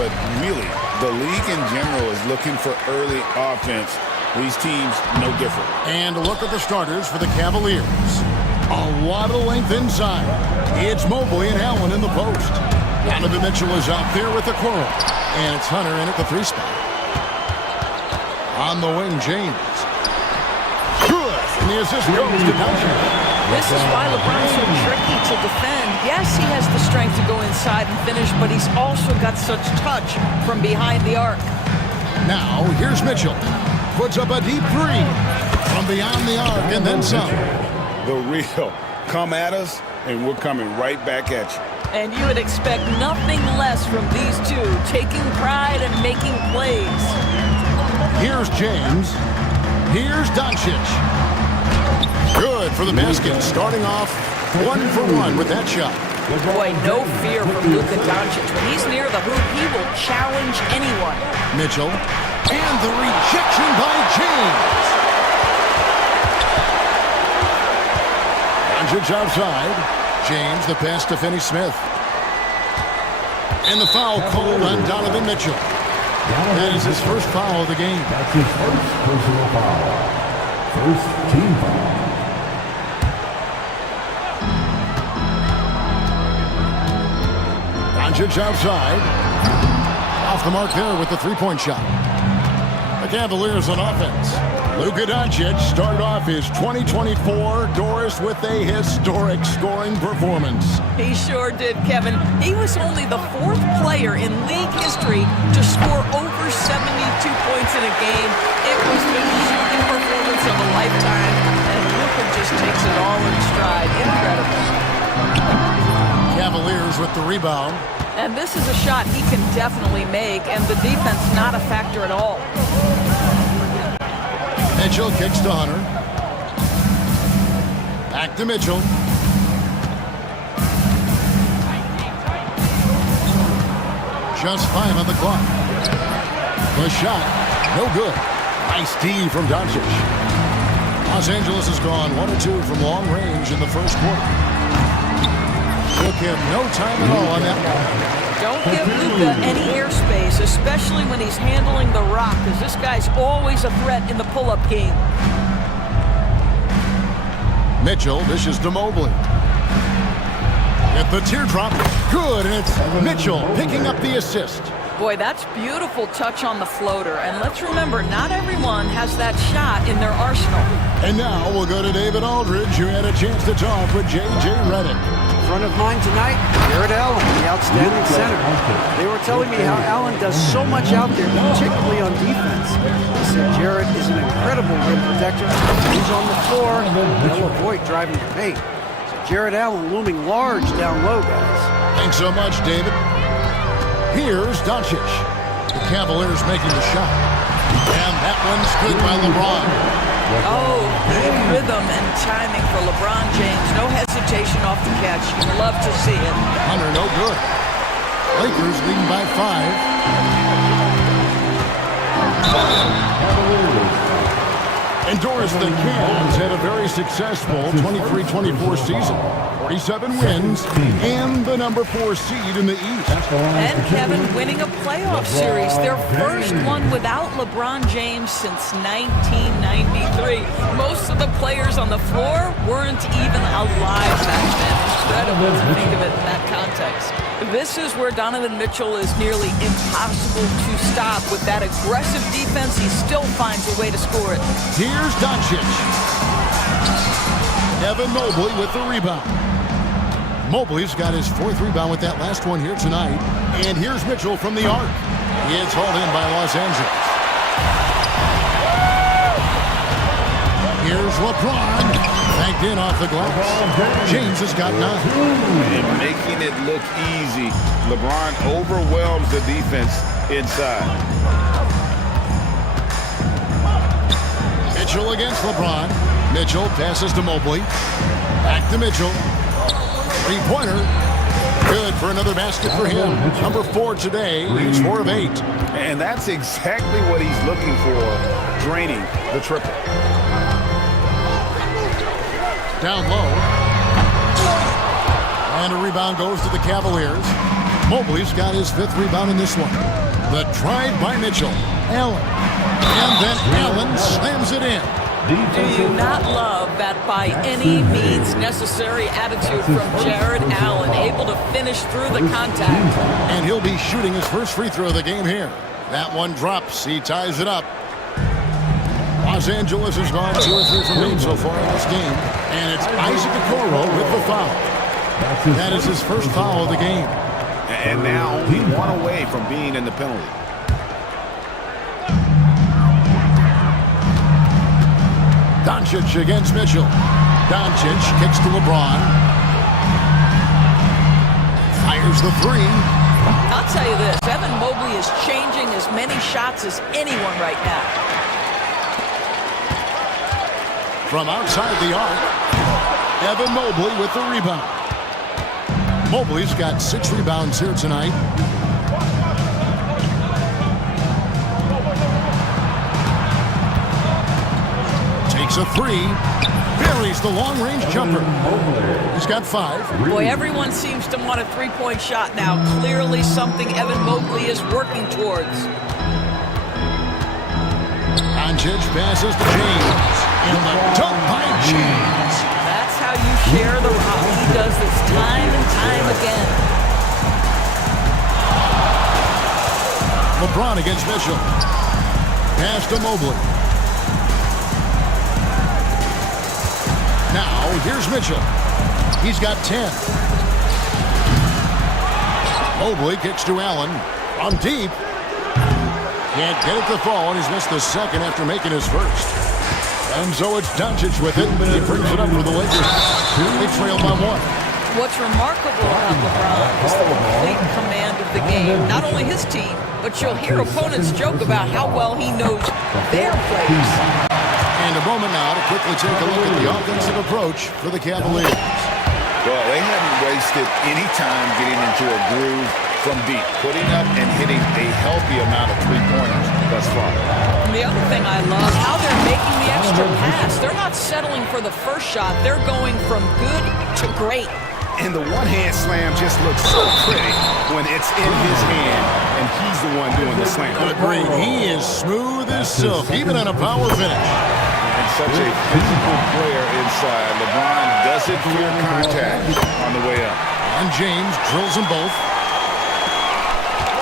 but really, the league in general is looking for early offense. These teams, no different. And a look at the starters for the Cavaliers. A lot of length inside. It's Mobley and Allen in the post. Donovan Mitchell is out there with the quarrel. And it's Hunter in at the 3 spot. On the wing, James. Good. And the assist goes to Duncan. This is why LeBron's so tricky to defend. Yes, he has the strength to go inside and finish, but he's also got such touch from behind the arc. Now, here's Mitchell. Puts up a deep 3 from beyond the arc and then some. The real. Come at us, and we're coming right back at you. And you would expect nothing less from these two, taking pride and making plays. Here's James. Here's Doncic. Good for the basket, starting off 1 for 1 with that shot. Boy, no fear from Luka Doncic. When he's near the hoop, he will challenge anyone. Mitchell, and the rejection by James. Doncic outside. James, the pass to Finney-Smith. And the foul called on Donovan Mitchell. That is his first foul of the game. That's his first personal foul. First team foul. Doncic outside. Off the mark there with the 3-point shot. The Cavaliers on offense. Luka Doncic started off his 2024 Doris with a historic scoring performance. He sure did, Kevin. He was only the 4th player in league history to score over 72 points in a game. It was the shooting performance of a lifetime, and Luka just takes it all in stride. Incredible. Cavaliers with the rebound. And this is a shot he can definitely make, and the defense not a factor at all. Mitchell kicks to Hunter. Back to Mitchell. Just 5 on the clock. The shot, no good. Nice D from Doncic. Los Angeles has gone 1 or 2 from long range in the first quarter. Took him no time at all on that one. Don't give Luka any airspace, especially when he's handling the rock, because this guy's always a threat in the pull-up game. Mitchell dishes to Mobley. At the teardrop, good, and it's Mitchell picking up the assist. Boy, that's beautiful touch on the floater. And let's remember, not everyone has that shot in their arsenal. And now we'll go to David Aldridge, who had a chance to talk with J.J. Redick. Front of mind tonight, Jarrett Allen, the outstanding center. They were telling me how Allen does so much out there, particularly on defense. They said Jarrett is an incredible rim protector. He's on the floor, he'll avoid driving the paint. So Jarrett Allen looming large down low, guys. Thanks so much, David. Here's Doncic. The Cavaliers making the shot. And that one's good by LeBron. Oh, big rhythm and timing for LeBron James. No hesitation off the catch. You love to see it. Hunter, no good. Lakers leading by 5. And Doris, the Cavs had a very successful 23-24 season. 47 wins and the number 4 seed in the East. And Kevin winning a playoff series, their first one without LeBron James since 1993. Most of the players on the floor weren't even alive back then. Incredible to think of it in that context. This is where Donovan Mitchell is nearly impossible to stop. With that aggressive defense, he still finds a way to score it. Here's Doncic. Evan Mobley with the rebound. Mobley's got his 4th rebound with that last one here tonight. And here's Mitchell from the arc. It's hauled in by Los Angeles. Here's LeBron. Banked in off the glass. James has got 9. And making it look easy. LeBron overwhelms the defense inside. Mitchell against LeBron. Mitchell passes to Mobley. Back to Mitchell. 3-pointer. Good for another basket for him. Number 4 today. He's 4 of 8. And that's exactly what he's looking for, draining the triple. Down low. And a rebound goes to the Cavaliers. Mobley's got his 5th rebound in this one. The drive by Mitchell. Allen. And then Allen slams it in. Do you not love that by any means necessary attitude from Jared Allen, able to finish through the contact? And he'll be shooting his first free throw of the game here. That one drops. He ties it up. Los Angeles has gone 2 or 3 from 8 so far in this game. And it's Isaac Okoro with the foul. That is his first foul of the game. And now only 1 away from being in the penalty. Doncic against Mitchell. Doncic kicks to LeBron. Fires the 3. I'll tell you this, Evan Mobley is changing as many shots as anyone right now. From outside the arc, Evan Mobley with the rebound. Mobley's got 6 rebounds here tonight. Takes a 3. Buries the long-range jumper. He's got 5. Boy, everyone seems to want a three-point shot now. Clearly something Evan Mobley is working towards. Doncic passes to James. And the dunk by James. That's how you share the rock. He does this time and time again. LeBron against Mitchell. Pass to Mobley. Now, here's Mitchell. He's got 10. Mobley kicks to Allen. On deep. Can't get it to fall, and he's missed the second after making his first. And so it's Doncic with it. He brings it up for the Lakers. They trail by 1. What's remarkable about LeBron is the complete command of the game. Not only his team, but you'll hear opponents joke about how well he knows their players. And a moment now to quickly take a look at the offensive approach for the Cavaliers. Well, they haven't wasted any time getting into a groove from deep, putting up and hitting a healthy amount of three-pointers thus far. And the other thing I love, how they're making the extra pass. They're not settling for the first shot. They're going from good to great. And the one-hand slam just looks so pretty when it's in his hand, and he's the one doing the slam. Agreed. He is smooth as silk, even on a power finish. And such a physical player inside. LeBron doesn't fear contact on the way up. And James drills them both.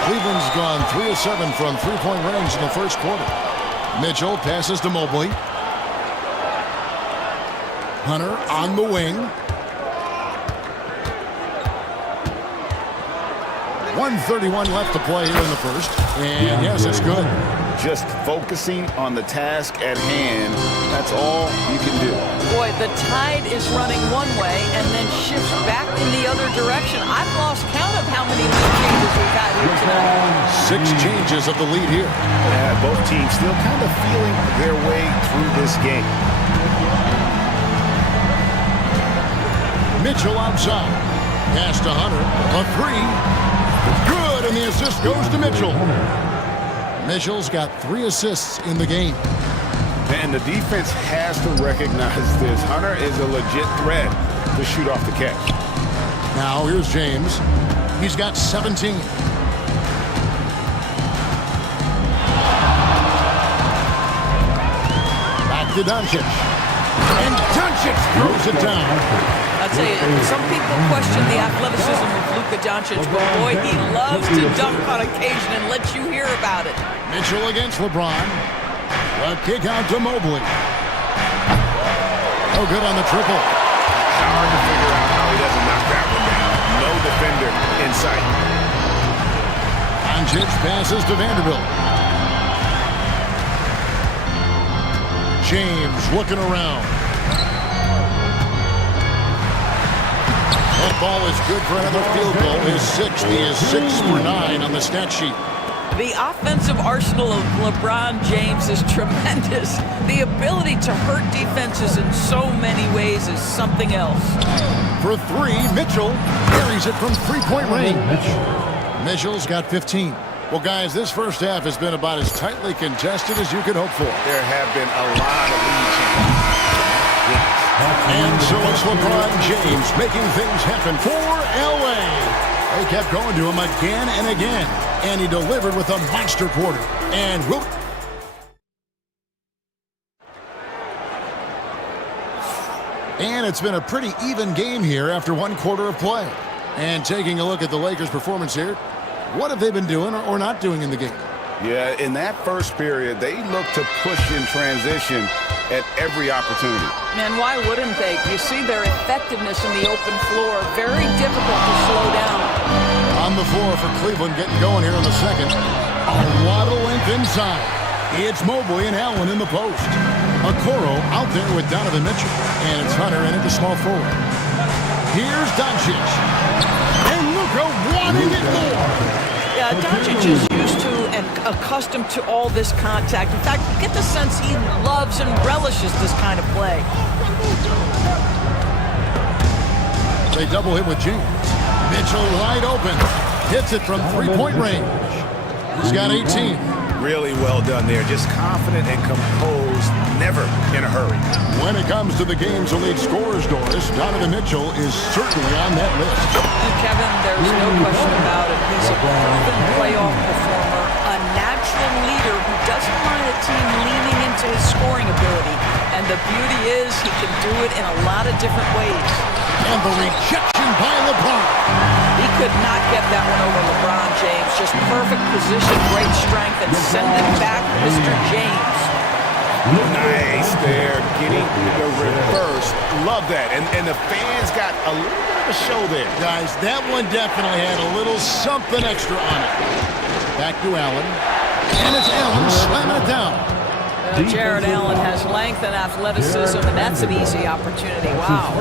Cleveland's gone 3 of 7 from three-point range in the first quarter. Mitchell passes to Mobley. Hunter on the wing. 1:31 left to play here in the first. And yes, it's good. Just focusing on the task at hand, that's all you can do. Boy, the tide is running one way and then shifts back in the other direction. I've lost count of how many lead changes we've had here tonight. 6 changes of the lead here. Yeah, both teams still kind of feeling their way through this game. Mitchell outside. Pass to Hunter. A 3. Good, and the assist goes to Mitchell. Mitchell's got 3 assists in the game. And the defense has to recognize this. Hunter is a legit threat to shoot off the catch. Now here's James. He's got 17. Back to Doncic. And Doncic throws it down. I'll tell you, some people question the athleticism of Luka Doncic, but boy, he loves to dunk on occasion and let you hear about it. Mitchell against LeBron. A kick out to Mobley. No good on the triple. Hard to figure out how he doesn't knock that one down. No defender in sight. Doncic passes to Vanderbilt. James looking around. That ball is good for another field goal. His 6th. He is 6 for 9 on the stat sheet. The offensive arsenal of LeBron James is tremendous. The ability to hurt defenses in so many ways is something else. For 3, Mitchell carries it from three-point range. Mitchell's got 15. Well, guys, this first half has been about as tightly contested as you could hope for. There have been a lot of lead changes. And so it's LeBron James making things happen for L.A. They kept going to him again and again, and he delivered with a monster quarter. And will. And it's been a pretty even game here after one quarter of play. And taking a look at the Lakers' performance here, what have they been doing or not doing in the game? Yeah, in that first period, they looked to push in transition at every opportunity. Man, why wouldn't they? You see their effectiveness in the open floor. Very difficult to slow down. On the floor for Cleveland, getting going here in the second. A lot of length inside. It's Mobley and Allen in the post. Okoro out there with Donovan Mitchell. And it's Hunter in at the small forward. Here's Doncic. And Luka wanting it more. Yeah, Doncic is used to and accustomed to all this contact. In fact, you get the sense he loves and relishes this kind of play. They double him with James. Mitchell wide open. Hits it from three-point range. He's got 18. Really well done there. Just confident and composed, never in a hurry. When it comes to the game's elite scorers, Doris, Donovan Mitchell is certainly on that list. And Kevin, there's no question about it. He's a proven playoff performer, a natural leader who doesn't mind a team leaning into his scoring ability. And the beauty is he can do it in a lot of different ways. And the rejection by LeBron. He could not get that one over LeBron James. Just perfect position, great strength, and send it back to Mr. James. Nice there, getting the reverse. Love that. And the fans got a little bit of a show there. Guys, that one definitely had a little something extra on it. Back to Allen. And it's Allen slamming it down. Jared Allen has length and athleticism, and that's an easy opportunity. Wow.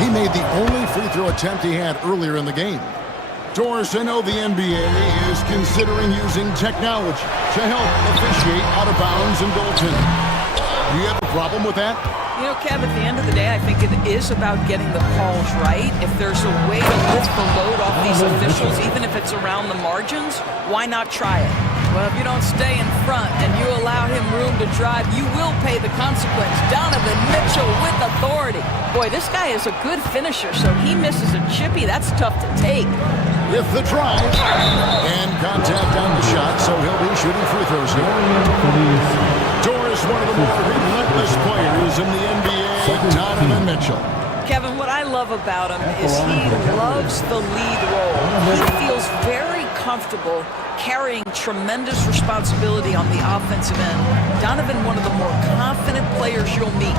He made the only free throw attempt he had earlier in the game. Doris, I know the NBA is considering using technology to help officiate out of bounds and goaltending. Do you have a problem with that? You know, Kev, at the end of the day, I think it is about getting the calls right. If there's a way to lift the load off these officials, even if it's around the margins, why not try it? Well, if you don't stay in front and you allow him room to drive, you will pay the consequence. Donovan Mitchell with authority. Boy, this guy is a good finisher, so he misses a chippy. That's tough to take. With the drive and contact on the shot, so he'll be shooting free throws here. Doris, one of the more relentless players in the NBA, Donovan Mitchell. Kevin, what I love about him is he loves the lead role. He feels very comfortable carrying tremendous responsibility on the offensive end. Donovan, one of the more confident players you'll meet.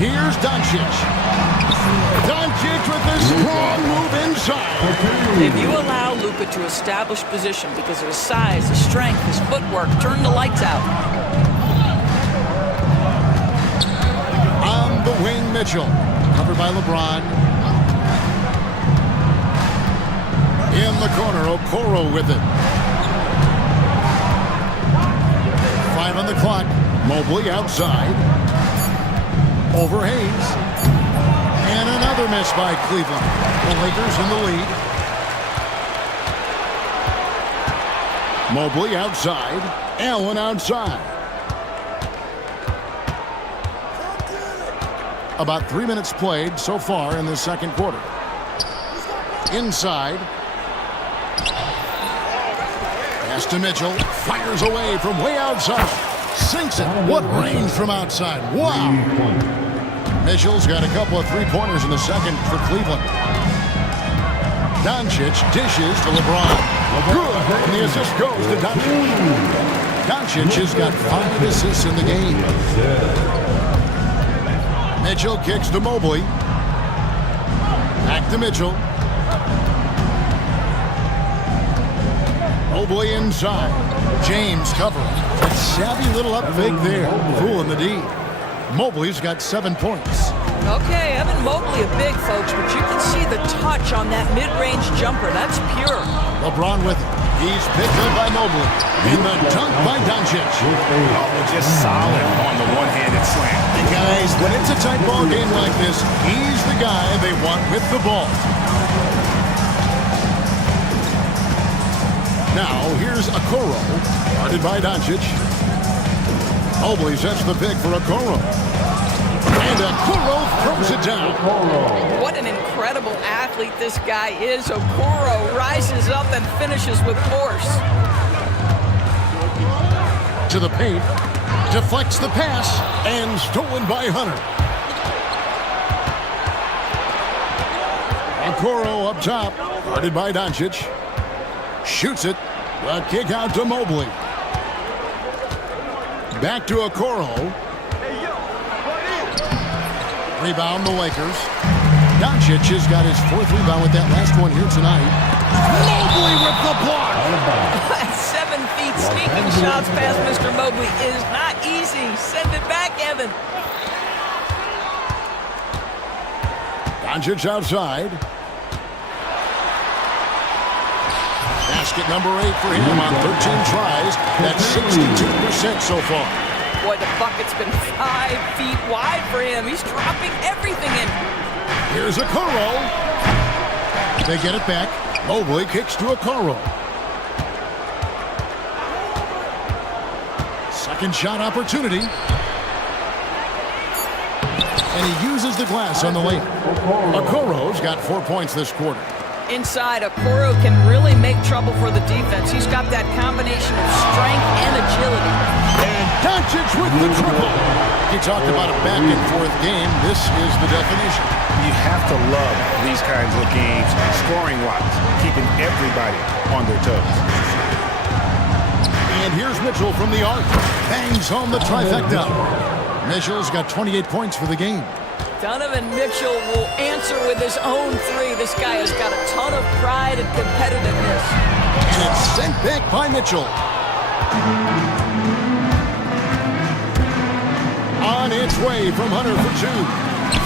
Here's Doncic. Doncic with a strong move inside. If you allow Luka to establish position because of his size, his strength, his footwork, turn the lights out. On the wing, Mitchell. Covered by LeBron. In the corner, Okoro with it. 5 on the clock. Mobley outside. Over Hayes. And another miss by Cleveland. The Lakers in the lead. Mobley outside. Allen outside. About 3 minutes played so far in the second quarter. Inside. Pass to Mitchell. Fires away from way outside. Sinks it. What range from outside. Wow. Mitchell's got a couple of three-pointers in the second for Cleveland. Doncic dishes to LeBron. Good. And the assist goes to Doncic. Doncic has got 5 assists in the game. Mitchell kicks to Mobley. Back to Mitchell. Mobley inside. James covering. A savvy little up fake there. Fooling the D. Mobley's got 7 points. Okay, Evan Mobley a big, folks, but you can see the touch on that mid-range jumper. That's pure. LeBron with it. He's picked up by Mobley. And the dunk by Doncic. Just solid on the one-handed slam. And guys, when it's a tight ball game like this, he's the guy they want with the ball. Now, here's Okoro. Guarded by Doncic. Mobley sets the pick for Okoro. And Okoro throws it down. What an incredible athlete this guy is. Okoro rises up and finishes with force. To the paint, deflects the pass, and stolen by Hunter. Okoro up top, guarded by Doncic. Shoots it, the kick out to Mobley. Back to Okoro. Rebound the Lakers. Doncic has got his 4th rebound with that last one here tonight. Mobley with the block. 7 feet sneaking shots past Mr. Mobley is not easy. Send it back, Evan. Doncic outside. Basket number 8 for him on 13 tries. That's 62% so far. Boy, the bucket's been 5 feet wide for him. He's dropping everything in. Here's Okoro. They get it back. Mobley kicks to Okoro. Second shot opportunity. And he uses the glass on the lane. Okoro's got 4 points this quarter. Inside, Okoro can really make trouble for the defense. He's got that combination of strength and agility. And Doncic with the triple. He talked about a back-and-forth game. This is the definition. You have to love these kinds of games, scoring-wise, keeping everybody on their toes. And here's Mitchell from the arc. Bangs home the trifecta. Mitchell's got 28 points for the game. Donovan Mitchell will answer with his own 3. This guy has got a ton of pride and competitiveness. And it's sent back by Mitchell. On its way from Hunter for 2.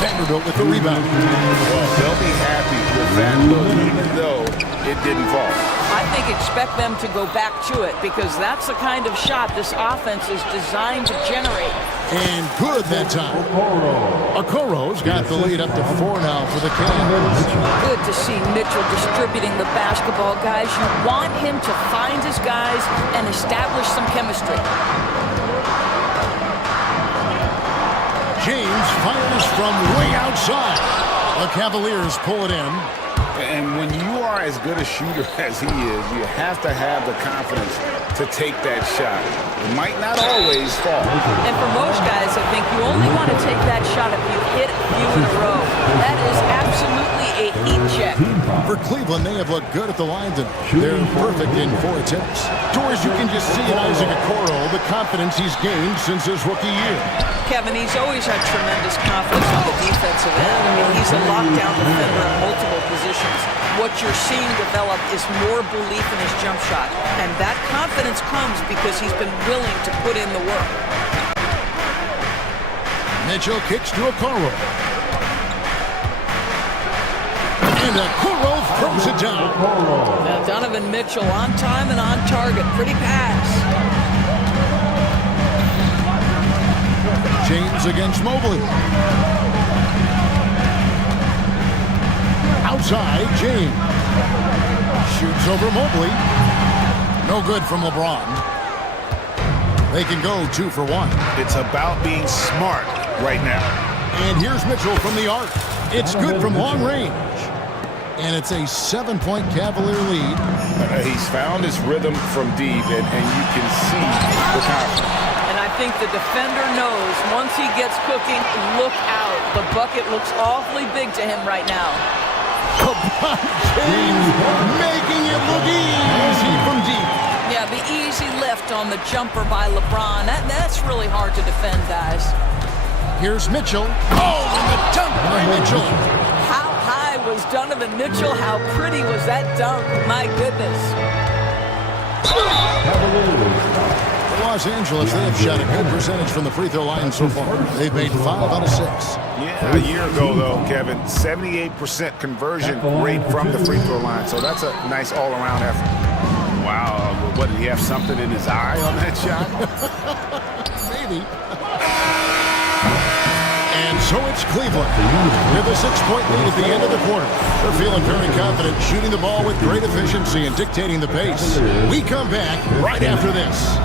Vanderbilt with the rebound. Well, they'll be happy with that look, even though it didn't fall. I think expect them to go back to it because that's the kind of shot this offense is designed to generate. And good that time. Okoro's got the lead up to 4 now for the Cavaliers. Good to see Mitchell distributing the basketball, guys. You want him to find his guys and establish some chemistry. James fires from way outside. The Cavaliers pull it in. And when you are as good a shooter as he is, you have to have the confidence to take that shot. It might not always fall. And for most guys, I think you only want to take that shot if you hit a few in a row. That is absolutely a heat check. For Cleveland, they have looked good at the line tonight. They're perfect in 4 attempts. Doors, you can just see in Isaac Okoro the confidence he's gained since his rookie year. Kevin, he's always had tremendous confidence on the defensive end. I mean, he's a lockdown defender at multiple positions. What you're seeing develop is more belief in his jump shot. And that confidence comes because he's been willing to put in the work. Mitchell kicks to Okoro. And Okoro throws it down. Now Donovan Mitchell on time and on target. Pretty pass. James against Mobley. Outside, James. Shoots over Mobley. No good from LeBron. They can go 2 for 1. It's about being smart right now. And here's Mitchell from the arc. It's good from long range. And it's a 7-point Cavalier lead. He's found his rhythm from deep, and you can see the confidence. And I think the defender knows once he gets cooking, look out. The bucket looks awfully big to him right now. James making it look easy from deep. Yeah, the easy lift on the jumper by LeBron. That's really hard to defend, guys. Here's Mitchell. Oh, and the dunk by Mitchell. How high was Donovan Mitchell? How pretty was that dunk? My goodness. Los Angeles, they have shot a good percentage from the free throw line so far. They've made 5 out of 6. Yeah, a year ago, though, Kevin, 78% conversion rate from the free throw line. So that's a nice all-around effort. Wow. What, did he have something in his eye on that shot? Maybe. And so it's Cleveland with a 6-point lead at the end of the quarter. They're feeling very confident, shooting the ball with great efficiency and dictating the pace. We come back right after this.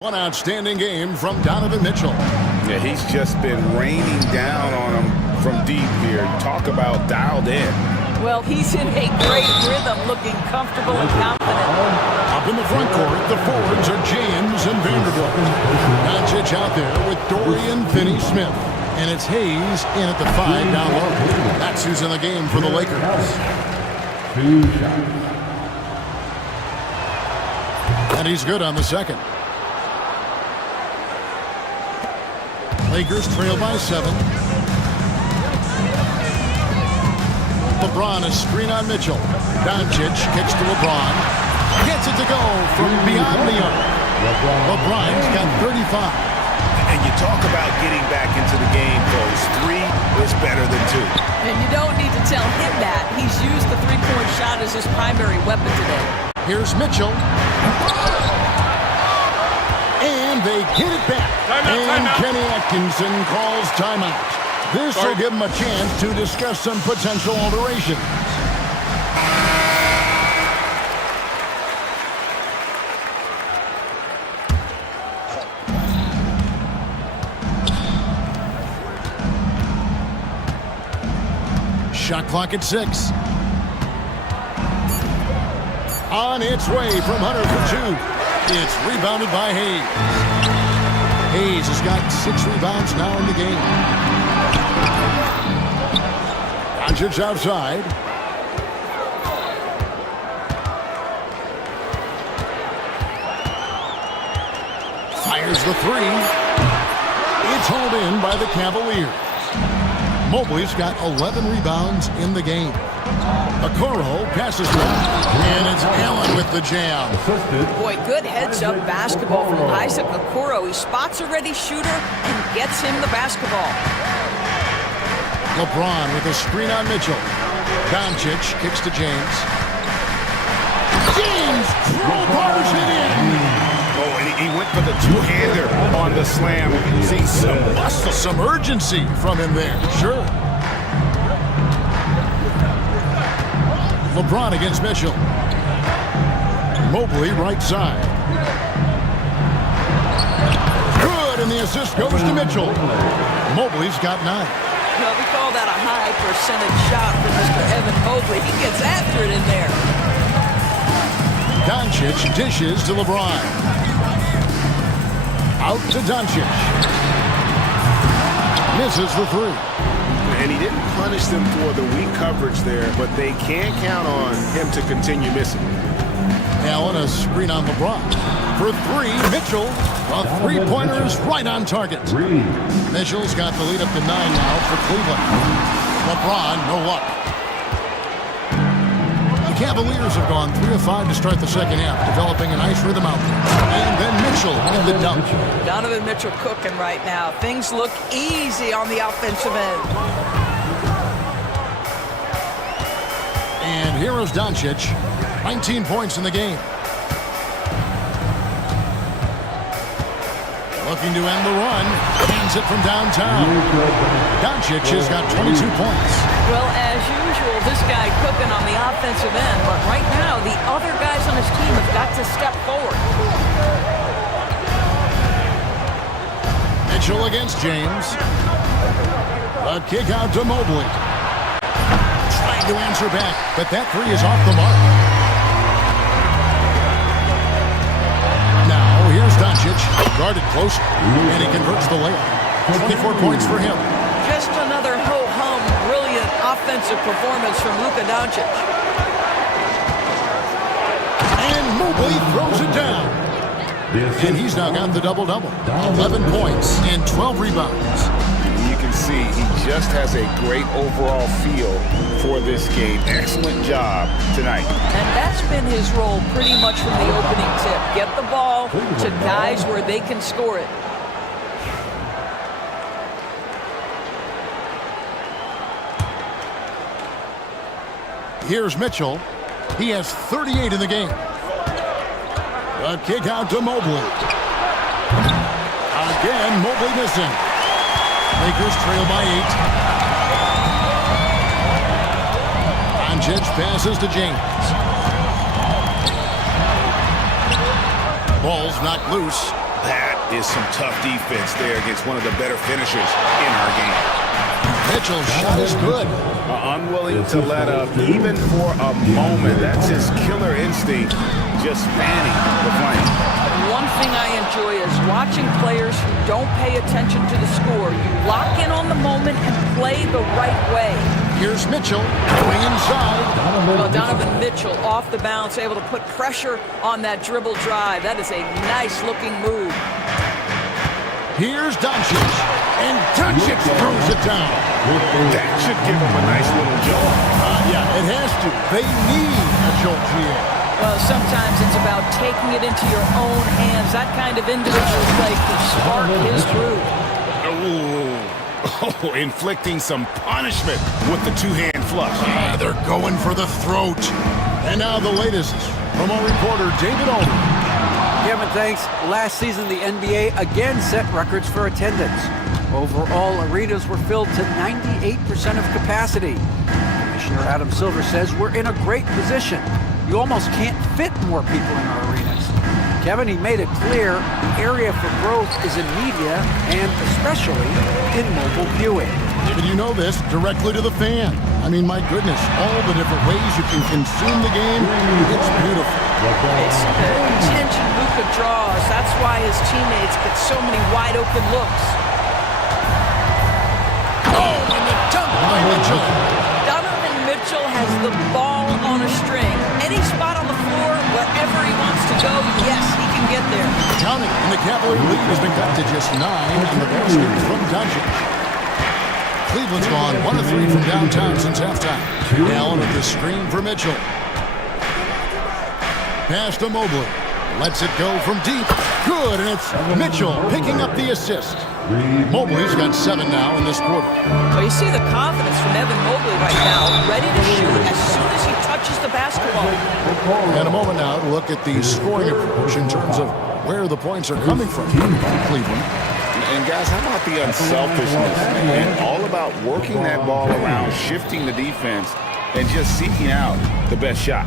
One outstanding game from Donovan Mitchell. Yeah, he's just been raining down on him from deep here. Talk about dialed in. Well, he's in a great rhythm, looking comfortable and confident. Up in the front court, the forwards are James and Vanderbilt. Doncic out there with Dorian Finney-Smith. And it's Hayes in at the 5 down low. That's who's in the game for the Lakers. And he's good on the second. Lakers trail by 7. LeBron, a screen on Mitchell. Doncic kicks to LeBron. Gets it to go from beyond the arc. LeBron's got 35. And you talk about getting back into the game, folks. 3 is better than 2. And you don't need to tell him that. He's used the three-point shot as his primary weapon today. Here's Mitchell. And they get it back. And Kenny Atkinson calls timeout. This will give him a chance to discuss some potential alterations. Shot clock at 6. On its way from Hunter for 2. It's rebounded by Hayes. Hayes has got 6 rebounds now in the game. Doncic outside. Fires the 3. It's hauled in by the Cavaliers. Mobley's got 11 rebounds in the game. Okoro passes to him, and it's Allen with the jam. Boy, good heads-up basketball from Isaac Okoro. He spots a ready shooter and gets him the basketball. LeBron with a screen on Mitchell. Doncic kicks to James. James crowbars it in. Oh, and he went for the two-hander on the slam. See some muscle, some urgency from him there. Sure. LeBron against Mitchell. Mobley right side. Good, and the assist goes to Mitchell. Mobley's got 9. Well, we call that a high percentage shot for Mr. Evan Mobley. He gets after it in there. Doncic dishes to LeBron. Out to Doncic. Misses for 3. And he didn't punish them for the weak coverage there, but they can't count on him to continue missing. Allen, a screen on LeBron. For 3, Mitchell. A three-pointer is right on target. Mitchell's got the lead up to 9 now for Cleveland. LeBron, no luck. The Cavaliers have gone 3 of 5 to start the second half, developing a nice rhythm out there. And then Mitchell in the dunk. Donovan Mitchell cooking right now. Things look easy on the offensive end. And here is Doncic. 19 points in the game. Looking to end the run. Hands it from downtown. Doncic has got 22 points. Well, as usual, this guy cooking on the offensive end. But right now, the other guys on his team have got to step forward. Mitchell against James. A kick out to Mobley. Trying to answer back, but that 3 is off the mark. Now, here's Doncic, guarded close, and he converts the layup. 24 points for him. Just another ho-hum, brilliant offensive performance from Luka Doncic. And Mobley throws it down. And he's now got the double-double. 11 points and 12 rebounds. You can see he just has a great overall feel for this game. Excellent job tonight. And that's been his role pretty much from the opening tip. Get the ball to guys where they can score it. Here's Mitchell. He has 38 in the game. A kick out to Mobley. Again, Mobley missing. Lakers trail by 8. Doncic passes to James. Ball's knocked loose. That is some tough defense there against one of the better finishers in our game. Mitchell's shot is good. Unwilling to let up even for a moment. That's his killer instinct, just fanning the flame. One thing I enjoy is watching players who don't pay attention to the score. You lock in on the moment and play the right way. Here's Mitchell going inside. Well, Donovan Mitchell off the bounce, able to put pressure on that dribble drive. That is a nice-looking move. Here's Doncic, and Doncic throws it down. That should give him a nice little jolt. Yeah, it has to. They need a jolt here. Well, sometimes it's about taking it into your own hands. That kind of individual play can spark his groove. Oh, inflicting some punishment with the two-hand flush. They're going for the throat. And now the latest from our reporter, David Alden. Kevin, thanks. Last season, the NBA again set records for attendance. Overall, arenas were filled to 98% of capacity. Commissioner Adam Silver says we're in a great position. You almost can't fit more people in our arenas. Kevin, he made it clear the area for growth is in media and especially in mobile viewing. David, you know this directly to the fan. I mean, my goodness, all the different ways you can consume the game, it's beautiful. It's the attention Luka draws. That's why his teammates get so many wide open looks. Oh, and the dunk by Mitchell. Donovan Mitchell has the ball on a string. Any spot on the floor, wherever he wants to go, yes, he can get there. Counting, and the Cavaliers lead has been cut to just 9, and the basket from Doncic. Cleveland's gone 1 of 3 from downtown since halftime. Allen with the screen for Mitchell. Pass to Mobley. Lets it go from deep. Good, and it's Mitchell picking up the assist. Mobley's got 7 now in this quarter. Well, you see the confidence from Evan Mobley right now, ready to shoot as soon as he touches the basketball. And a moment now to look at the scoring approach in terms of where the points are coming from Cleveland. And guys, how about the unselfishness and all about working that ball around, shifting the defense, and just seeking out the best shot.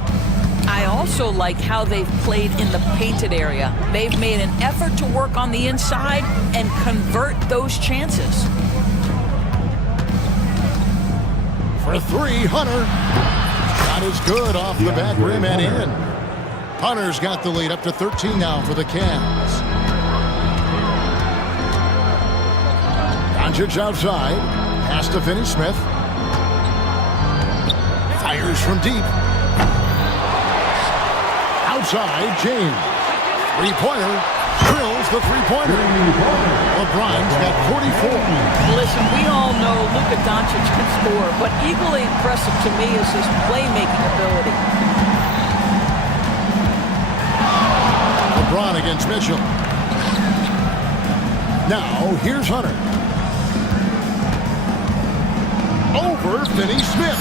I also like how they've played in the painted area. They've made an effort to work on the inside and convert those chances. For 3, Hunter. Shot is good off the back rim and in. Hunter's got the lead up to 13 now for the Cavs. Doncic outside. Pass to Finney-Smith. Fires from deep. Outside, James. Three-pointer. Drills the three-pointer. LeBron's got 44. Listen, we all know Luka Doncic can score, but equally impressive to me is his playmaking ability. LeBron against Mitchell. Now, here's Hunter. Over Finney-Smith.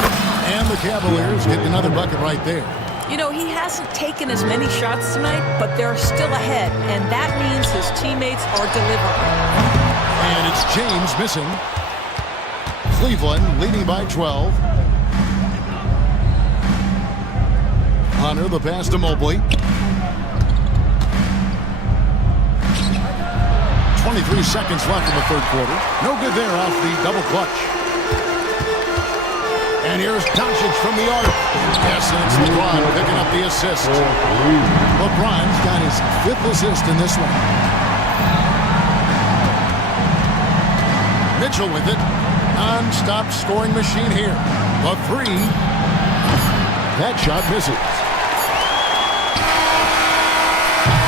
And the Cavaliers get another bucket right there. You know, he hasn't taken as many shots tonight, but they're still ahead, and that means his teammates are delivering. And it's James missing. Cleveland leading by 12. Hunter, the pass to Mobley. 23 seconds left in the third quarter. No good there off the double clutch. And here's Doncic from the arc. Yes, and it's LeBron picking up the assist. LeBron's got his 5th assist in this one. Mitchell with it. Non-stop scoring machine here. A 3. That shot misses.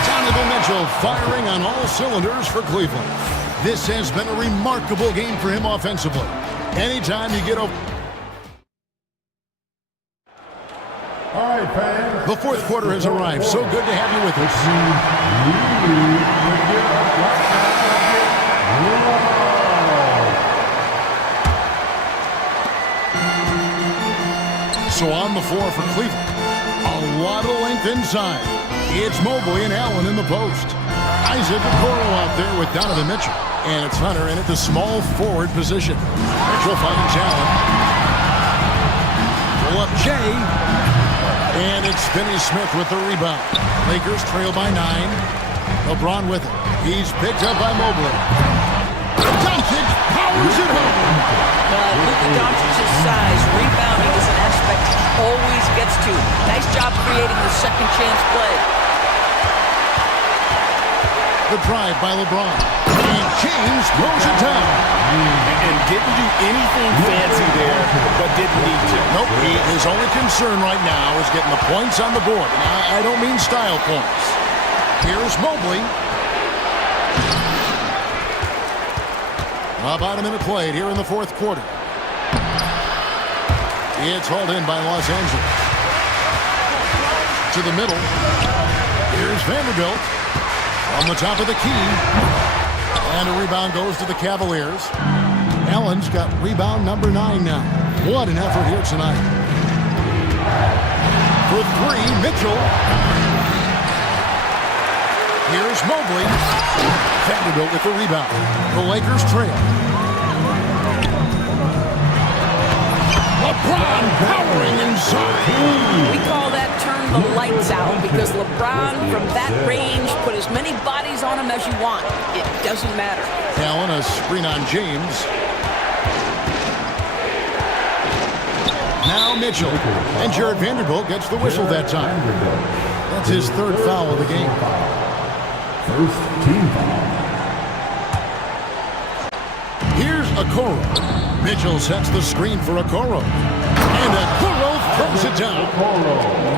Donovan Mitchell firing on all cylinders for Cleveland. This has been a remarkable game for him offensively. Anytime you get over... All right, fans. The fourth quarter has arrived. So good to have you with us. So on the floor for Cleveland. A lot of length inside. It's Mobley and Allen in the post. Isaac Okoro out there with Donovan Mitchell. And it's Hunter in at the small forward position. Mitchell finds Allen. Pull up Jay. And it's Finney-Smith with the rebound. Lakers trail by 9. LeBron with it. He's picked up by Mobley. Doncic powers it home. Luka Doncic's size, rebounding is an aspect he always gets to. Nice job creating the second chance play. The drive by LeBron. And James throws it down. And didn't do anything fancy there, but didn't need to. Nope, his only concern right now is getting the points on the board. And I don't mean style points. Here's Mobley. About a minute played here in the fourth quarter. It's hauled in by Los Angeles. To the middle. Here's Vanderbilt. On the top of the key. And a rebound goes to the Cavaliers. Allen's got rebound number 9 now. What an effort here tonight. For three, Mitchell. Here's Mobley. Vanderbilt with the rebound. The Lakers trail. LeBron powering inside. We call that turn the lights out because LeBron from that range put as many bodies on him as you want. It doesn't matter. Allen, a screen on James. Now Mitchell. And Jared Vanderbilt gets the whistle that time. That's his third foul of the game. First team foul. Here's Okoro. Mitchell sets the screen for Okoro. And Okoro throws it down.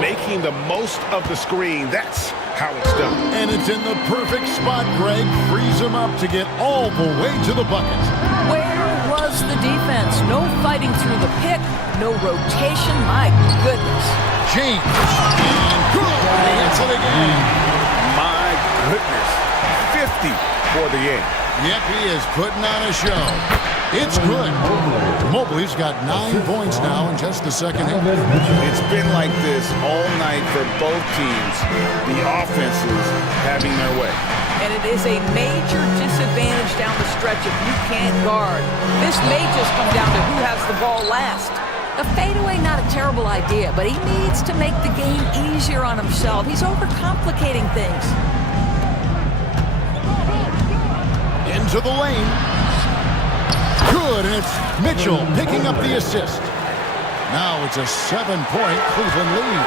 Making the most of the screen. That's how it's done. And it's in the perfect spot. Greg frees him up to get all the way to the bucket. Where was the defense? No fighting through the pick, no rotation. My goodness. James. And good. Answer the game. My goodness. 50 for the game. Yep, he is putting on a show. It's good. Mobley's got 9 points now in just the second half. It's been like this all night for both teams. The offenses having their way. And it is a major disadvantage down the stretch if you can't guard. This may just come down to who has the ball last. A fadeaway, not a terrible idea, but he needs to make the game easier on himself. He's overcomplicating things. Into the lane. Good, and it's Mitchell picking up the assist. Now it's a 7-point Cleveland lead.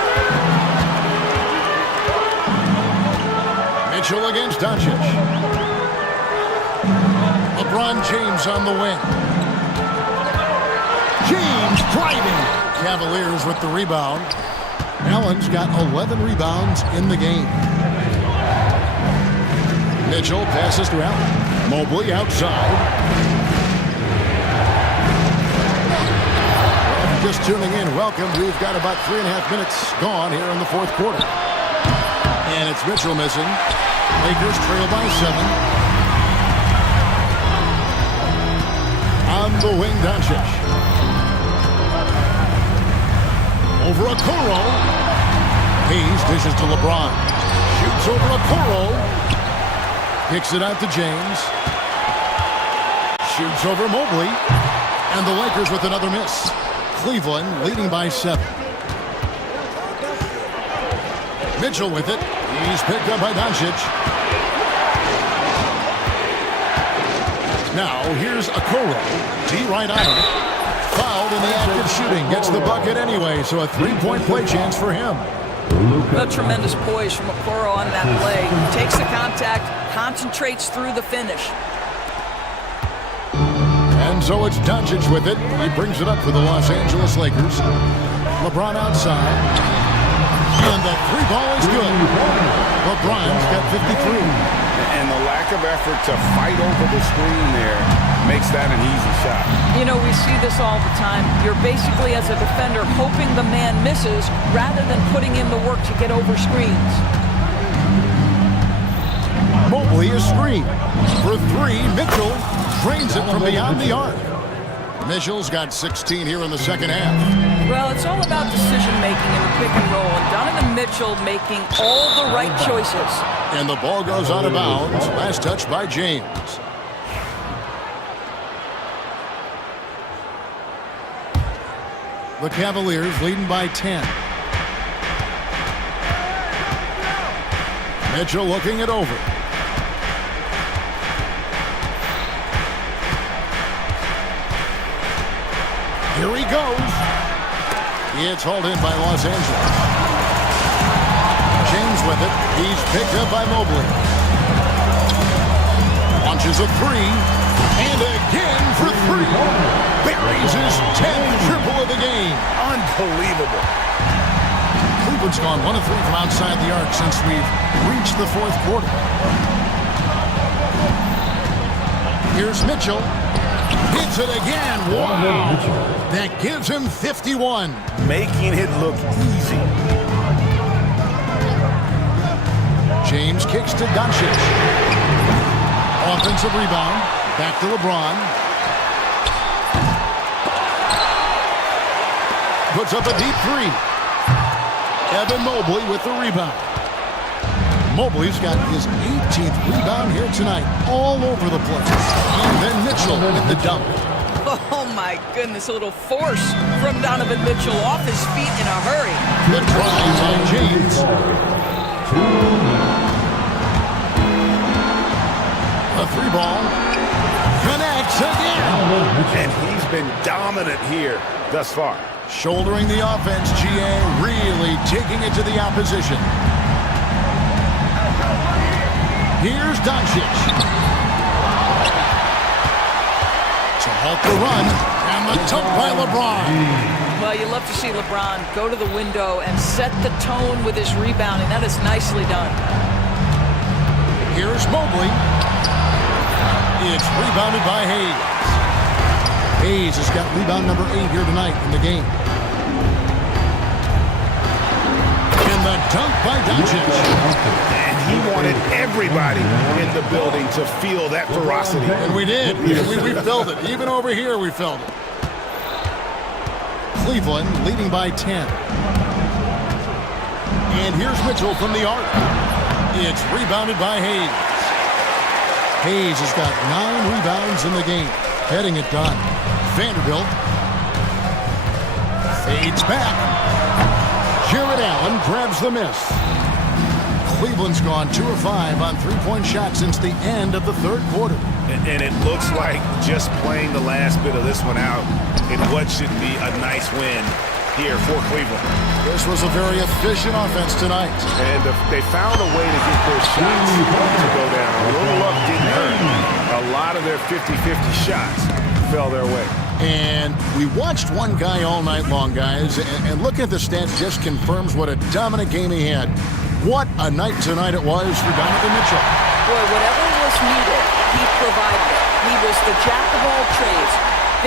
Mitchell against Doncic. LeBron James on the wing. James driving. Cavaliers with the rebound. Allen's got 11 rebounds in the game. Mitchell passes to Allen. Mobley outside. Well, if you're just tuning in, welcome. We've got about 3.5 minutes gone here in the fourth quarter. And it's Mitchell missing. Lakers trail by 7. On the wing, Doncic. Over Okoro. Hayes dishes to LeBron. Shoots over Okoro. Kicks it out to James. Shoots over Mobley. And the Lakers with another miss. Cleveland leading by 7. Mitchell with it. He's picked up by Doncic. Now here's Okoro. D right on him. Fouled in the act of shooting. Gets the bucket anyway, so a 3-point play chance for him. A tremendous poise from Okoro on that play. Takes the contact, concentrates through the finish. And so it's Doncic with it. He brings it up for the Los Angeles Lakers. LeBron outside. And the 3-ball is good. LeBron's got 53. And the lack of effort to fight over the screen there makes that an easy shot. You know, we see this all the time. You're basically, as a defender, hoping the man misses rather than putting in the work to get over screens. Mobley is screened. For 3, Mitchell trains it from beyond the arc. Mitchell's got 16 here in the second half. Well, it's all about decision-making in the pick and roll, and Donovan Mitchell making all the right choices. And the ball goes out of bounds. Last touch by James. The Cavaliers leading by 10. Mitchell looking it over. Here he goes. It's hauled in by Los Angeles. James with it. He's picked up by Mobley. Launches a three. And again for three. Buries his 10th triple of the game. Unbelievable. Cleveland's gone 1 of 3 from outside the arc since we've reached the fourth quarter. Here's Mitchell. Hits it again. Wow. That gives him 51. Making it look easy. James kicks to Doncic. Offensive rebound. Back to LeBron. Puts up a deep three. Evan Mobley with the rebound. Mobley's got his 18th rebound here tonight, all over the place. And then Mitchell with the dunk. Oh, my goodness, a little force from Donovan Mitchell off his feet in a hurry. The drive on James. A three ball. Connects again. And he's been dominant here thus far. Shouldering the offense, GA really taking it to the opposition. Here's Doncic. To halt the run, and the dunk by LeBron. Well, you love to see LeBron go to the window and set the tone with his rebounding. That is nicely done. Here's Mobley. It's rebounded by Hayes. Hayes has got rebound number 8 here tonight in the game. And the dunk by Doncic. And he wanted everybody in the building to feel that ferocity. And we did. We felt it. Even over here, we felt it. Cleveland leading by 10. And here's Mitchell from the arc. It's rebounded by Hayes. Hayes has got 9 rebounds in the game. Heading it done. Vanderbilt fades back. Jared Allen grabs the miss. Cleveland's gone 2 of 5 on three-point shots since the end of the third quarter. And it looks like just playing the last bit of this one out in what should be a nice win here for Cleveland. This was a very efficient offense tonight. And they found a way to get their shots to go down. A little luck didn't hurt. A lot of their 50-50 shots fell their way. And we watched one guy all night long, guys, and looking at the stats just confirms what a dominant game he had. What a night tonight it was for Donovan Mitchell. Boy, whatever was needed, he provided it. He was the jack of all trades.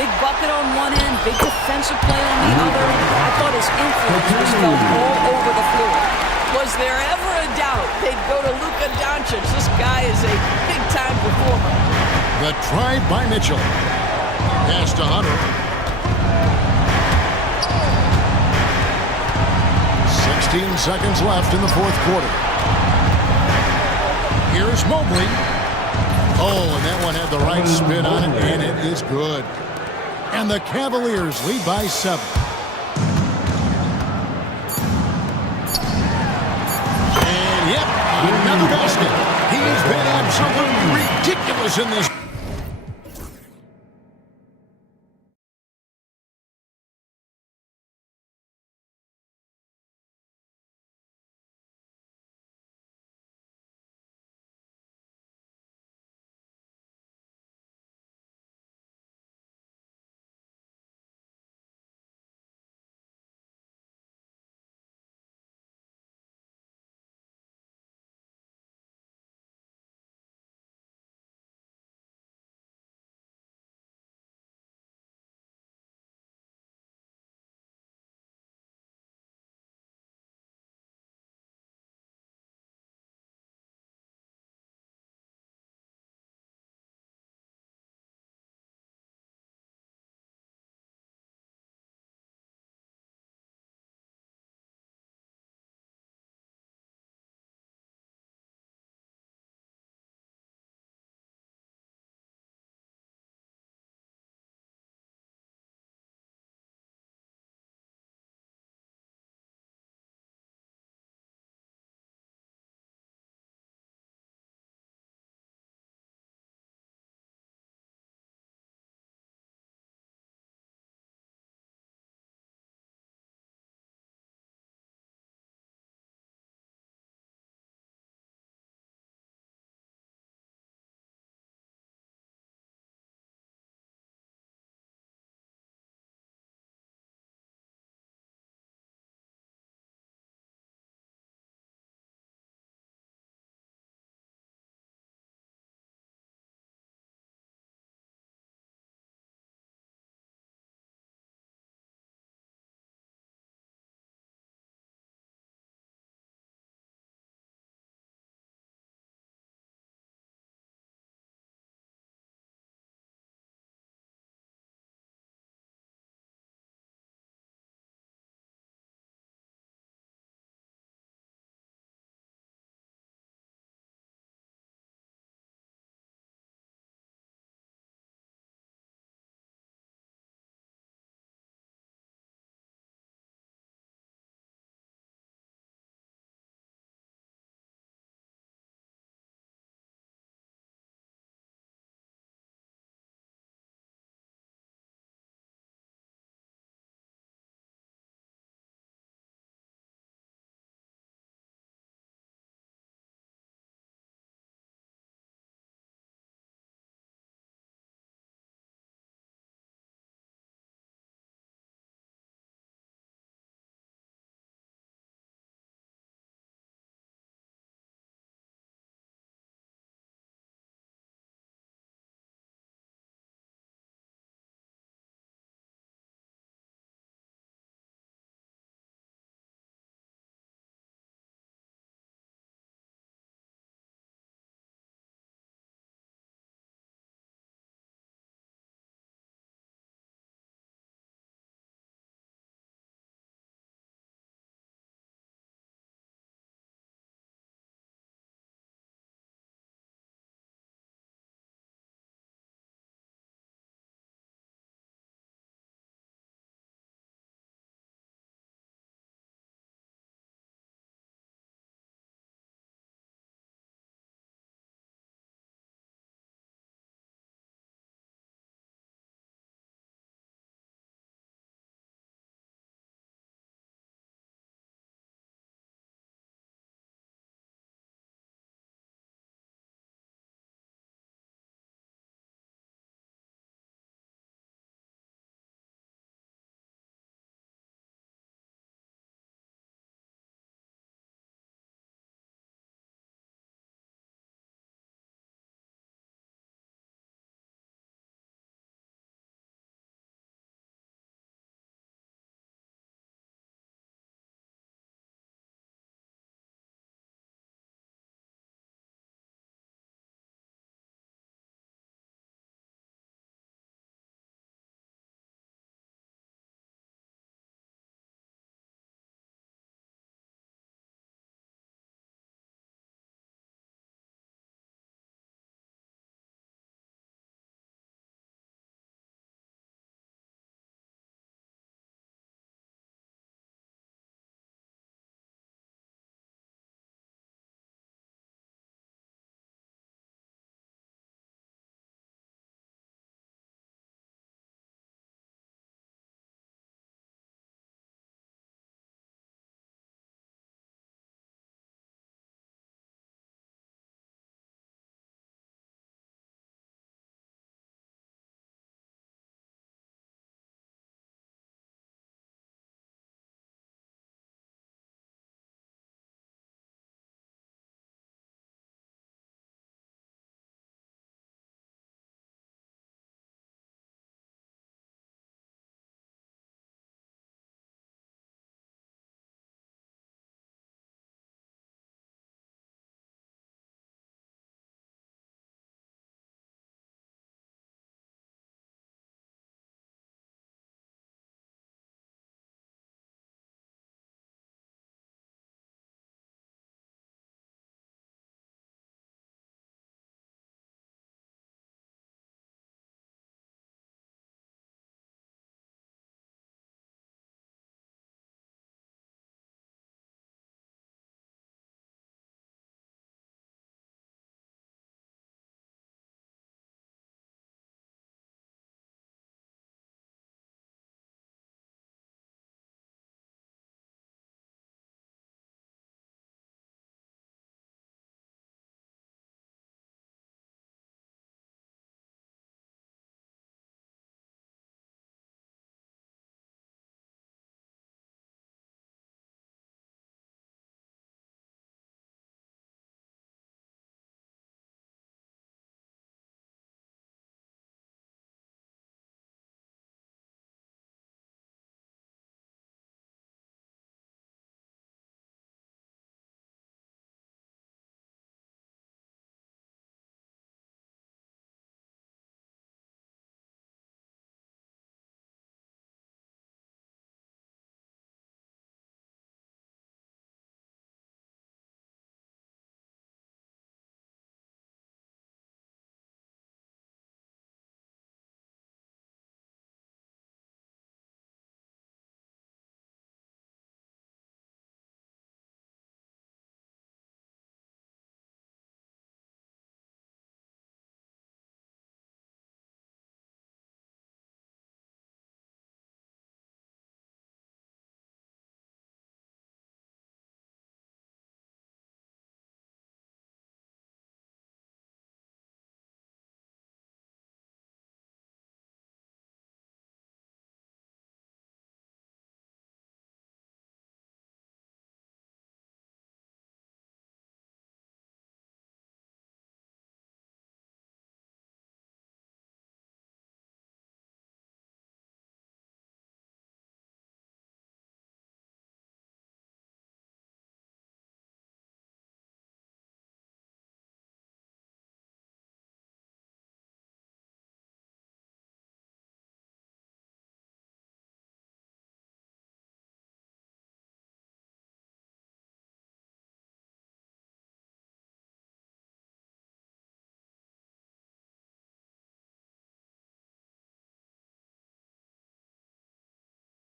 Big bucket on one end, big defensive play on the other. I thought his influence was felt all over the floor. Was there ever a doubt they'd go to Luka Doncic? This guy is a big-time performer. The drive by Mitchell. Pass to Hunter. 16 seconds left in the fourth quarter. Here's Mobley. Oh, and that one had the right spin on it, and it is good. And the Cavaliers lead by 7. And yep, another basket. He's been absolutely ridiculous in this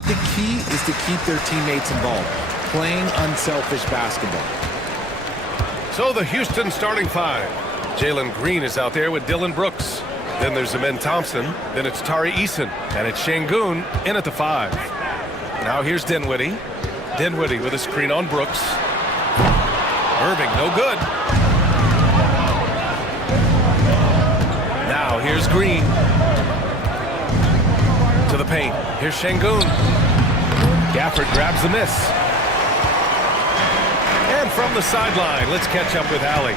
the key is to keep their teammates involved, playing unselfish basketball. So the Houston starting five. Jalen Green is out there with Dylan Brooks. Then there's Amen Thompson. Then it's Tari Eason. And it's Şengün in at the 5. Now here's Dinwiddie. Dinwiddie with a screen on Brooks. Irving, no good. Now here's Green. To the paint. Here's Şengün. Gafford grabs the miss. And from the sideline, let's catch up with Allie.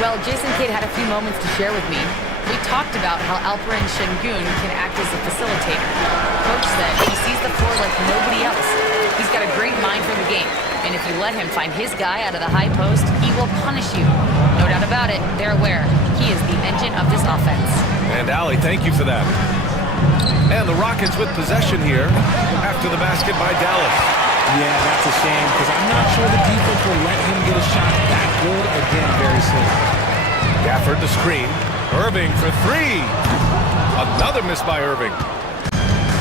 Well, Jason Kidd had a few moments to share with me. We talked about how Alperen Şengün can act as a facilitator. Coach said he sees the floor like nobody else. He's got a great mind for the game. And if you let him find his guy out of the high post, he will punish you. No doubt about it, they're aware. He is the engine of this offense. And Allie, thank you for that. And the Rockets with possession here after the basket by Dallas. Yeah, that's a shame because I'm not sure the defense will let him get a shot that good again very soon. Gafford the screen. Irving for 3. Another miss by Irving.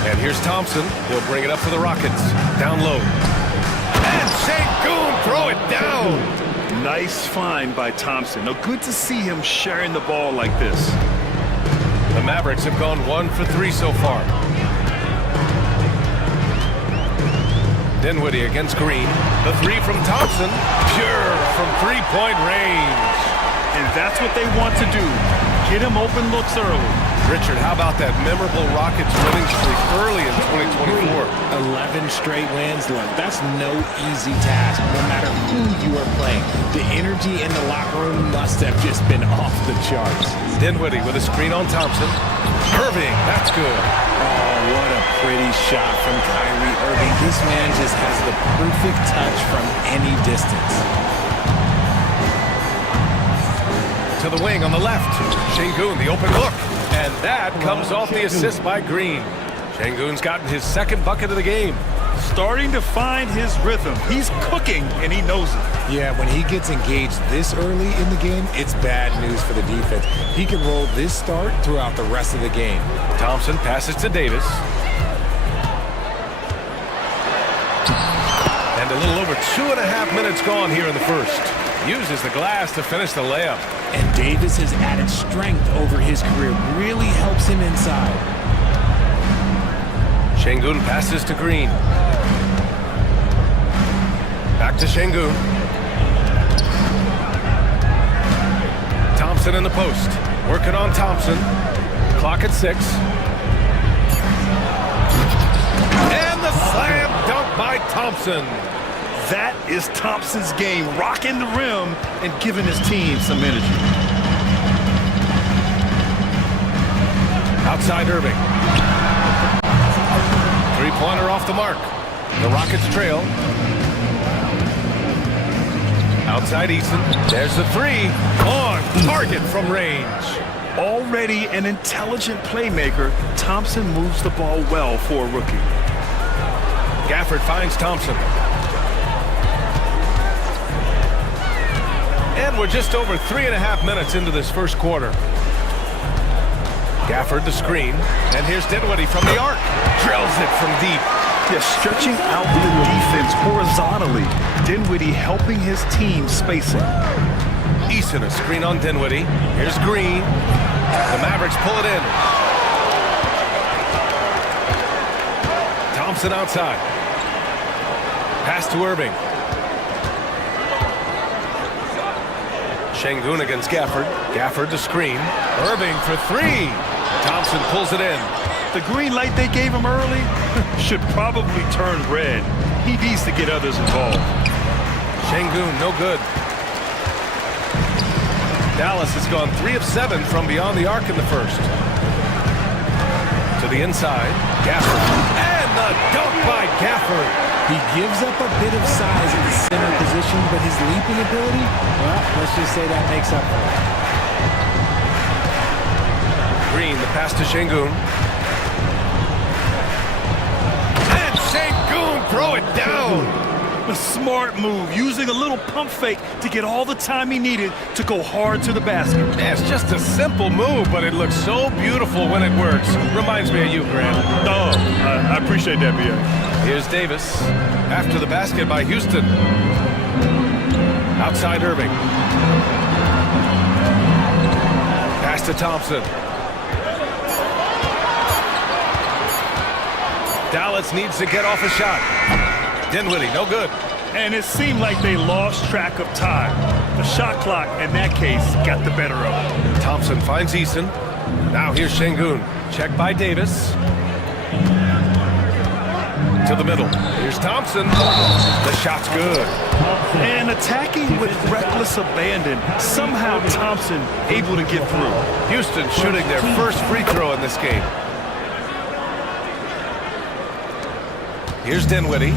And here's Thompson. He'll bring it up for the Rockets. Down low. And Şengün throw it down. Nice find by Thompson. Now, good to see him sharing the ball like this. The Mavericks have gone 1 for 3 so far. Dinwiddie against Green. The 3 from Thompson. Pure from three-point range. And that's what they want to do. Get him open looks early. Richard, how about that memorable Rockets winning streak early in 2024? 11 straight wins. Look, that's no easy task, no matter who you are playing. The energy in the locker room must have just been off the charts. Dinwiddie with a screen on Thompson. Irving, that's good. Oh, what a pretty shot from Kyrie Irving. This man just has the perfect touch from any distance. To the wing on the left. Şengün, the open look. And that comes off the assist by Green. Şengün's gotten his second bucket of the game. Starting to find his rhythm. He's cooking, and he knows it. Yeah, when he gets engaged this early in the game, it's bad news for the defense. He can roll this start throughout the rest of the game. Thompson passes to Davis. And a little over 2.5 minutes gone here in the first. Uses the glass to finish the layup. And Davis has added strength over his career. Really helps him inside. Şengün passes to Green. Back to Şengün. Thompson in the post. Working on Thompson. Clock at 6. And the slam dunk by Thompson. That is Thompson's game, rocking the rim and giving his team some energy. Outside Irving. Three-pointer off the mark. The Rockets trail. Outside Eason. There's the 3. On target from range. Already an intelligent playmaker, Thompson moves the ball well for a rookie. Gafford finds Thompson. And we're just over 3.5 minutes into this first quarter. Gafford the screen. And here's Dinwiddie from the arc. Drills it from deep. Yeah, stretching out the defense horizontally. Dinwiddie helping his team spacing. Eason a screen on Dinwiddie. Here's Green. The Mavericks pull it in. Thompson outside. Pass to Irving. Şengün against Gafford. Gafford the screen. Irving for 3. Thompson pulls it in. The green light they gave him early should probably turn red. He needs to get others involved. Şengün, no good. Dallas has gone 3 of 7 from beyond the arc in the first. To the inside. Gafford. And the dunk by Gafford. He gives up a bit of size in the center position, but his leaping ability, well, let's just say that makes up for it. Green, the pass to Şengün. And Şengün throw it down. A smart move, using a little pump fake to get all the time he needed to go hard to the basket. Yeah, it's just a simple move, but it looks so beautiful when it works. Reminds me of you, Grant. Oh, I appreciate that, B.A. Here's Davis. After the basket by Houston. Outside Irving. Pass to Thompson. Dallas needs to get off a shot. Dinwiddie, no good. And it seemed like they lost track of time. The shot clock, in that case, got the better of it. Thompson finds Eason. Now here's Şengün. Check by Davis. To the middle. Here's Thompson. The shot's good. And attacking with reckless abandon. Somehow Thompson able to get through. Houston shooting their first free throw in this game. Here's Dinwiddie.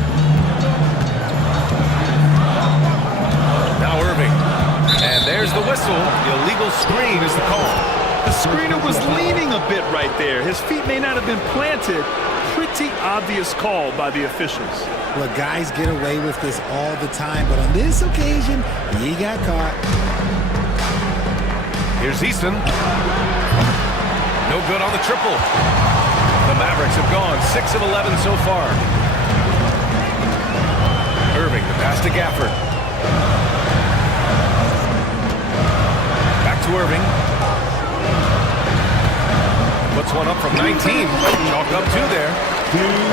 Now Irving. And there's the whistle. Illegal screen is the call. The screener was leaning a bit right there. His feet may not have been planted. Pretty obvious call by the officials. Well, guys get away with this all the time, but on this occasion, he got caught. Here's Eason. No good on the triple. The Mavericks have gone 6 of 11 so far. Irving, the pass to Gafford. Back to Irving. Puts one up from 19. Chalked up 2 there.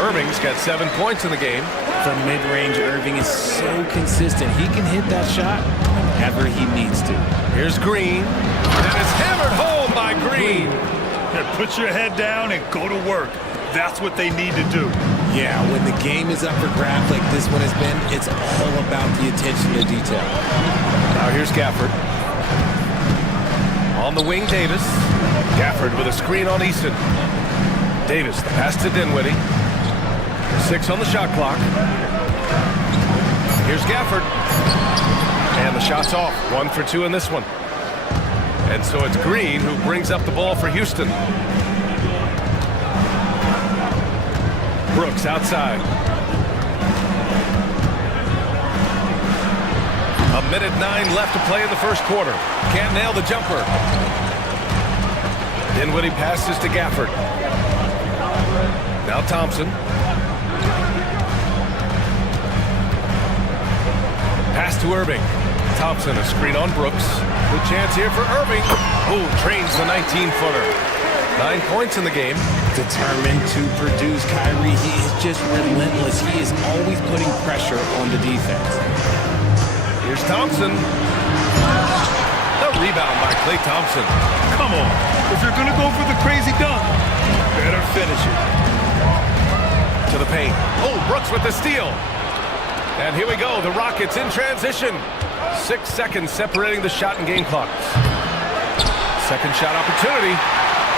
Irving's got 7 points in the game. From mid-range, Irving is so consistent. He can hit that shot whenever he needs to. Here's Green. And it's hammered home by Green. Put your head down and go to work. That's what they need to do. Yeah, when the game is up for grabs like this one has been, it's all about the attention to detail. Now here's Gafford. On the wing, Davis. Gafford with a screen on Easton. Davis, the pass to Dinwiddie. 6 on the shot clock. Here's Gafford. And the shot's off. 1 for 2 in this one. And so it's Green who brings up the ball for Houston. Brooks outside. A minute 9 left to play in the first quarter. Can't nail the jumper. Dinwiddie passes to Gafford. Now Thompson. Pass to Irving. Thompson, a screen on Brooks. Good chance here for Irving. Oh, trains the 19-footer. 9 points in the game. Determined to produce Kyrie. He is just relentless. He is always putting pressure on the defense. Here's Thompson. The rebound by Klay Thompson. Come on. If you're going to go for the crazy dunk, better finish it. To the paint. Oh, Brooks with the steal. And here we go. The Rockets in transition. 6 seconds separating the shot and game clocks. Second shot opportunity.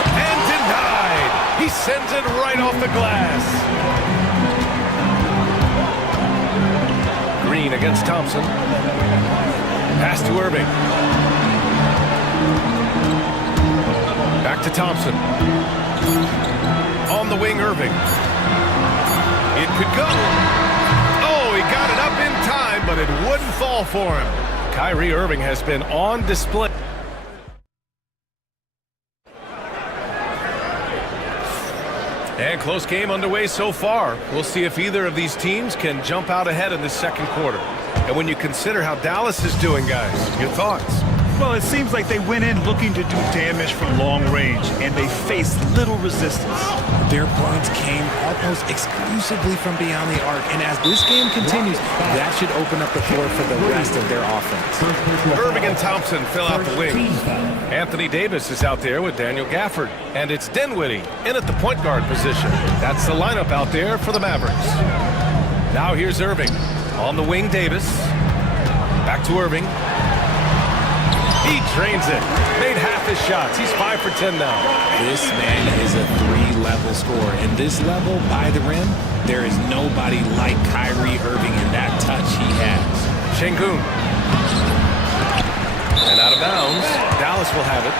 And denied. He sends it right off the glass. Green against Thompson. Pass to Irving. Back to Thompson. On the wing, Irving. It could go. Oh, he got it up in time, but it wouldn't fall for him. Kyrie Irving has been on display. And close game underway so far. We'll see if either of these teams can jump out ahead in the second quarter. And when you consider how Dallas is doing, guys, your thoughts? Well, it seems like they went in looking to do damage from long range, and they faced little resistance. Their points came almost exclusively from beyond the arc, and as this game continues, that should open up the floor for the rest of their offense. Irving and Thompson fill out the wings. Anthony Davis is out there with Daniel Gafford, and it's Dinwiddie in at the point guard position. That's the lineup out there for the Mavericks. Now here's Irving. On the wing, Davis. Back to Irving. He drains it. Made half his shots. He's 5 for 10 now. This man is a 3-level scorer. And this level, by the rim, there is nobody like Kyrie Irving in that touch he has. Şengün. And out of bounds. Dallas will have it.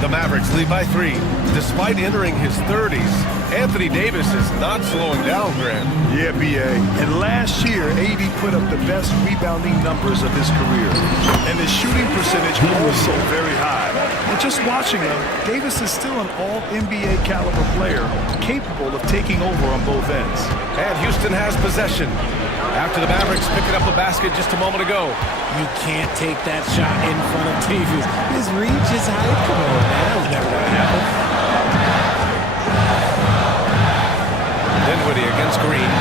The Mavericks lead by 3. Despite entering his 30s, Anthony Davis is not slowing down, Grant. Yeah, B.A. And last year, AD put up the best rebounding numbers of his career. And his shooting percentage also very high. And just watching him, Davis is still an all-NBA caliber player, capable of taking over on both ends. And Houston has possession. After the Mavericks picking up a basket just a moment ago. You can't take that shot in front of Davis. His reach is high. Come on, man. That was never going to happen. Dinwiddie against Green.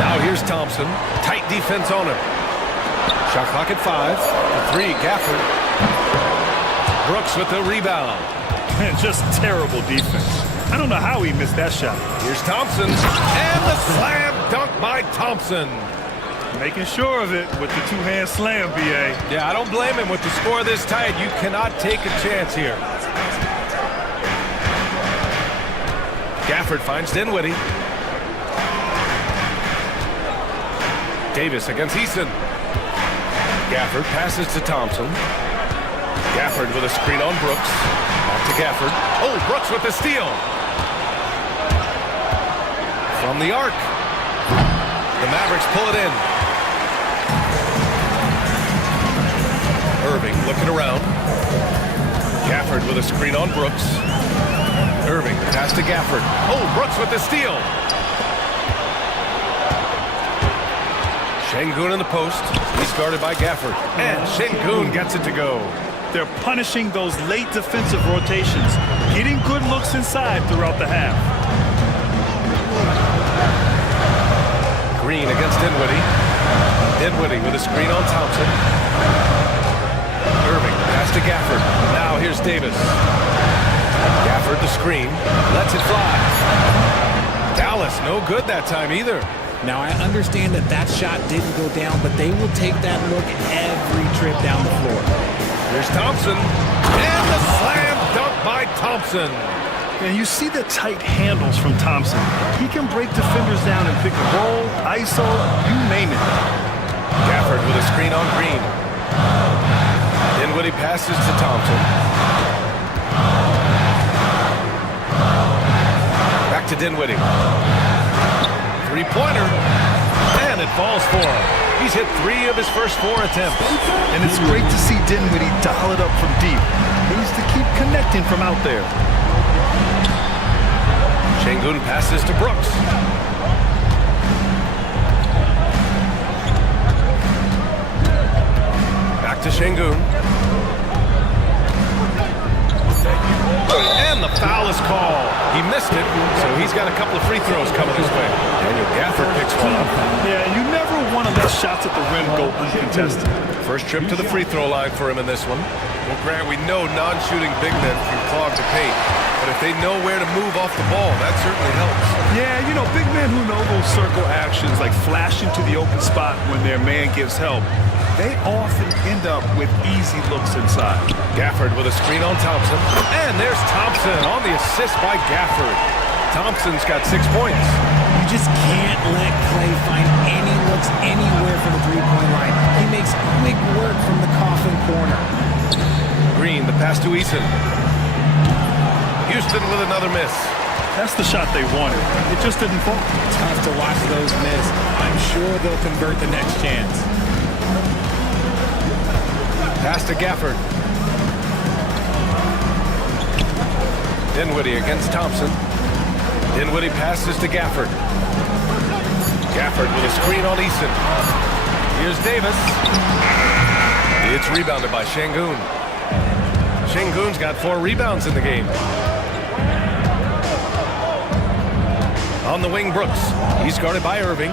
Now here's Thompson. Tight defense on him. Shot clock at 5. The 3, Gafford. Brooks with the rebound. Man, just terrible defense. I don't know how he missed that shot. Here's Thompson. And the slam dunk by Thompson. Making sure of it with the two-hand slam, B.A. Yeah, I don't blame him. With the score this tight, you cannot take a chance here. Gafford finds Dinwiddie. Davis against Eason. Gafford passes to Thompson. Gafford with a screen on Brooks. Back to Gafford. Oh, Brooks with the steal. From the arc. The Mavericks pull it in. Irving looking around. Gafford with a screen on Brooks. Irving, the pass to Gafford. Oh, Brooks with the steal. Şengün in the post. He's guarded by Gafford. And Şengün gets it to go. They're punishing those late defensive rotations, getting good looks inside throughout the half. Green against Dinwiddie. Dinwiddie with a screen on Thompson. Irving, the pass to Gafford. Now here's Davis. Gafford the screen, lets it fly. Dallas, no good that time either. Now, I understand that that shot didn't go down, but they will take that look every trip down the floor. There's Thompson, and the slam dunk by Thompson. And you see the tight handles from Thompson. He can break defenders down and pick and roll, ISO, you name it. Gafford with a screen on Green. Dinwiddie passes to Thompson. Back to Dinwiddie. Three-pointer. And it falls for him. He's hit 3 of his first 4 attempts. And it's great to see Dinwiddie dial it up from deep. He needs to keep connecting from out there. Şengün passes to Brooks. Back to Şengün. And the foul is called. He missed it, so he's got a couple of free throws coming his way. Daniel Gafford picks one up. Yeah, you never want to let shots at the rim go uncontested. First trip to the free throw line for him in this one. Well, Grant, we know non-shooting big men can clog the paint. But if they know where to move off the ball, that certainly helps. Yeah, you know, big men who know those circle actions, like flashing to the open spot when their man gives help, they often end up with easy looks inside. Gafford with a screen on Thompson. And there's Thompson on the assist by Gafford. Thompson's got 6 points. You just can't let Clay find any looks anywhere from the three-point line. He makes quick work from the coffin corner. Green, the pass to Eason. Houston with another miss. That's the shot they wanted. It just didn't fall. Tough to watch those miss. I'm sure they'll convert the next chance. Pass to Gafford. Dinwiddie against Thompson. Dinwiddie passes to Gafford. Gafford with a screen on Eason. Here's Davis. It's rebounded by Şengün. Şengün's got 4 rebounds in the game. On the wing, Brooks. He's guarded by Irving.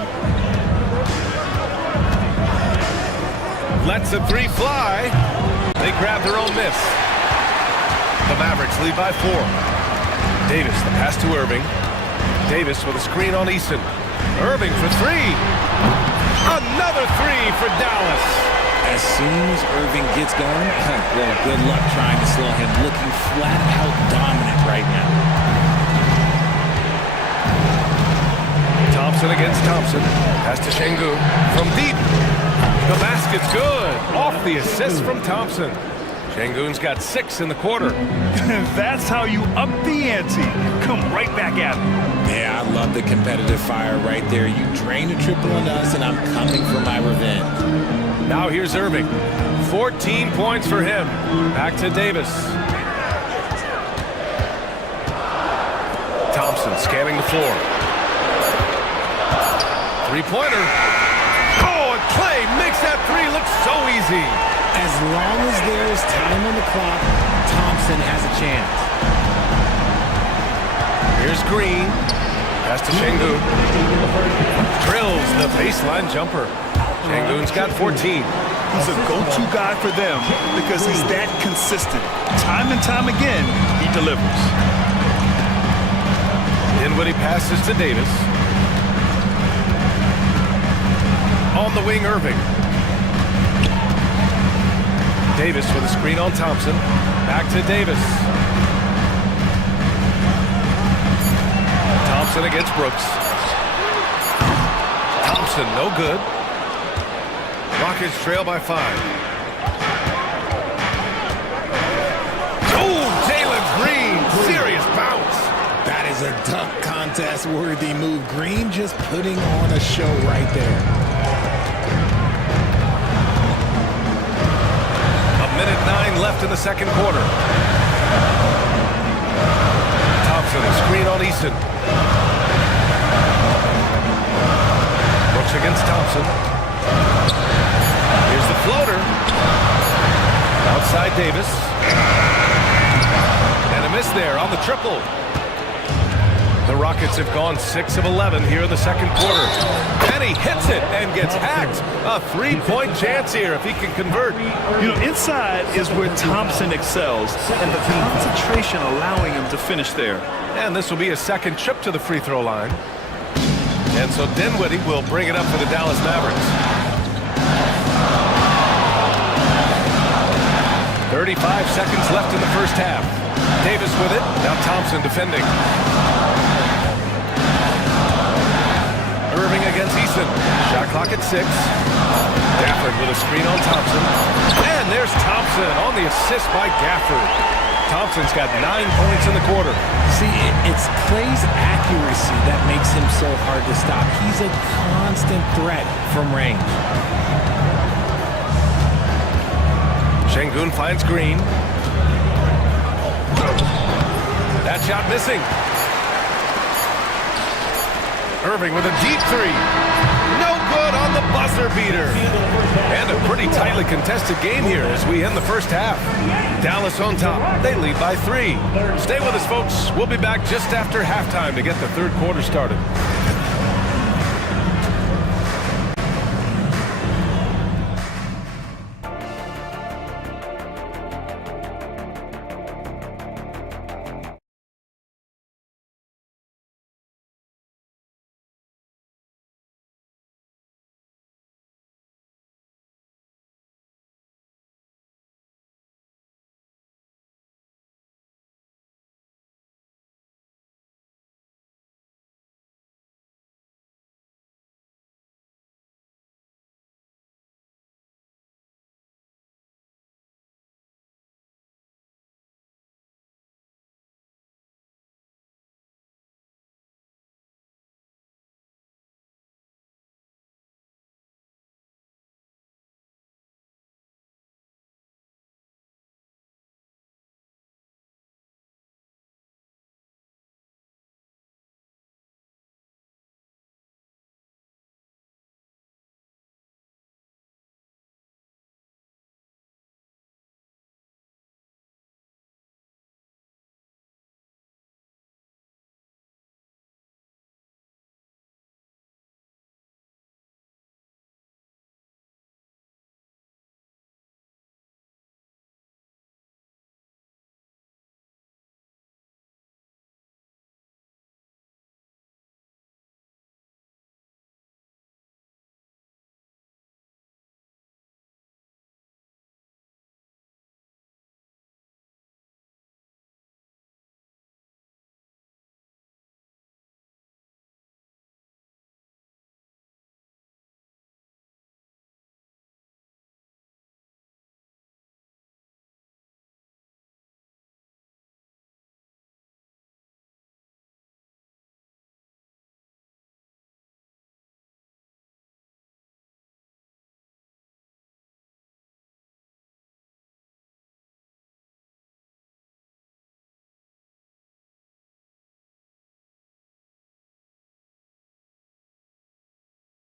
Lets the 3 fly. They grab their own miss. The Mavericks lead by 4. Davis, the pass to Irving. Davis with a screen on Eason. Irving for 3. Another 3 for Dallas. As soon as Irving gets going, well, good luck trying to slow him. Looking flat out dominant right now. Thompson against Thompson. Pass to Şengün from deep. The basket's good. Off the assist from Thompson. Şengün's got 6 in the quarter. That's how you up the ante. Come right back at him. Yeah, I love the competitive fire right there. You drain a triple on us, and I'm coming for my revenge. Now here's Irving. 14 points for him. Back to Davis. Thompson scanning the floor. Three-pointer. Oh, and Clay makes that three look so easy. As long as there's time on the clock, Thompson has a chance. Here's Green. Pass to Şengün. Drills the baseline jumper. Şengün's got 14. He's a go-to guy for them because he's that consistent. Time and time again, he delivers. Dinwiddie passes to Davis. On the wing, Irving. Davis with a screen on Thompson. Back to Davis. Thompson against Brooks. Thompson, no good. Rockets trail by 5. Oh, Jalen Green, serious bounce. That is a dunk contest-worthy move. Green just putting on a show right there. Minute 9 left in the second quarter. Thompson, a screen on Easton. Brooks against Thompson. Here's the floater. Outside Davis. And a miss there on the triple. The Rockets have gone 6 of 11 here in the second quarter. And he hits it and gets hacked. A three-point chance here if he can convert. You know, inside is where Thompson excels, and the concentration allowing him to finish there. And this will be a second trip to the free throw line. And so Dinwiddie will bring it up for the Dallas Mavericks. 35 seconds left in the first half. Davis with it. Now Thompson defending. Irving against Easton. Shot clock at 6. Gafford with a screen on Thompson. And there's Thompson on the assist by Gafford. Thompson's got 9 points in the quarter. See, it's Clay's accuracy that makes him so hard to stop. He's a constant threat from range. Şengün finds Green. That shot missing. Irving with a deep three. No good on the buzzer beater. And a pretty tightly contested game here as we end the first half. Dallas on top. They lead by 3. Stay with us, folks. We'll be back just after halftime to get the third quarter started.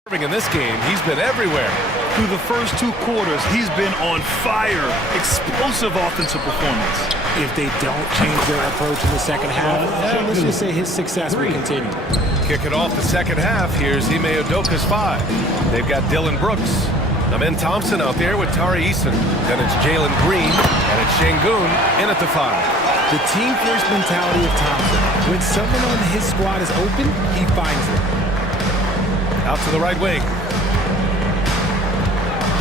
In this game, he's been everywhere. Through the first 2 quarters, he's been on fire. Explosive offensive performance. If they don't change their approach in the second half, let's just say his success will continue. Kicking off the second half, here's Ime Udoka's 5. They've got Dylan Brooks. Amen Thompson out there with Tari Eason. Then it's Jalen Green, and it's Şengün in at the 5. The team-first mentality of Thompson. When someone on his squad is open, he finds them. Out to the right wing.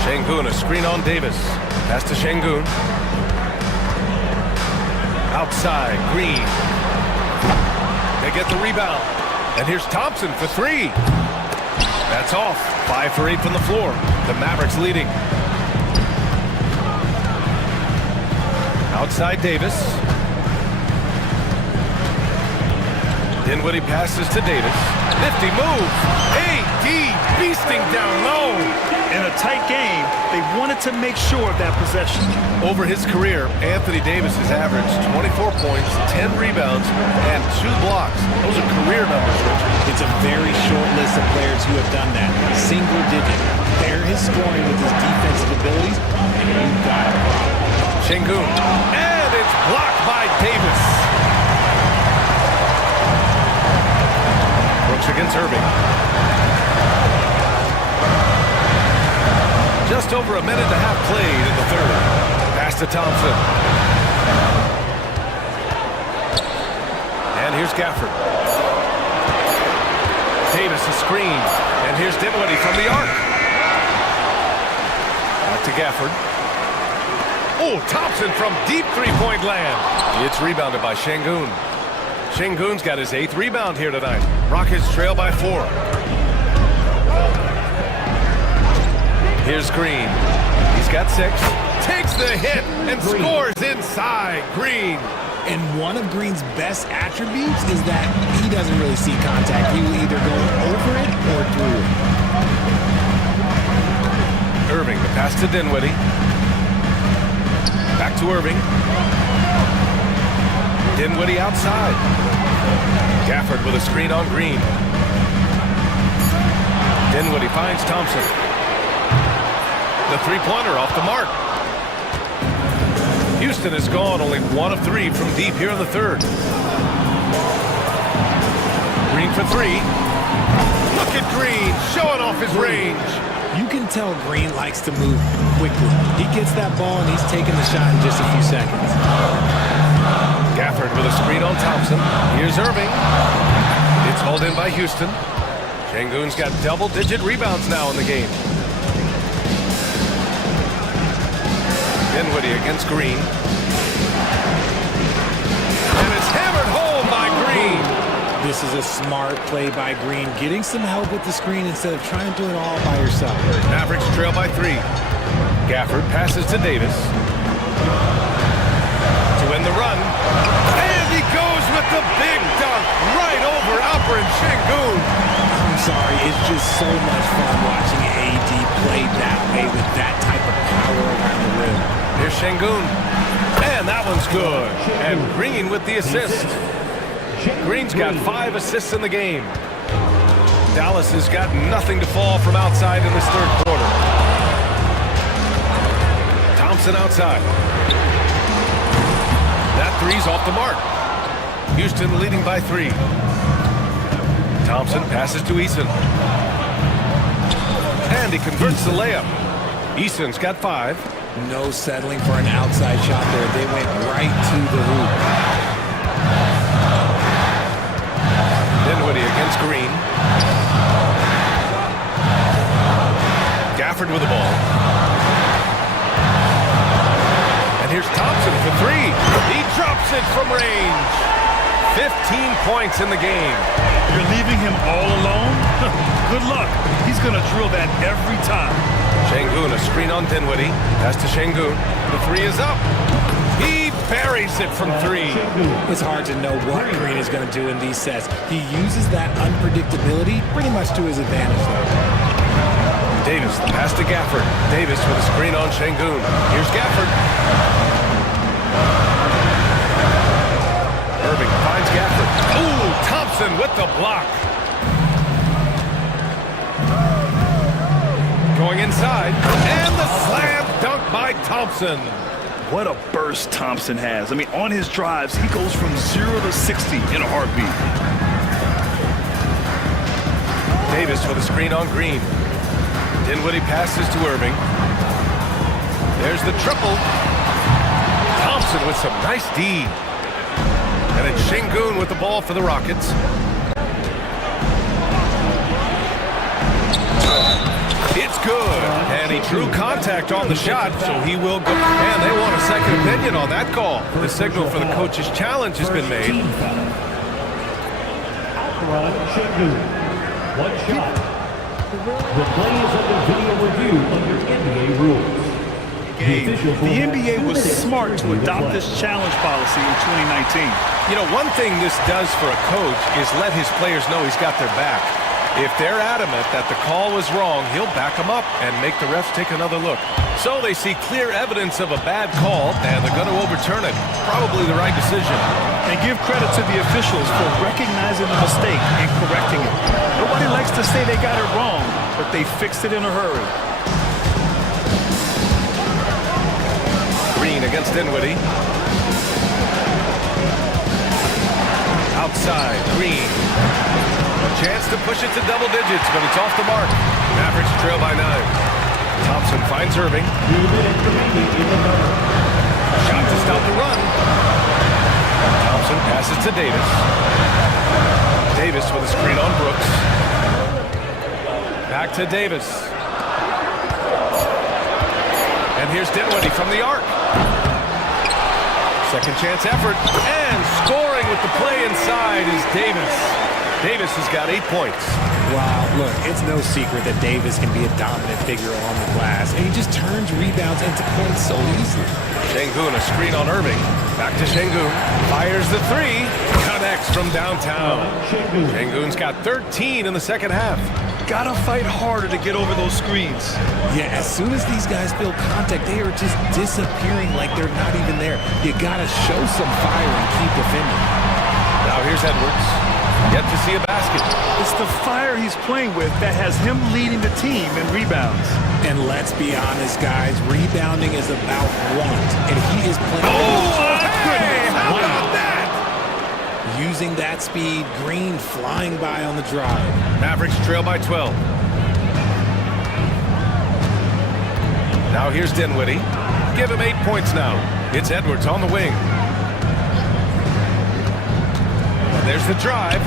Şengün, a screen on Davis. Pass to Şengün. Outside, Green. They get the rebound. And here's Thompson for 3. That's off. 5 for 8 from the floor. The Mavericks leading. Outside Davis. Dinwiddie passes to Davis. Nifty move. AD beasting down low. In a tight game, they wanted to make sure of that possession. Over his career, Anthony Davis has averaged 24 points, 10 rebounds, and 2 blocks. Those are career numbers, Richard. It's a very short list of players who have done that. Single digit. Pair his scoring with his defensive abilities, and you've got a problem. Şengün. And it's blocked by Davis. Brooks against Irving. Just over a minute and a half played in the third. Pass to Thompson. And here's Gafford. Davis a screen. And here's Dinwiddie from the arc. Back to Gafford. Oh, Thompson from deep three-point land. It's rebounded by Şengün. Şengün's got his 8th rebound here tonight. Rockets trail by 4. Here's Green. He's got 6. Takes the hit and scores inside. Green. And one of Green's best attributes is that he doesn't really see contact. He will either go over it or through it. Irving, the pass to Dinwiddie. Back to Irving. Dinwiddie outside. Gafford with a screen on Green. Dinwiddie finds Thompson. The three-pointer off the mark. Houston has gone only 1 of 3 from deep here in the third. Green for 3. Look at Green showing off his range. You can tell Green likes to move quickly. He gets that ball and he's taking the shot in just a few seconds. Gafford with a screen on Thompson. Here's Irving. It's hauled in by Houston. Şengün's got double-digit rebounds now in the game. Dinwiddie against Green. And it's hammered home by Green. This is a smart play by Green, getting some help with the screen instead of trying to do it all by yourself. Mavericks trail by 3. Gafford passes to Davis. To win the run. And he goes with the big dunk right over Alperen Şengün. I'm sorry, it's just so much fun watching AD play that way with that type of power around the rim. Here's Şengün. And that one's good. And Green with the assist. Green's got 5 assists in the game. Dallas has got nothing to fall from outside in this third quarter. Thompson outside. That three's off the mark. Houston leading by 3. Thompson passes to Eason. And he converts the layup. Eason's got 5. No settling for an outside shot there. They went right to the hoop. Dinwiddie against Green. Gafford with the ball. And here's Thompson for 3. He drops it from range. 15 points in the game. You're leaving him all alone? Good luck. He's going to drill that every time. Şengün, a screen on Dinwiddie. Pass to Şengün. The 3 is up. He buries it from 3. It's hard to know what Green is going to do in these sets. He uses that unpredictability pretty much to his advantage, though. Davis, the pass to Gafford. Davis with a screen on Şengün. Here's Gafford. Irving finds Gafford. Ooh, Thompson with the block. inside, and the slam dunk by Thompson. What a burst Thompson has. I mean, on his drives, he goes from 0 to 60 in a heartbeat. Davis with a screen on Green. Dinwiddie passes to Irving. There's the triple. Thompson with some nice D. And it's Şengün with the ball for the Rockets. It's good. And he drew contact on the shot, so he will go. And they want a second opinion on that call. The signal for the coach's challenge has been made. Outrun Şengün. One shot. The play is under video review under NBA rules. The NBA was smart to adopt this challenge policy in 2019. You know, one thing this does for a coach is let his players know he's got their back. If they're adamant that the call was wrong, he'll back them up and make the refs take another look. So they see clear evidence of a bad call, and they're going to overturn it. Probably the right decision. And give credit to the officials for recognizing the mistake and correcting it. Nobody likes to say they got it wrong, but they fixed it in a hurry. Green against Dinwiddie. Outside, Green. A chance to push it to double digits, but it's off the mark. Mavericks trail by 9. Thompson finds Irving. Shot to stop the run. Thompson passes to Davis. Davis with a screen on Brooks. Back to Davis. And here's Dinwiddie from the arc. Second chance effort. And scoring with the play inside is Davis. Davis has got 8 points. Wow, look, it's no secret that Davis can be a dominant figure on the glass, and he just turns rebounds into points so easily. Şengün, a screen on Irving. Back to Şengün. Fires the three. Connects from downtown. Şengün's got 13 in the second half. Gotta fight harder to get over those screens. Yeah, as soon as these guys feel contact, they are just disappearing like they're not even there. You gotta show some fire and keep defending. Now here's Edwards. Yet to see a basket. It's the fire he's playing with that has him leading the team in rebounds. And let's be honest, guys, rebounding is about want. And he is playing... Hey, how about that? Using that speed, Green flying by on the drive. Mavericks trail by 12. Now here's Dinwiddie. Give him 8 points now. It's Edwards on the wing. There's the drive.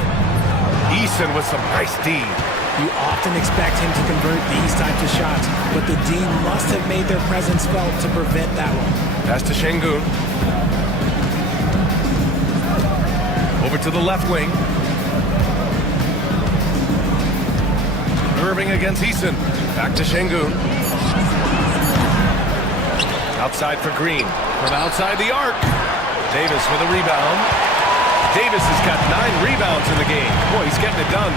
Eason with some nice D. You often expect him to convert these types of shots, but the D must have made their presence felt to prevent that one. Pass to Şengün. Over to the left wing. Irving against Eason. Back to Şengün. Outside for Green. From outside the arc. Davis with a rebound. Davis has got 9 rebounds in the game. Boy, he's getting it done.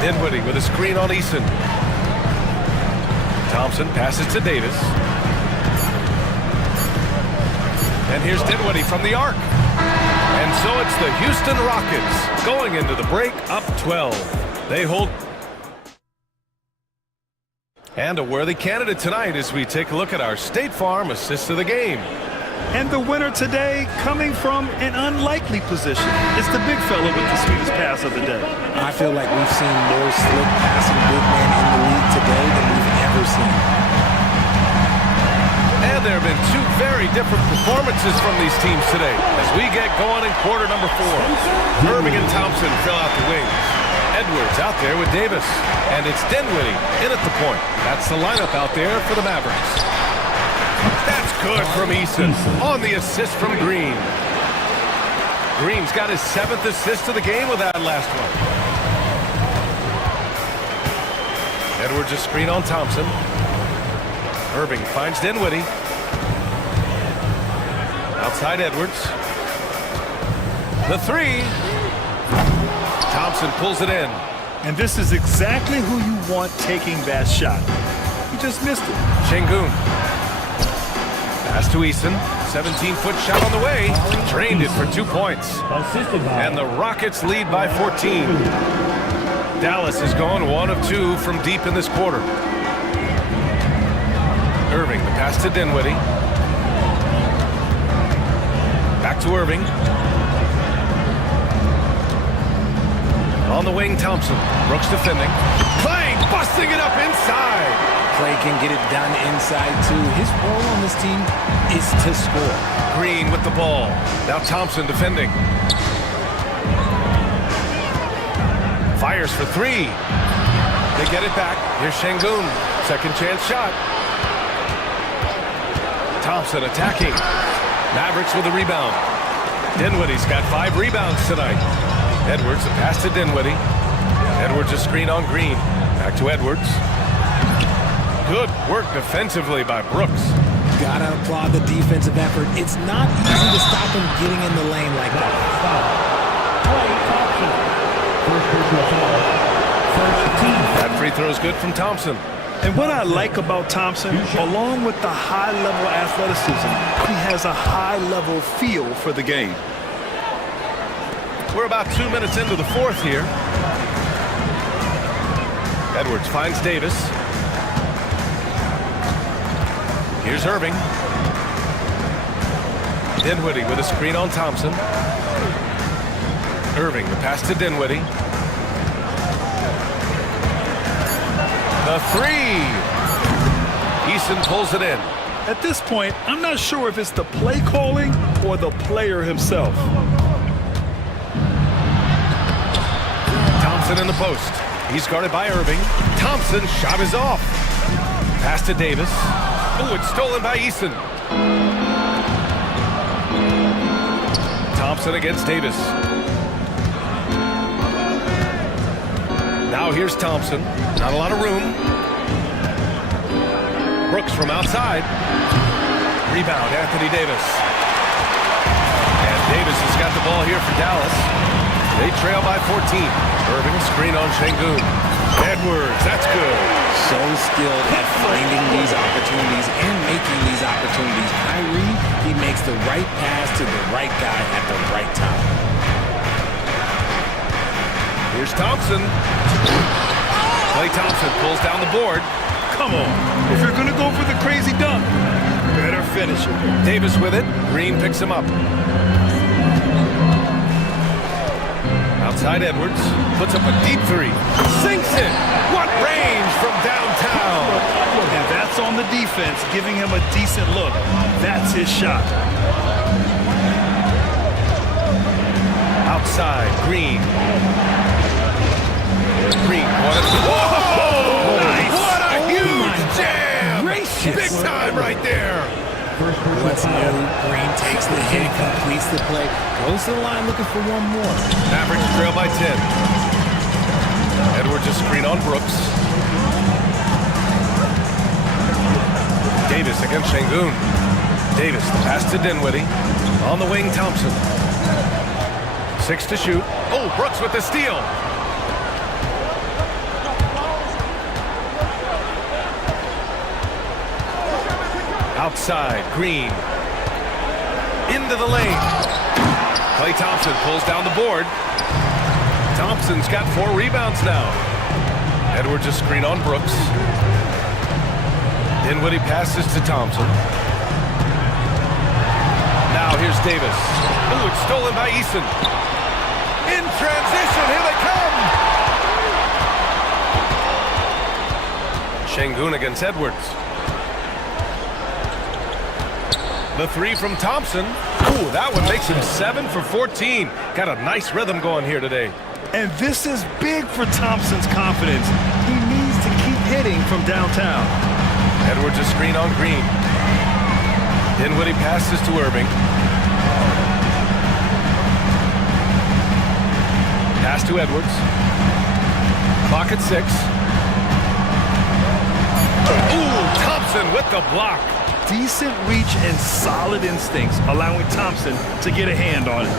Dinwiddie with a screen on Eason. Thompson passes to Davis. And here's Dinwiddie from the arc. And so it's the Houston Rockets going into the break up 12. They hold. And a worthy candidate tonight as we take a look at our State Farm assist of the game. And the winner today coming from an unlikely position. It's the big fella with the sweetest pass of the day. I feel like we've seen more slick passing big men in the league today than we've ever seen. And there have been 2 very different performances from these teams today as we get going in quarter number 4. Irving and Thompson fill out the wings. Edwards out there with Davis. And it's Dinwiddie in at the point. That's the lineup out there for the Mavericks. That's good from Eason on the assist from Green. Green's got his 7th assist of the game with that last one. Edwards a screen on Thompson. Irving finds Dinwiddie. Outside Edwards. The 3. Thompson pulls it in. And this is exactly who you want taking that shot. He just missed it. Şengün. Pass to Eason. 17-foot shot on the way. Drained it for 2 points. And the Rockets lead by 14. Dallas is gone 1 of 2 from deep in this quarter. Irving, the pass to Dinwiddie. Back to Irving. On the wing, Thompson. Brooks defending. Clay busting it up inside. Clay can get it done inside, too. His role on this team is to score. Green with the ball. Now Thompson defending. Fires for 3. They get it back. Here's Şengün. Second chance shot. Thompson attacking. Mavericks with a rebound. Dinwiddie's got 5 rebounds tonight. Edwards, a pass to Dinwiddie. Edwards a screen on Green. Back to Edwards. Good work defensively by Brooks. Gotta applaud the defensive effort. It's not easy to stop him getting in the lane like that. That free throw is good from Thompson. And what I like about Thompson, along with the high-level athleticism, he has a high-level feel for the game. We're about 2 minutes into the fourth here. Edwards finds Davis. Here's Irving. Dinwiddie with a screen on Thompson. Irving, the pass to Dinwiddie. The 3. Eason pulls it in. At this point, I'm not sure if it's the play calling or the player himself. Thompson in the post. He's guarded by Irving. Thompson shot is off. Pass to Davis. Oh, it's stolen by Eason. Thompson against Davis. Now here's Thompson. Not a lot of room. Brooks from outside. Rebound, Anthony Davis. And Davis has got the ball here for Dallas. They trail by 14. Irving, screen on Şengün. Edwards, that's good. So skilled at finding these opportunities and making these opportunities. Kyrie, he makes the right pass to the right guy at the right time. Here's Thompson. Klay Thompson pulls down the board. Come on. If you're going to go for the crazy dunk, better finish it. Davis with it. Green picks him up. Outside Edwards. Puts up a deep 3. Sinks it. What range from downtown. And that's on the defense, giving him a decent look. That's his shot. Outside, Green. Green, whoa! Nice. What a huge jam! Gracious. Big time right there. What's new? Green takes the hit, completes the play, goes to the line looking for one more. Mavericks trail by 10. Edwards a screen on Brooks. Davis against Şengün. Davis, the pass to Dinwiddie. On the wing, Thompson. 6 to shoot. Oh, Brooks with the steal. Outside, Green. Into the lane. Klay Thompson pulls down the board. Thompson's got 4 rebounds now. Edwards a screen on Brooks. Dinwiddie passes to Thompson. Now here's Davis. Ooh, it's stolen by Eason. In transition, here they come. Şengün against Edwards. The 3 from Thompson. Ooh, that one makes him 7 for 14. Got a nice rhythm going here today. And this is big for Thompson's confidence. He needs to keep hitting from downtown. Edwards a screen on Green. Dinwiddie passes to Irving. Pass to Edwards. Clock at 6. Ooh, Thompson with the block. Decent reach and solid instincts, allowing Thompson to get a hand on it.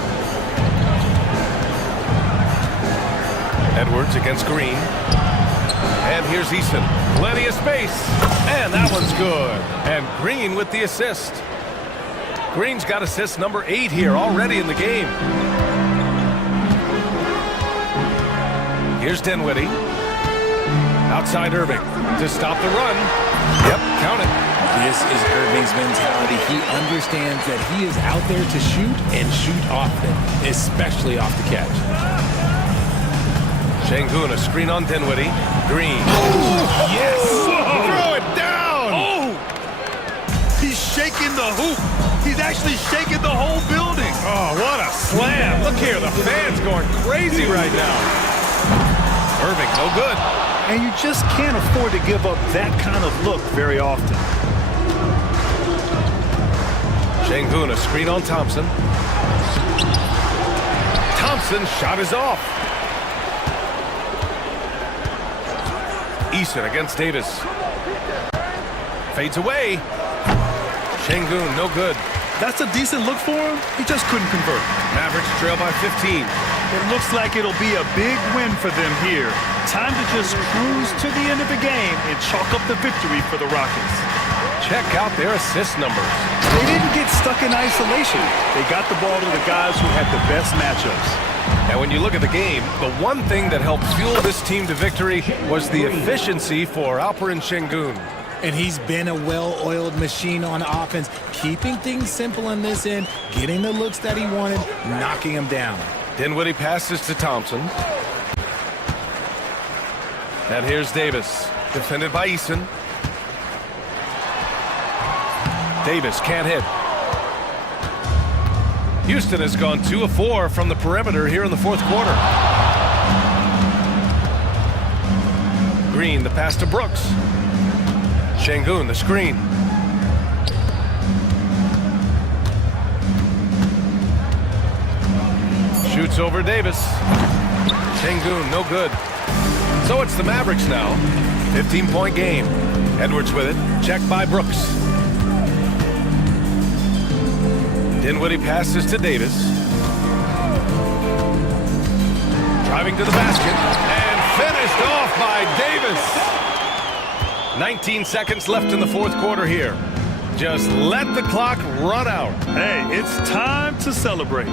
Edwards against Green. And here's Eason. Plenty of space. And that one's good. And Green with the assist. Green's got assist number 8 here already in the game. Here's Dinwiddie. Outside Irving to stop the run. Yep, count it. This is Irving's mentality. He understands that he is out there to shoot and shoot often, especially off the catch. Şengün, a screen on Dinwiddie. Green. Yes! Throw it down! Oh! He's shaking the hoop. He's actually shaking the whole building. Oh, what a slam. Look here, the fans going crazy right now. Irving, no good. And you just can't afford to give up that kind of look very often. Şengün, a screen on Thompson. Thompson, shot is off. Eason against Davis. Fades away. Şengün, no good. That's a decent look for him. He just couldn't convert. Mavericks trail by 15. It looks like it'll be a big win for them here. Time to just cruise to the end of the game and chalk up the victory for the Rockets. Check out their assist numbers. They didn't get stuck in isolation. They got the ball to the guys who had the best matchups. And when you look at the game, the one thing that helped fuel this team to victory was the efficiency for Alperen Şengün. And he's been a well-oiled machine on offense, keeping things simple in this end, getting the looks that he wanted, knocking them down. Dinwiddie passes to Thompson. And here's Davis, defended by Eason. Davis can't hit. Houston has gone 2 of 4 from the perimeter here in the fourth quarter. Green, the pass to Brooks. Şengün, the screen. Shoots over Davis. Şengün, no good. So it's the Mavericks now. 15-point game. Edwards with it. Checked by Brooks. Dinwiddie passes to Davis. Driving to the basket. And finished off by Davis. 19 seconds left in the fourth quarter here. Just let the clock run out. Hey, it's time to celebrate.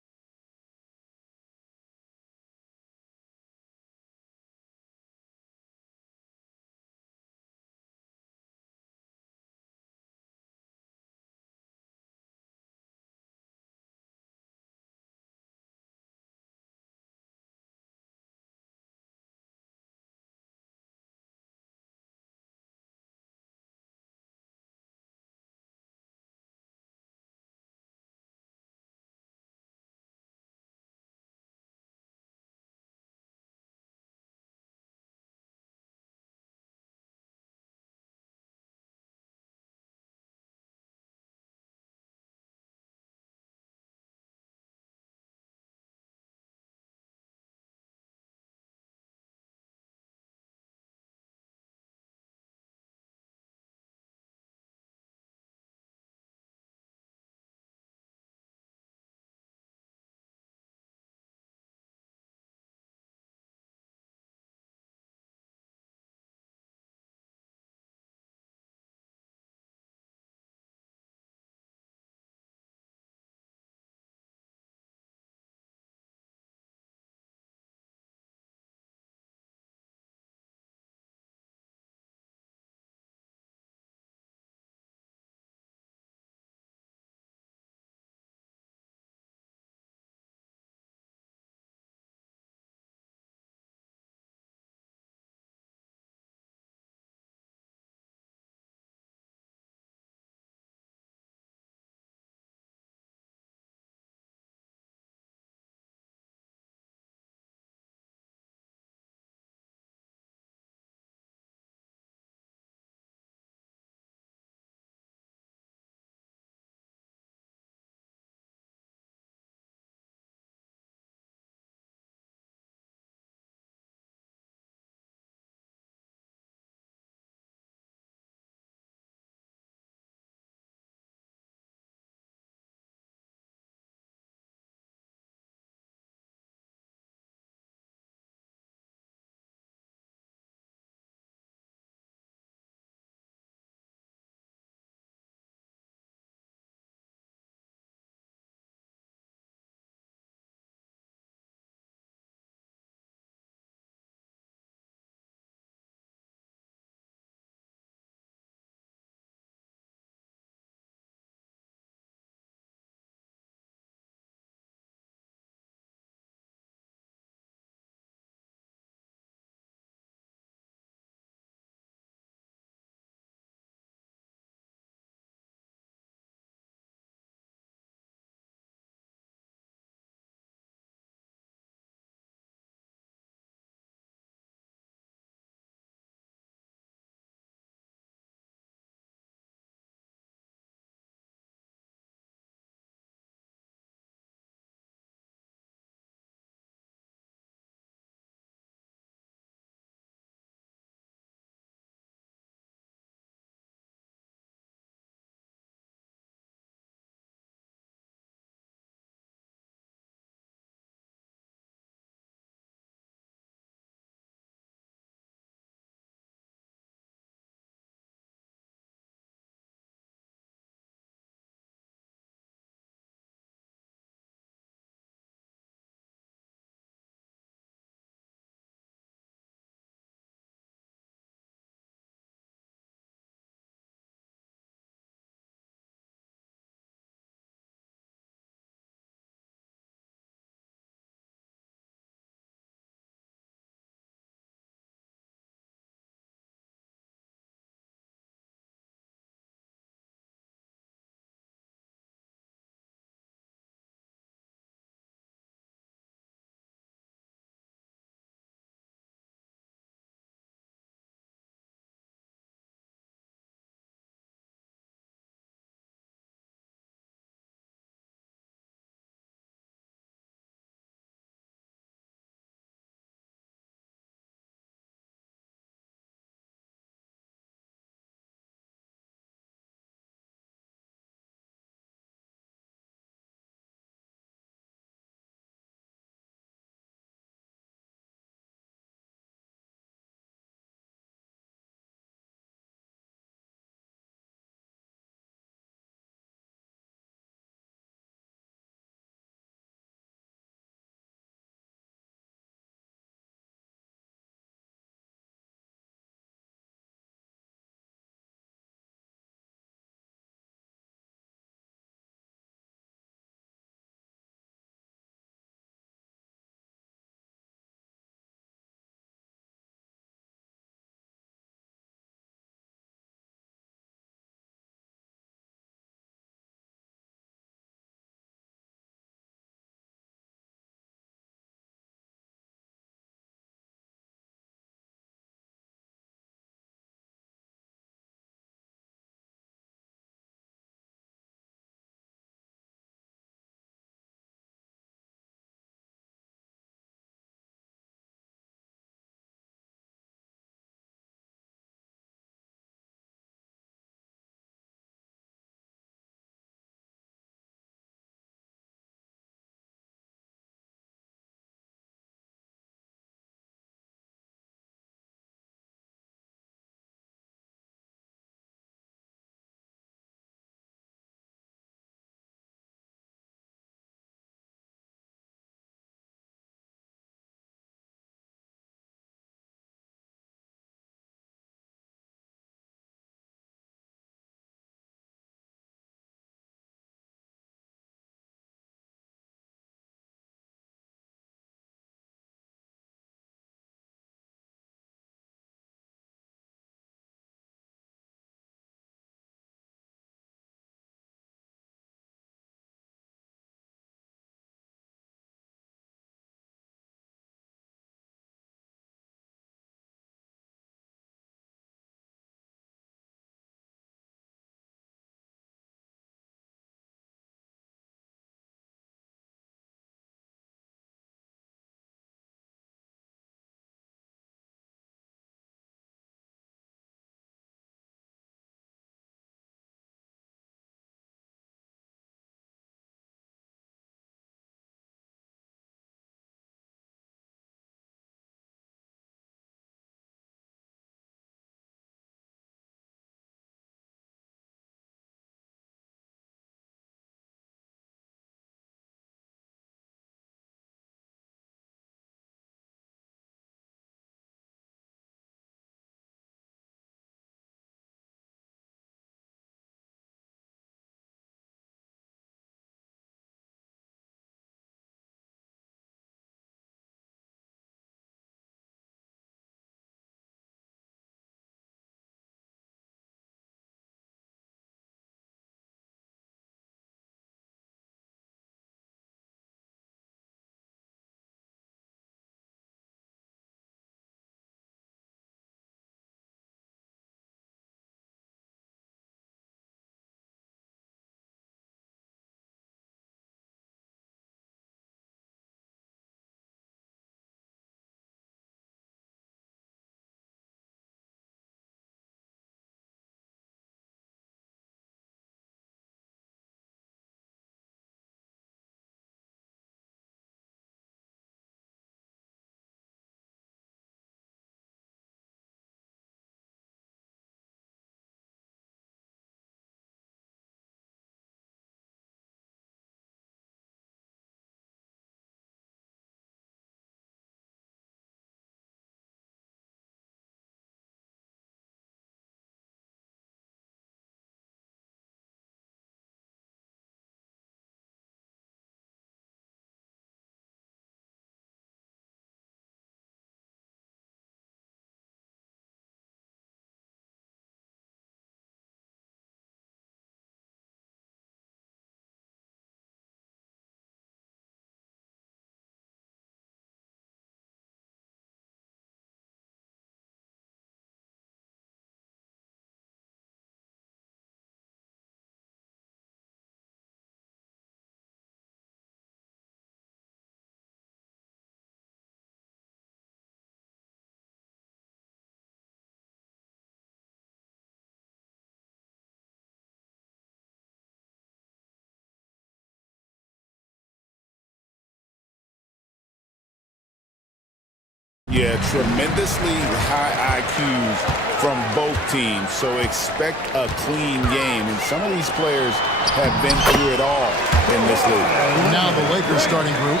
Yeah, tremendously high IQs from both teams, so expect a clean game. And some of these players have been through it all in this league. Now the Lakers starting group.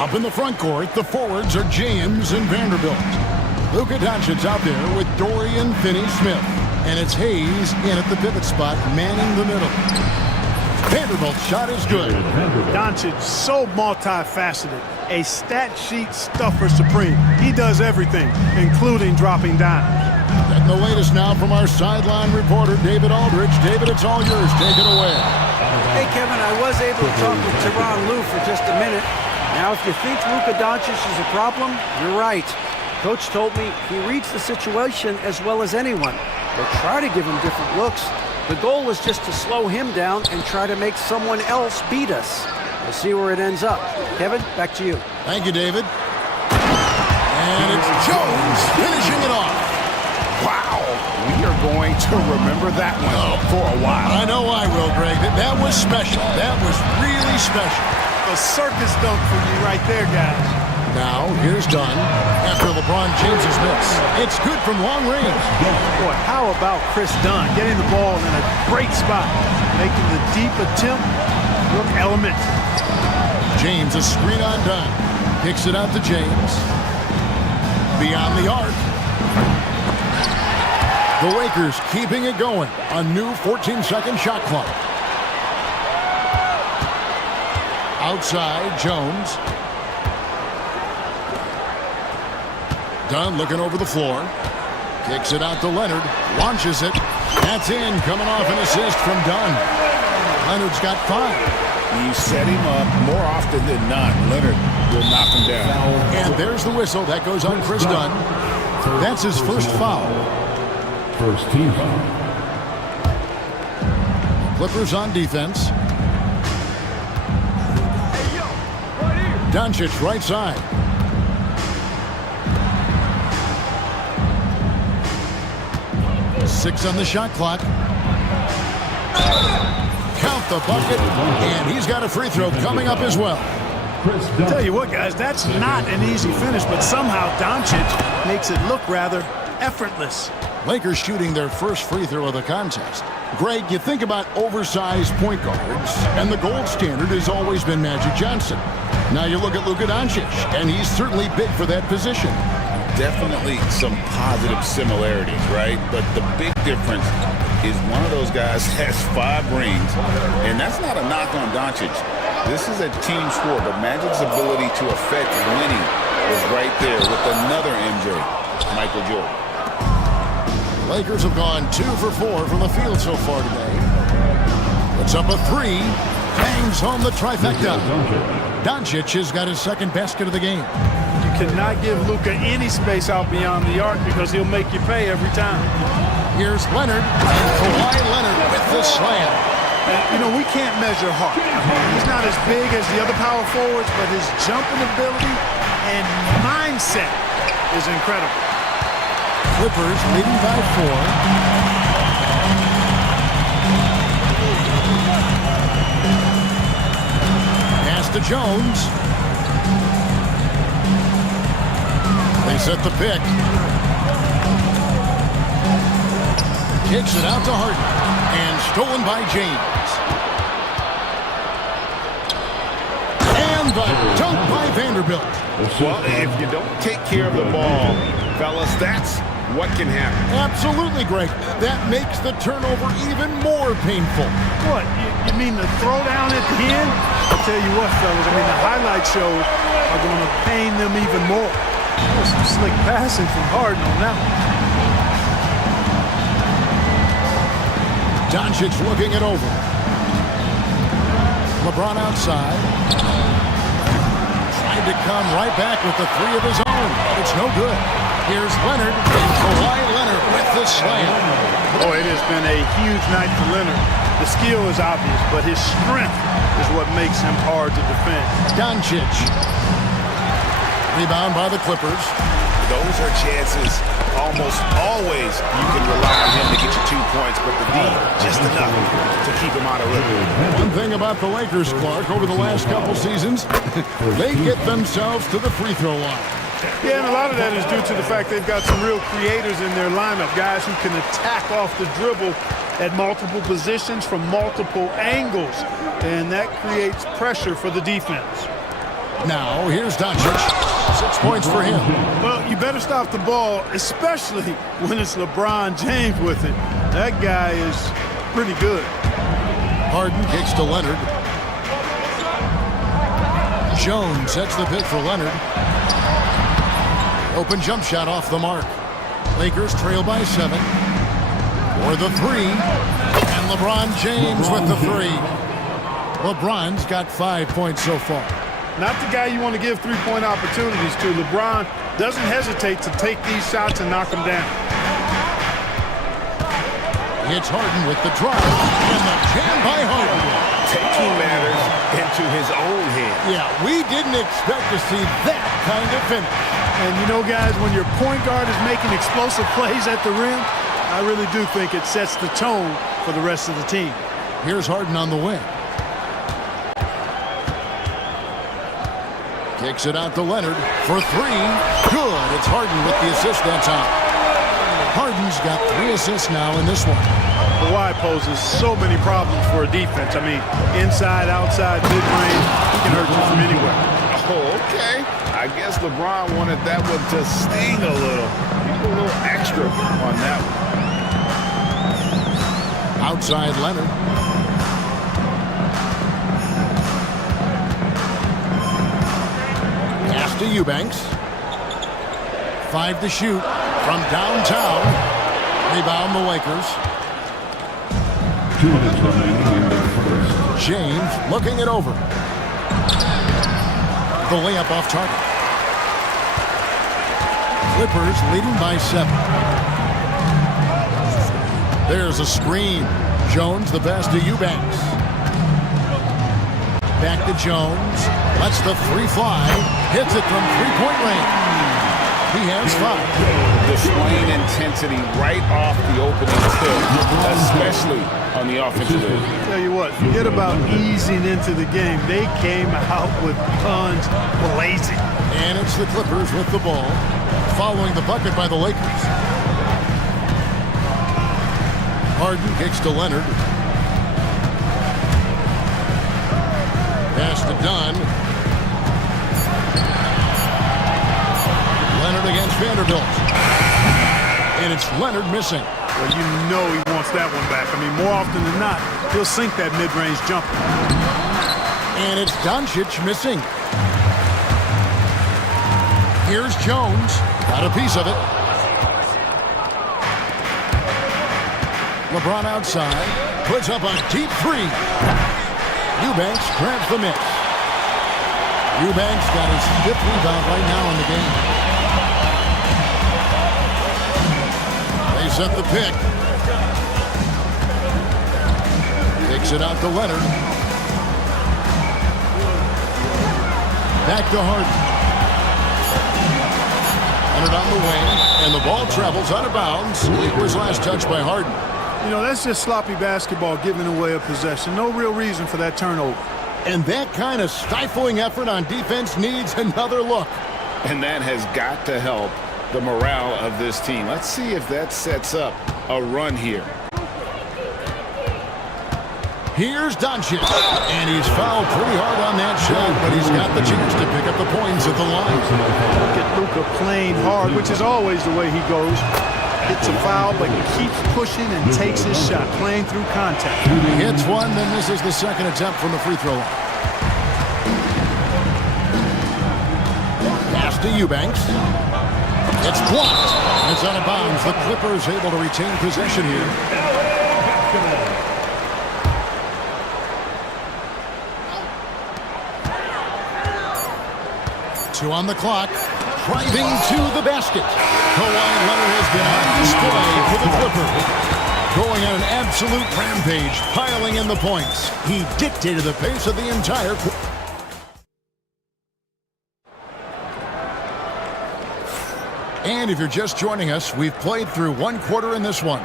Up in the front court, the forwards are James and Vanderbilt. Luka Doncic out there with Dorian Finney-Smith. And it's Hayes in at the pivot spot, manning the middle. Vanderbilt's shot is good. Doncic, so multifaceted. A stat sheet stuffer supreme. He does everything, including dropping dimes. And the latest now from our sideline reporter, David Aldridge. David, it's all yours. Take it away. Hey, Kevin, I was able to talk with Tyronn Lue for just a minute. Now, if you think Luka Doncic is a problem, you're right. Coach told me he reads the situation as well as anyone. We'll try to give him different looks. The goal is just to slow him down and try to make someone else beat us. We'll see where it ends up. Kevin, back to you. Thank you, David. And it's Jones finishing it off. Wow, we are going to remember that one for a while. I know I will, Greg. That was special. That was really special. A circus dunk for you right there, guys. Now, here's Dunn after LeBron James's miss. It's good from long range. Boy, how about Chris Dunn getting the ball in a great spot, making the deep attempt look elementary. James, a screen on Dunn. Kicks it out to James. Beyond the arc. The Lakers keeping it going. A new 14-second shot clock. Outside, Jones. Dunn looking over the floor. Kicks it out to Leonard. Launches it. That's in. Coming off an assist from Dunn. Leonard's got 5. You set him up more often than not. Leonard will knock him down. And there's the whistle. That goes on Chris Dunn. That's his first foul. First team foul. Clippers on defense. Doncic right side. Six on the shot clock. Count the bucket, and he's got a free throw coming up as well. I'll tell you what, guys, that's not an easy finish, but somehow Doncic makes it look rather effortless. Lakers shooting their first free throw of the contest. Greg, you think about oversized point guards, and the gold standard has always been Magic Johnson. Now you look at Luka Doncic, and he's certainly big for that position. Definitely some positive similarities, right? But the big difference is one of those guys has 5 rings, and that's not a knock on Doncic. This is a team sport, but Magic's ability to affect winning was right there with another MJ, Michael Jordan. Lakers have gone 2 for 4 from the field so far today. It's up a 3. Bangs home the trifecta. Doncic has got his second basket of the game. You cannot give Luka any space out beyond the arc because he'll make you pay every time. Here's Leonard, and Kawhi Leonard with the slam. And, you know, we can't measure heart. He's not as big as the other power forwards, but his jumping ability and mindset is incredible. Clippers leading by 4. To Jones. They set the pick. Kicks it out to Harden. And stolen by James. And the dunk by Vanderbilt. Well, if you don't take care of the ball, fellas, that's what can happen. Absolutely, Greg. That makes the turnover even more painful. What? You mean the throwdown at the end? I'll tell you what, fellas. I mean, the highlight shows are going to pain them even more. There's some slick passing from Harden on that one. Doncic looking it over. LeBron outside. Trying to come right back with the 3 of his own. But it's no good. Here's Leonard, and Kawhi Leonard with the slam. Oh, it has been a huge night for Leonard. The skill is obvious, but his strength is what makes him hard to defend. Doncic. Rebound by the Clippers. Those are chances almost always you can rely on him to get you 2 points, but the D, just enough to keep him out of rhythm. One thing about the Lakers, Clark, over the last couple seasons, they get themselves to the free throw line. Yeah, and a lot of that is due to the fact they've got some real creators in their lineup, guys who can attack off the dribble at multiple positions from multiple angles, and that creates pressure for the defense. Now, here's Doncic. 6 points for him. Well, you better stop the ball, especially when it's LeBron James with it. That guy is pretty good. Harden kicks to Leonard. Jones sets the pick for Leonard. Open jump shot off the mark. Lakers trail by 7. For the 3. And LeBron James with the 3. LeBron's got 5 points so far. Not the guy you want to give three-point opportunities to. LeBron doesn't hesitate to take these shots and knock them down. It's Harden with the drive. And the jam by Harden. Taking matters into his own hands. Yeah, we didn't expect to see that kind of finish. And you know, guys, when your point guard is making explosive plays at the rim, I really do think it sets the tone for the rest of the team. Here's Harden on the wing. Kicks it out to Leonard for 3. Good. It's Harden with the assist that time. Harden's got 3 assists now in this one. Kawhi poses so many problems for a defense. I mean, inside, outside, mid-range, he can hurt you from anywhere. Oh, okay. I guess LeBron wanted that one to sting a little. He put a little extra on that one. Outside Leonard. Pass to Eubanks. 5 to shoot from downtown. Rebound the Lakers. 2 minutes remaining in the first. James looking it over. The layup off target. Clippers leading by 7. There's a screen. Jones the pass to Eubanks. Back to Jones. Lets the 3 fly. Hits it from 3-point range. He has 5. Displaying intensity right off the opening tip, especially on the offensive end. Tell you what, forget about easing into the game. They came out with guns blazing. And it's the Clippers with the ball, following the bucket by the Lakers. Harden kicks to Leonard. Pass to Dunn. Leonard against Vanderbilt. And it's Leonard missing. Well, you know he wants that one back. I mean, more often than not, he'll sink that mid-range jumper. And it's Doncic missing. Here's Jones. Got a piece of it. LeBron outside. Puts up a deep 3. Eubanks grabs the miss. Eubanks got his 5th rebound right now in the game. They set the pick. Kicks it out to Leonard. Back to Harden. Leonard on the wing, and the ball travels out of bounds. It was last touched by Harden. You know, that's just sloppy basketball, giving away a possession. No real reason for that turnover. And that kind of stifling effort on defense needs another look. And that has got to help the morale of this team. Let's see if that sets up a run here. Here's Doncic, and he's fouled pretty hard on that shot, but he's got the chance to pick up the points at the line. Look at Luka playing hard, which is always the way he goes. Hits a foul, but keeps pushing and takes his shot, playing through contact. He hits one, then misses the second attempt from the free throw line. Pass to Eubanks. It's blocked. It's out of bounds. The Clippers able to retain possession here. 2 on the clock. Driving to the basket. Kawhi Leonard has been on display for the Clippers. Going on an absolute rampage, piling in the points. He dictated the pace of the entire quarter. And if you're just joining us, we've played through 1 quarter in this one.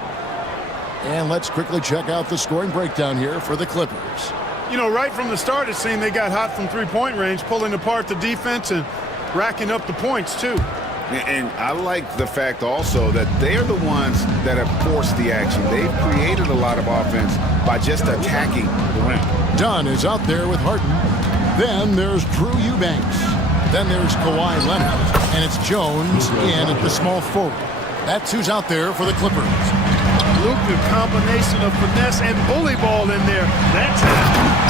And let's quickly check out the scoring breakdown here for the Clippers. You know, right from the start, it seemed they got hot from three-point range, pulling apart the defense and racking up the points, too. And I like the fact also that they're the ones that have forced the action. They've created a lot of offense by just attacking the rim. Dunn is out there with Harden. Then there's Drew Eubanks. Then there's Kawhi Leonard. And it's Jones in at the small forward. That's who's out there for the Clippers. Luka, combination of finesse and bully ball in there. That's it.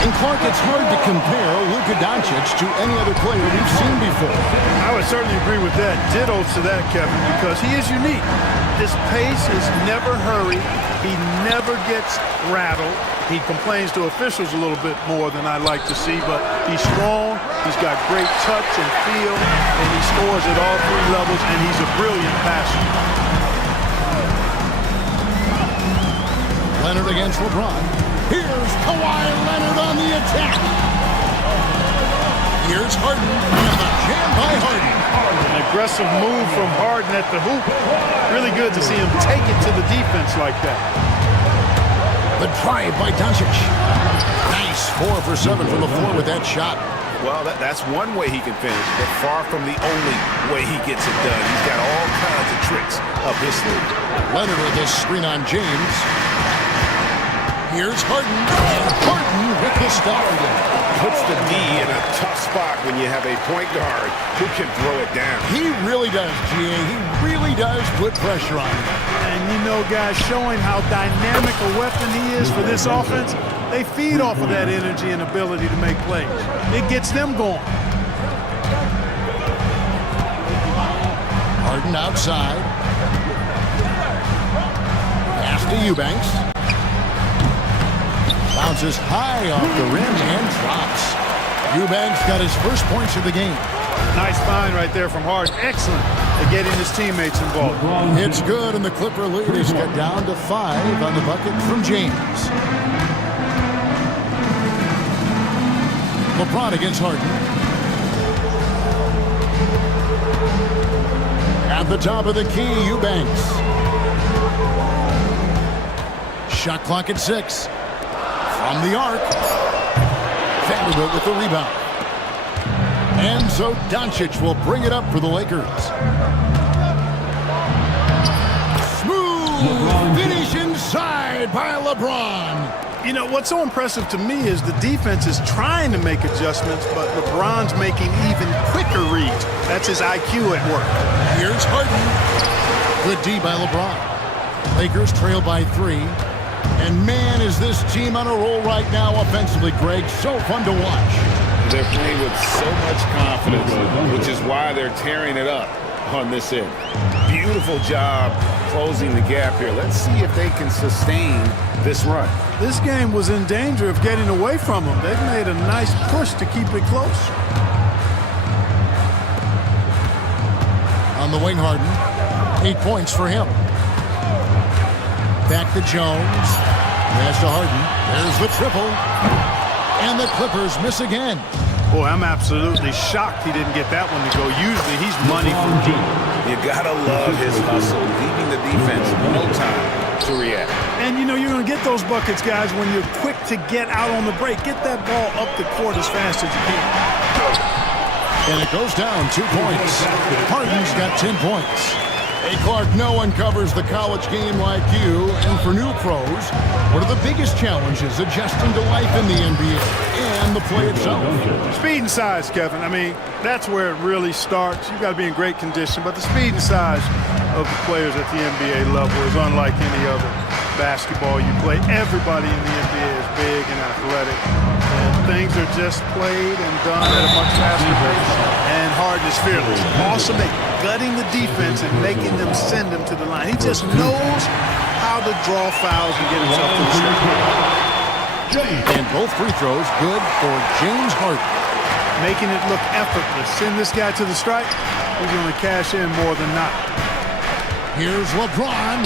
And Clark, it's hard to compare Luka Doncic to any other player we've seen before. I would certainly agree with that. Ditto to that, Kevin, because he is unique. His pace is never hurried. He never gets rattled. He complains to officials a little bit more than I like to see, but he's strong. He's got great touch and feel, and he scores at all three levels, and he's a brilliant passer. Leonard against LeBron. Here's Kawhi Leonard on the attack. Here's Harden, and the jam by Harden. An aggressive move from Harden at the hoop. Really good to see him take it to the defense like that. The drive by Doncic. Nice 4 for 7 from the floor with that shot. Well, that's one way he can finish, but far from the only way he gets it done. He's got all kinds of tricks up his sleeve. Leonard with a screen on James. Here's Harden, and Harden with the stop again. Puts the knee in a tough spot when you have a point guard who can throw it down. He really does, G.A. He really does put pressure on him. And you know, guys, showing how dynamic a weapon he is for this offense, they feed off of that energy and ability to make plays. It gets them going. Harden outside. Pass to Eubanks. Bounces high off the rim and drops. Eubanks got his first points of the game. Nice find right there from Harden. Excellent at getting his teammates involved. It's good, and the Clipper lead is cut down to 5 on the bucket from James. LeBron against Harden. At the top of the key, Eubanks. Shot clock at 6. From the arc. Vanderbilt with the rebound. And so Doncic will bring it up for the Lakers. Smooth finish inside by LeBron. You know, what's so impressive to me is the defense is trying to make adjustments, but LeBron's making even quicker reads. That's his IQ at work. Here's Harden. Good D by LeBron. Lakers trail by 3. And man, is this team on a roll right now offensively, Greg. So fun to watch. They're playing with so much confidence, which is why they're tearing it up on this end. Beautiful job closing the gap here. Let's see if they can sustain this run. This game was in danger of getting away from them. They've made a nice push to keep it close. On the wing, Harden. 8 points for him. Back to Jones. Pass to Harden. There's the triple. And the Clippers miss again. Boy, I'm absolutely shocked he didn't get that one to go. Usually he's money from deep. You gotta love his hustle, leaving the defense no time to react. And you know, you're gonna get those buckets, guys, when you're quick to get out on the break. Get that ball up the court as fast as you can. And it goes down 2 points. Harden's got 10 points. Hey, Clark, no one covers the college game like you. And for new pros, what are the biggest challenges adjusting to life in the NBA and the play itself? Speed and size, Kevin. I mean, that's where it really starts. You've got to be in great condition, but the speed and size of the players at the NBA level is unlike any other basketball you play. Everybody in the NBA is big and athletic, and things are just played and done at a much faster pace. And Harden is fearless. Awesome at gutting the defense and making them send him to the line. He just knows how to draw fouls and get himself to the stripe. And both free throws good for James Harden. Making it look effortless. Send this guy to the stripe, he's going to cash in more than not. Here's LeBron.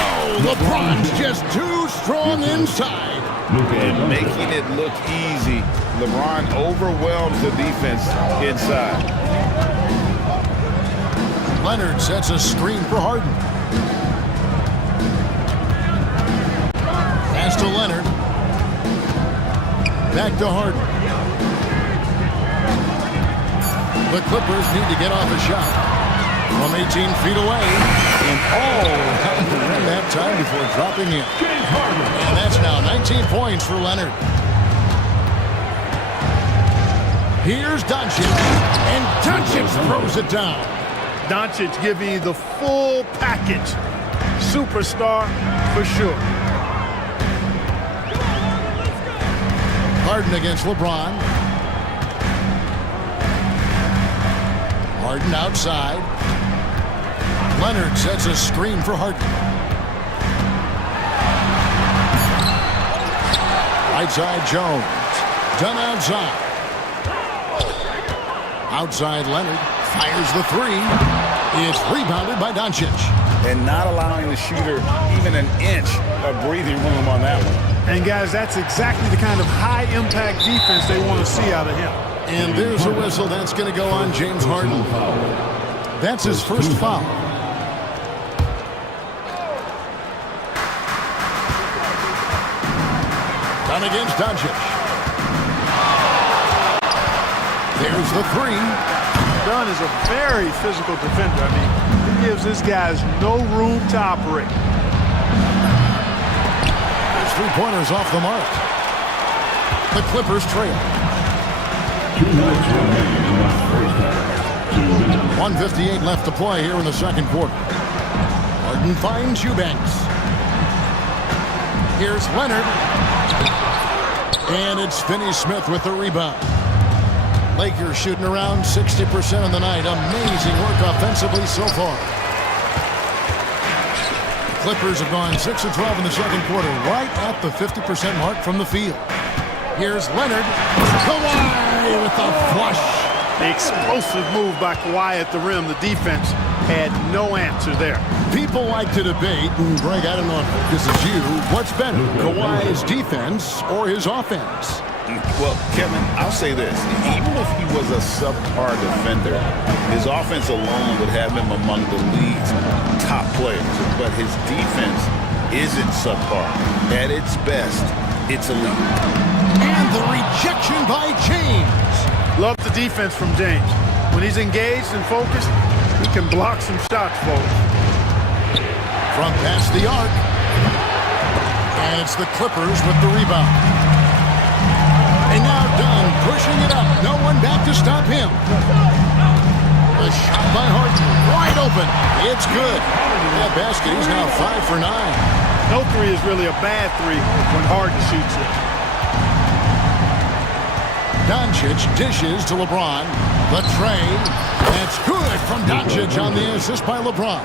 Oh, LeBron's just too strong inside. And making it look easy. LeBron overwhelms the defense inside. Leonard sets a screen for Harden. Pass to Leonard. Back to Harden. The Clippers need to get off a shot from 18 feet away. And around the rim that time before dropping in. And that's now 19 points for Leonard. Here's Doncic. And Doncic throws it down. Doncic giving you the full package. Superstar for sure. Harden against LeBron. Harden outside. Leonard sets a screen for Harden. Right side Jones. Done outside. Outside Leonard. Fires the three. It's rebounded by Doncic. And not allowing the shooter even an inch of breathing room on that one. And guys, that's exactly the kind of high-impact defense they want to see out of him. And there's a whistle. That's going to go on James Harden. That's his first foul. Done against Doncic. There's the three. Dunn is a very physical defender. I mean, he gives his guys no room to operate. There's three-pointers off the mark. The Clippers trail. 1:58 left to play here in the second quarter. Harden finds Eubanks. Here's Leonard. And it's Finney-Smith with the rebound. Lakers shooting around 60% of the night. Amazing work offensively so far. The Clippers have gone 6 of 12 in the second quarter, right at the 50% mark from the field. Here's Leonard. Kawhi with the flush. The explosive move by Kawhi at the rim. The defense had no answer there. People like to debate, and Greg, I don't know if this is you, what's better, Kawhi's defense or his offense? Well, Kevin, I'll say this. Even if he was a subpar defender, his offense alone would have him among the league's top players. But his defense isn't subpar. At its best, it's elite. And the rejection by James. Love the defense from James. When he's engaged and focused, he can block some shots for us. From past the arc. And it's the Clippers with the rebound. And now Dunn pushing it up. No one back to stop him. A shot by Harden. Wide open. It's good. That basket, he's now 5 for 9. No three is really a bad three when Harden shoots it. Doncic dishes to LeBron. The trade. That's good from Doncic on the assist by LeBron.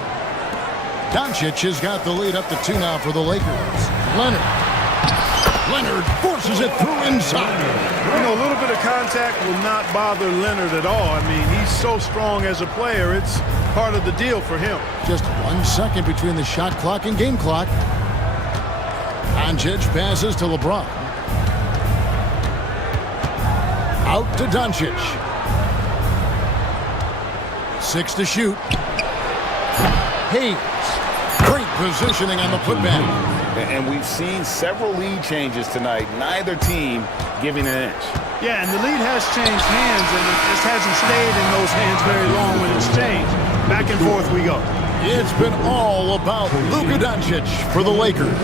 Doncic has got the lead up to 2 now for the Lakers. Leonard forces it through inside. You know, a little bit of contact will not bother Leonard at all. I mean, he's so strong as a player. It's part of the deal for him. Just 1 second between the shot clock and game clock. Doncic passes to LeBron. Out to Doncic. 6 to shoot. Hayes. Great positioning on the putback. And we've seen several lead changes tonight. Neither team giving an inch. Yeah, and the lead has changed hands, and it just hasn't stayed in those hands very long when it's changed. Back and forth we go. It's been all about Luka Doncic for the Lakers.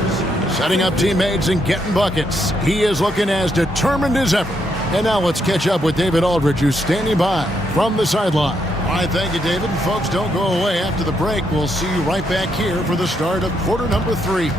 Setting up teammates and getting buckets. He is looking as determined as ever. And now let's catch up with David Aldridge, who's standing by from the sideline. All right, thank you, David. And folks, don't go away after the break. We'll see you right back here for the start of quarter number 3.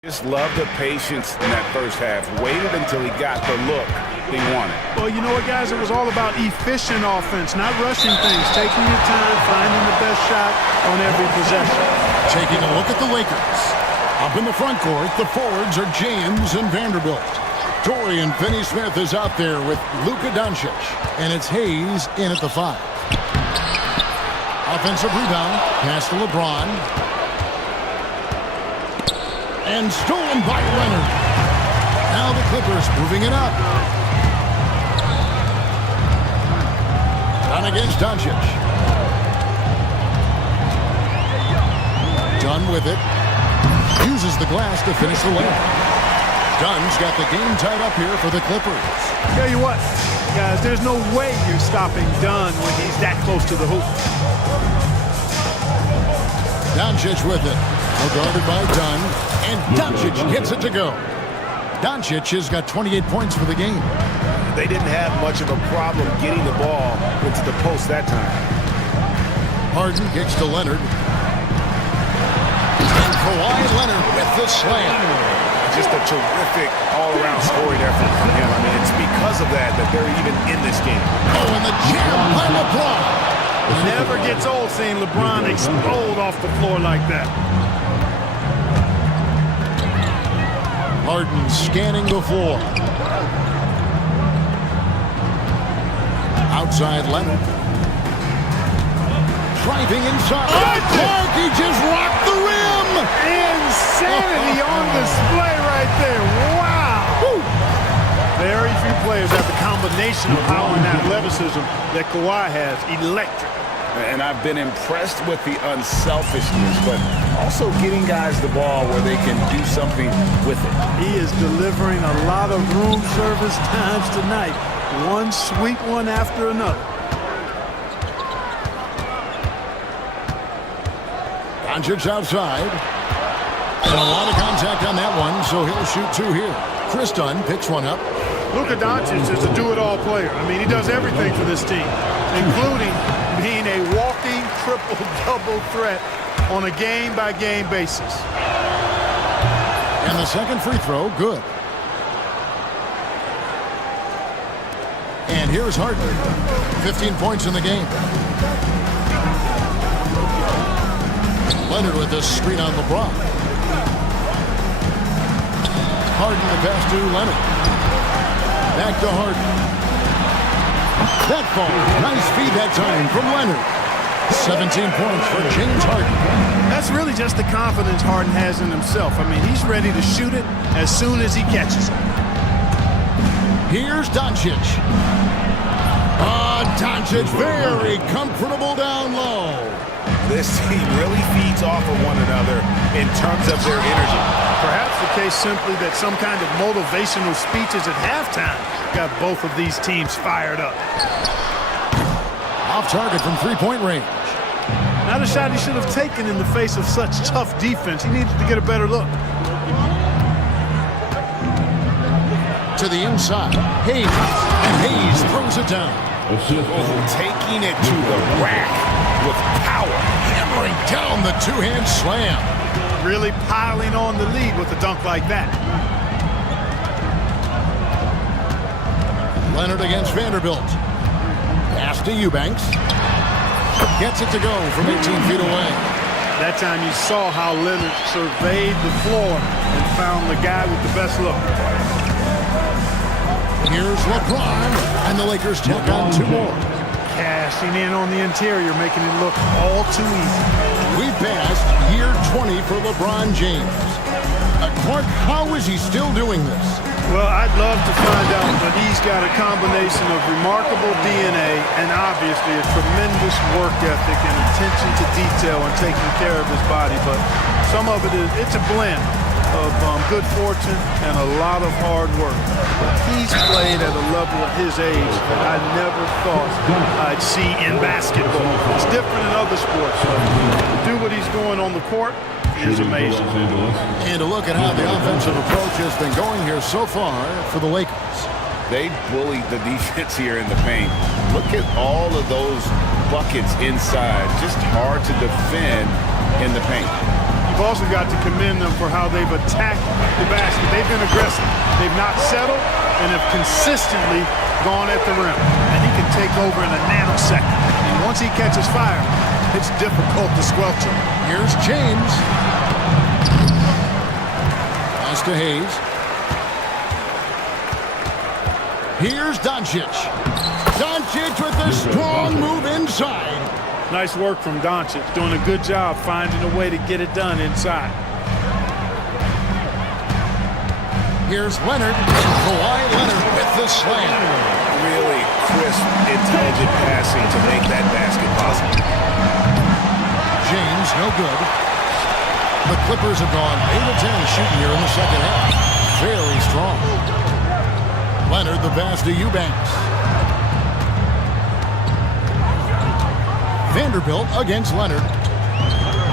Just loved the patience in that first half. Waited until he got the look he wanted. Well, you know what, guys? It was all about efficient offense, not rushing things, taking your time, finding the best shot on every possession. Taking a look at the Lakers. Up in the front court, the forwards are James and Vanderbilt. Dorian Finney-Smith is out there with Luka Doncic, and it's Hayes in at the 5. Offensive rebound, pass to LeBron. And stolen by Leonard. Now the Clippers moving it up. Done against Doncic. Dunn with it. Uses the glass to finish the layup. Dunn's got the game tied up here for the Clippers. Tell you what, guys, there's no way you're stopping Dunn when he's that close to the hoop. Doncic with it. Guarded by Dunn. And Doncic gets it to go. Doncic has got 28 points for the game. They didn't have much of a problem getting the ball into the post that time. Harden kicks to Leonard. And Kawhi Leonard with the slam. Just a terrific all-around scoring effort from him. I mean, it's because of that they're even in this game. Oh, and the jam by LeBron. Never gets old seeing LeBron explode off the floor like that. Harden scanning the floor. Outside Leonard. Driving inside. Oh, Clark, he just rocked the rim. Insanity on display right there. Wow. Woo. Very few players have the combination of power and athleticism that Kawhi has. Electric. And I've been impressed with the unselfishness, but also getting guys the ball where they can do something with it. He is delivering a lot of room service times tonight. One sweet one after another. Doncic outside. And a lot of contact on that one, so he'll shoot 2 here. Chris Dunn picks one up. Luka Doncic is a do-it-all player. I mean, he does everything for this team, including being a walking triple-double threat on a game-by-game basis. And the second free throw, good. And here's Harden. 15 points in the game. Leonard with the screen on LeBron. Harden the pass to Leonard. Back to Harden. That ball. Nice feed that time from Leonard. 17 points for James Harden. That's really just the confidence Harden has in himself. I mean, he's ready to shoot it as soon as he catches it. Here's Doncic. Doncic very comfortable down low. This team really feeds off of one another in terms of their energy. Perhaps the case simply that some kind of motivational speeches at halftime got both of these teams fired up. Off target from three-point range. Not a shot he should have taken in the face of such tough defense. He needed to get a better look. To the inside. Hayes. And Hayes throws it down. Taking it to the rack with power. Hammering down the two-hand slam. Really piling on the lead with a dunk like that. Leonard against Vanderbilt. Pass to Eubanks. Gets it to go from 18 feet away. That time you saw how Leonard surveyed the floor and found the guy with the best look. Here's LeBron, and the Lakers tack on 2 more. Cashing in on the interior, making it look all too easy. We passed year 20 for LeBron James. Clark, how is he still doing this? Well, I'd love to find out, but he's got a combination of remarkable DNA and obviously a tremendous work ethic and attention to detail and taking care of his body. But some of it's a blend of good fortune and a lot of hard work. But he's played at a level at his age that I never thought I'd see in basketball. It's different in other sports. To do what he's doing on the court is amazing. And to look at how the offensive approach has been going here so far for the Lakers. They bullied the defense here in the paint. Look at all of those buckets inside. Just hard to defend in the paint. You I've also got to commend them for how they've attacked the basket. They've been aggressive. They've not settled and have consistently gone at the rim. And he can take over in a nanosecond. And once he catches fire, it's difficult to squelch him. Here's James. Pass to Hayes. Here's Doncic. Doncic with a strong move inside. Nice work from Doncic, doing a good job finding a way to get it done inside. Here's Leonard. Kawhi Leonard with the slam. Really crisp, intelligent passing to make that basket possible. James, no good. The Clippers have gone 8 of 10 shooting here in the second half. Very strong. Leonard, the pass to Eubanks. Vanderbilt against Leonard.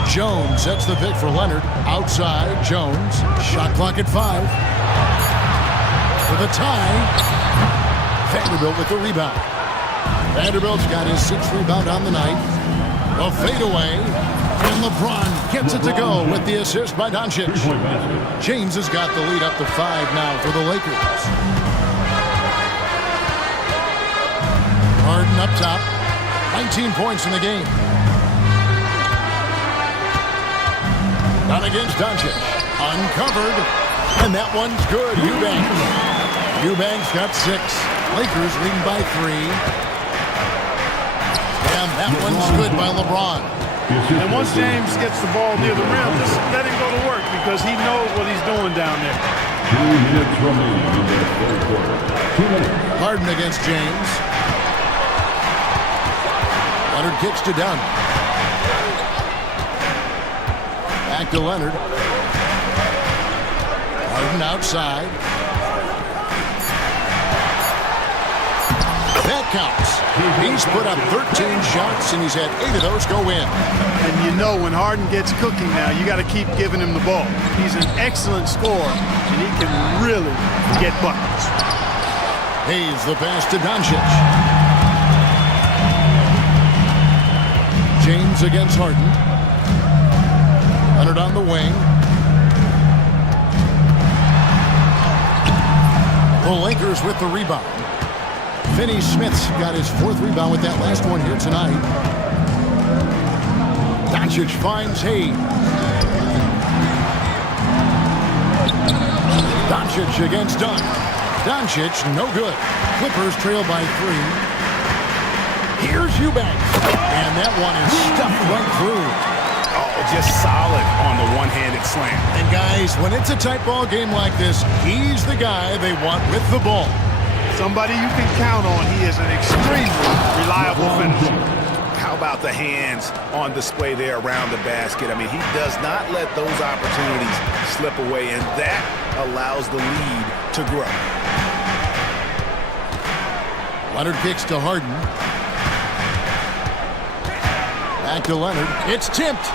Jones sets the pick for Leonard. Outside, Jones. Shot clock at 5. For the tie, Vanderbilt with the rebound. Vanderbilt's got his 6th rebound on the night. A fadeaway, and LeBron gets it to go with the assist by Doncic. James has got the lead up to 5 now for the Lakers. Harden up top, 19 points in the game. Down against Doncic, uncovered, and that one's good. Eubanks got 6. Lakers leading by 3. And that one's good by LeBron. And once James gets the ball near the rim, just let him go to work because he knows what he's doing down there. 2 minutes remaining in the third quarter. 2 minutes. Harden against James. Leonard kicks to Dunn. Back to Leonard. Harden outside. That counts. He's put up 13 shots, and he's had 8 of those go in. And you know when Harden gets cooking now, you got to keep giving him the ball. He's an excellent scorer, and he can really get buckets. Hayes the pass to Doncic. James against Harden. Leonard on the wing. The Lakers with the rebound. Finney-Smith's got his 4th rebound with that last one here tonight. Doncic finds Hayes. Doncic against Dunn. Doncic, no good. Clippers trail by 3. Here's Eubanks. And that one is stuffed right through. Oh, just solid on the one-handed slam. And guys, when it's a tight ball game like this, he's the guy they want with the ball. Somebody you can count on. He is an extremely reliable finisher. How about the hands on display there around the basket? I mean, he does not let those opportunities slip away, and that allows the lead to grow. Leonard kicks to Harden. Back to Leonard. It's tipped.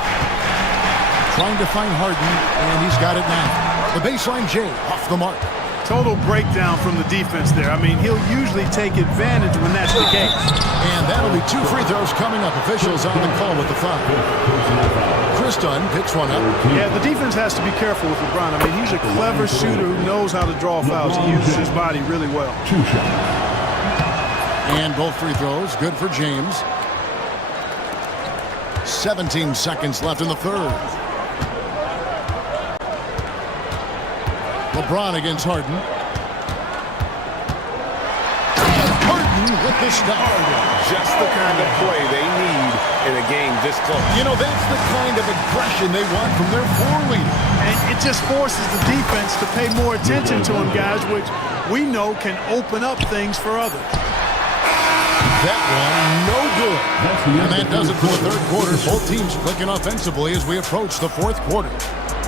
Trying to find Harden, and he's got it now. The baseline J off the mark. Total breakdown from the defense there. I mean, he'll usually take advantage when that's the case. And that'll be 2 free throws coming up. Officials on the call with the foul. Chris Dunn picks one up. Yeah, the defense has to be careful with LeBron. I mean, he's a clever shooter who knows how to draw fouls. He uses his body really well. And both free throws, good for James. 17 seconds left in the third. LeBron against Harden. Harden with the stop. Just the kind of play they need in a game this close. You know, that's the kind of aggression they want from their floor leader. And it just forces the defense to pay more attention to him, guys, which we know can open up things for others. That one, no good. And that does it for the third quarter. Both teams clicking offensively as we approach the fourth quarter.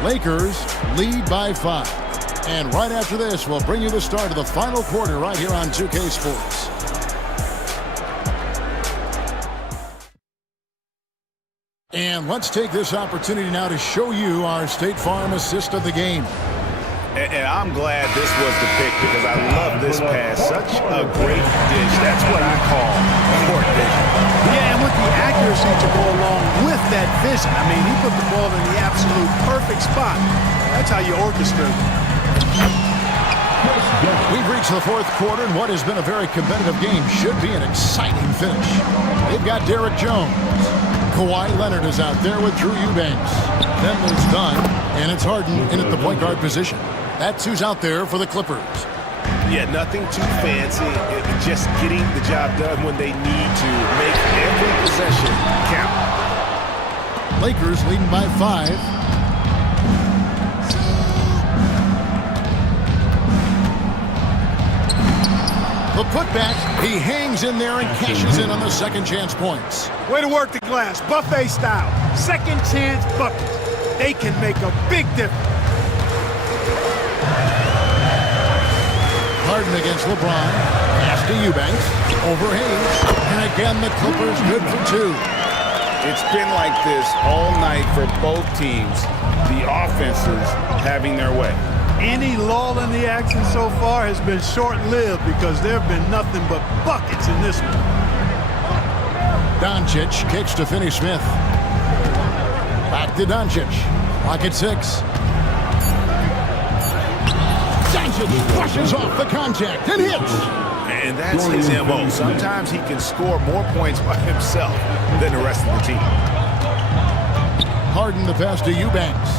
Lakers lead by 5. And right after this, we'll bring you the start of the final quarter right here on 2K Sports. And let's take this opportunity now to show you our State Farm assist of the game. And I'm glad this was the pick because I love this pass. Such a great dish. That's what I call court vision. Yeah, and with the accuracy to go along with that vision. I mean, he put the ball in the absolute perfect spot. That's how you orchestrate. We've reached the fourth quarter, and what has been a very competitive game should be an exciting finish. They've got Derek Jones. Kawhi Leonard is out there with Drew Eubanks. Then there's Dunn, and it's Harden in at the point guard position. That's who's out there for the Clippers. Yeah, nothing too fancy. Just getting the job done when they need to. Make every possession count. Lakers leading by 5. The putback, he hangs in there and cashes in on the second chance points. Way to work the glass, buffet style. Second chance buckets. They can make a big difference. Harden against LeBron. Pass to Eubanks. Over Hayes. And again, the Clippers good for 2. It's been like this all night for both teams. The offenses having their way. Any lull in the action so far has been short-lived because there have been nothing but buckets in this one. Doncic kicks to Finney-Smith. Back to Doncic. Clock at 6. Doncic flushes off the contact and hits. And that's his MO. Sometimes he can score more points by himself than the rest of the team. Harden the pass to Eubanks.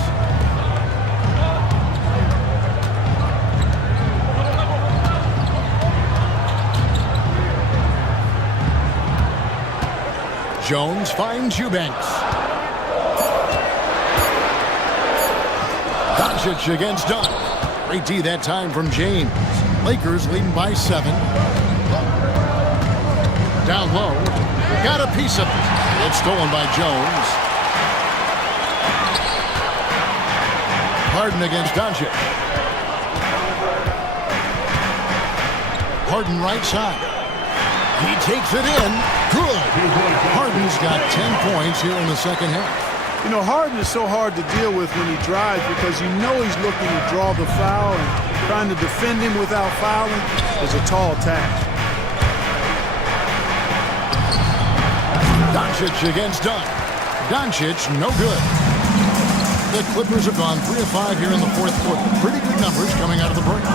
Jones finds Eubanks. Doncic against Dunn. Great D that time from James. Lakers leading by 7. Down low. Got a piece of it. It's stolen by Jones. Harden against Doncic. Harden right side. He takes it in. Good. Harden's got 10 points here in the second half. You know, Harden is so hard to deal with when he drives because you know he's looking to draw the foul, and trying to defend him without fouling is a tall task. Doncic against Dunn. Doncic, no good. The Clippers have gone 3 of 5 here in the fourth quarter. Pretty good numbers coming out of the break.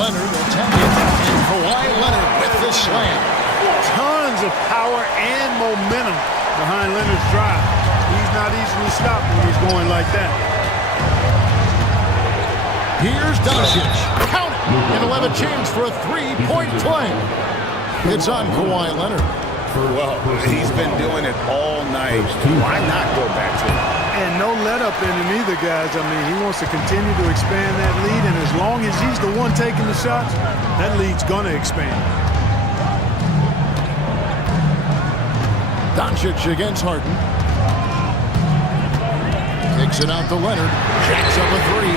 Leonard attacking, and Kawhi Leonard with the slam. Tons of power and momentum behind Leonard's drive. He's not easily stopped when he's going like that. Here's Doncic. Count it! And he'll have a chance for a 3-point play. It's on Kawhi Leonard. Well, he's been doing it all night. Why not go back to it? And no let up in him either, guys. I mean, he wants to continue to expand that lead, and as long as he's the one taking the shots, that lead's going to expand. Doncic against Harden. Kicks it out to Leonard. Jacks up a 3.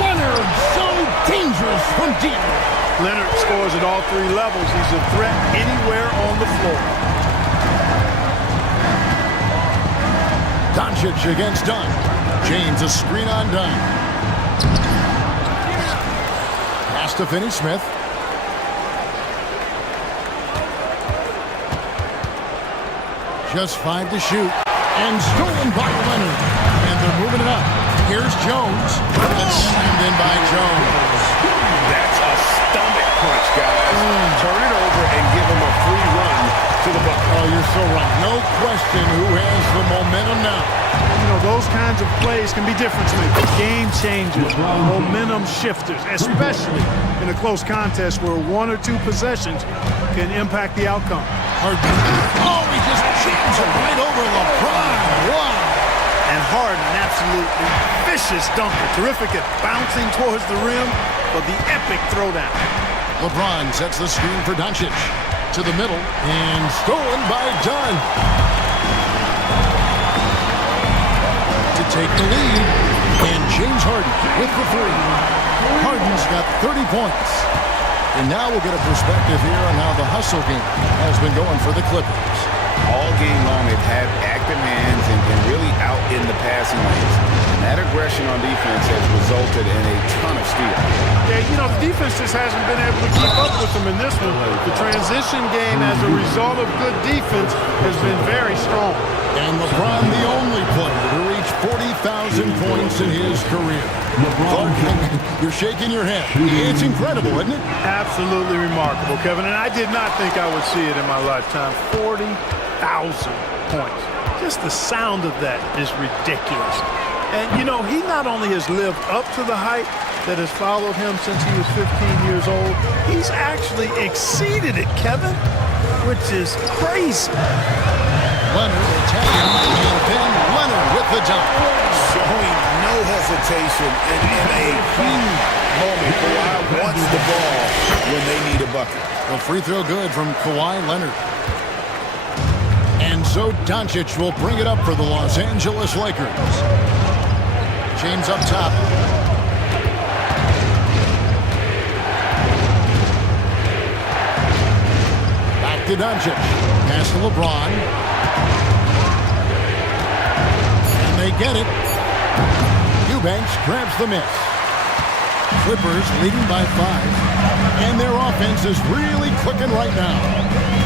Leonard, so dangerous from deep. Leonard scores at all 3 levels. He's a threat anywhere on the floor. Doncic against Dunn. James a screen on Dunn. Pass to Finney-Smith. Just 5 to shoot. And stolen by Leonard. And they're moving it up. Here's Jones. And slammed in by Jones. That's a stomach punch, guys. Turn it over and give him a free run to the bucket. Oh, you're so right. No question who has the momentum now. You know, those kinds of plays can be difference makers, game changers, momentum shifters, especially in a close contest where 1 or 2 possessions can impact the outcome. Harden. Oh, he just jams it right over LeBron. Wow. And Harden, an absolutely vicious dunker. Terrific at bouncing towards the rim for the epic throwdown. LeBron sets the screen for Doncic. To the middle, and stolen by Dunn. To take the lead, and James Harden with the 3. Harden's got 30 points. And now we'll get a perspective here on how the hustle game has been going for the Clippers. All game long, they've had active hands and really out in the passing lanes. And that aggression aggression on defense has resulted in a ton of steals. Yeah, you know, the defense just hasn't been able to keep up with them in this one. The transition game as a result of good defense has been very strong. And LeBron, the only player to reach 40,000 points in his career. Clark, you're shaking your head. It's incredible, isn't it? Absolutely remarkable, Kevin. And I did not think I would see it in my lifetime. 40,000 points. Just the sound of that is ridiculous. And, you know, he not only has lived up to the hype that has followed him since he was 15 years old, he's actually exceeded it, Kevin, which is crazy. Leonard attacking, and then Leonard with the dunk. Showing no hesitation and in a huge moment. Kawhi wants the ball when they need a bucket. A free throw good from Kawhi Leonard. And so Doncic will bring it up for the Los Angeles Lakers. James up top. Back to Doncic. Pass to LeBron. And they get it. Eubanks grabs the miss. Clippers leading by 5. And their offense is really clicking right now.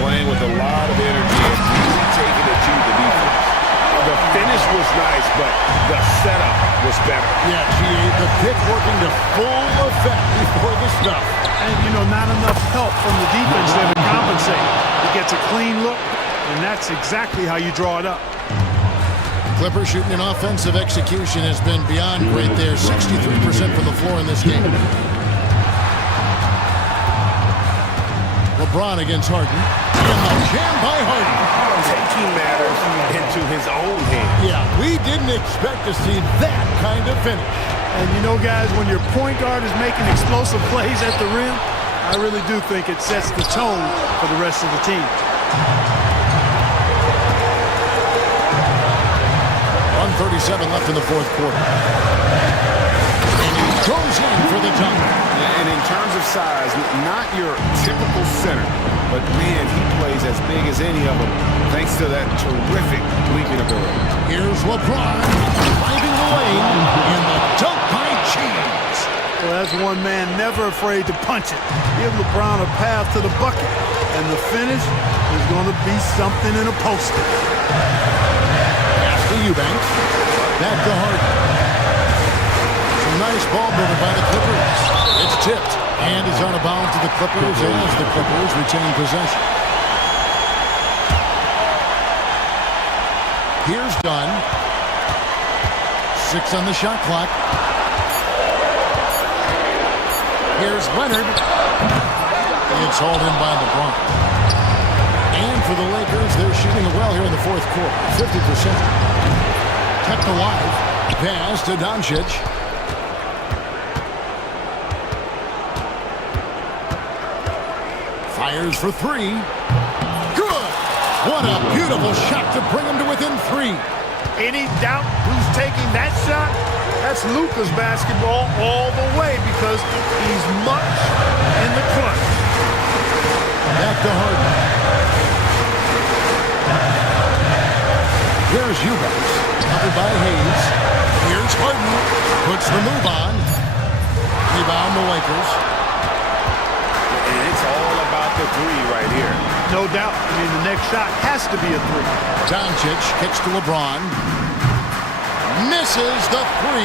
Playing with a lot of energy and really taking it to the defense. The finish was nice, but the setup was better. Yeah, the pick working to full effect before the stuff. And, you know, not enough help from the defense there to compensate. He gets a clean look, and that's exactly how you draw it up. Clippers shooting an offensive execution has been beyond great there. 63% from the floor in this game. LeBron against Harden. And the jam by Harden. Taking matters into his own hands. Yeah, we didn't expect to see that kind of finish. And you know, guys, when your point guard is making explosive plays at the rim, I really do think it sets the tone for the rest of the team. 1:37 left in the fourth quarter. And he goes in for the dunk. And in terms of size, not your typical center, but man, he plays as big as any of them thanks to that terrific leaping ability. Here's LeBron driving the lane in the dunk by James. Well, that's one man never afraid to punch it. Give LeBron a path to the bucket, and the finish is going to be something in a poster. Pass to Eubanks. Back to Harden. Some nice ball movement by the Clippers. It's tipped and is out of bounds to the Clippers as the Clippers retain possession. Here's Dunn. 6 on the shot clock. Here's Leonard. It's hauled in by LeBron. And for the Lakers, they're shooting well here in the fourth quarter. 50%. Kept alive. Pass to Doncic. Fires for 3. Good! What a beautiful shot to bring him to within 3. Any doubt who's taking that shot? That's Luka's basketball all the way because he's much in the clutch. Back to Harden. Here's Eubanks. Covered by Hayes. Here's Harden. Puts the move on. Rebound the Lakers. And it's all about the 3 right here. No doubt. I mean, the next shot has to be a 3. Doncic kicks to LeBron. Misses the 3.